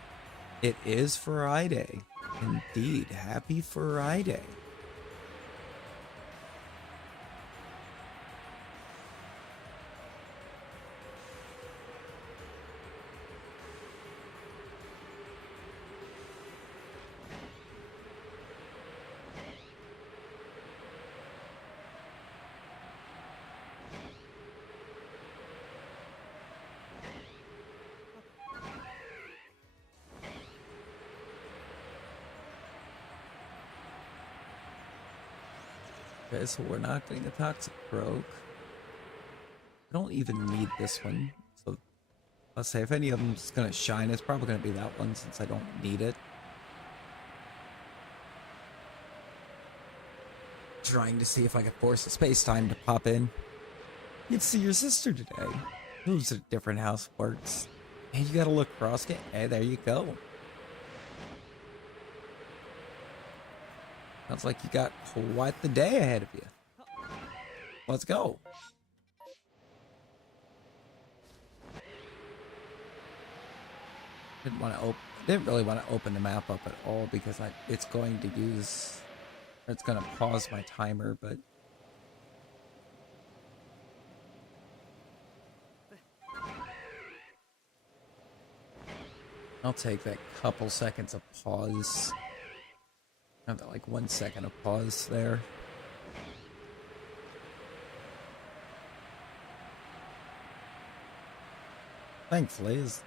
It is Friday. Indeed, happy Friday. Okay, so we're not getting a Toxic Rogue. I don't even need this one. So I'll say if any of them's gonna shine, it's probably gonna be that one since I don't need it. Trying to see if I could force a space-time to pop in. You'd see your sister today. Who's a different house works. And you gotta look across it. Hey, there you go. Sounds like you got quite the day ahead of you. Let's go. Didn't really want to open the map up at all because it's going to use, or it's going to pause my timer, but I'll take that couple seconds of pause. Have that like 1 second of pause there. Thankfully, as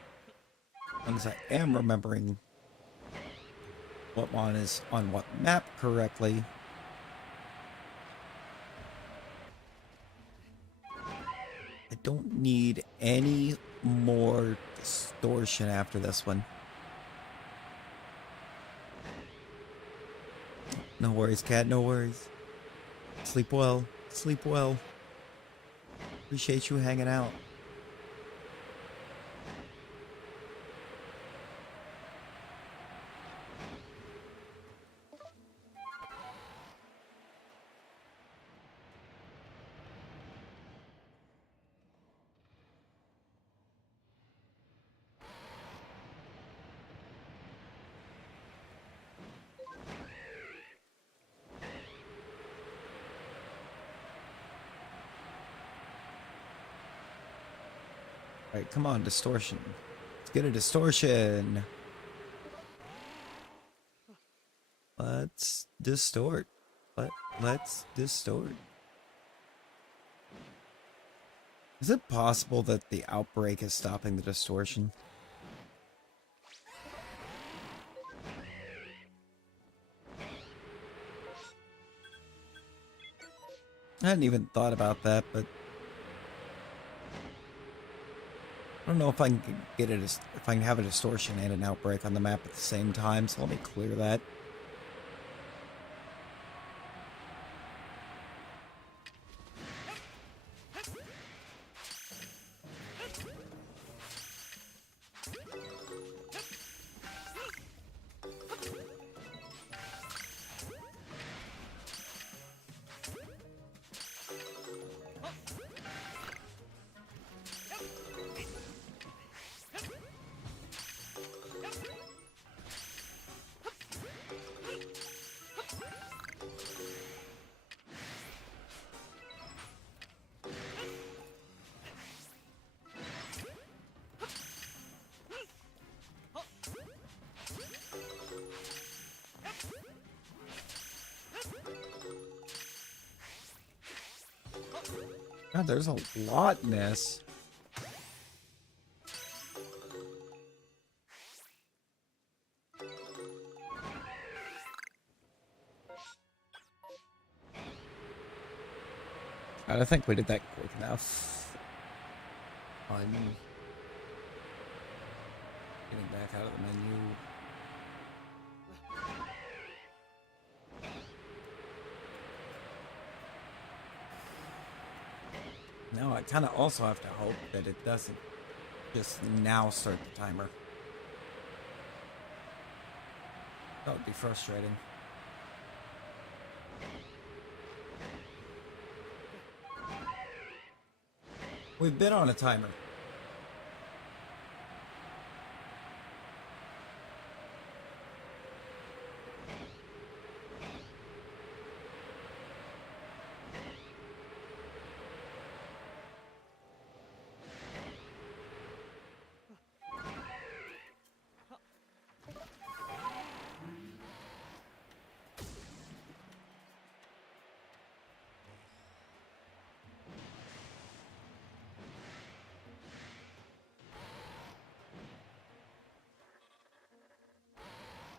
long as I am remembering what one is on what map correctly. I don't need any more distortion after this one. No worries, cat, no worries. Sleep well, sleep well. Appreciate you hanging out. Alright, come on, distortion. Let's get a distortion. Let's distort. Let's distort. Is it possible that the outbreak is stopping the distortion? I hadn't even thought about that, but I don't know if I can get it, if I can have a distortion and an outbreak on the map at the same time, so let me clear that. God, there's a lot in this. I don't think we did that quick enough. On getting back out of the menu. Now I kind of also have to hope that it doesn't just now start the timer. That would be frustrating. We've been on a timer.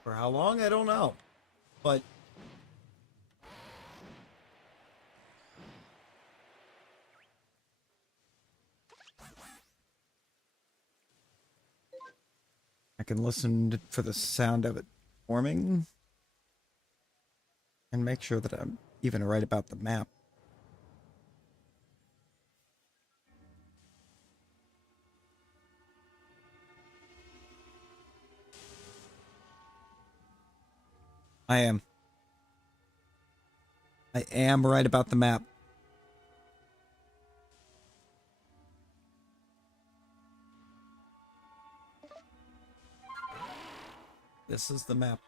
For how long, I don't know. But can listen for the sound of it forming and make sure that I'm even right about the map. I am. I am right about the map. This is the map.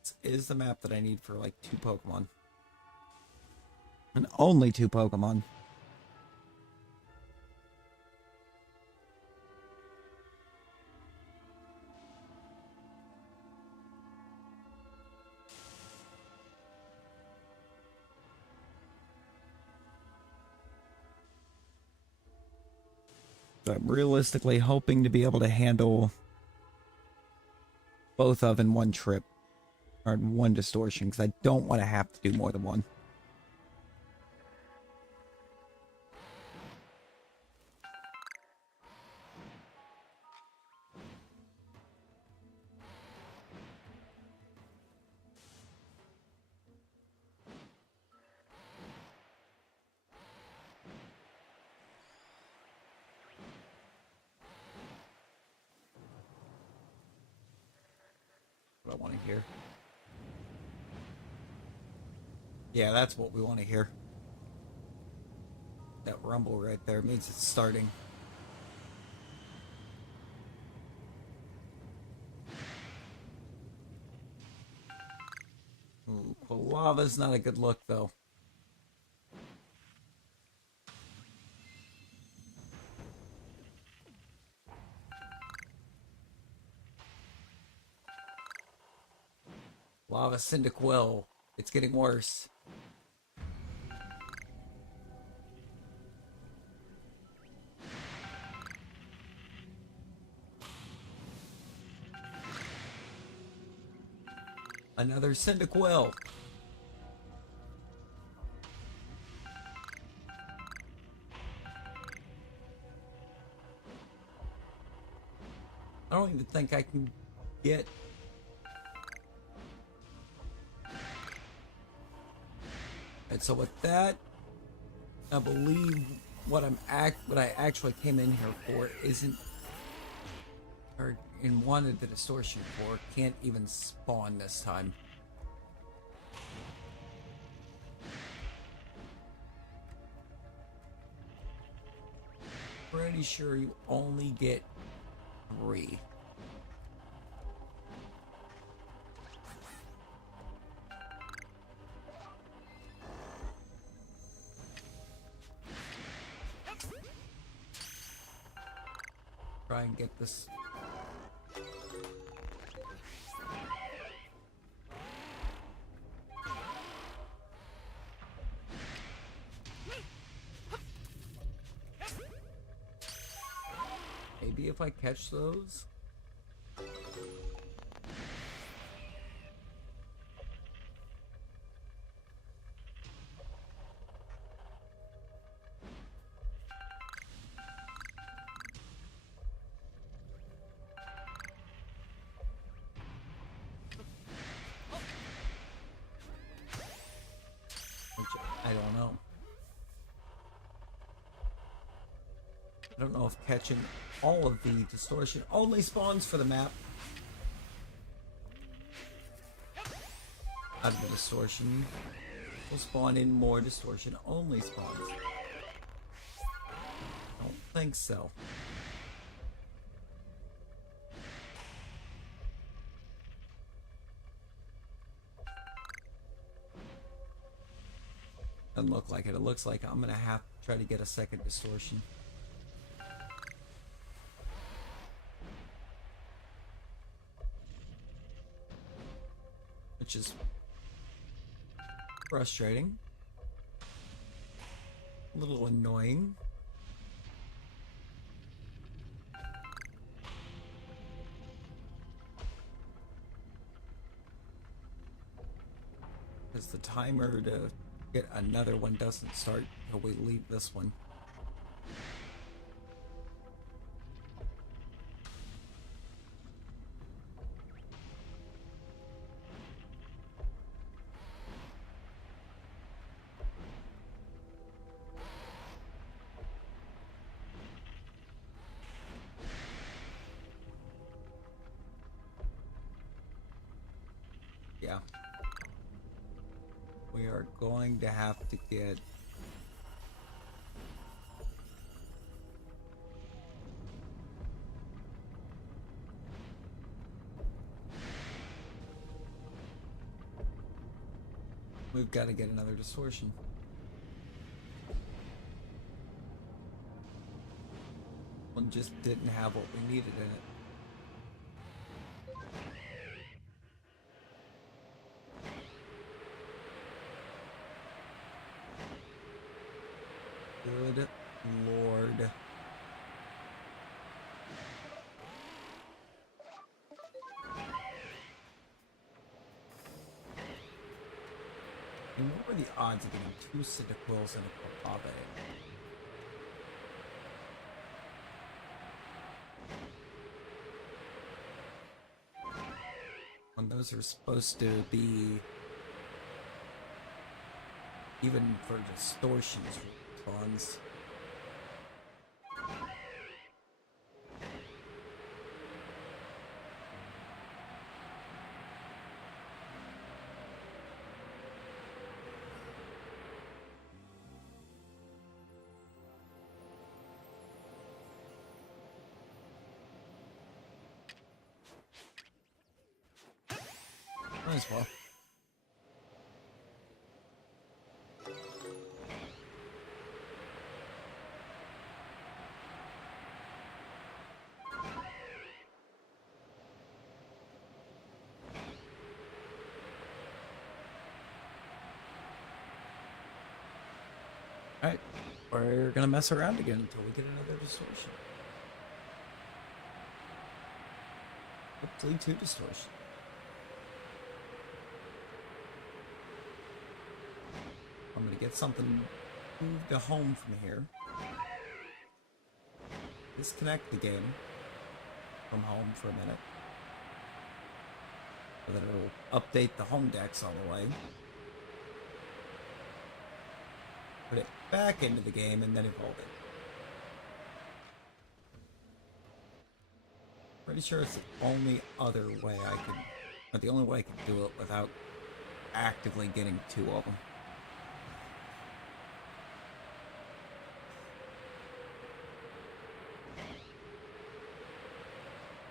This is the map that I need for like 2 Pokemon. And only 2 Pokemon. So I'm realistically hoping to be able to handle both of in one trip. Or in one distortion, because I don't want to have to do more than one. What I want to hear. Yeah, that's what we want to hear. That rumble right there means it's starting. Ooh, Quilava's not a good look, though. Lava Cyndaquil. It's getting worse. Another Cyndaquil. I don't even think I can get... And so with that, I believe what I actually came in here for isn't, or in wanted the distortion for, can't even spawn this time. Pretty sure you only get 3. Try and get this. Maybe if I catch those. I don't know. I don't know if catching all of the distortion only spawns for the map. Out of the distortion will spawn in more distortion only spawns. I don't think so. Doesn't look like it. It looks like I'm gonna have to try to get a second distortion. Which is frustrating. A little annoying. Because the timer to get another one doesn't start until we leave this one. Yeah. We are going to have to get... We've got to get another distortion. One just didn't have what we needed in it. Good Lord. And what were the odds of getting 2 Cyndaquils and a Quapabe? When those are supposed to be, even for distortions, funds. Might as well. Alright, we're gonna mess around again until we get another distortion. Hopefully 2 distortions. I'm gonna get something moved to home from here. Disconnect the game from home for a minute. So that it'll update the home decks on the way. Put it back into the game and then evolve it. Pretty sure it's the only other way I could, or the only way I could do it without actively getting 2 of them.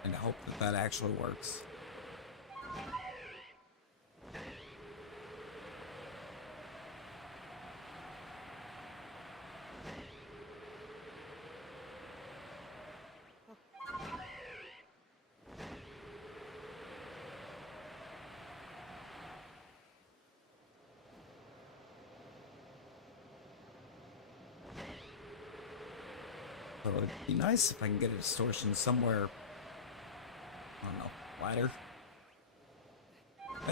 And I hope that that actually works. So it'd be nice if I can get a distortion somewhere, I don't know, wider. I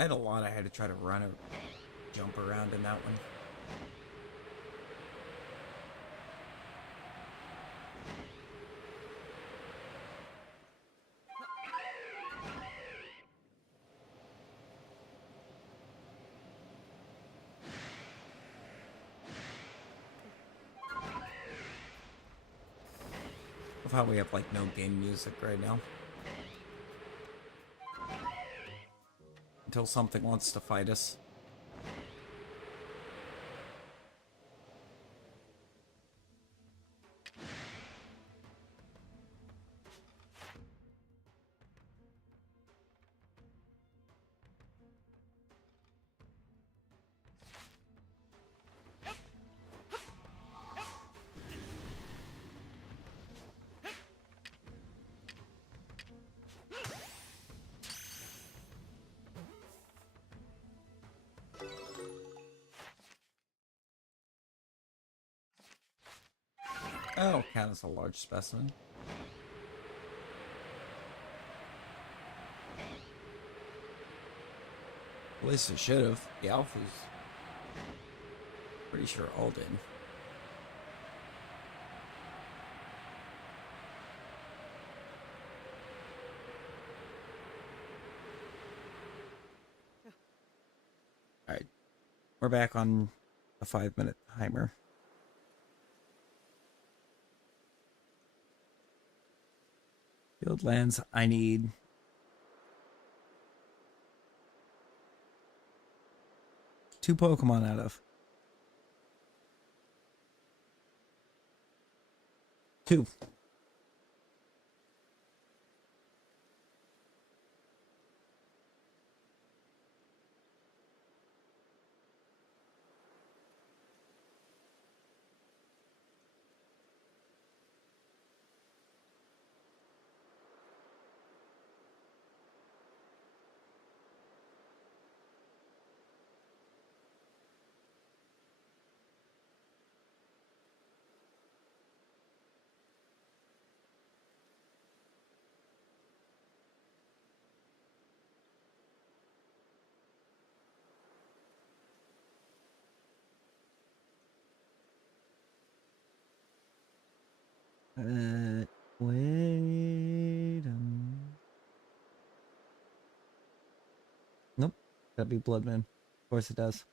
had a lot I had to try to run or jump around in that one. Of how we have like no game music right now. Until something wants to fight us. That'll count as a large specimen. At least it should have. The alpha's pretty sure all did. Alright. We're back on a 5-minute timer. Field lands, I need 2 Pokemon out of? 2. Wait. Nope. That'd be Bloodman. Of course it does.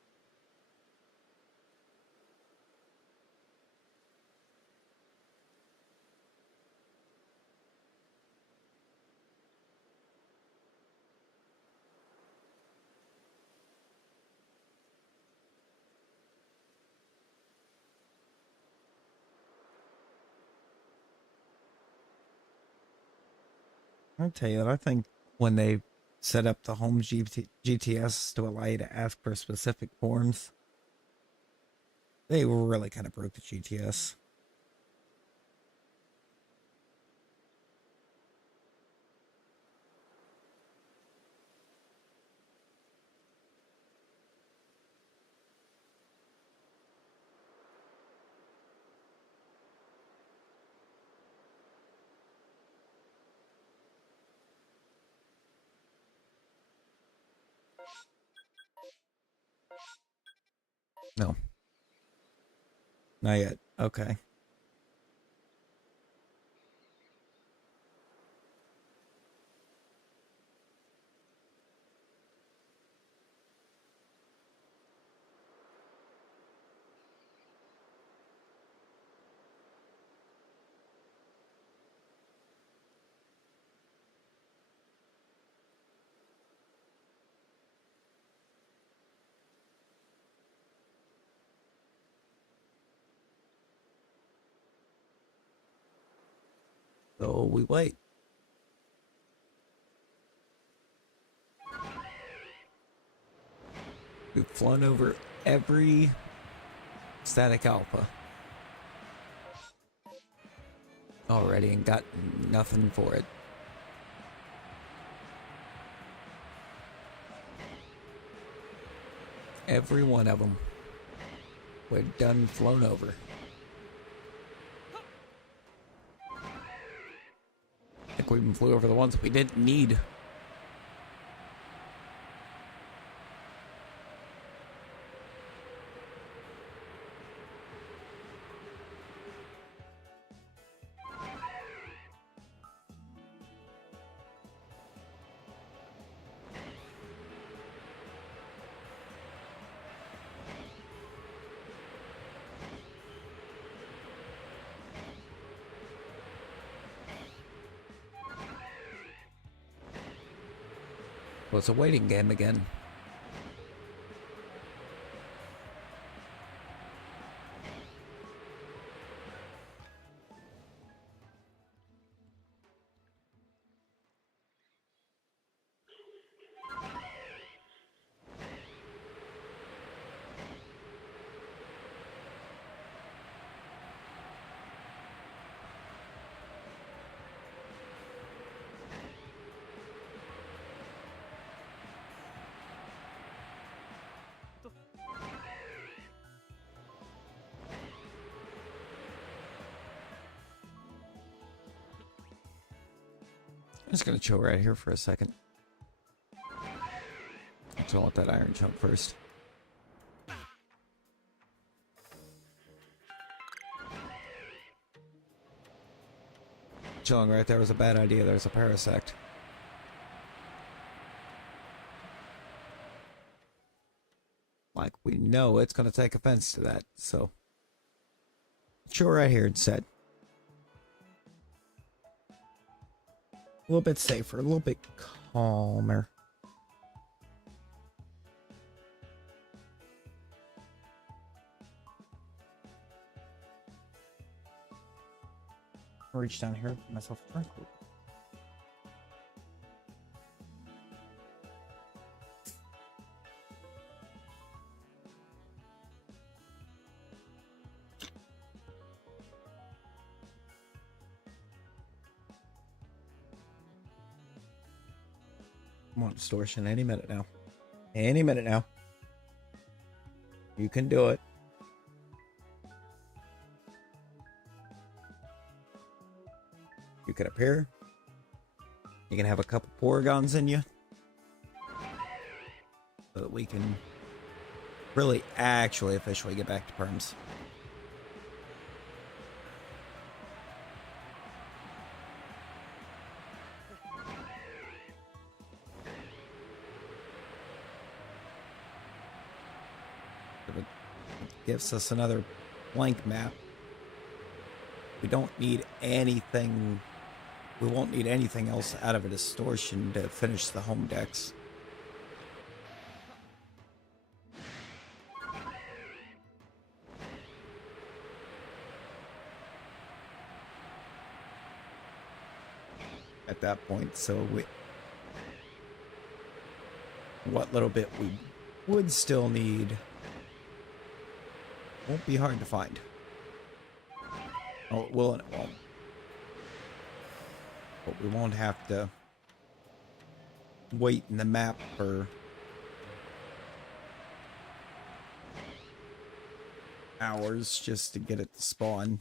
I'll tell you what, I think when they set up the home GTS to allow you to ask for specific forms, they really kind of broke the GTS. No. Not yet. Okay. So we wait. We've flown over every static alpha already and got nothing for it. Every one of them. We're done flown over. I think we even flew over the ones we didn't need. Well, it's a waiting game again. I'm just gonna chill right here for a second. So I want that iron chunk first. Chilling right there was a bad idea. There's a parasect. Like, we know it's gonna take offense to that, so chill right here instead. A little bit safer, a little bit calmer. I'll reach down here, put myself a drink. Come on, Distortion, any minute now. Any minute now. You can do it. You can appear. You can have a couple Porygons in you. So that we can really actually officially get back to perms. It gives us another blank map. We don't need anything. We won't need anything else out of a Distortion to finish the home decks. At that point, so what little bit we would still need won't be hard to find. Oh, it will and it won't. But we won't have to wait in the map for hours just to get it to spawn.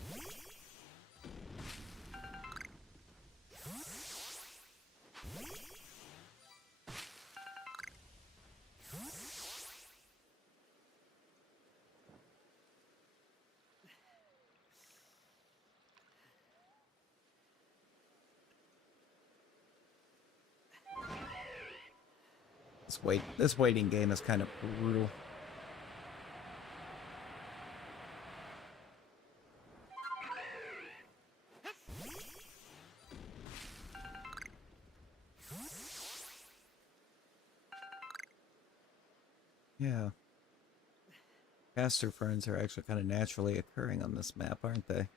This waiting game is kind of brutal. Yeah. Caster ferns are actually kind of naturally occurring on this map, aren't they?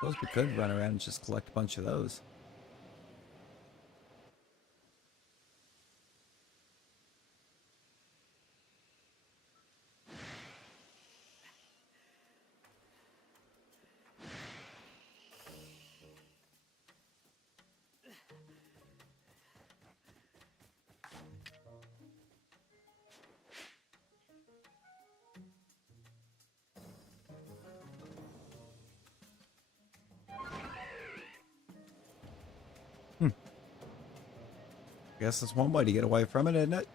Suppose we could run around and just collect a bunch of those. Guess that's one way to get away from it, isn't it?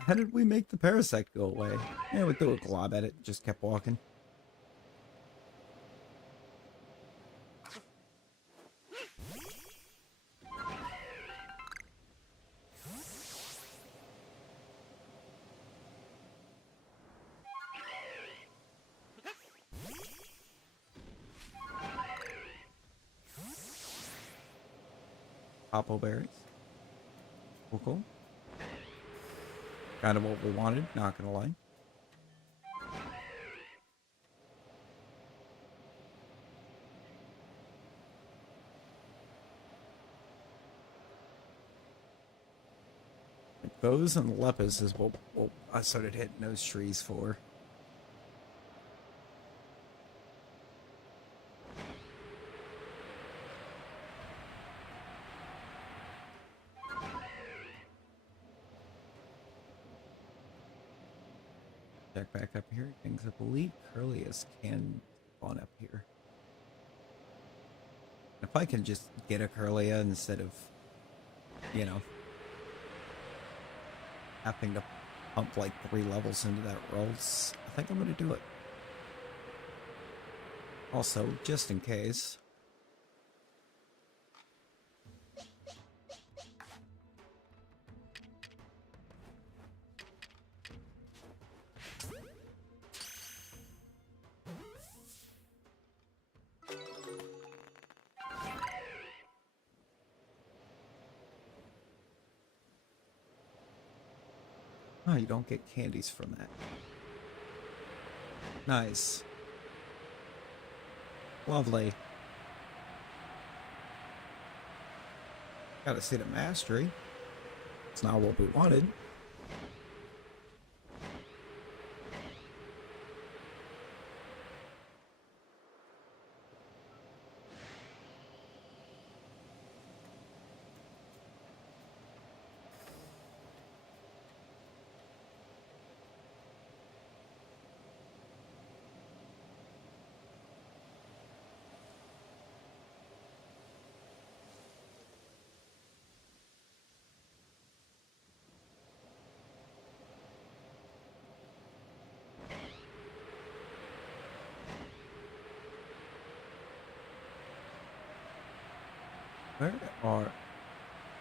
How did we make the parasect go away? Yeah, we threw a glob at it, just kept walking. Apple berries. Cool. Kind of what we wanted, not gonna lie. Like those and lepus is what I started hitting those trees for. Check back up here. Things I believe Curlius can spawn up here. If I can just get a Curlia instead of, you know, having to pump like 3 levels into that rolls, I think I'm gonna do it. Also, just in case. Oh, you don't get candies from that. Nice. Lovely. Gotta see the mastery. It's not what we wanted.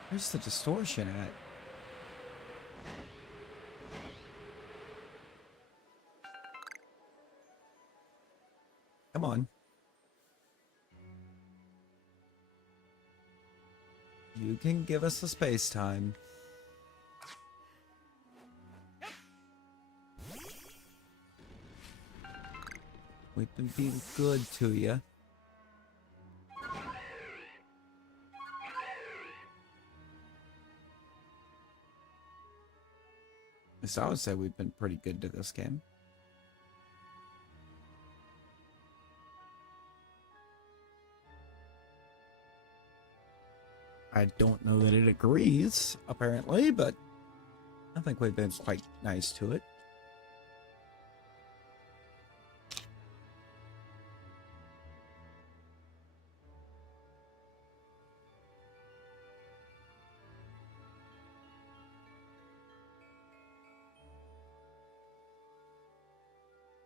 Where's the distortion at? Come on. You can give us the space time. We've been being good to you. So I would say we've been pretty good to this game. I don't know that it agrees, apparently, but I think we've been quite nice to it.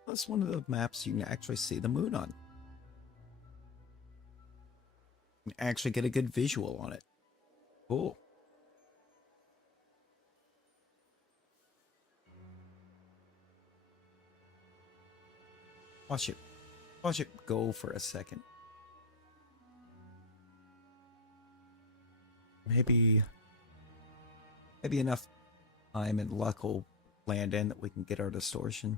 That's one of the maps you can actually see the moon on. You can actually get a good visual on it. Cool. Watch it go for a second. Maybe enough time and luck will land in that we can get our distortion.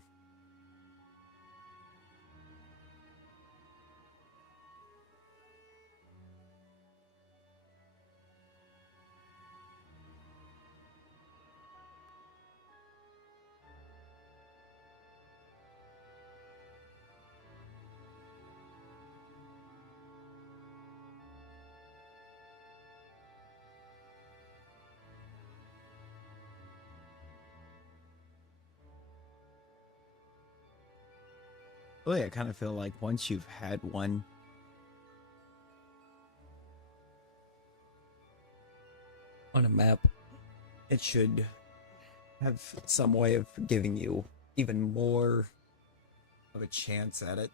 Really, I kind of feel like once you've had one on a map, it should have some way of giving you even more of a chance at it.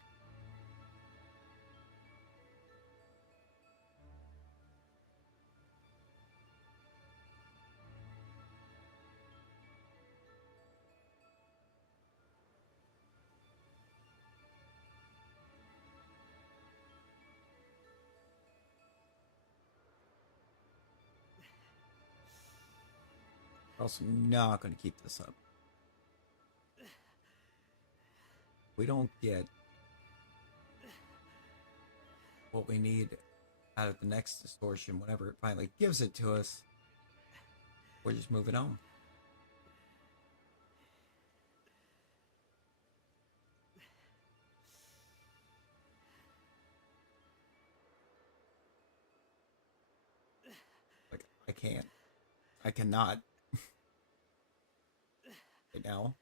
Also not going to keep this up. We don't get what we need out of the next distortion whenever it finally gives it to us. We're just moving on. Like, I cannot right now.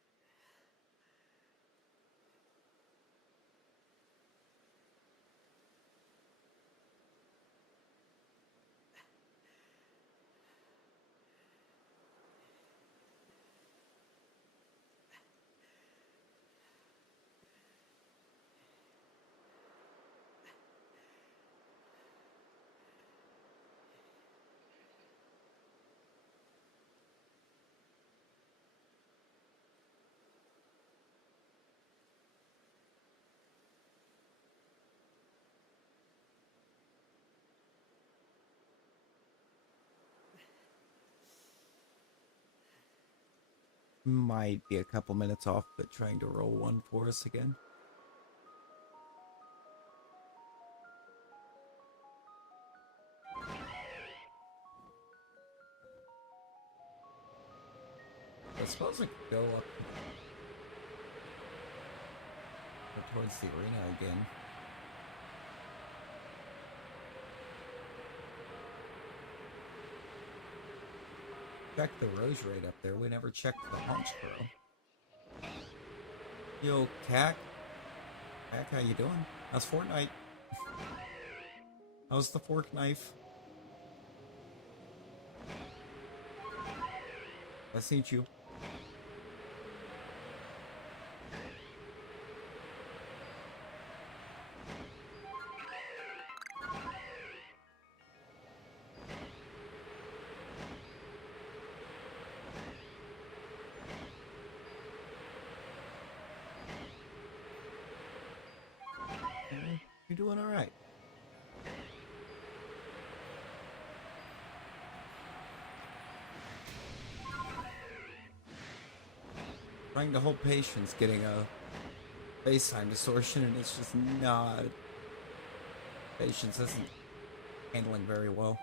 Might be a couple minutes off, but trying to roll one for us again. I suppose I could go up towards the arena again. Check the rose rate up there. We never checked the haunch crow. Yo, Cac. Cac, how you doing? How's Fortnite? How's the fork knife? I seen you. You're doing all right. Trying to hold patience getting a FaceTime distortion, and it's just not. Patience isn't handling very well.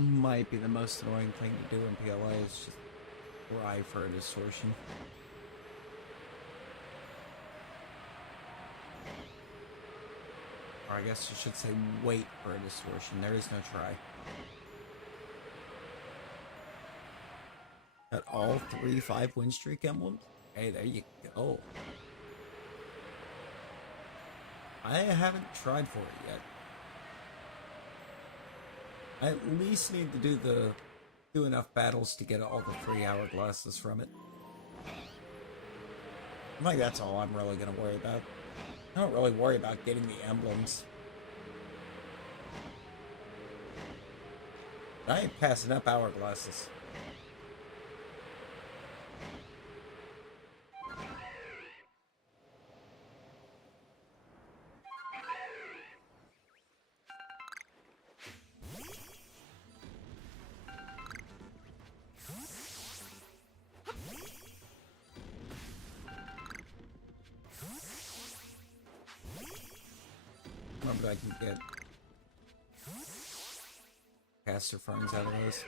Might be the most annoying thing to do in PLA is just try for a distortion. Or I guess you should say wait for a distortion. There is no try. Got all 3 5-win streak emblems? Hey, there you go. I haven't tried for it yet. I at least need to do enough battles to get all the 3 hourglasses from it. I think that's all I'm really gonna worry about. I don't really worry about getting the emblems. I ain't passing up hourglasses. Remember I can get caster ferns out of those.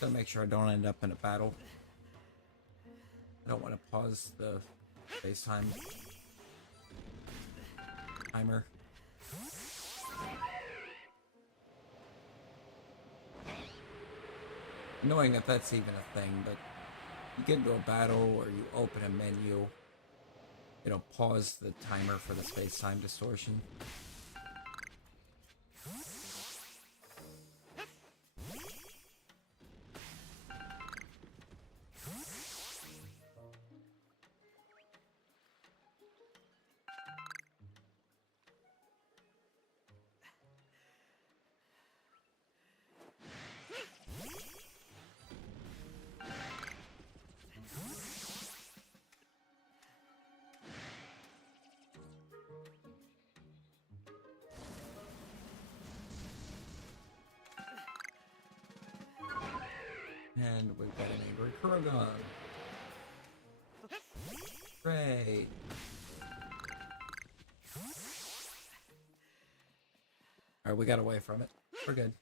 Gotta make sure I don't end up in a battle. I don't want to pause the FaceTime timer. Knowing that that's even a thing, but you get into a battle or you open a menu, it'll pause the timer for the space-time distortion. And we've got an angry Kurgan. Great. Alright, we got away from it. We're good.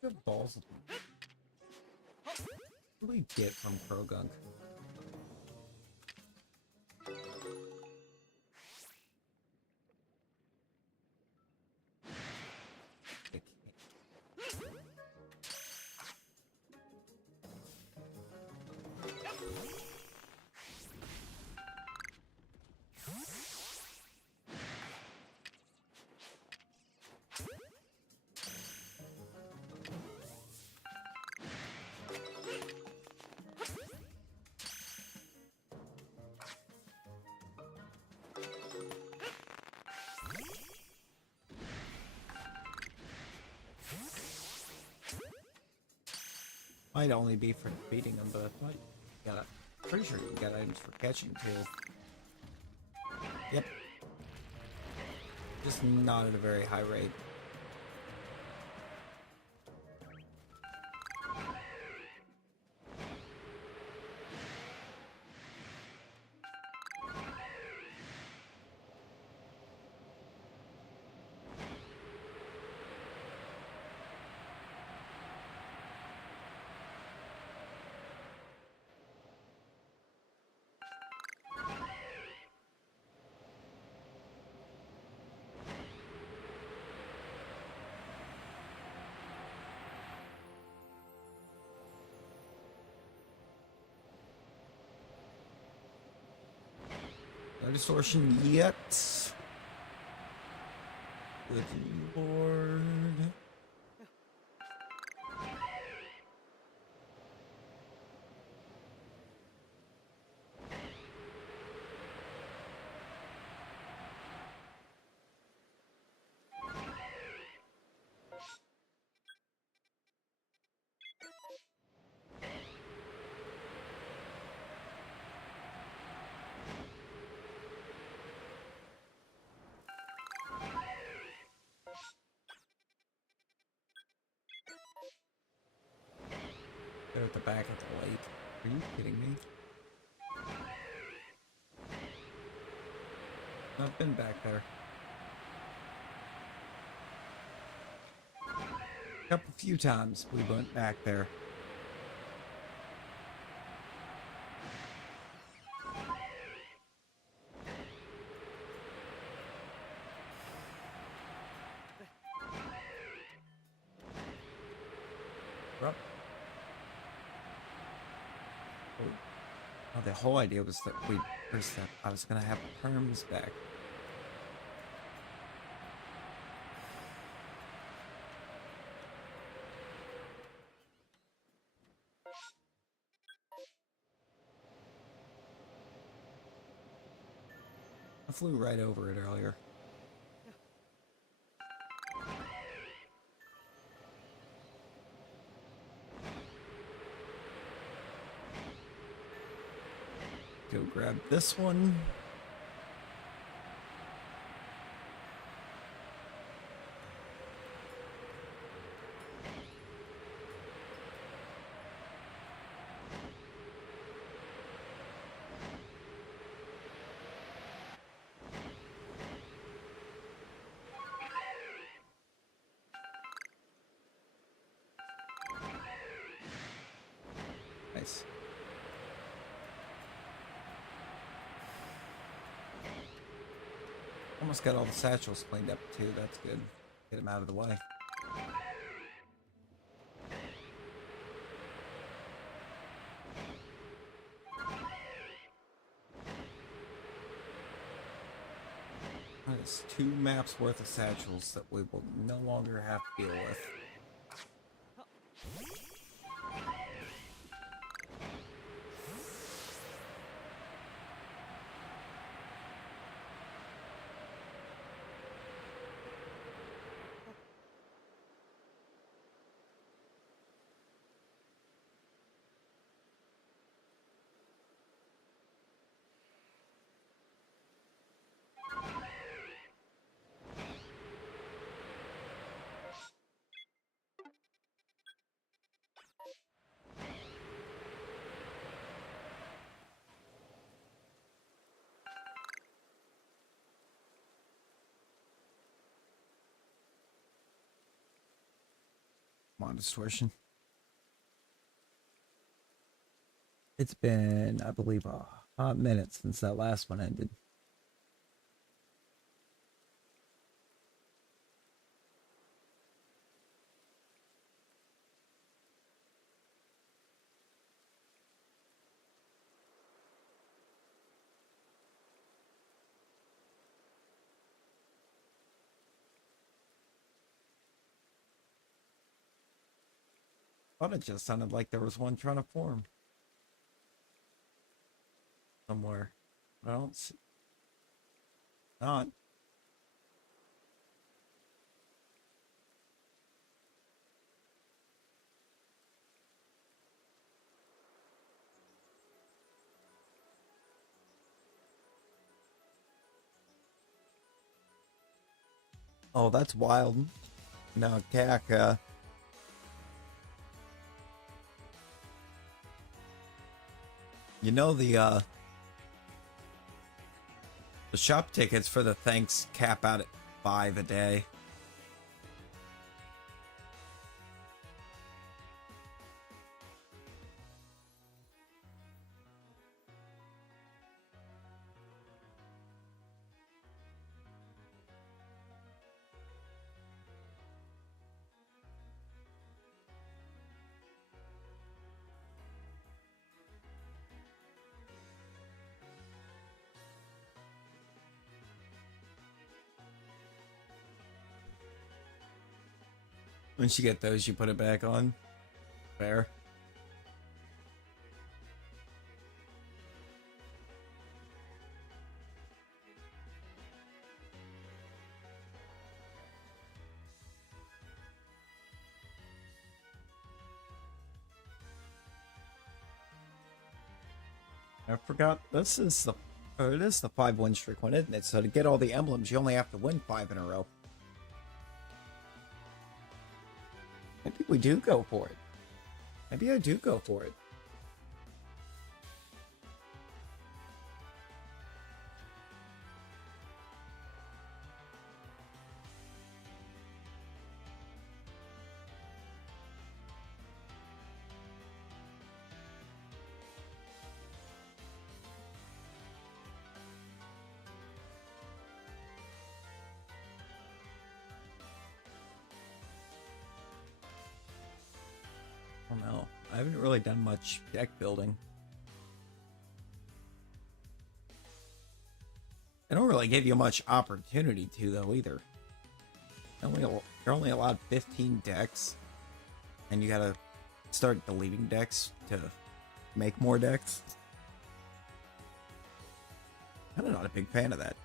Good balls. What do we get from Krogunk? Might only be for defeating them, but I thought you got, pretty sure you got items for catching too. Yep. Just not at a very high rate. No distortion yet. Good lord. They're at the back of the lake. Are you kidding me? I've been back there. A few times we went back there. Rup. Oh, the whole idea was that I was gonna have perms back. I flew right over it earlier. Go grab this one. Nice. Almost got all the satchels cleaned up too, that's good. Get them out of the way. That is 2 maps worth of satchels that we will no longer have to deal with. Come on, Distortion. It's been, I believe, a hot minute since that last one ended. Thought it just sounded like there was one trying to form somewhere. I don't see. Not. Oh, that's wild. No, Gacha. You know the shop tickets for the thanks cap out at 5 a day. Once you get those, you put it back on. Fair. I forgot this is the it is the 5-win streak one, isn't it? So to get all the emblems, you only have to win 5 in a row. Maybe we do go for it. Maybe I do go for it. I don't know. I haven't really done much deck building. They don't really give you much opportunity to, though, either. You're only allowed 15 decks, and you gotta start deleting decks to make more decks. I'm not a big fan of that.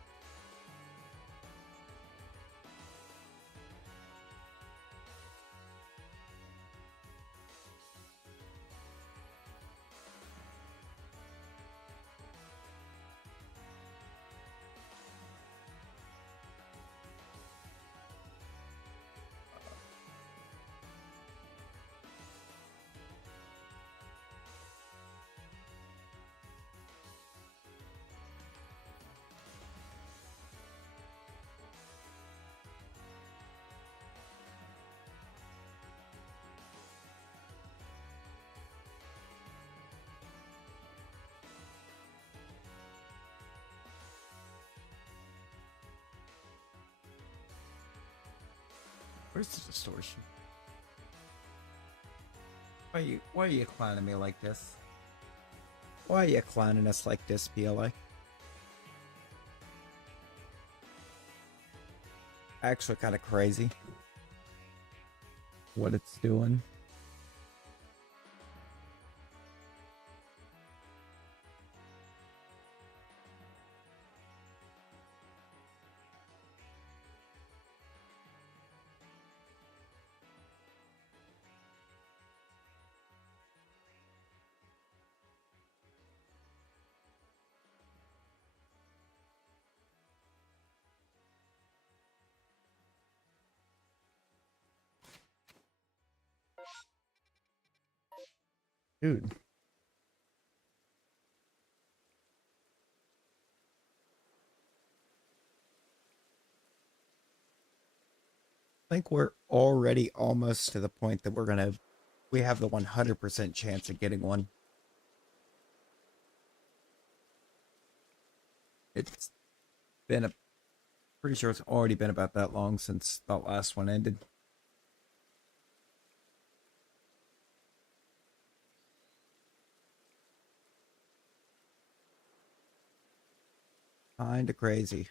Where's the distortion? Why are you clowning me like this? Why are you clowning us like this, PLA? Actually kind of crazy what it's doing. Dude. think we're already almost to the point that we have the 100% chance of getting one. It's been pretty sure it's already been about that long since the last one ended. Kinda crazy.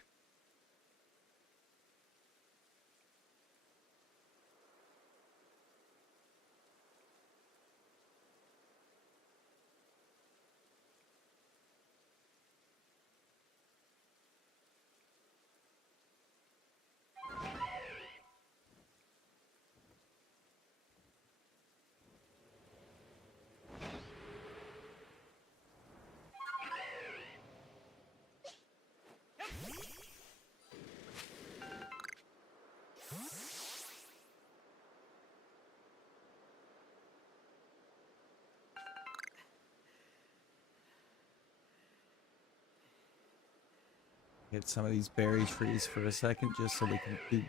Hit some of these berry trees for a second just so we can do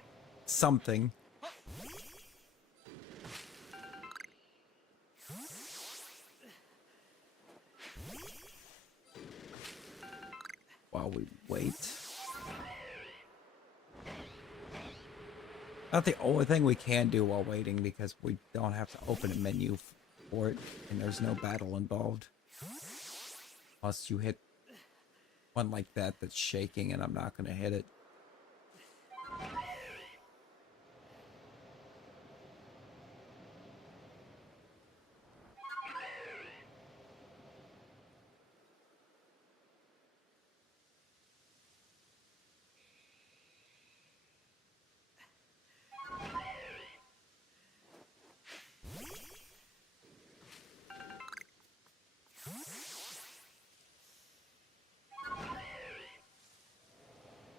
something. While we wait. Not the only thing we can do while waiting because we don't have to open a menu for it and there's no battle involved. Unless you hit one like that that's shaking and I'm not going to hit it.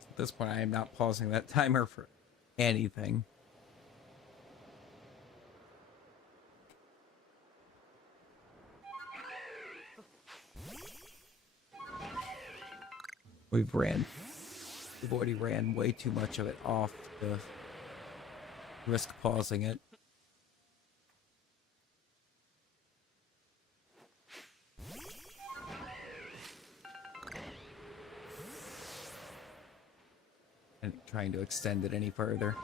At this point, I am not pausing that timer for anything. We've already ran way too much of it off to risk pausing it. And trying to extend it any further.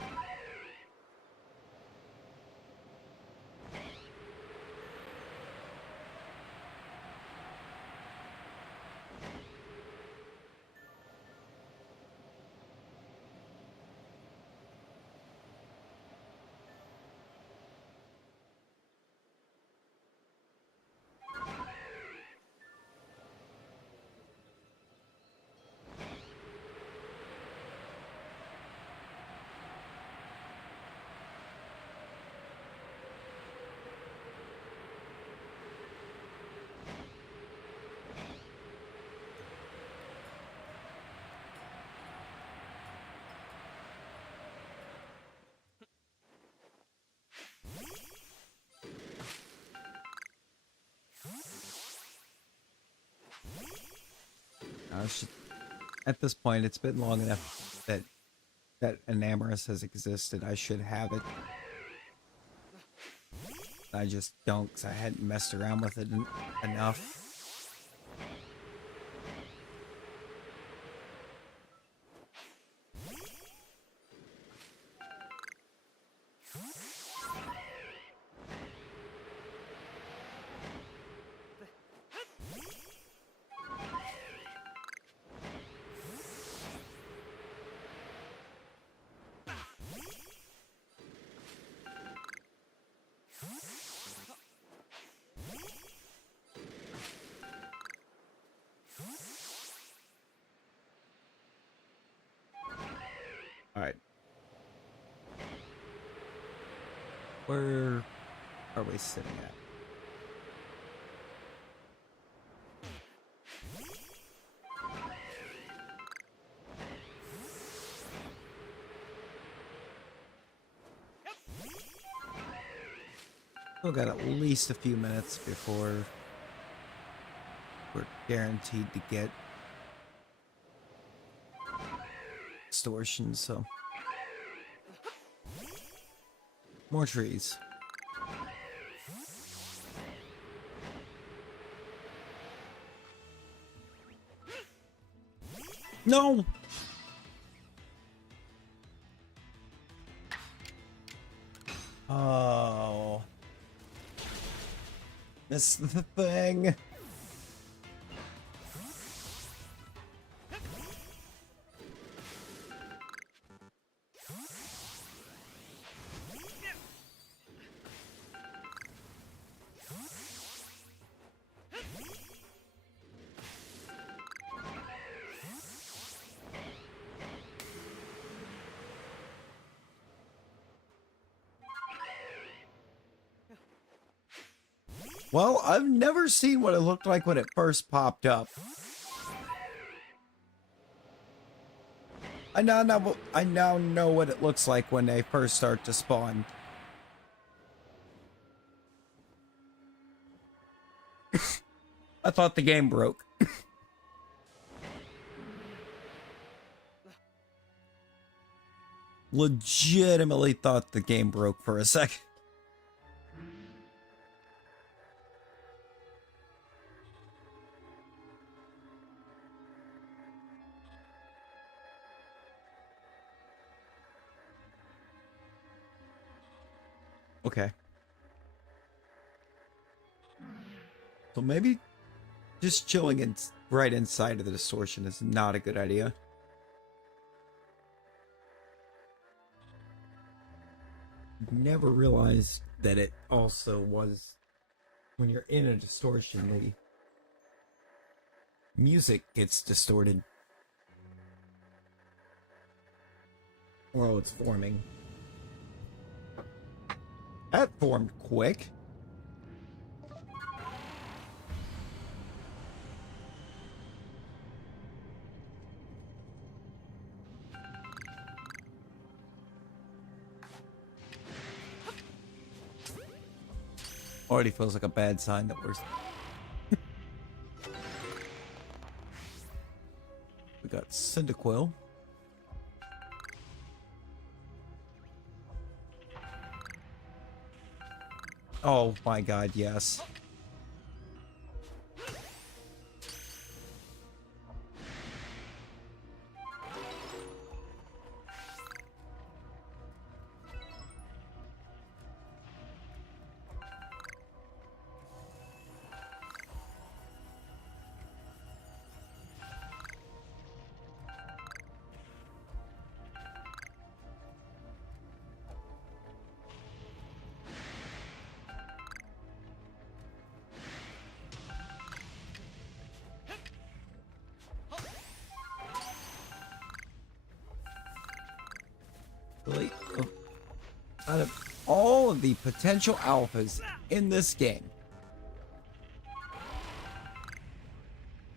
At this point, it's been long enough that Enamorous has existed. I should have it. I just don't, because I hadn't messed around with it enough. Alright. Where are we sitting at? Still got at least a few minutes before we're guaranteed to get Distortion, so More trees. No! Oh. Missed the thing. Well, I've never seen what it looked like when it first popped up. I now know what it looks like when they first start to spawn. I thought the game broke. Legitimately thought the game broke for a second. Okay. So maybe just chilling right inside of the distortion is not a good idea. Never realized that it also was, when you're in a distortion, the music gets distorted while it's forming. That formed quick. Already feels like a bad sign that we're... We got Cyndaquil. Oh my god, yes. Really, out of all of the potential alphas in this game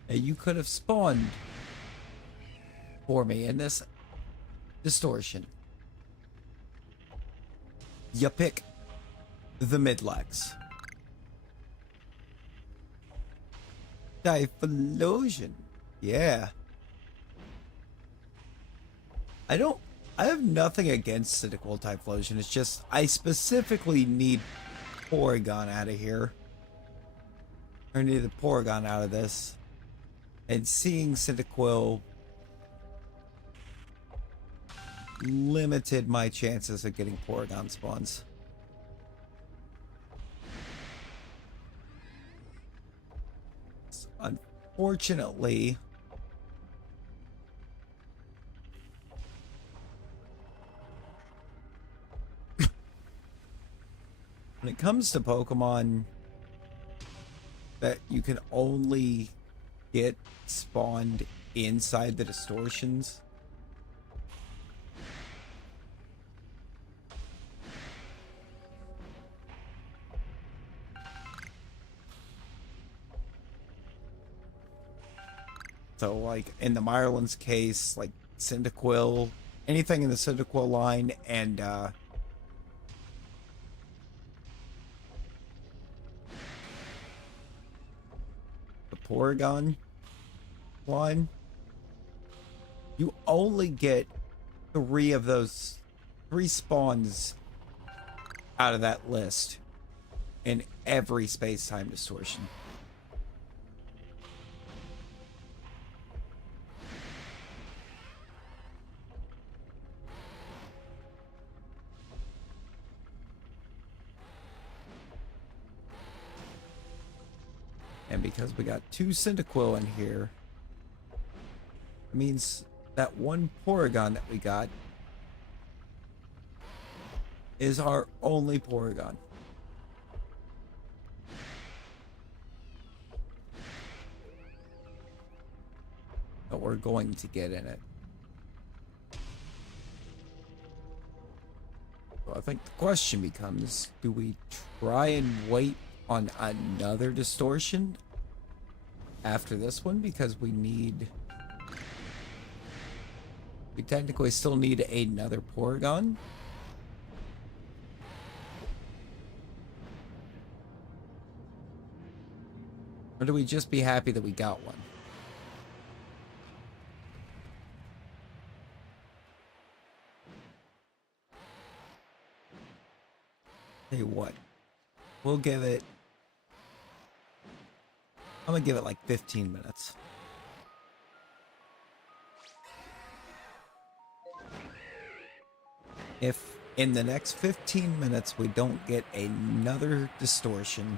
that you could have spawned for me in this distortion, you pick the Midlax. Typhlosion. Yeah. I have nothing against Cyndaquil Typhlosion. It's just, I specifically need Porygon out of here. I need the Porygon out of this. And seeing Cyndaquil limited my chances of getting Porygon spawns. Unfortunately, when it comes to Pokemon that you can only get spawned inside the distortions, so like in the Highlands case, like Cyndaquil, anything in the Cyndaquil line, and Porygon line, you only get three spawns out of that list in every space-time distortion. And because we got 2 Cyndaquil in here, it means that 1 Porygon that we got is our only Porygon. That we're going to get in it. So I think the question becomes, do we try and wait on another Distortion after this one? Because we technically still need another Porygon. Or do we just be happy that we got one? Tell you what, we'll give it, I'm gonna give it like 15 minutes. If in the next 15 minutes we don't get another Distortion,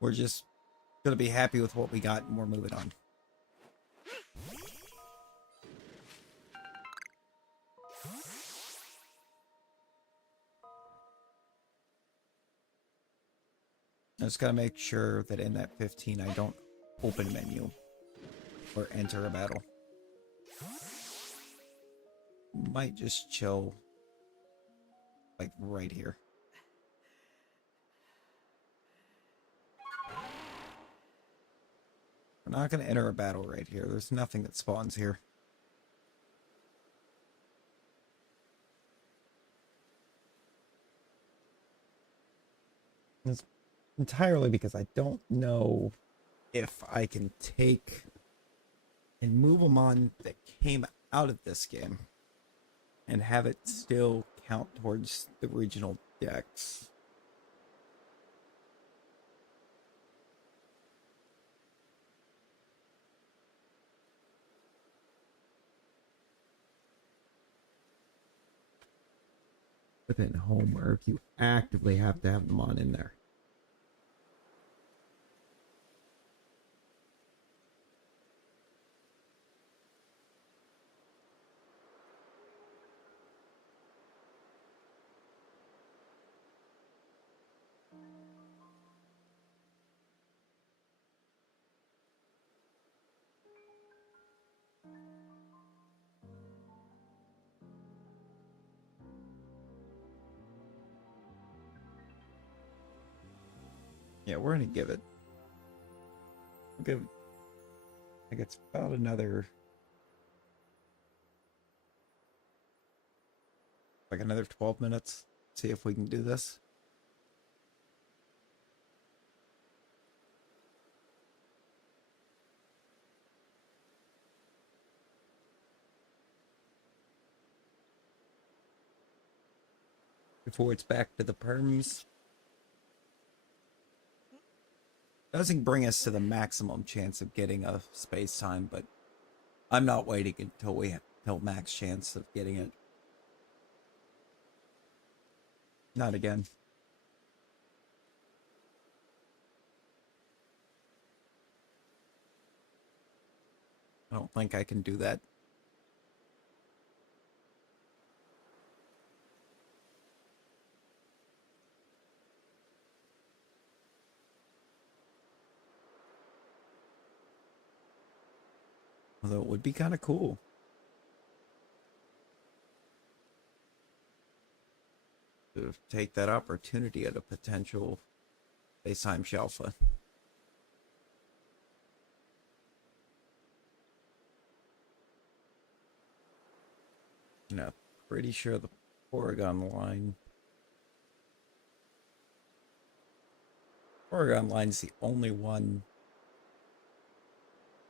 we're just gonna be happy with what we got and we're moving on. I just gotta make sure that in that 15 I don't open menu or enter a battle. Might just chill like right here. We're not gonna enter a battle right here. There's nothing that spawns here. It's entirely because I don't know if I can take and move them on that came out of this game and have it still count towards the regional dex. Within home, or if you actively have to have them on in there. Yeah, we're gonna give it. We'll give. I think it's about another. Like another 12 minutes. See if we can do this. Before it's back to the perms. Doesn't bring us to the maximum chance of getting a space time, but I'm not waiting until max chance of getting it. Not again. I don't think I can do that. Although it would be kind of cool. To take that opportunity at a potential space-time Shalpha. You know, pretty sure the Porygon line's the only one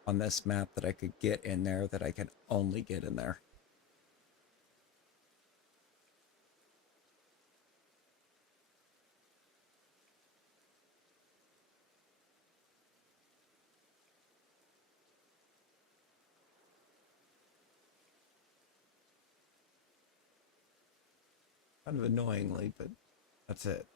on this map that I could get in there that I can only get in there. Kind of annoyingly, but that's it.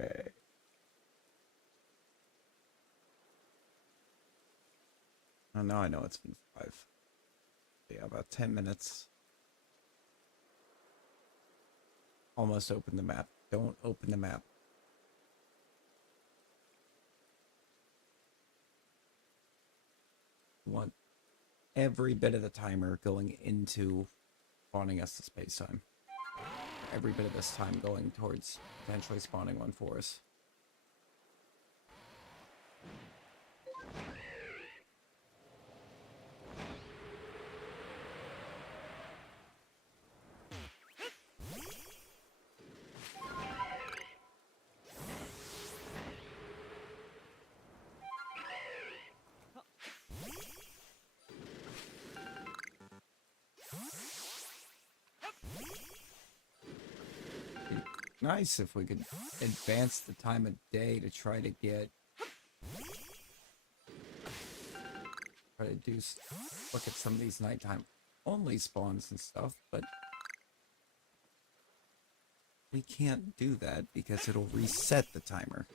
Okay. Oh, now I know it's been 5. Yeah, about 10 minutes. Almost open the map. Don't open the map. Want every bit of the timer going into spawning us to space-time. Every bit of this time going towards potentially spawning one for us. Nice if we could advance the time of day to try to look at some of these nighttime only spawns and stuff, but we can't do that because it'll reset the timer.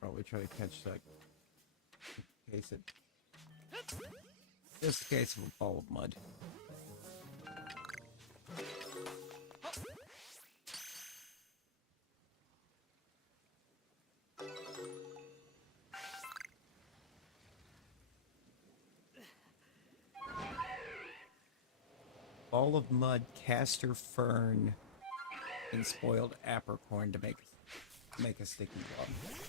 Probably try to catch that in case it... Just in case of a ball of mud. Ball of mud, caster fern, and spoiled apricorn to make a sticky glove.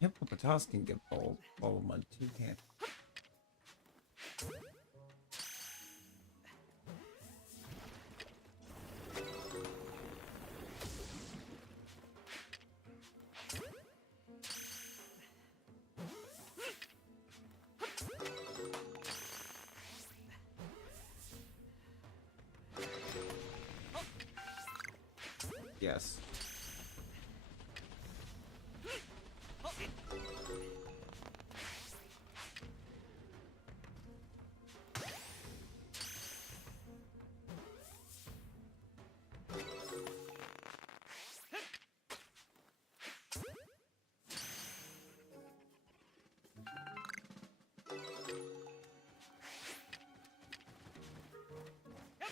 Hippopotas can get ball of mud too, can't? Yes.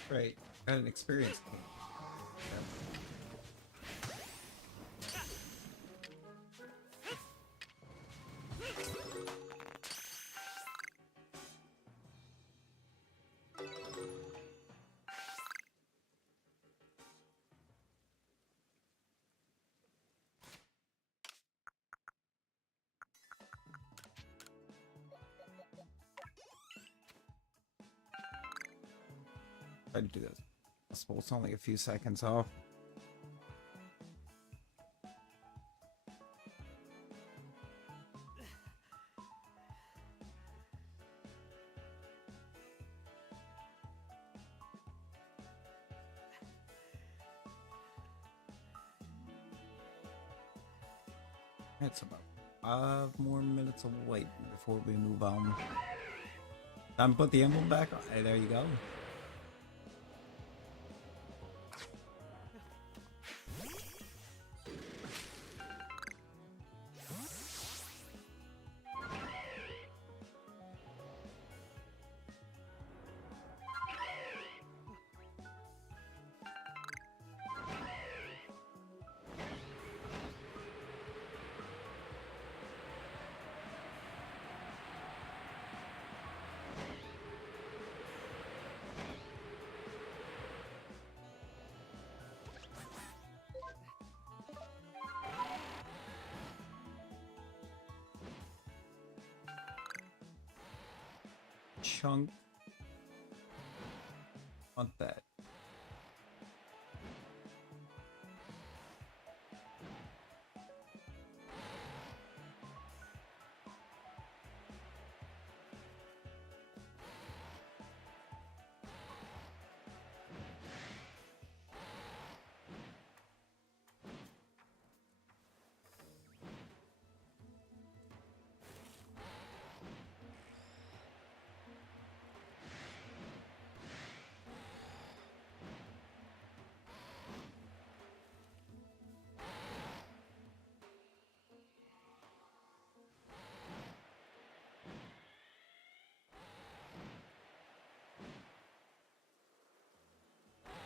Great. Got an experience point. try to do this. Possible. It's only a few seconds off. It's about 5 more minutes of waiting before we move on. Time to put the emblem back on. Hey, there you go. Chunk. Want that.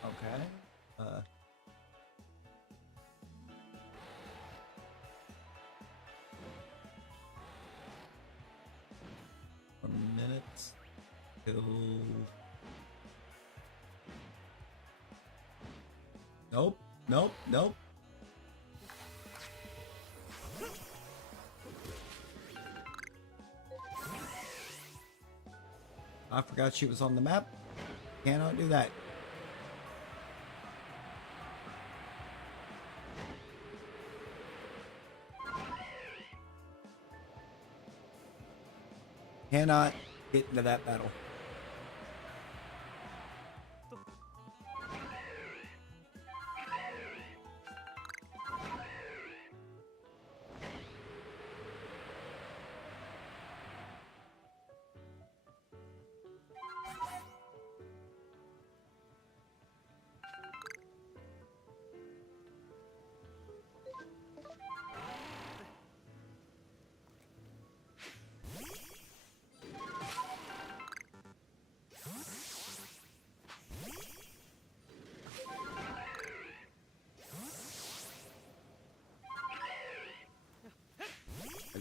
Okay. For minutes till. Nope. Nope. Nope. I forgot she was on the map. Cannot do that. Cannot get into that battle.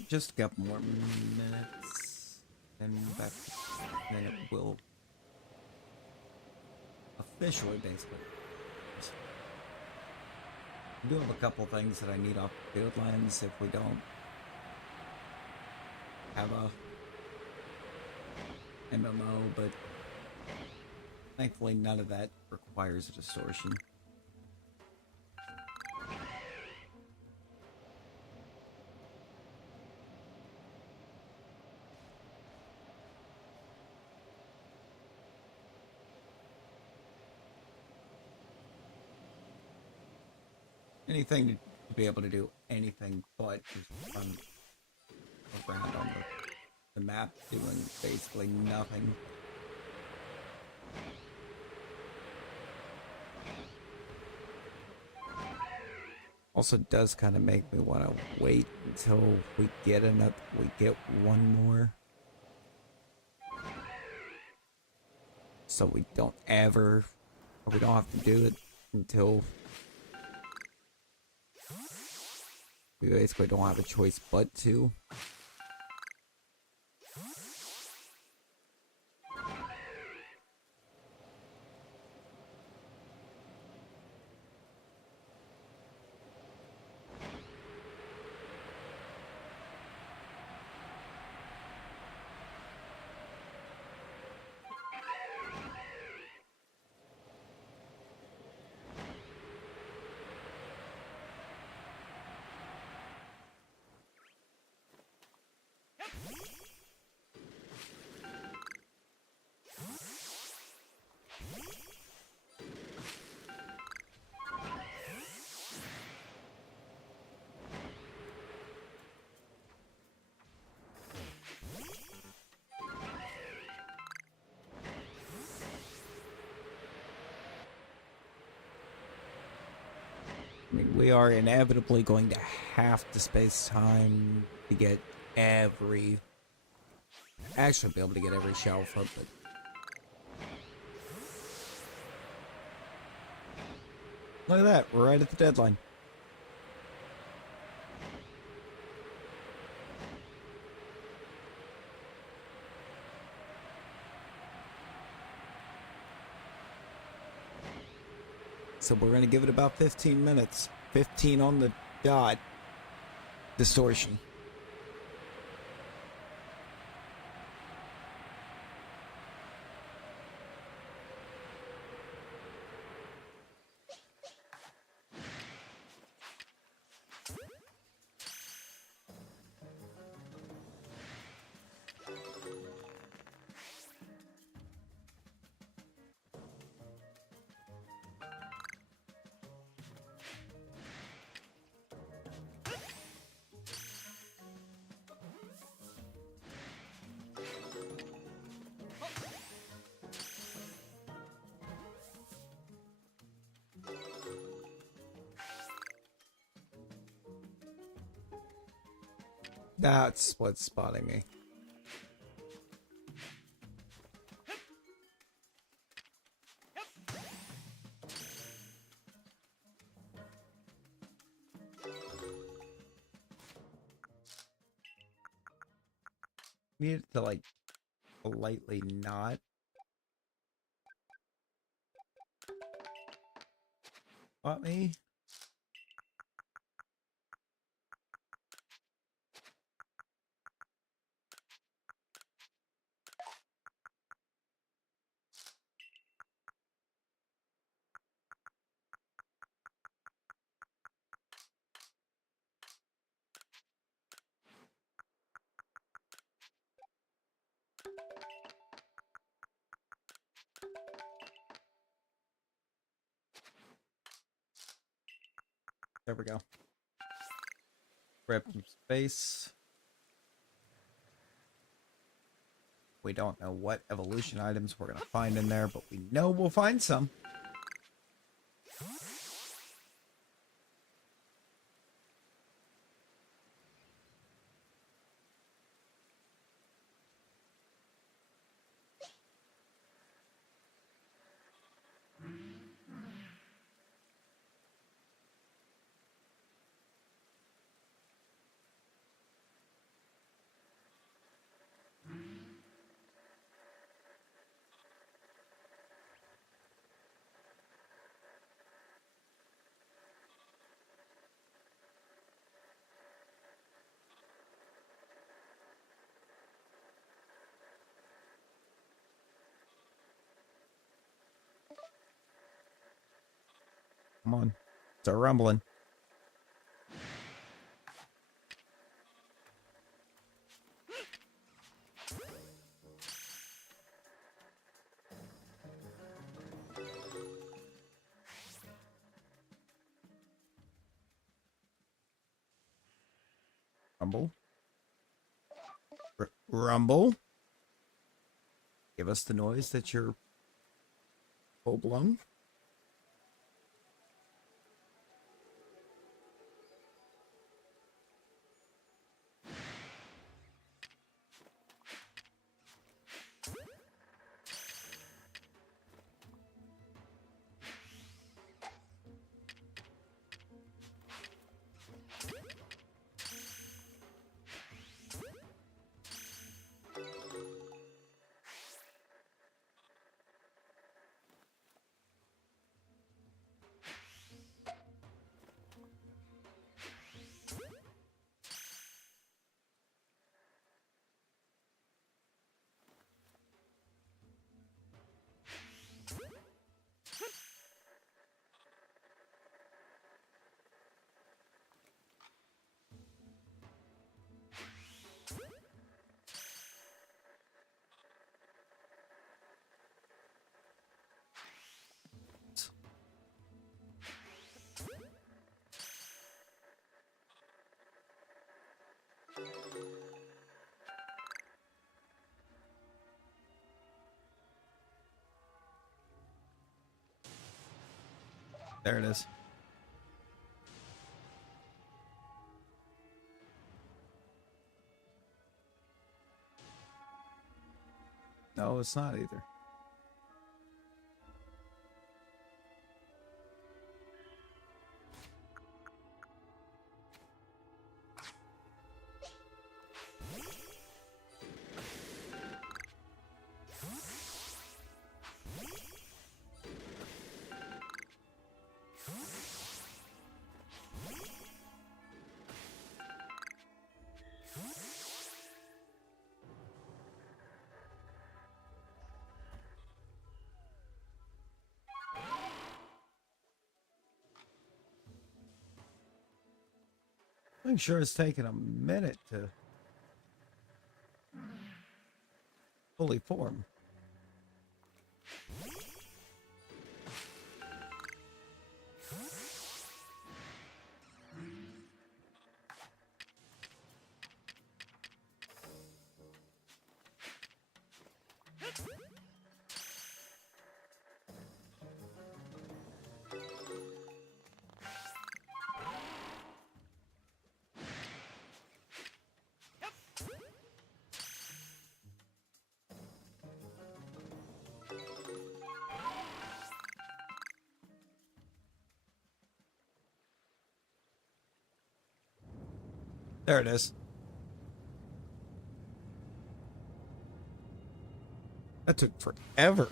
Just a couple more minutes, and back, then it will officially, basically. I do have a couple things that I need off the field lines if we don't have a MMO, but thankfully none of that requires a distortion. Anything to be able to do anything but just run around on the map doing basically nothing. Also does kind of make me want to wait until we get one more. So we don't have to do it until we basically don't have a choice but to. I mean, we are inevitably going to have to space time to get every... Actually be able to get every Shalpha, but... Look at that, we're right at the deadline. So we're gonna give it about 15 minutes. 15 on the dot. Distortion. That's what's spotting me. Need it to like politely not. Spot me. There we go. Grab some space. We don't know what evolution items we're gonna find in there, but we know we'll find some. Come on. Start rumbling. Rumble. Rumble. Give us the noise that you're full blown. There it is. No, it's not either. I'm sure it's taken a minute to fully form. There it is. That took forever.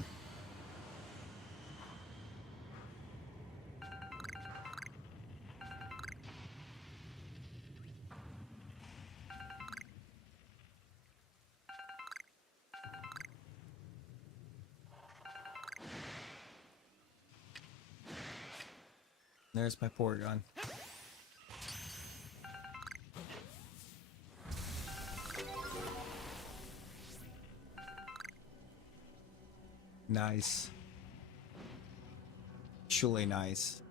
There's my Porygon. Nice. Truly nice.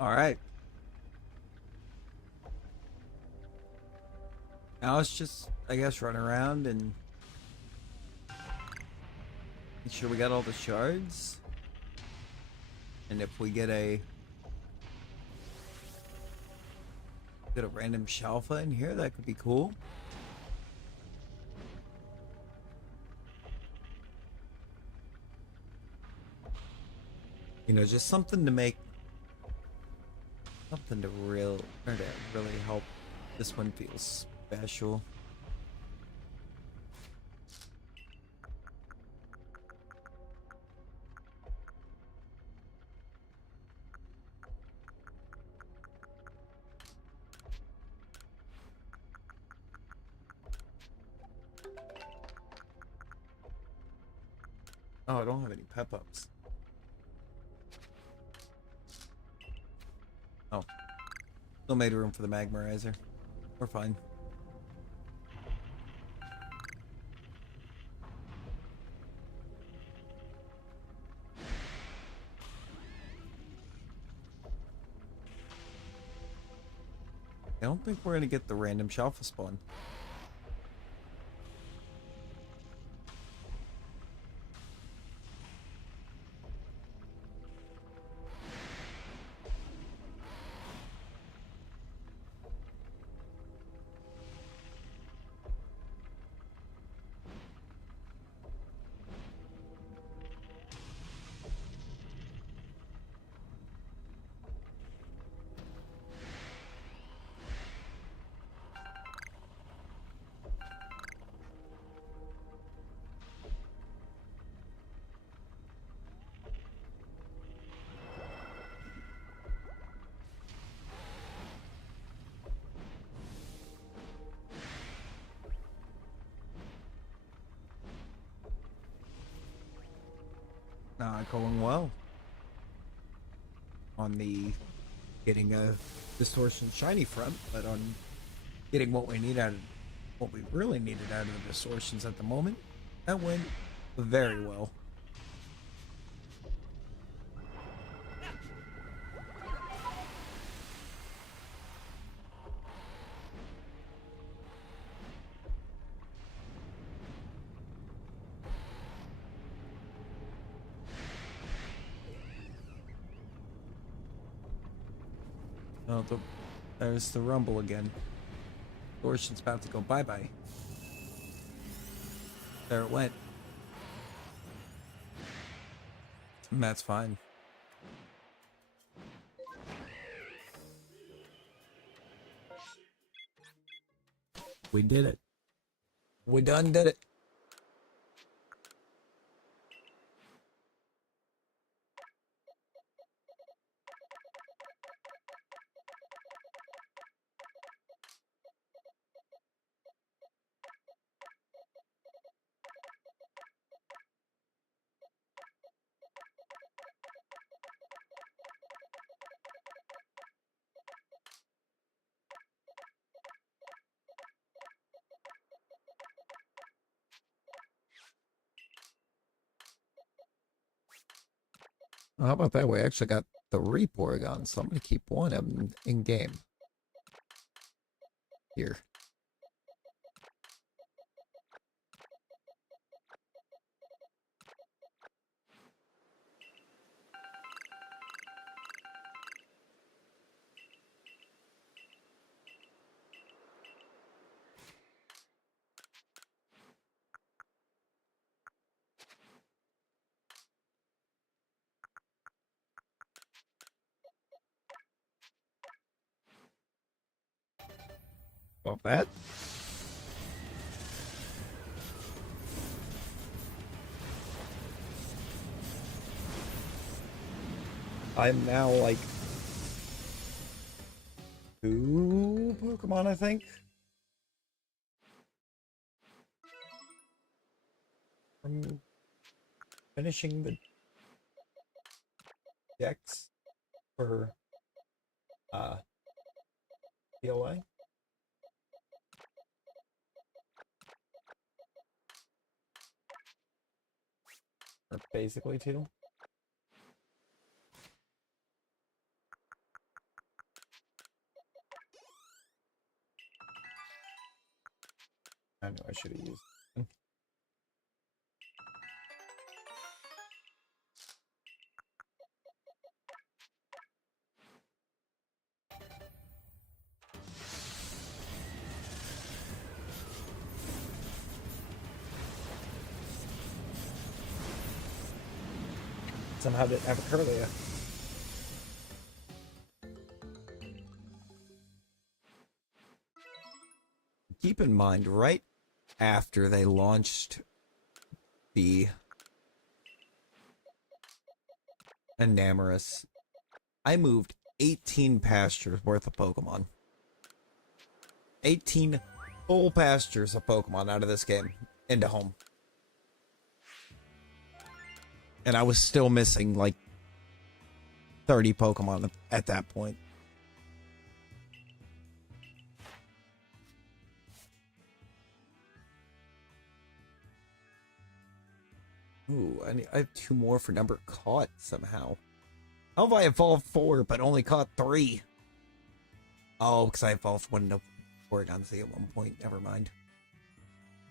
All right. Now it's just, I guess, run around and make sure we got all the shards. And if we get a random Shalpha in here, that could be cool. You know, just something to make something to really help this one feel special. Oh, I don't have any pep-ups. Oh. Still made room for the Magmorizer. We're fine. I don't think we're gonna get the random Shalpha spawn. Not going well. On the getting a Distortion shiny front, but on getting what we really needed out of the Distortions at the moment, that went very well. Oh, there's the rumble again. Distortion's about to go bye-bye. There it went. And that's fine. We did it. We done did it. How about that? We actually got 3 Porygons, so I'm going to keep one of them in game. Here. About that. I'm now like 2 Pokemon, I think. I'm finishing the decks for PLA. Or basically 2. I know I should have used. Somehow didn't have a Curlia. Keep in mind, right after they launched the Enamorous, I moved 18 pastures worth of Pokemon. 18 full pastures of Pokemon out of this game into home. And I was still missing like 30 Pokemon at that point. Ooh, I have 2 more for number caught somehow. How have I evolved 4 but only caught 3? Oh, because I evolved 1 to Porygon Z at one point. Never mind.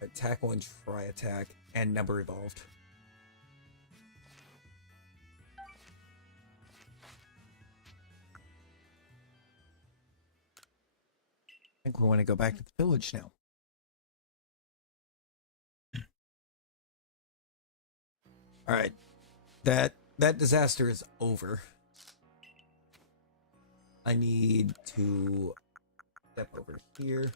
Attack 1, try attack, and number evolved. I think we want to go back to the village now. All right, that disaster is over. I need to step over here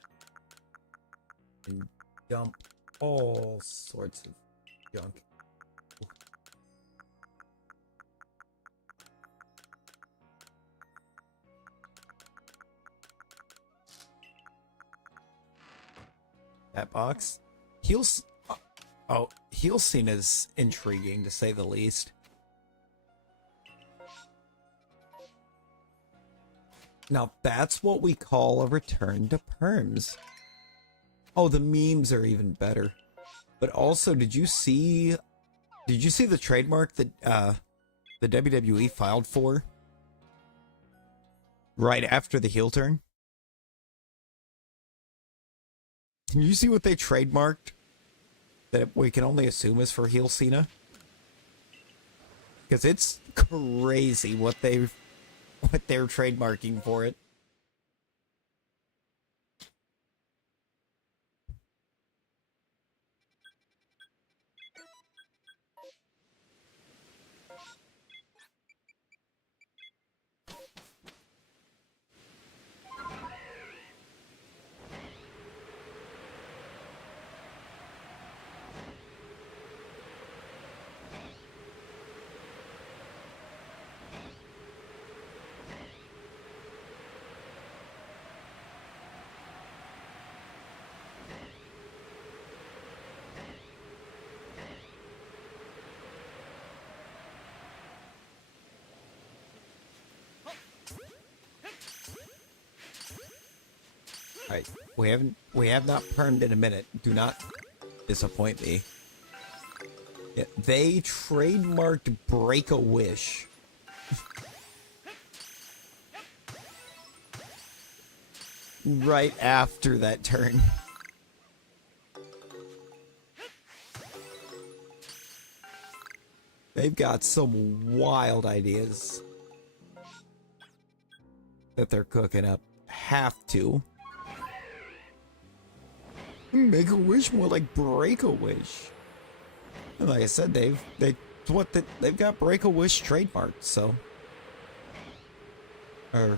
and dump all sorts of junk. That box. Heal Scene is intriguing to say the least. Now that's what we call a return to perms. Oh, the memes are even better. But also, did you see the trademark that the WWE filed for right after the heel turn? Can you see what they trademarked that we can only assume is for heel Cena? Because it's crazy what they're trademarking for it. Alright, we have not permed in a minute. Do not disappoint me. Yeah, they trademarked Break a Wish. Right after that turn. They've got some wild ideas that they're cooking up. Have to. Make a wish more like break a wish. And like I said, they've got break a wish trademarked, so or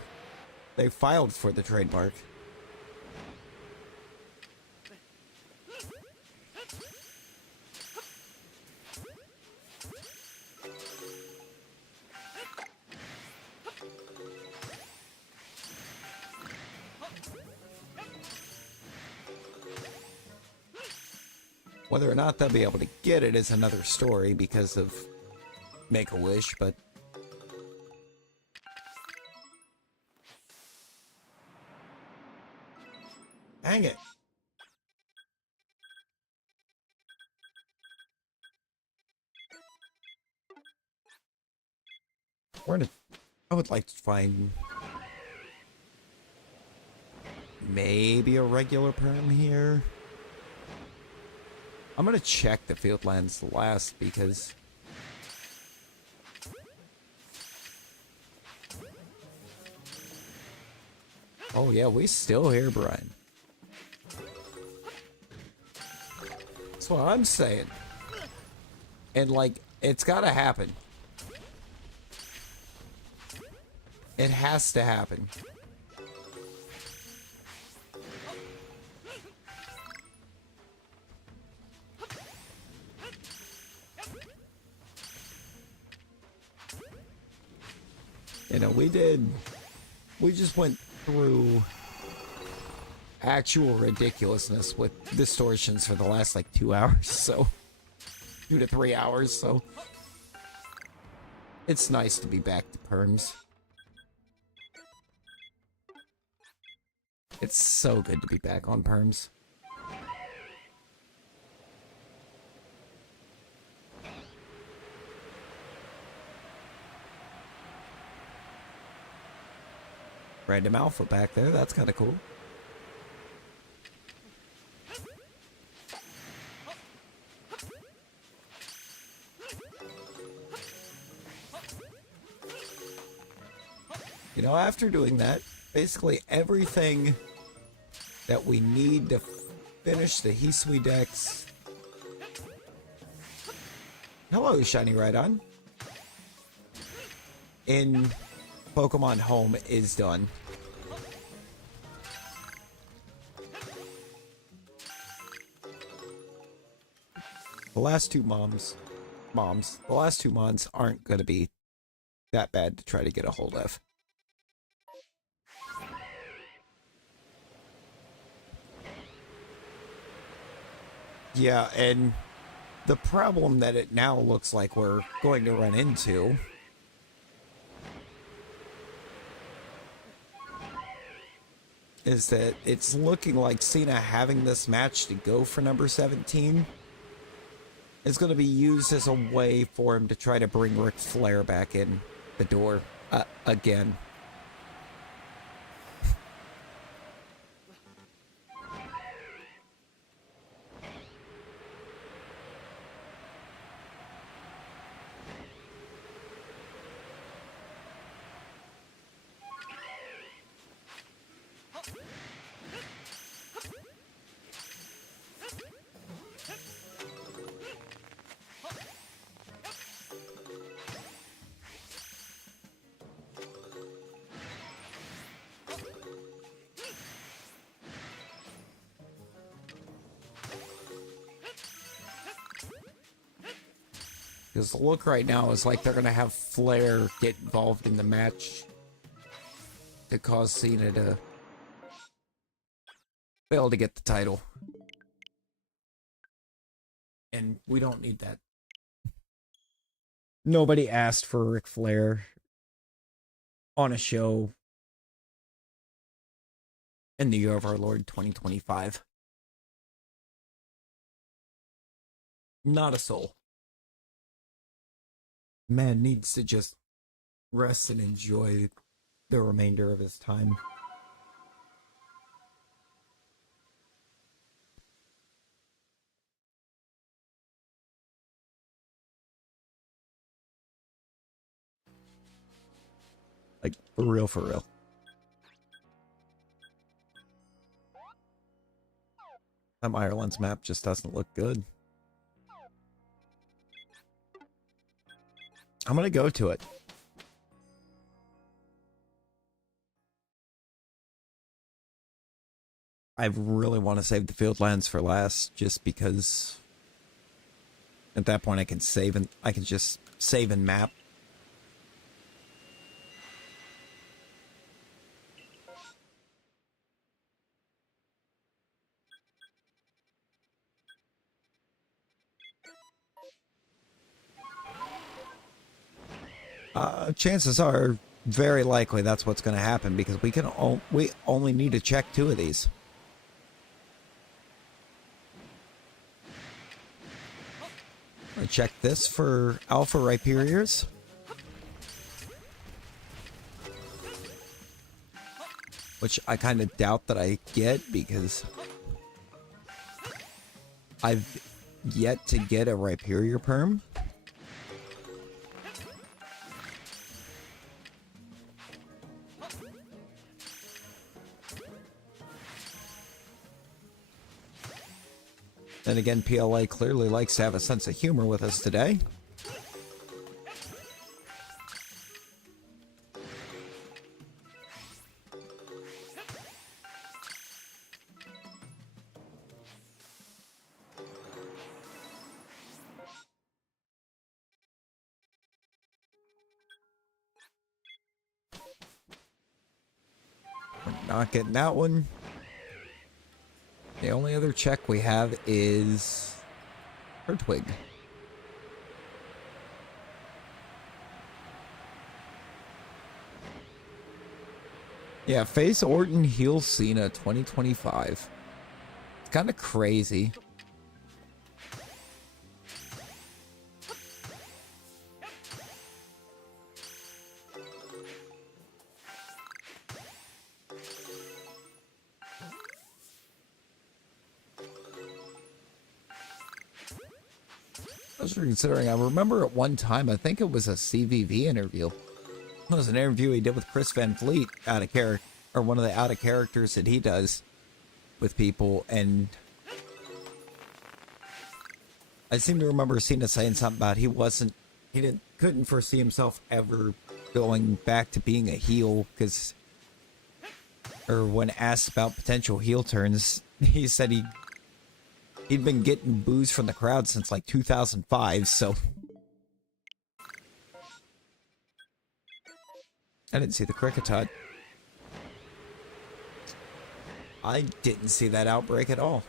they filed for the trademark. Whether or not they'll be able to get it is another story because of Make-A-Wish, but... Dang it! I would like to find... maybe a regular perm here. I'm gonna check the Fieldlands last because oh yeah, we still here, Brian. That's what I'm saying. And like, it's gotta happen. It has to happen. You know, we just went through actual ridiculousness with distortions for the last like 2 hours, so 2 to 3 hours, so it's nice to be back to perms. It's so good to be back on perms. Random alpha back there, that's kind of cool. You know, after doing that, basically everything that we need to finish the Hisui decks. Hello, Shiny Rhydon. In Pokemon Home is done. The last two the last 2 months aren't going to be that bad to try to get a hold of. Yeah, and the problem that it now looks like we're going to run into is that it's looking like Cena having this match to go for number 17 is going to be used as a way for him to try to bring Ric Flair back in the door again. Because the look right now is like they're going to have Flair get involved in the match to cause Cena to fail to get the title. And we don't need that. Nobody asked for Ric Flair on a show in the year of our Lord 2025. Not a soul. Man needs to just rest and enjoy the remainder of his time. Like, for real, for real. That Ireland's map just doesn't look good. I'm gonna go to it. I really want to save the field lands for last, just because at that point I can save and I can just save and map. Chances are very likely that's what's going to happen, because we only need to check 2 of these. I check this for Alpha Rhyperiors. Which I kind of doubt that I get, because I've yet to get a Rhyperior perm. Then again, PLA clearly likes to have a sense of humor with us today. We're not getting that one. The only other check we have is Hertwig. Yeah, face Orton, heel Cena 2025. It's kind of crazy. Considering, I remember at one time, I think it was a CVV interview. It was an interview he did with Chris Van Fleet, out of character, or one of the out of characters that he does with people, and I seem to remember Cena saying something about couldn't foresee himself ever going back to being a heel, or when asked about potential heel turns, he said he'd been getting boos from the crowd since like 2005, so I didn't see the cricket hut. I didn't see that outbreak at all.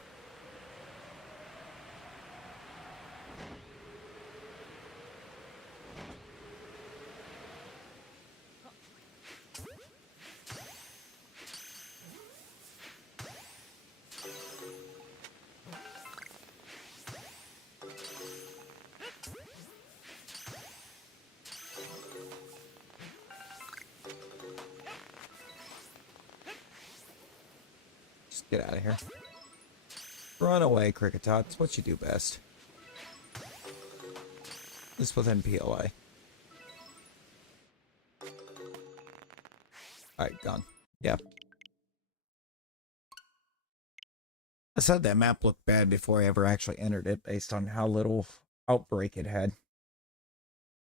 Get out of here. Run away, Cricketot. It's what you do best. At least within POI. Alright, gone. Yep. I said that map looked bad before I ever actually entered it, based on how little outbreak it had.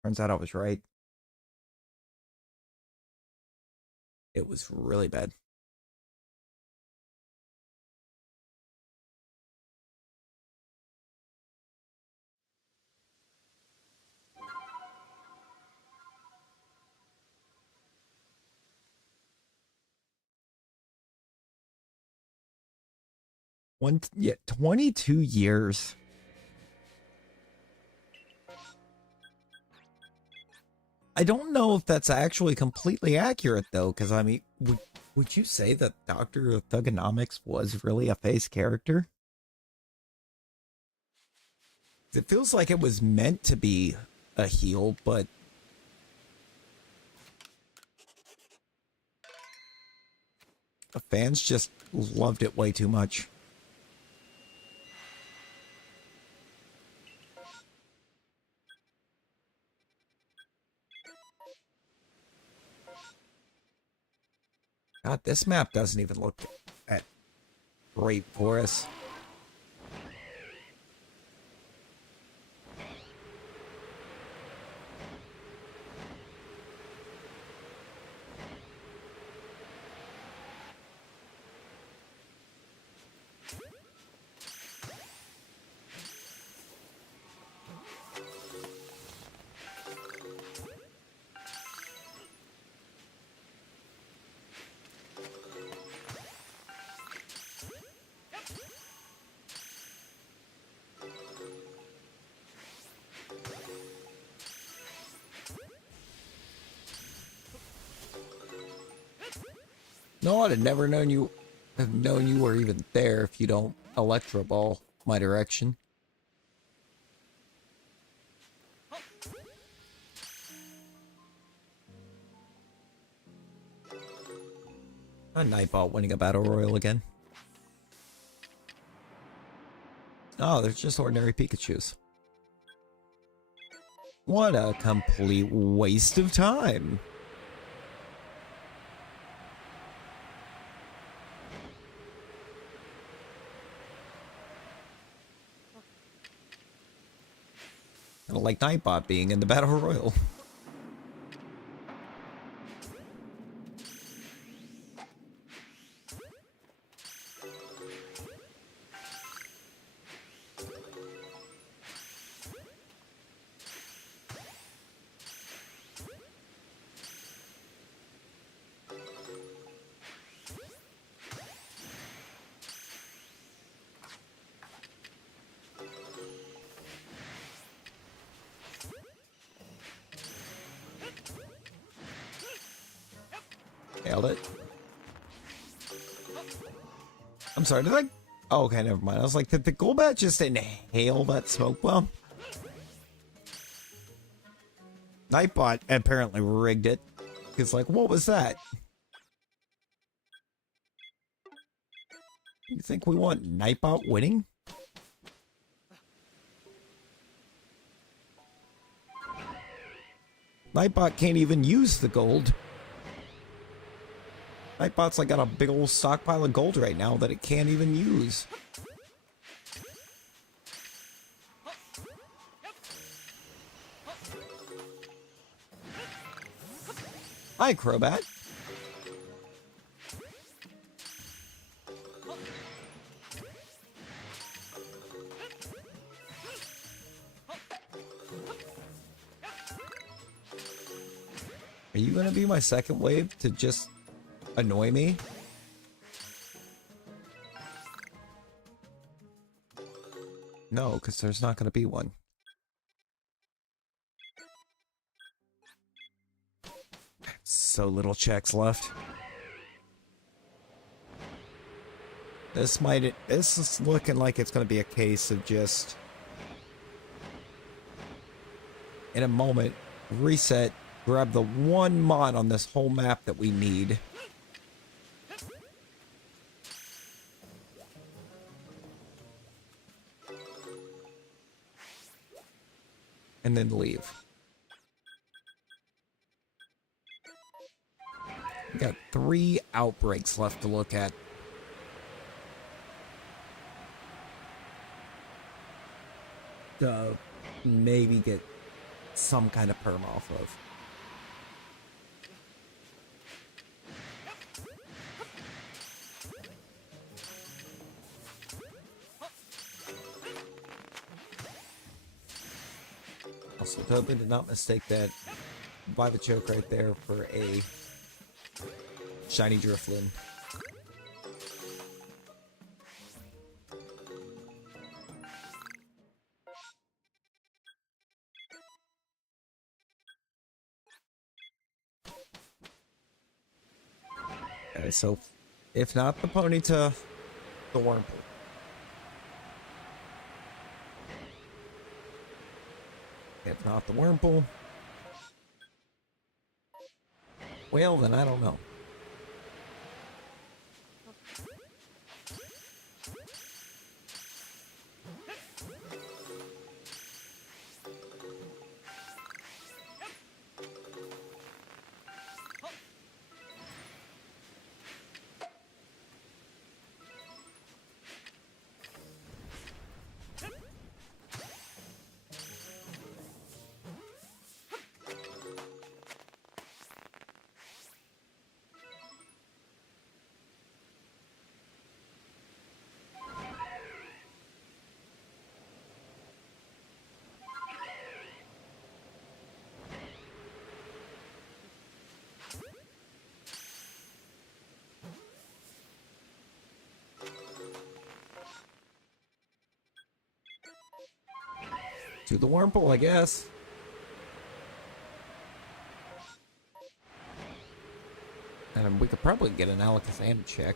Turns out I was right. It was really bad. Yeah, 22 years. I don't know if that's actually completely accurate, though, because, I mean, would you say that Dr. Thugonomics was really a face character? It feels like it was meant to be a heel, but the fans just loved it way too much. God, this map doesn't even look that great for us. No, I'd have never known you were even there if you don't Electro Ball my direction. A Nightbot winning a Battle Royal again. Oh, they're just ordinary Pikachus. What a complete waste of time. I don't like Nightbot being in the Battle Royal. Nailed it. I'm sorry, did I? Oh, okay, never mind. I was like, did the Golbat just inhale that smoke bomb? Nightbot apparently rigged it. He's like, what was that? You think we want Nightbot winning? Nightbot can't even use the gold. Nightbot's like got a big old stockpile of gold right now that it can't even use. Hi, Crobat. Are you gonna be my second wave to just annoy me? No, because there's not going to be one. So little checks left. This is looking like it's going to be a case of just, in a moment, reset, grab the one mod on this whole map that we need. and then leave. We got 3 outbreaks left to look at. Maybe get some kind of perm off of. Also, totally did not mistake that Viva Choke right there for a shiny Drifloon. Okay, so if not the Ponyta, the Wurmple. If not the Wurmple, well, then I don't know. To the Wurmple, I guess. And we could probably get an Alakazam check.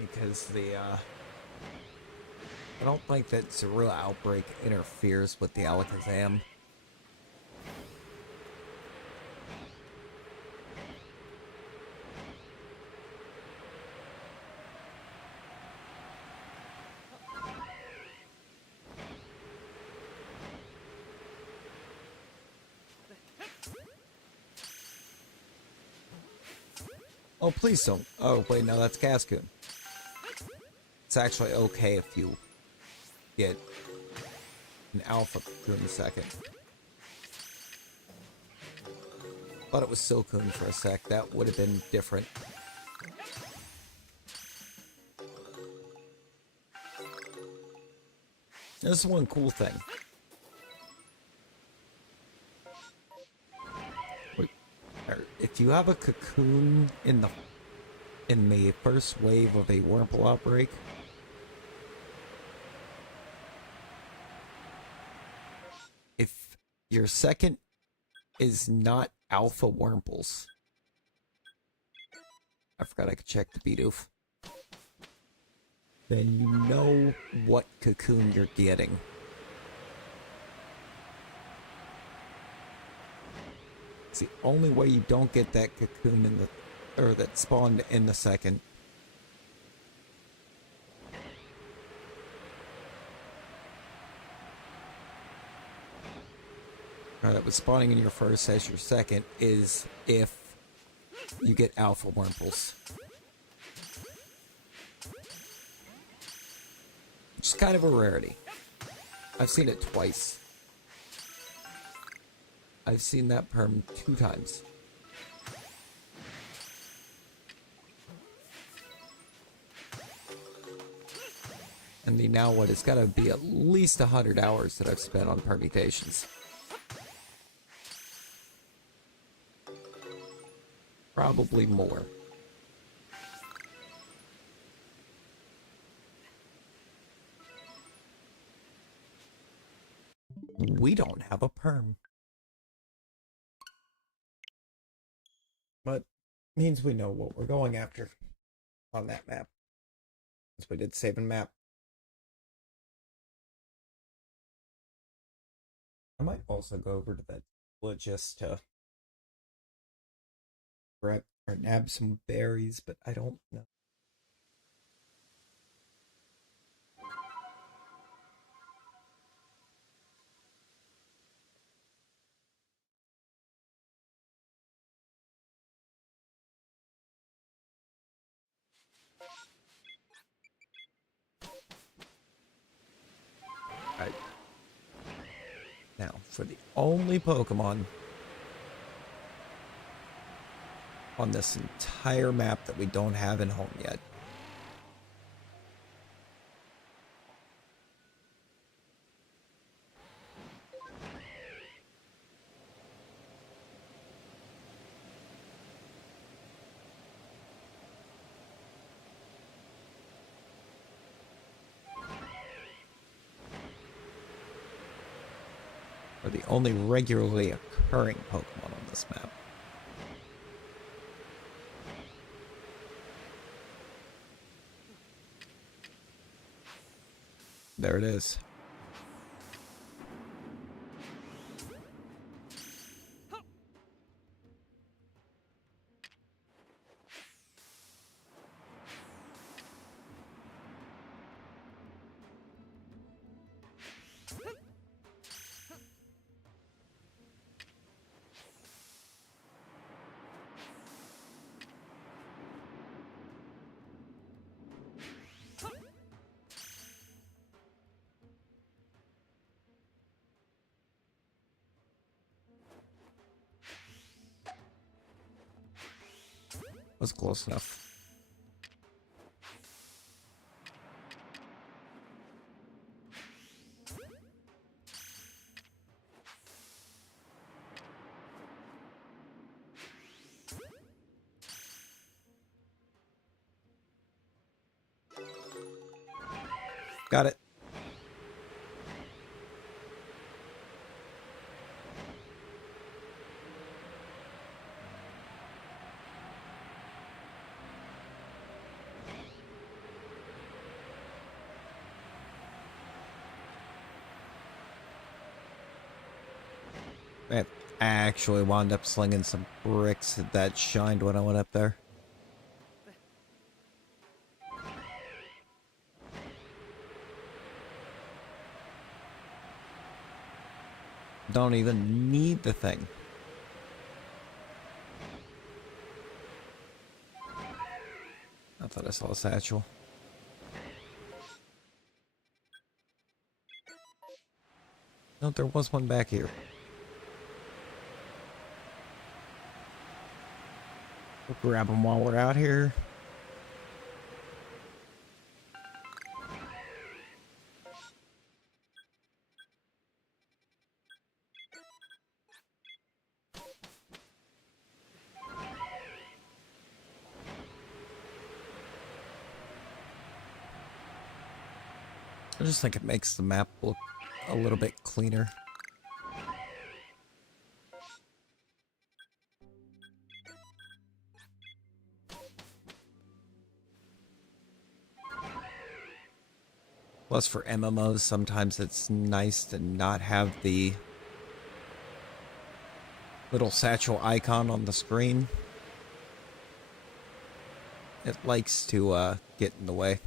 Because the, I don't think that Zorua Outbreak interferes with the Alakazam. Oh, please don't. Oh, wait, no, that's Cascoon. It's actually okay if you get an Alpha Cocoon second. Thought it was Silcoon for a sec. That would have been different. This is one cool thing. If you have a cocoon in the first wave of a Wurmple outbreak, if your second is not alpha Wurmples, I forgot I could check the Bidoof, then you know what cocoon you're getting. It's the only way you don't get that cocoon in the, or that spawned in the second. Or that was spawning in your first as your second is if you get alpha Wurmples. Which is kind of a rarity. I've seen it twice. I've seen that perm 2 times. And now what? It's got to be at least 100 hours that I've spent on permutations. Probably more. We don't have a perm. But means we know what we're going after on that map. Since we did save and map. I might also go over to that just to grab Or nab some berries, but I don't know. Right. Now, for the only Pokemon on this entire map that we don't have in home yet. Or the only regularly occurring Pokemon on this map. There it is. Was close enough. Got it. I actually wound up slinging some bricks that shined when I went up there. Don't even need the thing. I thought I saw a satchel. No, there was one back here. We'll grab them while we're out here. I just think it makes the map look a little bit cleaner. Plus for MMOs, sometimes it's nice to not have the little satchel icon on the screen. It likes to get in the way.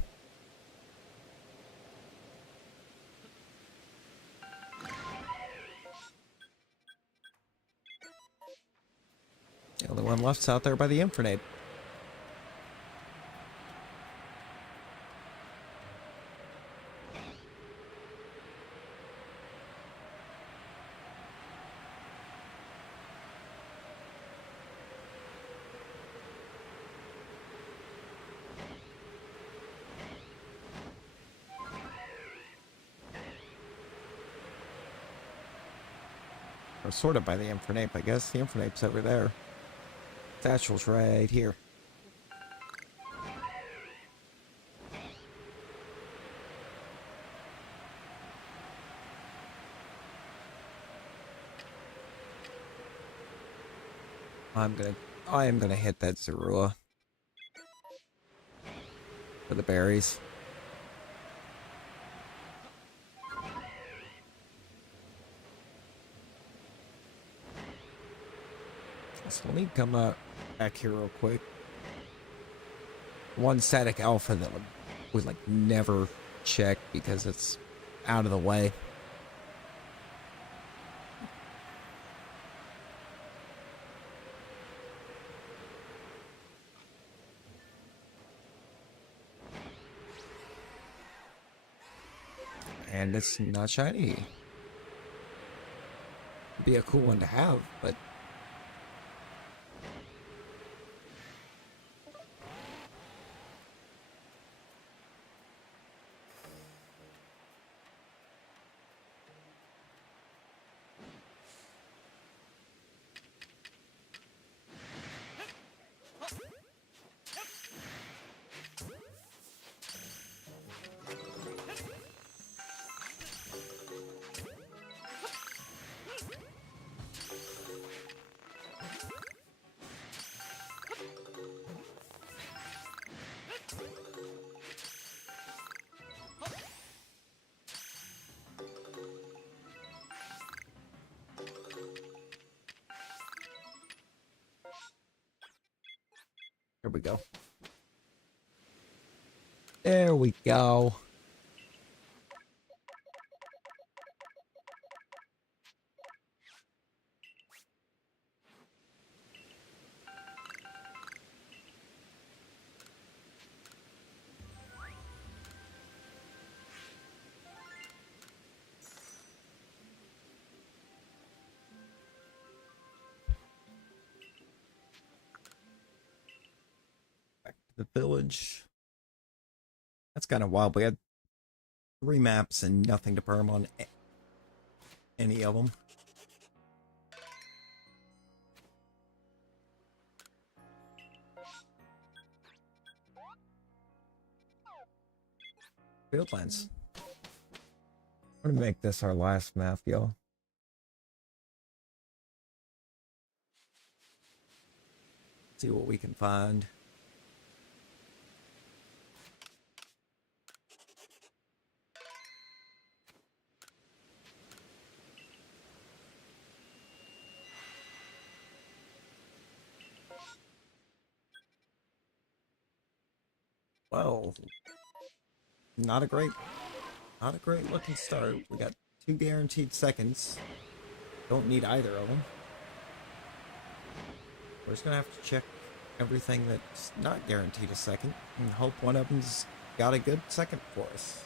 The only one left's out there by the Infernape. Or sort of by the Infernape, I guess. The Infernape's over there. Satchel's right here. I am gonna hit that Zorua for the berries. So let me come back here real quick. One static alpha that would like never check because it's out of the way. And it's not shiny. It'd be a cool one to have, but here we go. There we go. Back to the village. That's kind of wild. We had 3 maps and nothing to perm on any of them. Fieldlands. I'm gonna make this our last map, y'all. See what we can find. Well, not a great looking start. We got 2 guaranteed seconds. Don't need either of them. We're just gonna have to check everything that's not guaranteed a second and hope one of them's got a good second for us.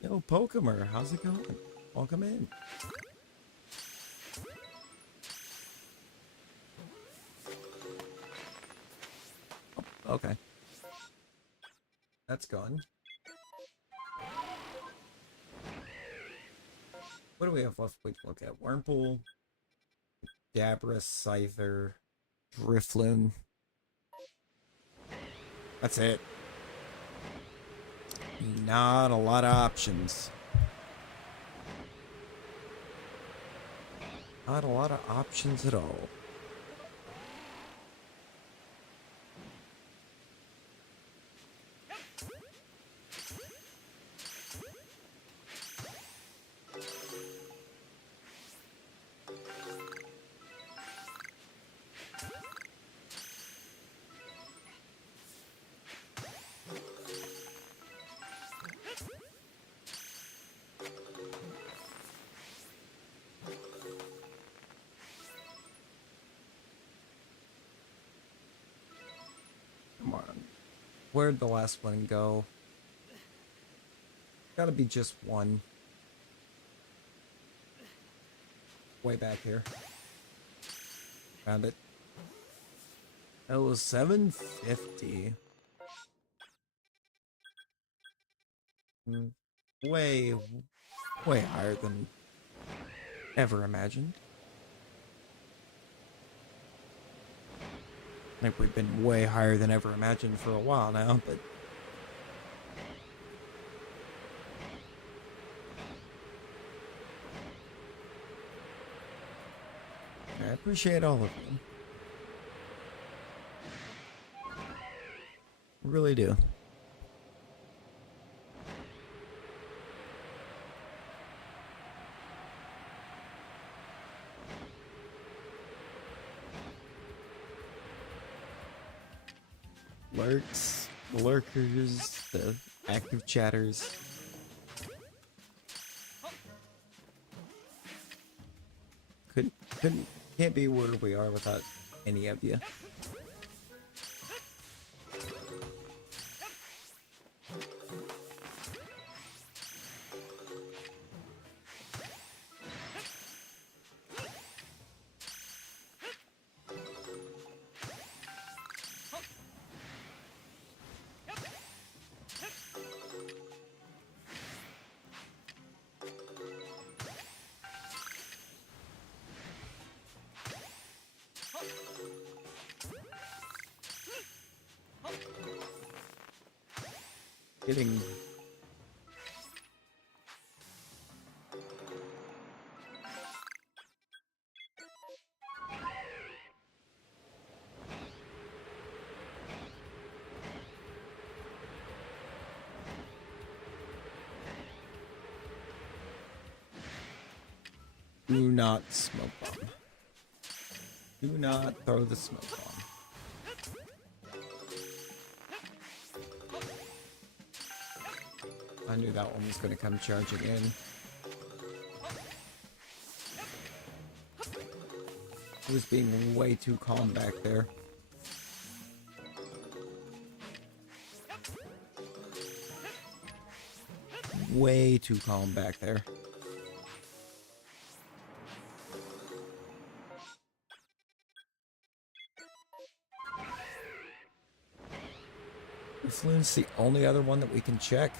Yo, Pokemer, how's it going? Welcome in. Oh, okay. That's gone. What do we have left we can look at? Wurmple, Gabra, Scyther, Drifloon. That's it. Not a lot of options. Not a lot of options at all. Come on. Where'd the last one go? Gotta be just one. Way back here. Found it. It was 750. Way higher than ever imagined. I think we've been way higher than ever imagined for a while now, but I appreciate all of them. Really do. Lurks, lurkers, the active chatters. Can't be where we are without any of you. Getting do not smoke bomb. Do not throw the smoke bomb. I knew that one was going to come charging in. I was being way too calm back there. Way too calm back there. This loon's the only other one that we can check.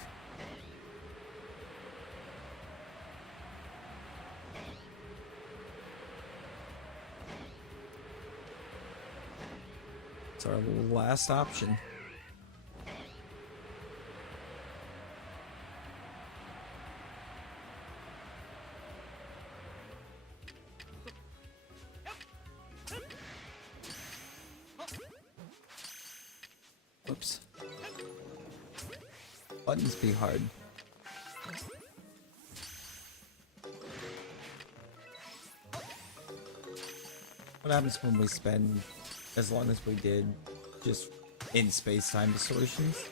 It's our last option. Oops. Buttons be hard. What happens when we spend as long as we did just in space-time distortions?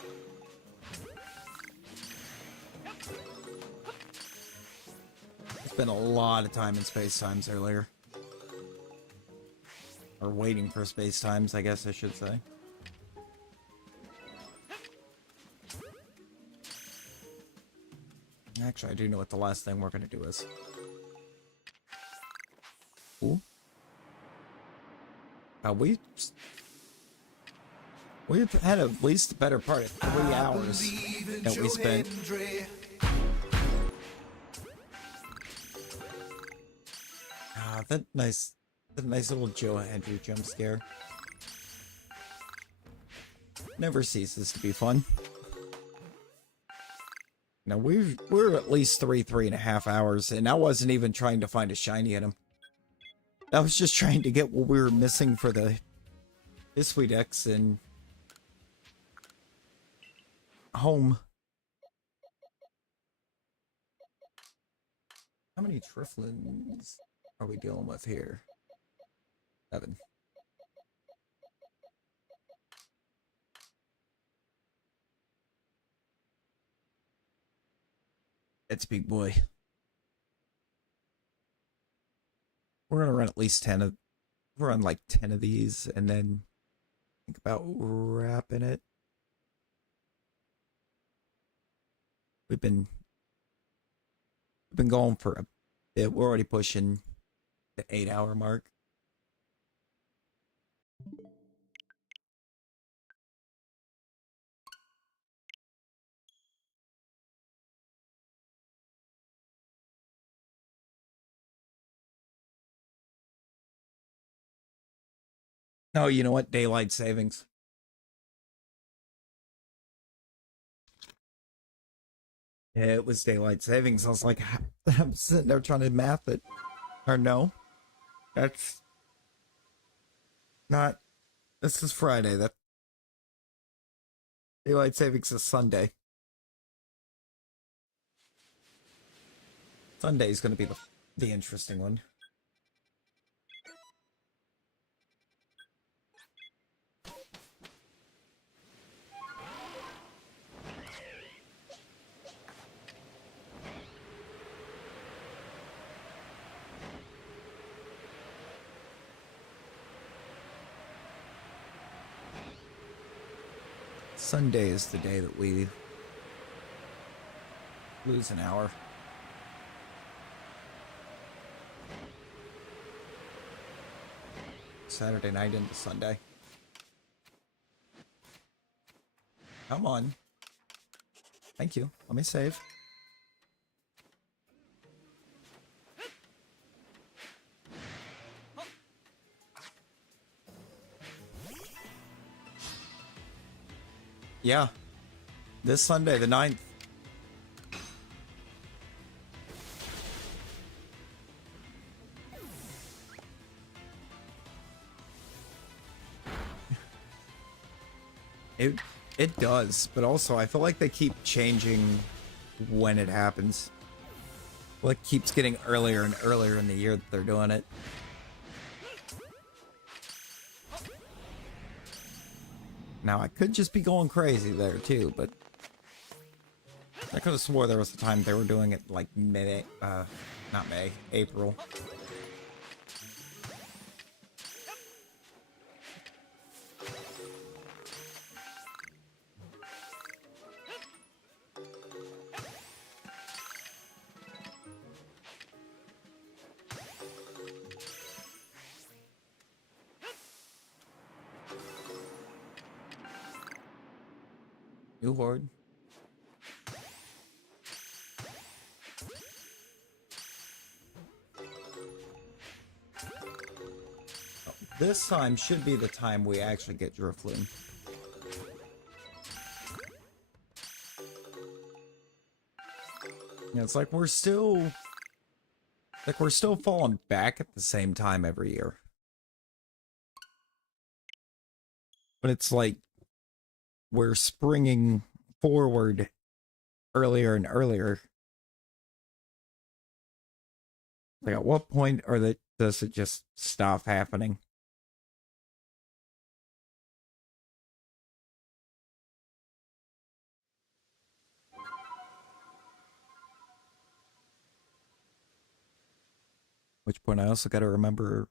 Spent a lot of time in space-times earlier. Or waiting for space-times, I guess I should say. Actually, I do know what the last thing we're going to do is. Ooh. We've had at least a better part of 3 hours that we spent. Ah, that nice little Joe Hendry jump scare. Never ceases to be fun. Now we're at least 3.5 hours, and I wasn't even trying to find a shiny in him. I was just trying to get what we were missing for the X and home. How many Triflins are we dealing with here? 7. It's big boy. We're gonna run at least 10 of, run like 10 of these, and then think about wrapping it. We've been going for a bit. We're already pushing the 8-hour mark. Oh, you know what? Daylight savings. Yeah, it was daylight savings. I was like, I'm sitting there trying to math it. Or no. That's Not. This is Friday. That daylight savings is Sunday. Sunday is going to be the interesting one. Sunday is the day that we lose an hour. Saturday night into Sunday. Come on. Thank you. Let me save. Yeah. This Sunday, the 9th. It does, but also I feel like they keep changing when it happens. Well, it keeps getting earlier and earlier in the year that they're doing it. Now, I could just be going crazy there, too, but I could have swore there was a time they were doing it, like, not May, April. New horde. Oh, this time should be the time we actually get Drifloon. Yeah, it's like we're still falling back at the same time every year. But it's like we're springing forward earlier and earlier. Like, at what point does it just stop happening? Which point I also got to remember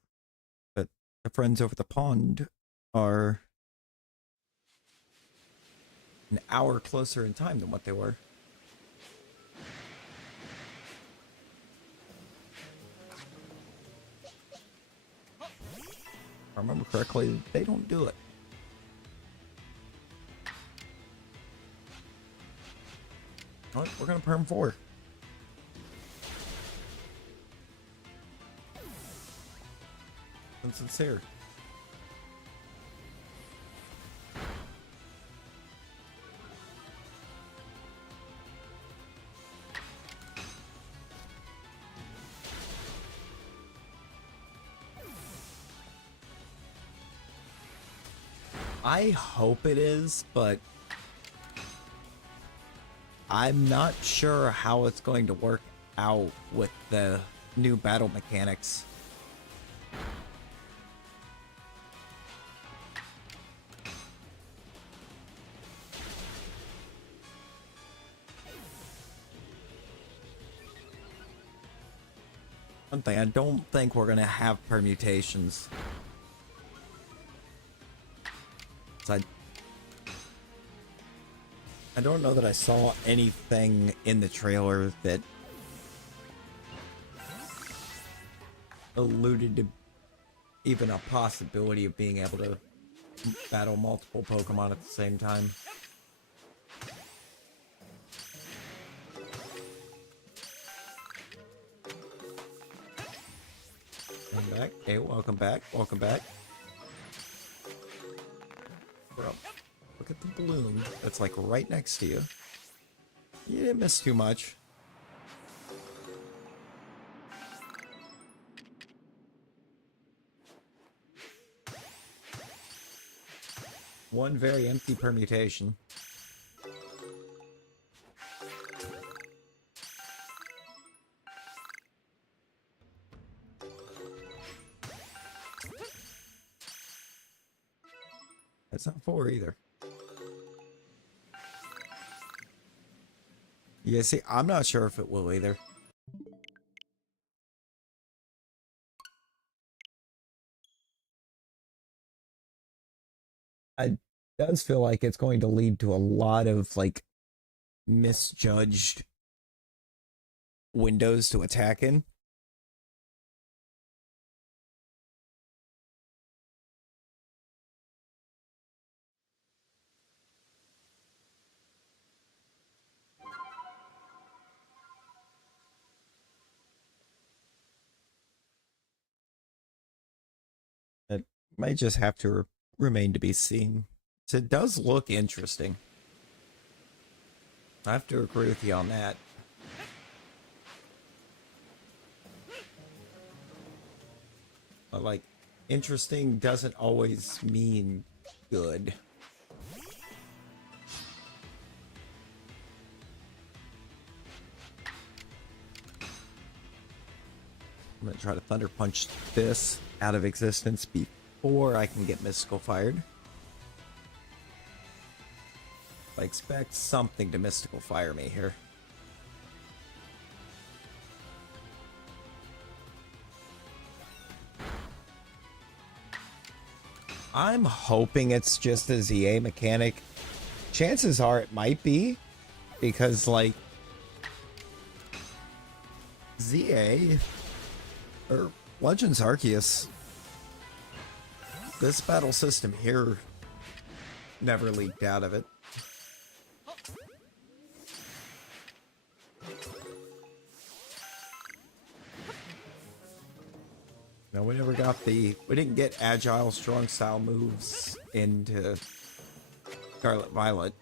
that the friends over the pond are an hour closer in time than what they were. If I remember correctly, they don't do it. Alright, we're gonna perm 4. Since it's here. I hope it is, but I'm not sure how it's going to work out with the new battle mechanics. One thing, I don't think we're gonna have permutations. I don't know that I saw anything in the trailer that alluded to even a possibility of being able to battle multiple Pokemon at the same time. Welcome back. Hey, welcome back. Welcome back. Bro, look at the balloon that's like right next to you. You didn't miss too much. One very empty permutation. That's not 4 either. Yeah, see, I'm not sure if it will either. It does feel like it's going to lead to a lot of, like, misjudged windows to attack in. It might just have to remain to be seen. So it does look interesting. I have to agree with you on that. But, like, interesting doesn't always mean good. I'm gonna try to Thunder Punch this out of existence before I can get Mystical Fired. I expect something to Mystical Fire me here. I'm hoping it's just a ZA mechanic. Chances are it might be, because, like, ZA or Legends Arceus, this battle system here never leaked out of it. No, we never got we didn't get agile, strong style moves into Scarlet Violet.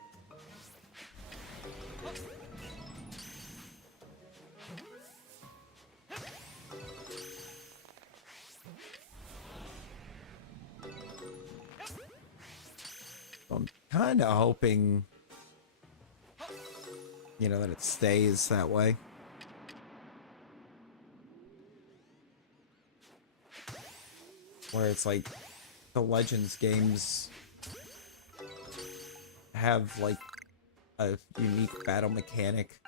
I'm kind of hoping, you know, that it stays that way. Where it's like the Legends games have like a unique battle mechanic.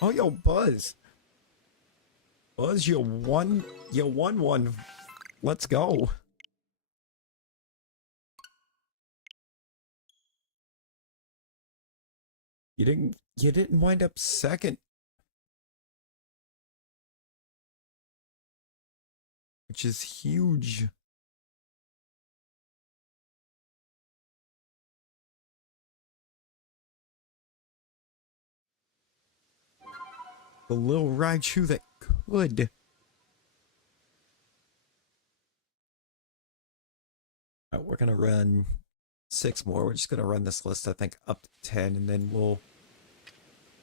Oh, yo, Buzz. Buzz, you won one. Let's go. You didn't wind up second. Which is huge. The little Raichu that could. Alright, we're gonna run 6 more. We're just gonna run this list, I think, up to 10, and then we'll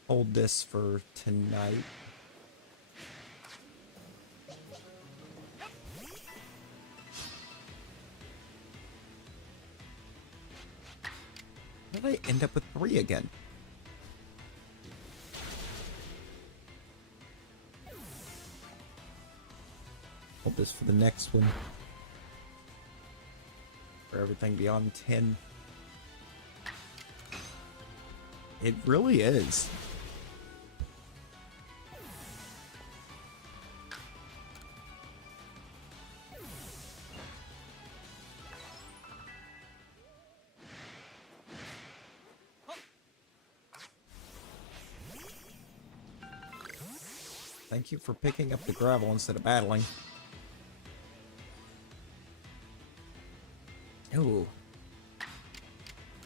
hold this for tonight. How did I end up with 3 again? Hold this for the next one. For everything beyond 10. It really is. Thank you for picking up the gravel instead of battling. Ooh. I'm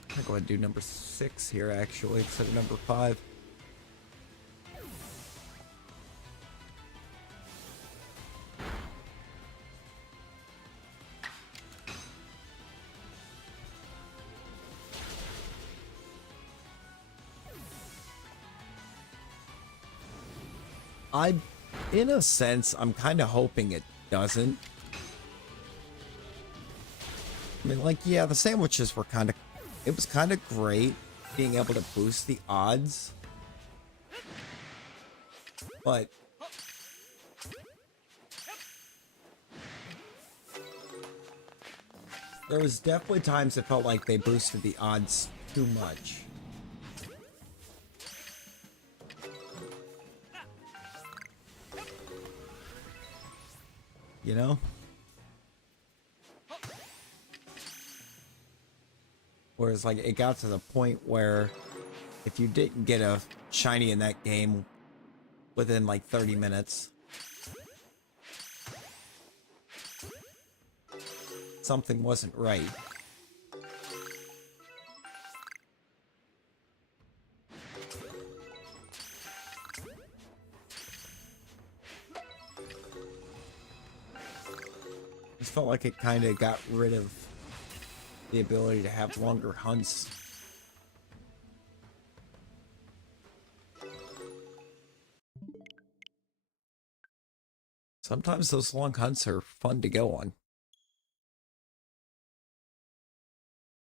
gonna go ahead and do number 6 here, actually, instead of number 5. In a sense, I'm kind of hoping it doesn't. I mean, like, yeah, the sandwiches were it was kind of great being able to boost the odds. But there was definitely times it felt like they boosted the odds too much. You know? Whereas, like, it got to the point where if you didn't get a shiny in that game within, like, 30 minutes, something wasn't right. It felt like it kind of got rid of the ability to have longer hunts. Sometimes those long hunts are fun to go on.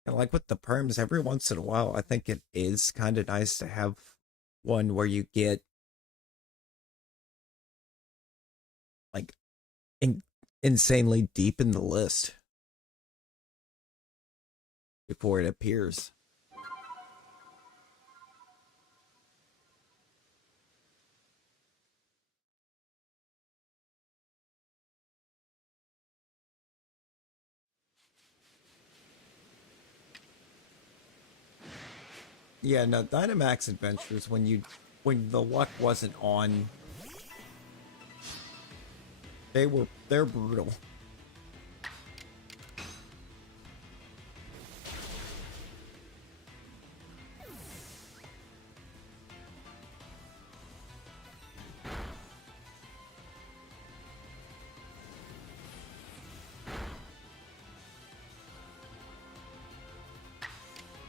And like with the perms, every once in a while, I think it is kind of nice to have one where you get like insanely deep in the list before it appears. Yeah, no, Dynamax Adventures, when the luck wasn't on, they're brutal.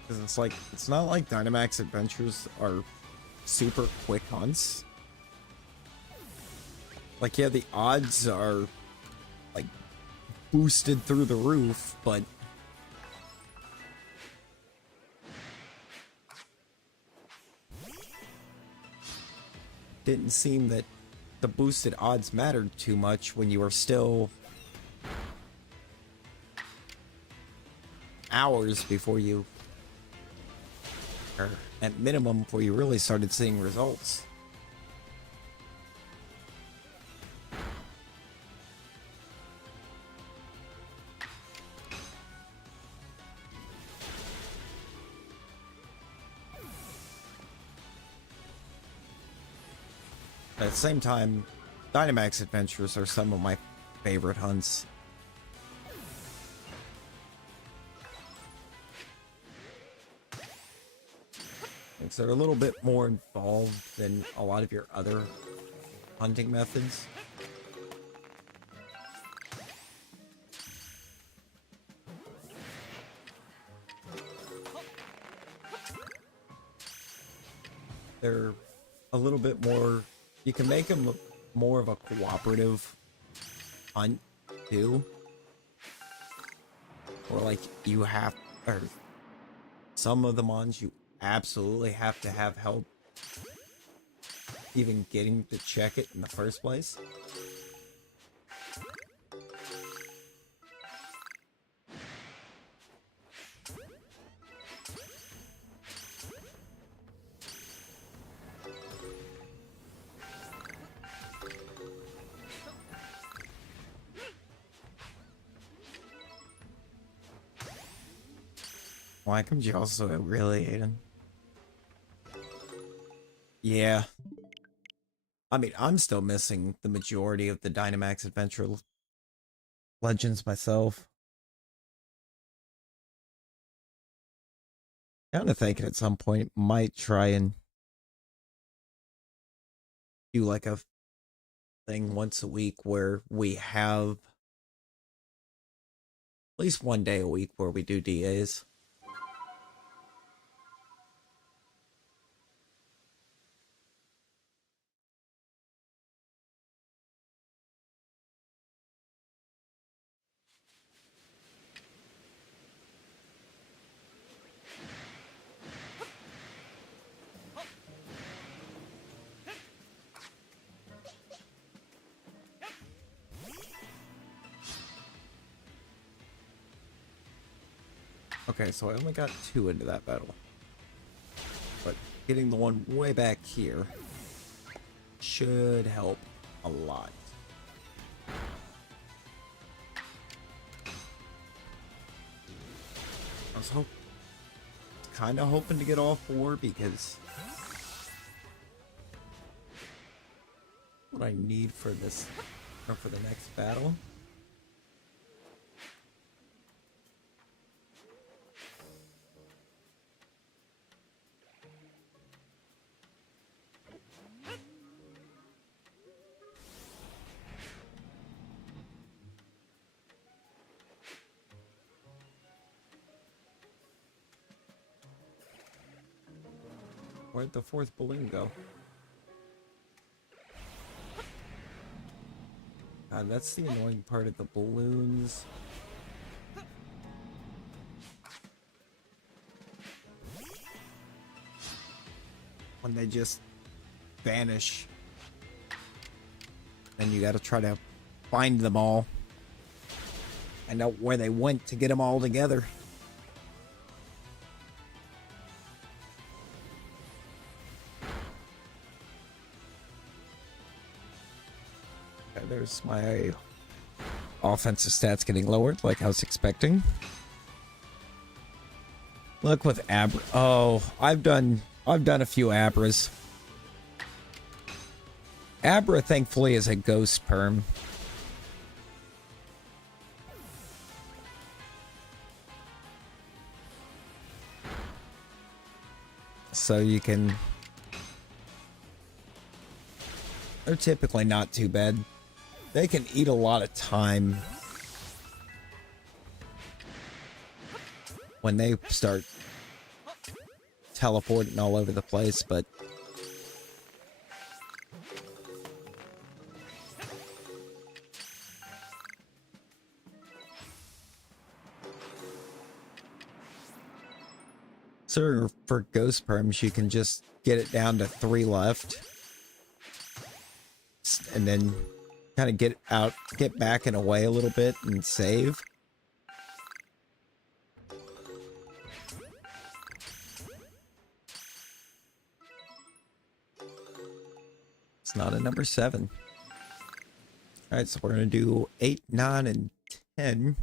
Because it's like, it's not like Dynamax Adventures are super quick hunts. Like, yeah, the odds are, like, boosted through the roof, but didn't seem that the boosted odds mattered too much when you were still hours before you, or at minimum before you really started seeing results. At the same time, Dynamax Adventures are some of my favorite hunts. Because they're a little bit more involved than a lot of your other hunting methods. They're a little bit more... You can make them more of a cooperative hunt, too. Or like, you have... Or some of the mons you absolutely have to have help even getting to check it in the first place. Why come you also really, Aiden? Yeah. I mean, I'm still missing the majority of the Dynamax Adventure Legends myself. Kind of thinking at some point might try and do like a thing once a week where we have at least one day a week where we do DAs. Okay, so I only got 2 into that battle. But getting the one way back here should help a lot. I was kind of hoping to get all 4 because what I need for this or for the next battle. Where'd the 4th balloon go? God, that's the annoying part of the balloons. When they just vanish. And you gotta try to find them all. Find out where they went to get them all together. There's my offensive stats getting lowered like I was expecting. Look with Abra. Oh, I've done a few Abras. Abra thankfully is a ghost perm. So you can... They're typically not too bad. They can eat a lot of time when they start teleporting all over the place, but so for ghost perms, you can just get it down to 3 left and then kind of get back and away a little bit and save. It's not a number 7. All right, so we're going to do 8, 9, and 10.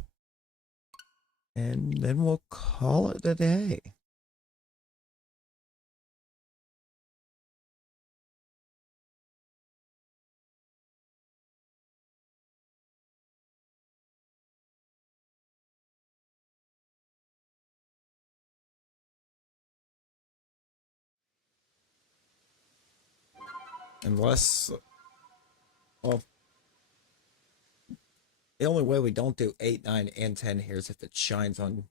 And then we'll call it a day. Unless, well, the only way we don't do 8, 9, and 10 here is if it shines on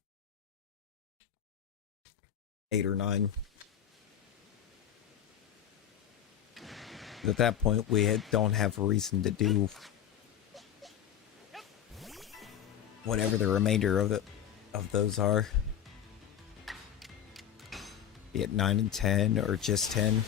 8 or 9. At that point, we don't have a reason to do whatever the remainder of those are. Be it 9 and 10 or just 10.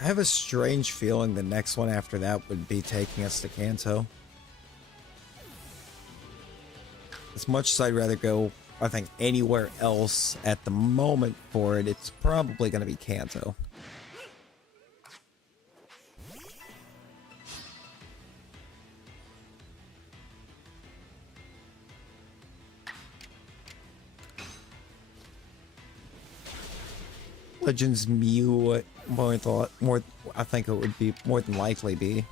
I have a strange feeling the next one after that would be taking us to Kanto. As much as I'd rather go, I think, anywhere else at the moment for it, it's probably going to be Kanto. Legends Mew, more, I think it would be more than likely be.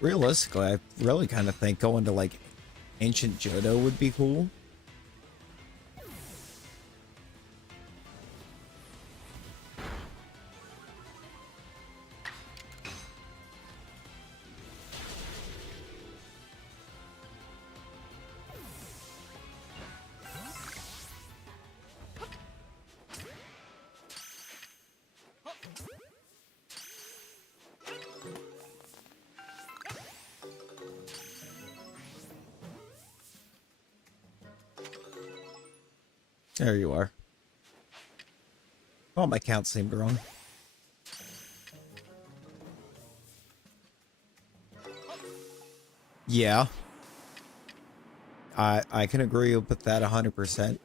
Realistically, I really kind of think going to like Ancient Johto would be cool. There you are. Oh, my count seemed wrong. Yeah. I can agree with that 100%.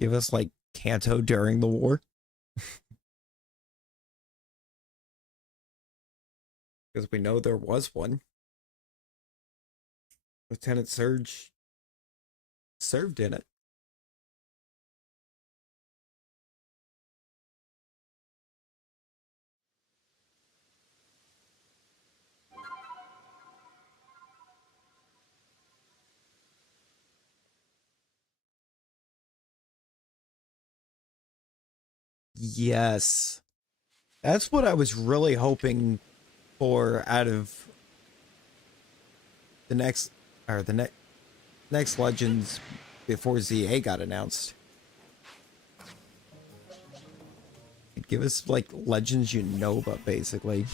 Give us like Kanto during the war. Because we know there was one. Lieutenant Surge served in it. Yes. That's what I was really hoping for out of the next, or the next Legends before ZA got announced. Give us like Legends Unova, basically.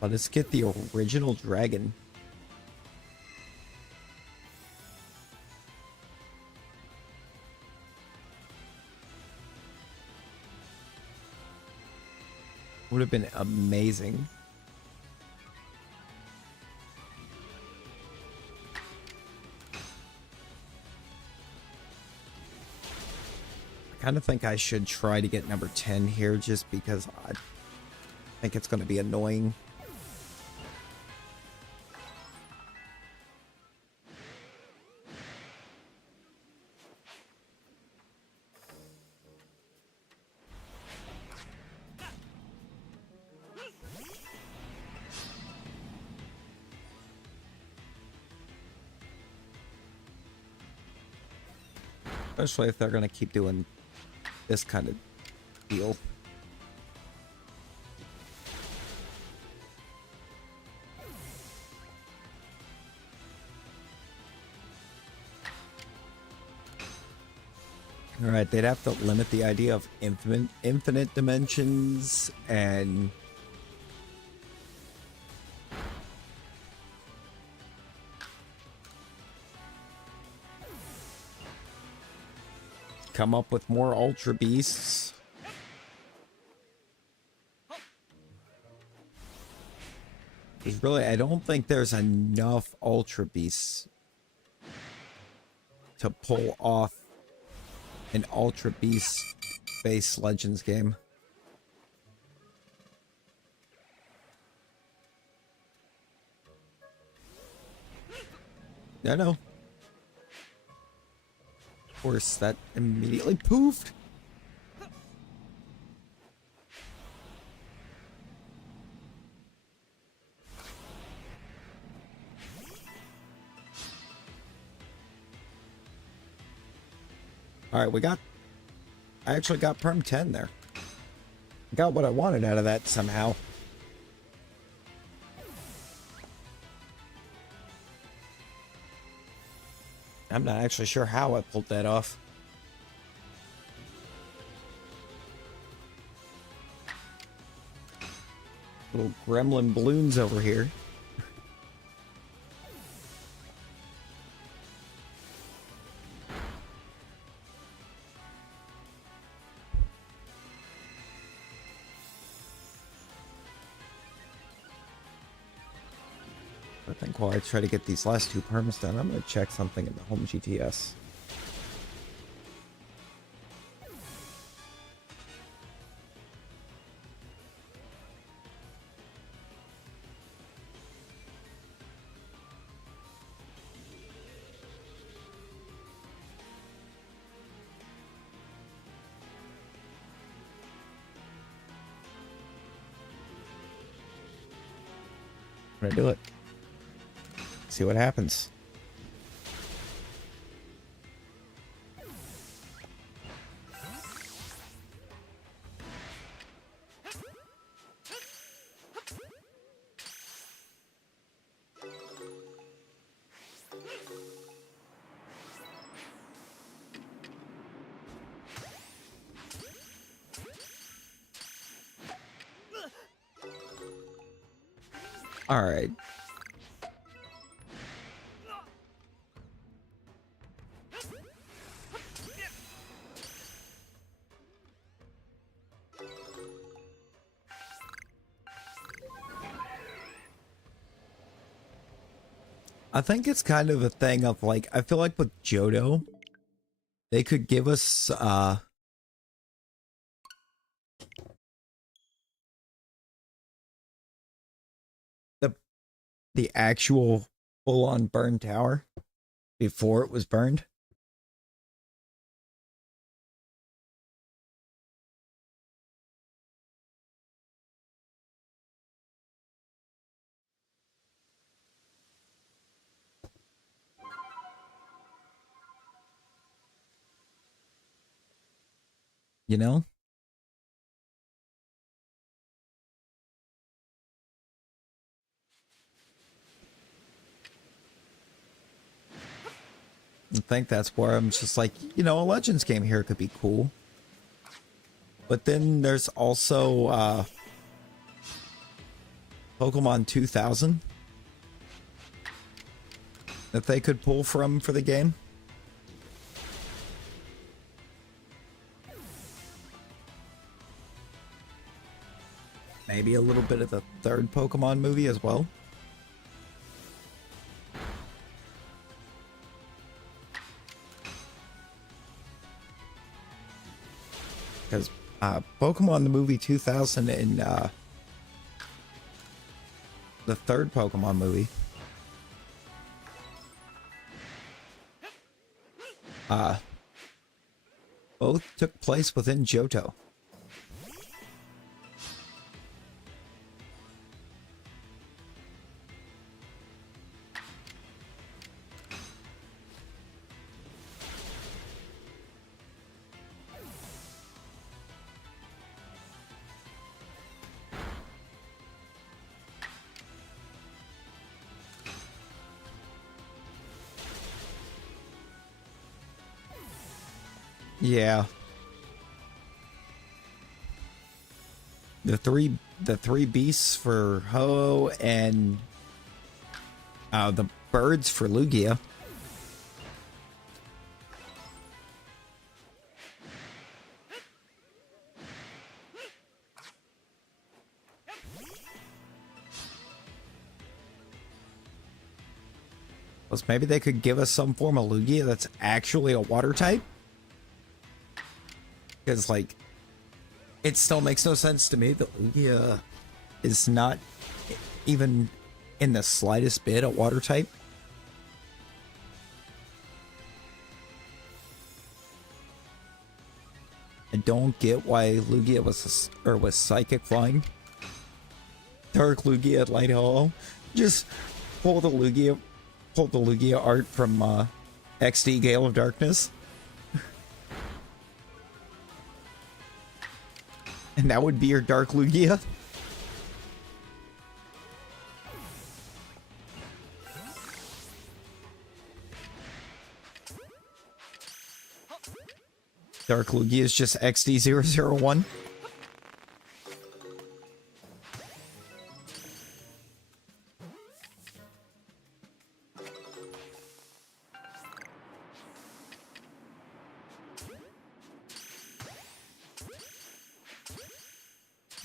Let us get the original dragon. Would have been amazing. I kind of think I should try to get number 10 here just because I think it's going to be annoying. Especially if they're going to keep doing this kind of deal. Alright, they'd have to limit the idea of infinite dimensions and... come up with more Ultra Beasts. Because really, I don't think there's enough Ultra Beasts to pull off an Ultra Beast-based Legends game. No. Of course, that immediately poofed. Alright, I actually got Perm 10 there. Got what I wanted out of that somehow. I'm not actually sure how I pulled that off. Little gremlin balloons over here. I think while I try to get these last two perms done, I'm going to check something in the home GTS. I'm going to do it. see what happens. All right. I think it's kind of a thing of like, I feel like with Johto, they could give us the actual full-on burn tower before it was burned. You know? I think that's where I'm just like, you know, a Legends game here could be cool. But then there's also Pokemon 2000 that they could pull from for the game. Maybe a little bit of the third Pokemon movie as well. Because Pokemon the movie 2000 and the third Pokemon movie both took place within Johto. Yeah. The three beasts for Ho and the birds for Lugia. Plus maybe they could give us some form of Lugia that's actually a water type. Because, like, it still makes no sense to me that Lugia is not even in the slightest bit a water type. I don't get why Lugia was psychic flying. Dark Lugia, Light Hollow. Just pull the Lugia art from XD Gale of Darkness. And that would be your Dark Lugia. Dark Lugia is just XD001.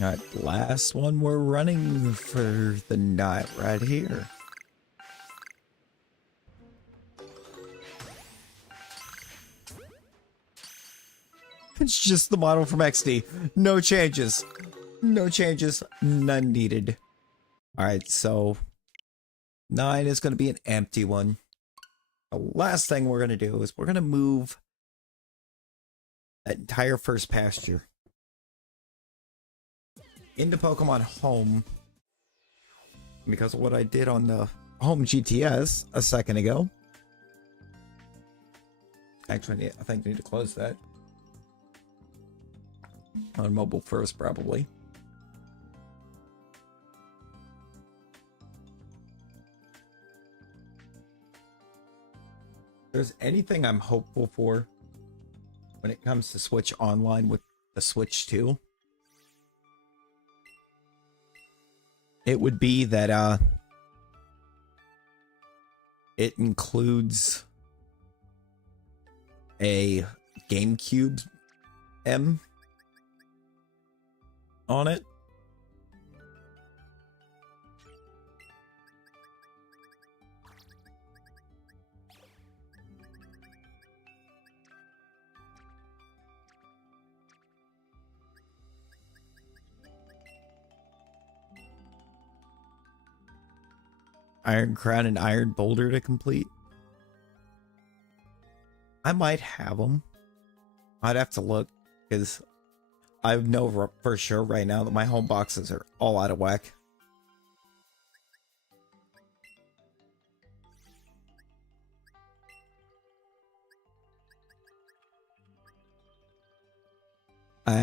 Alright, last one we're running for the night right here. It's just the model from XD. No changes. No changes. None needed. Alright, so 9 is going to be an empty one. The last thing we're going to do is we're going to move that entire first pasture into Pokemon Home because of what I did on the home GTS a second ago. Actually, I think I need to close that. On mobile first, probably. If there's anything I'm hopeful for when it comes to Switch Online with the Switch 2, it would be that it includes a GameCube M on it. Iron Crown and Iron Boulder to complete. I might have them. I'd have to look, because I know for sure right now that my home boxes are all out of whack. I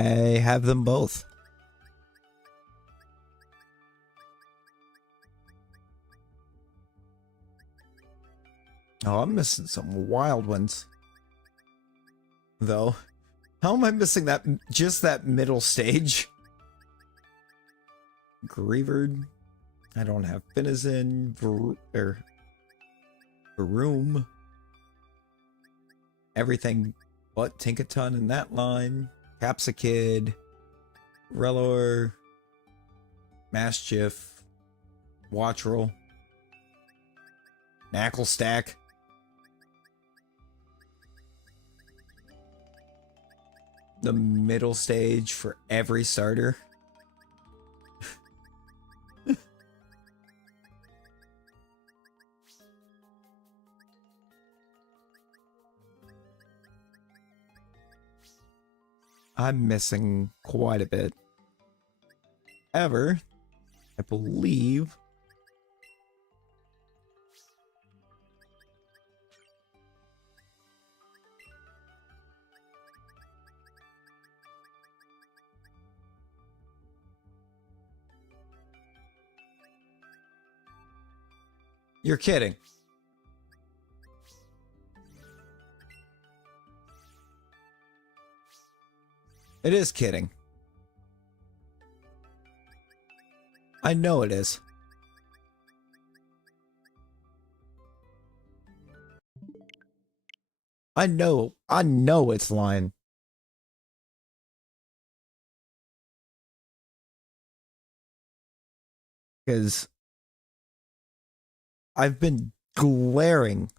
have them both. Oh, I'm missing some wild ones, though. How am I missing that? Just that middle stage. Greavard. I don't have Finizen. Varoom. Everything but Tinkaton in that line. Capsakid. Relor. Maschiff. Watchroll. Knackle Stack. The middle stage for every starter. I'm missing quite a bit. However, I believe you're kidding. It is kidding. I know it is. I know it's lying. Because I've been glaring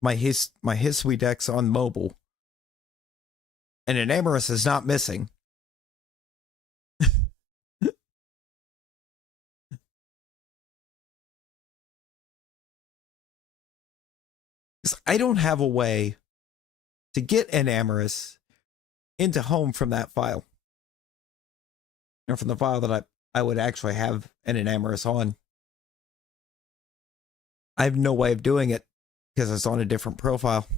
my Hisui decks on mobile, and an Amorous is not missing. Because I don't have a way to get an Amorous into home from that file. Or from the file that I would actually have an Amorous on. I have no way of doing it because it's on a different profile.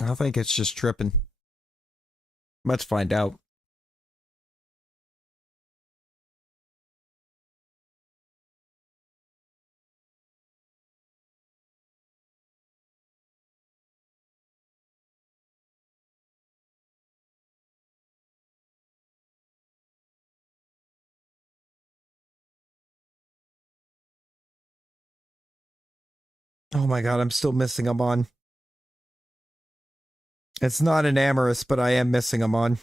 I think it's just tripping. Let's find out. Oh my god, I'm still missing them on. It's not an Amorous, but I am missing them on.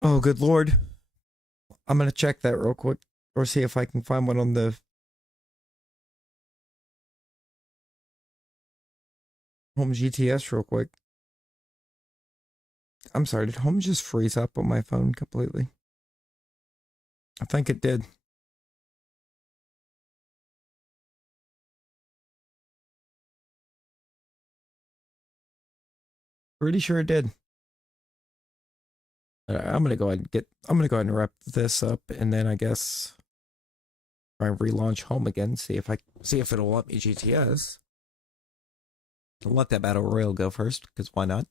Oh, good lord. I'm gonna check that real quick, or see if I can find one on the home GTS real quick. I'm sorry, did home just freeze up on my phone completely? I think it did. Pretty sure it did. I'm gonna go ahead and wrap this up, and then I guess try and relaunch home again. See if it'll let me GTS. I'll let that battle royal go first, because why not?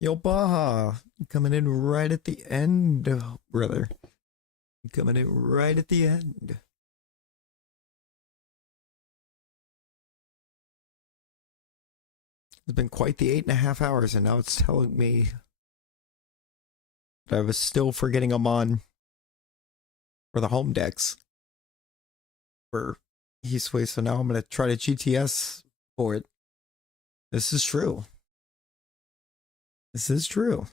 Yo, Baja, coming in right at the end, brother. Coming in right at the end. It's been quite the 8.5 hours, and now it's telling me that I was still forgetting them on for the home decks for Heatwave, so now I'm going to try to GTS for it. This is true. This is true.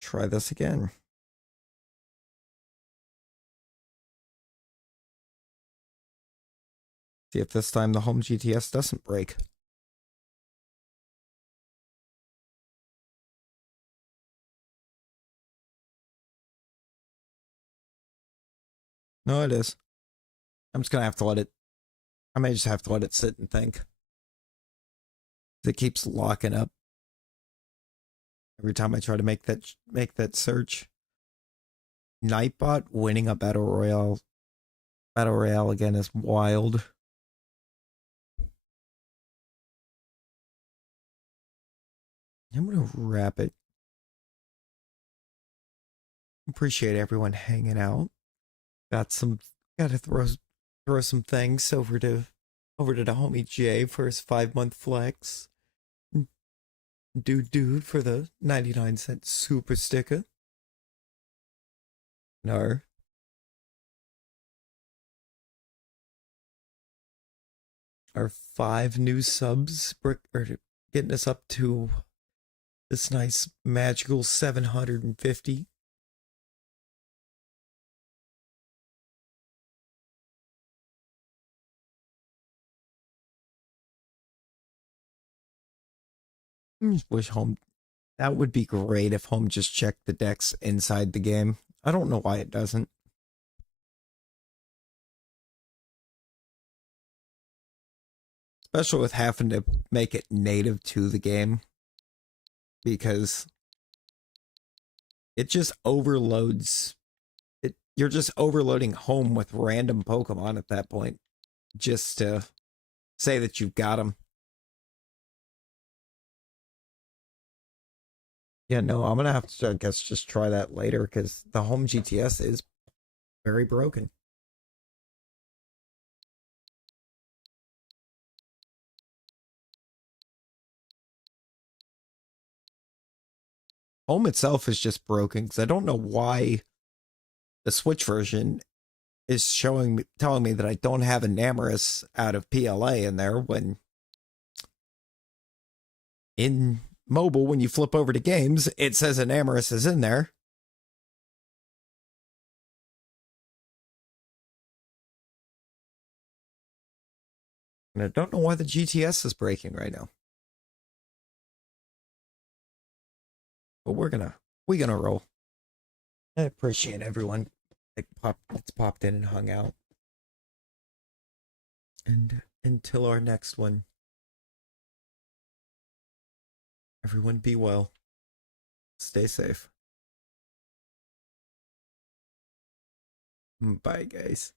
Try this again. See if this time the home GTS doesn't break. No, it is. I'm just gonna have to let it. I may just have to let it sit and think. It keeps locking up every time I try to make that search. Nightbot winning a battle royale again is wild. I'm gonna wrap it. Appreciate everyone hanging out. Gotta throw some thanks over to the homie Jay for his 5-month flex. Dude for the 99-cent super sticker. No. Our 5 new subs are getting us up to this nice magical 750. I just wish home. That would be great if home just checked the decks inside the game. I don't know why it doesn't. Especially with having to make it native to the game. Because it just overloads. You're just overloading home with random Pokemon at that point. Just to say that you've got them. Yeah, no, I'm gonna have to, I guess, just try that later because the home GTS is very broken. Home itself is just broken because I don't know why the Switch version is telling me that I don't have a Namorous out of PLA in there when in mobile, when you flip over to games, it says a Namorous is in there. And I don't know why the GTS is breaking right now. But we're gonna roll. I appreciate everyone that's popped in and hung out. And until our next one, everyone be well. Stay safe. Bye, guys.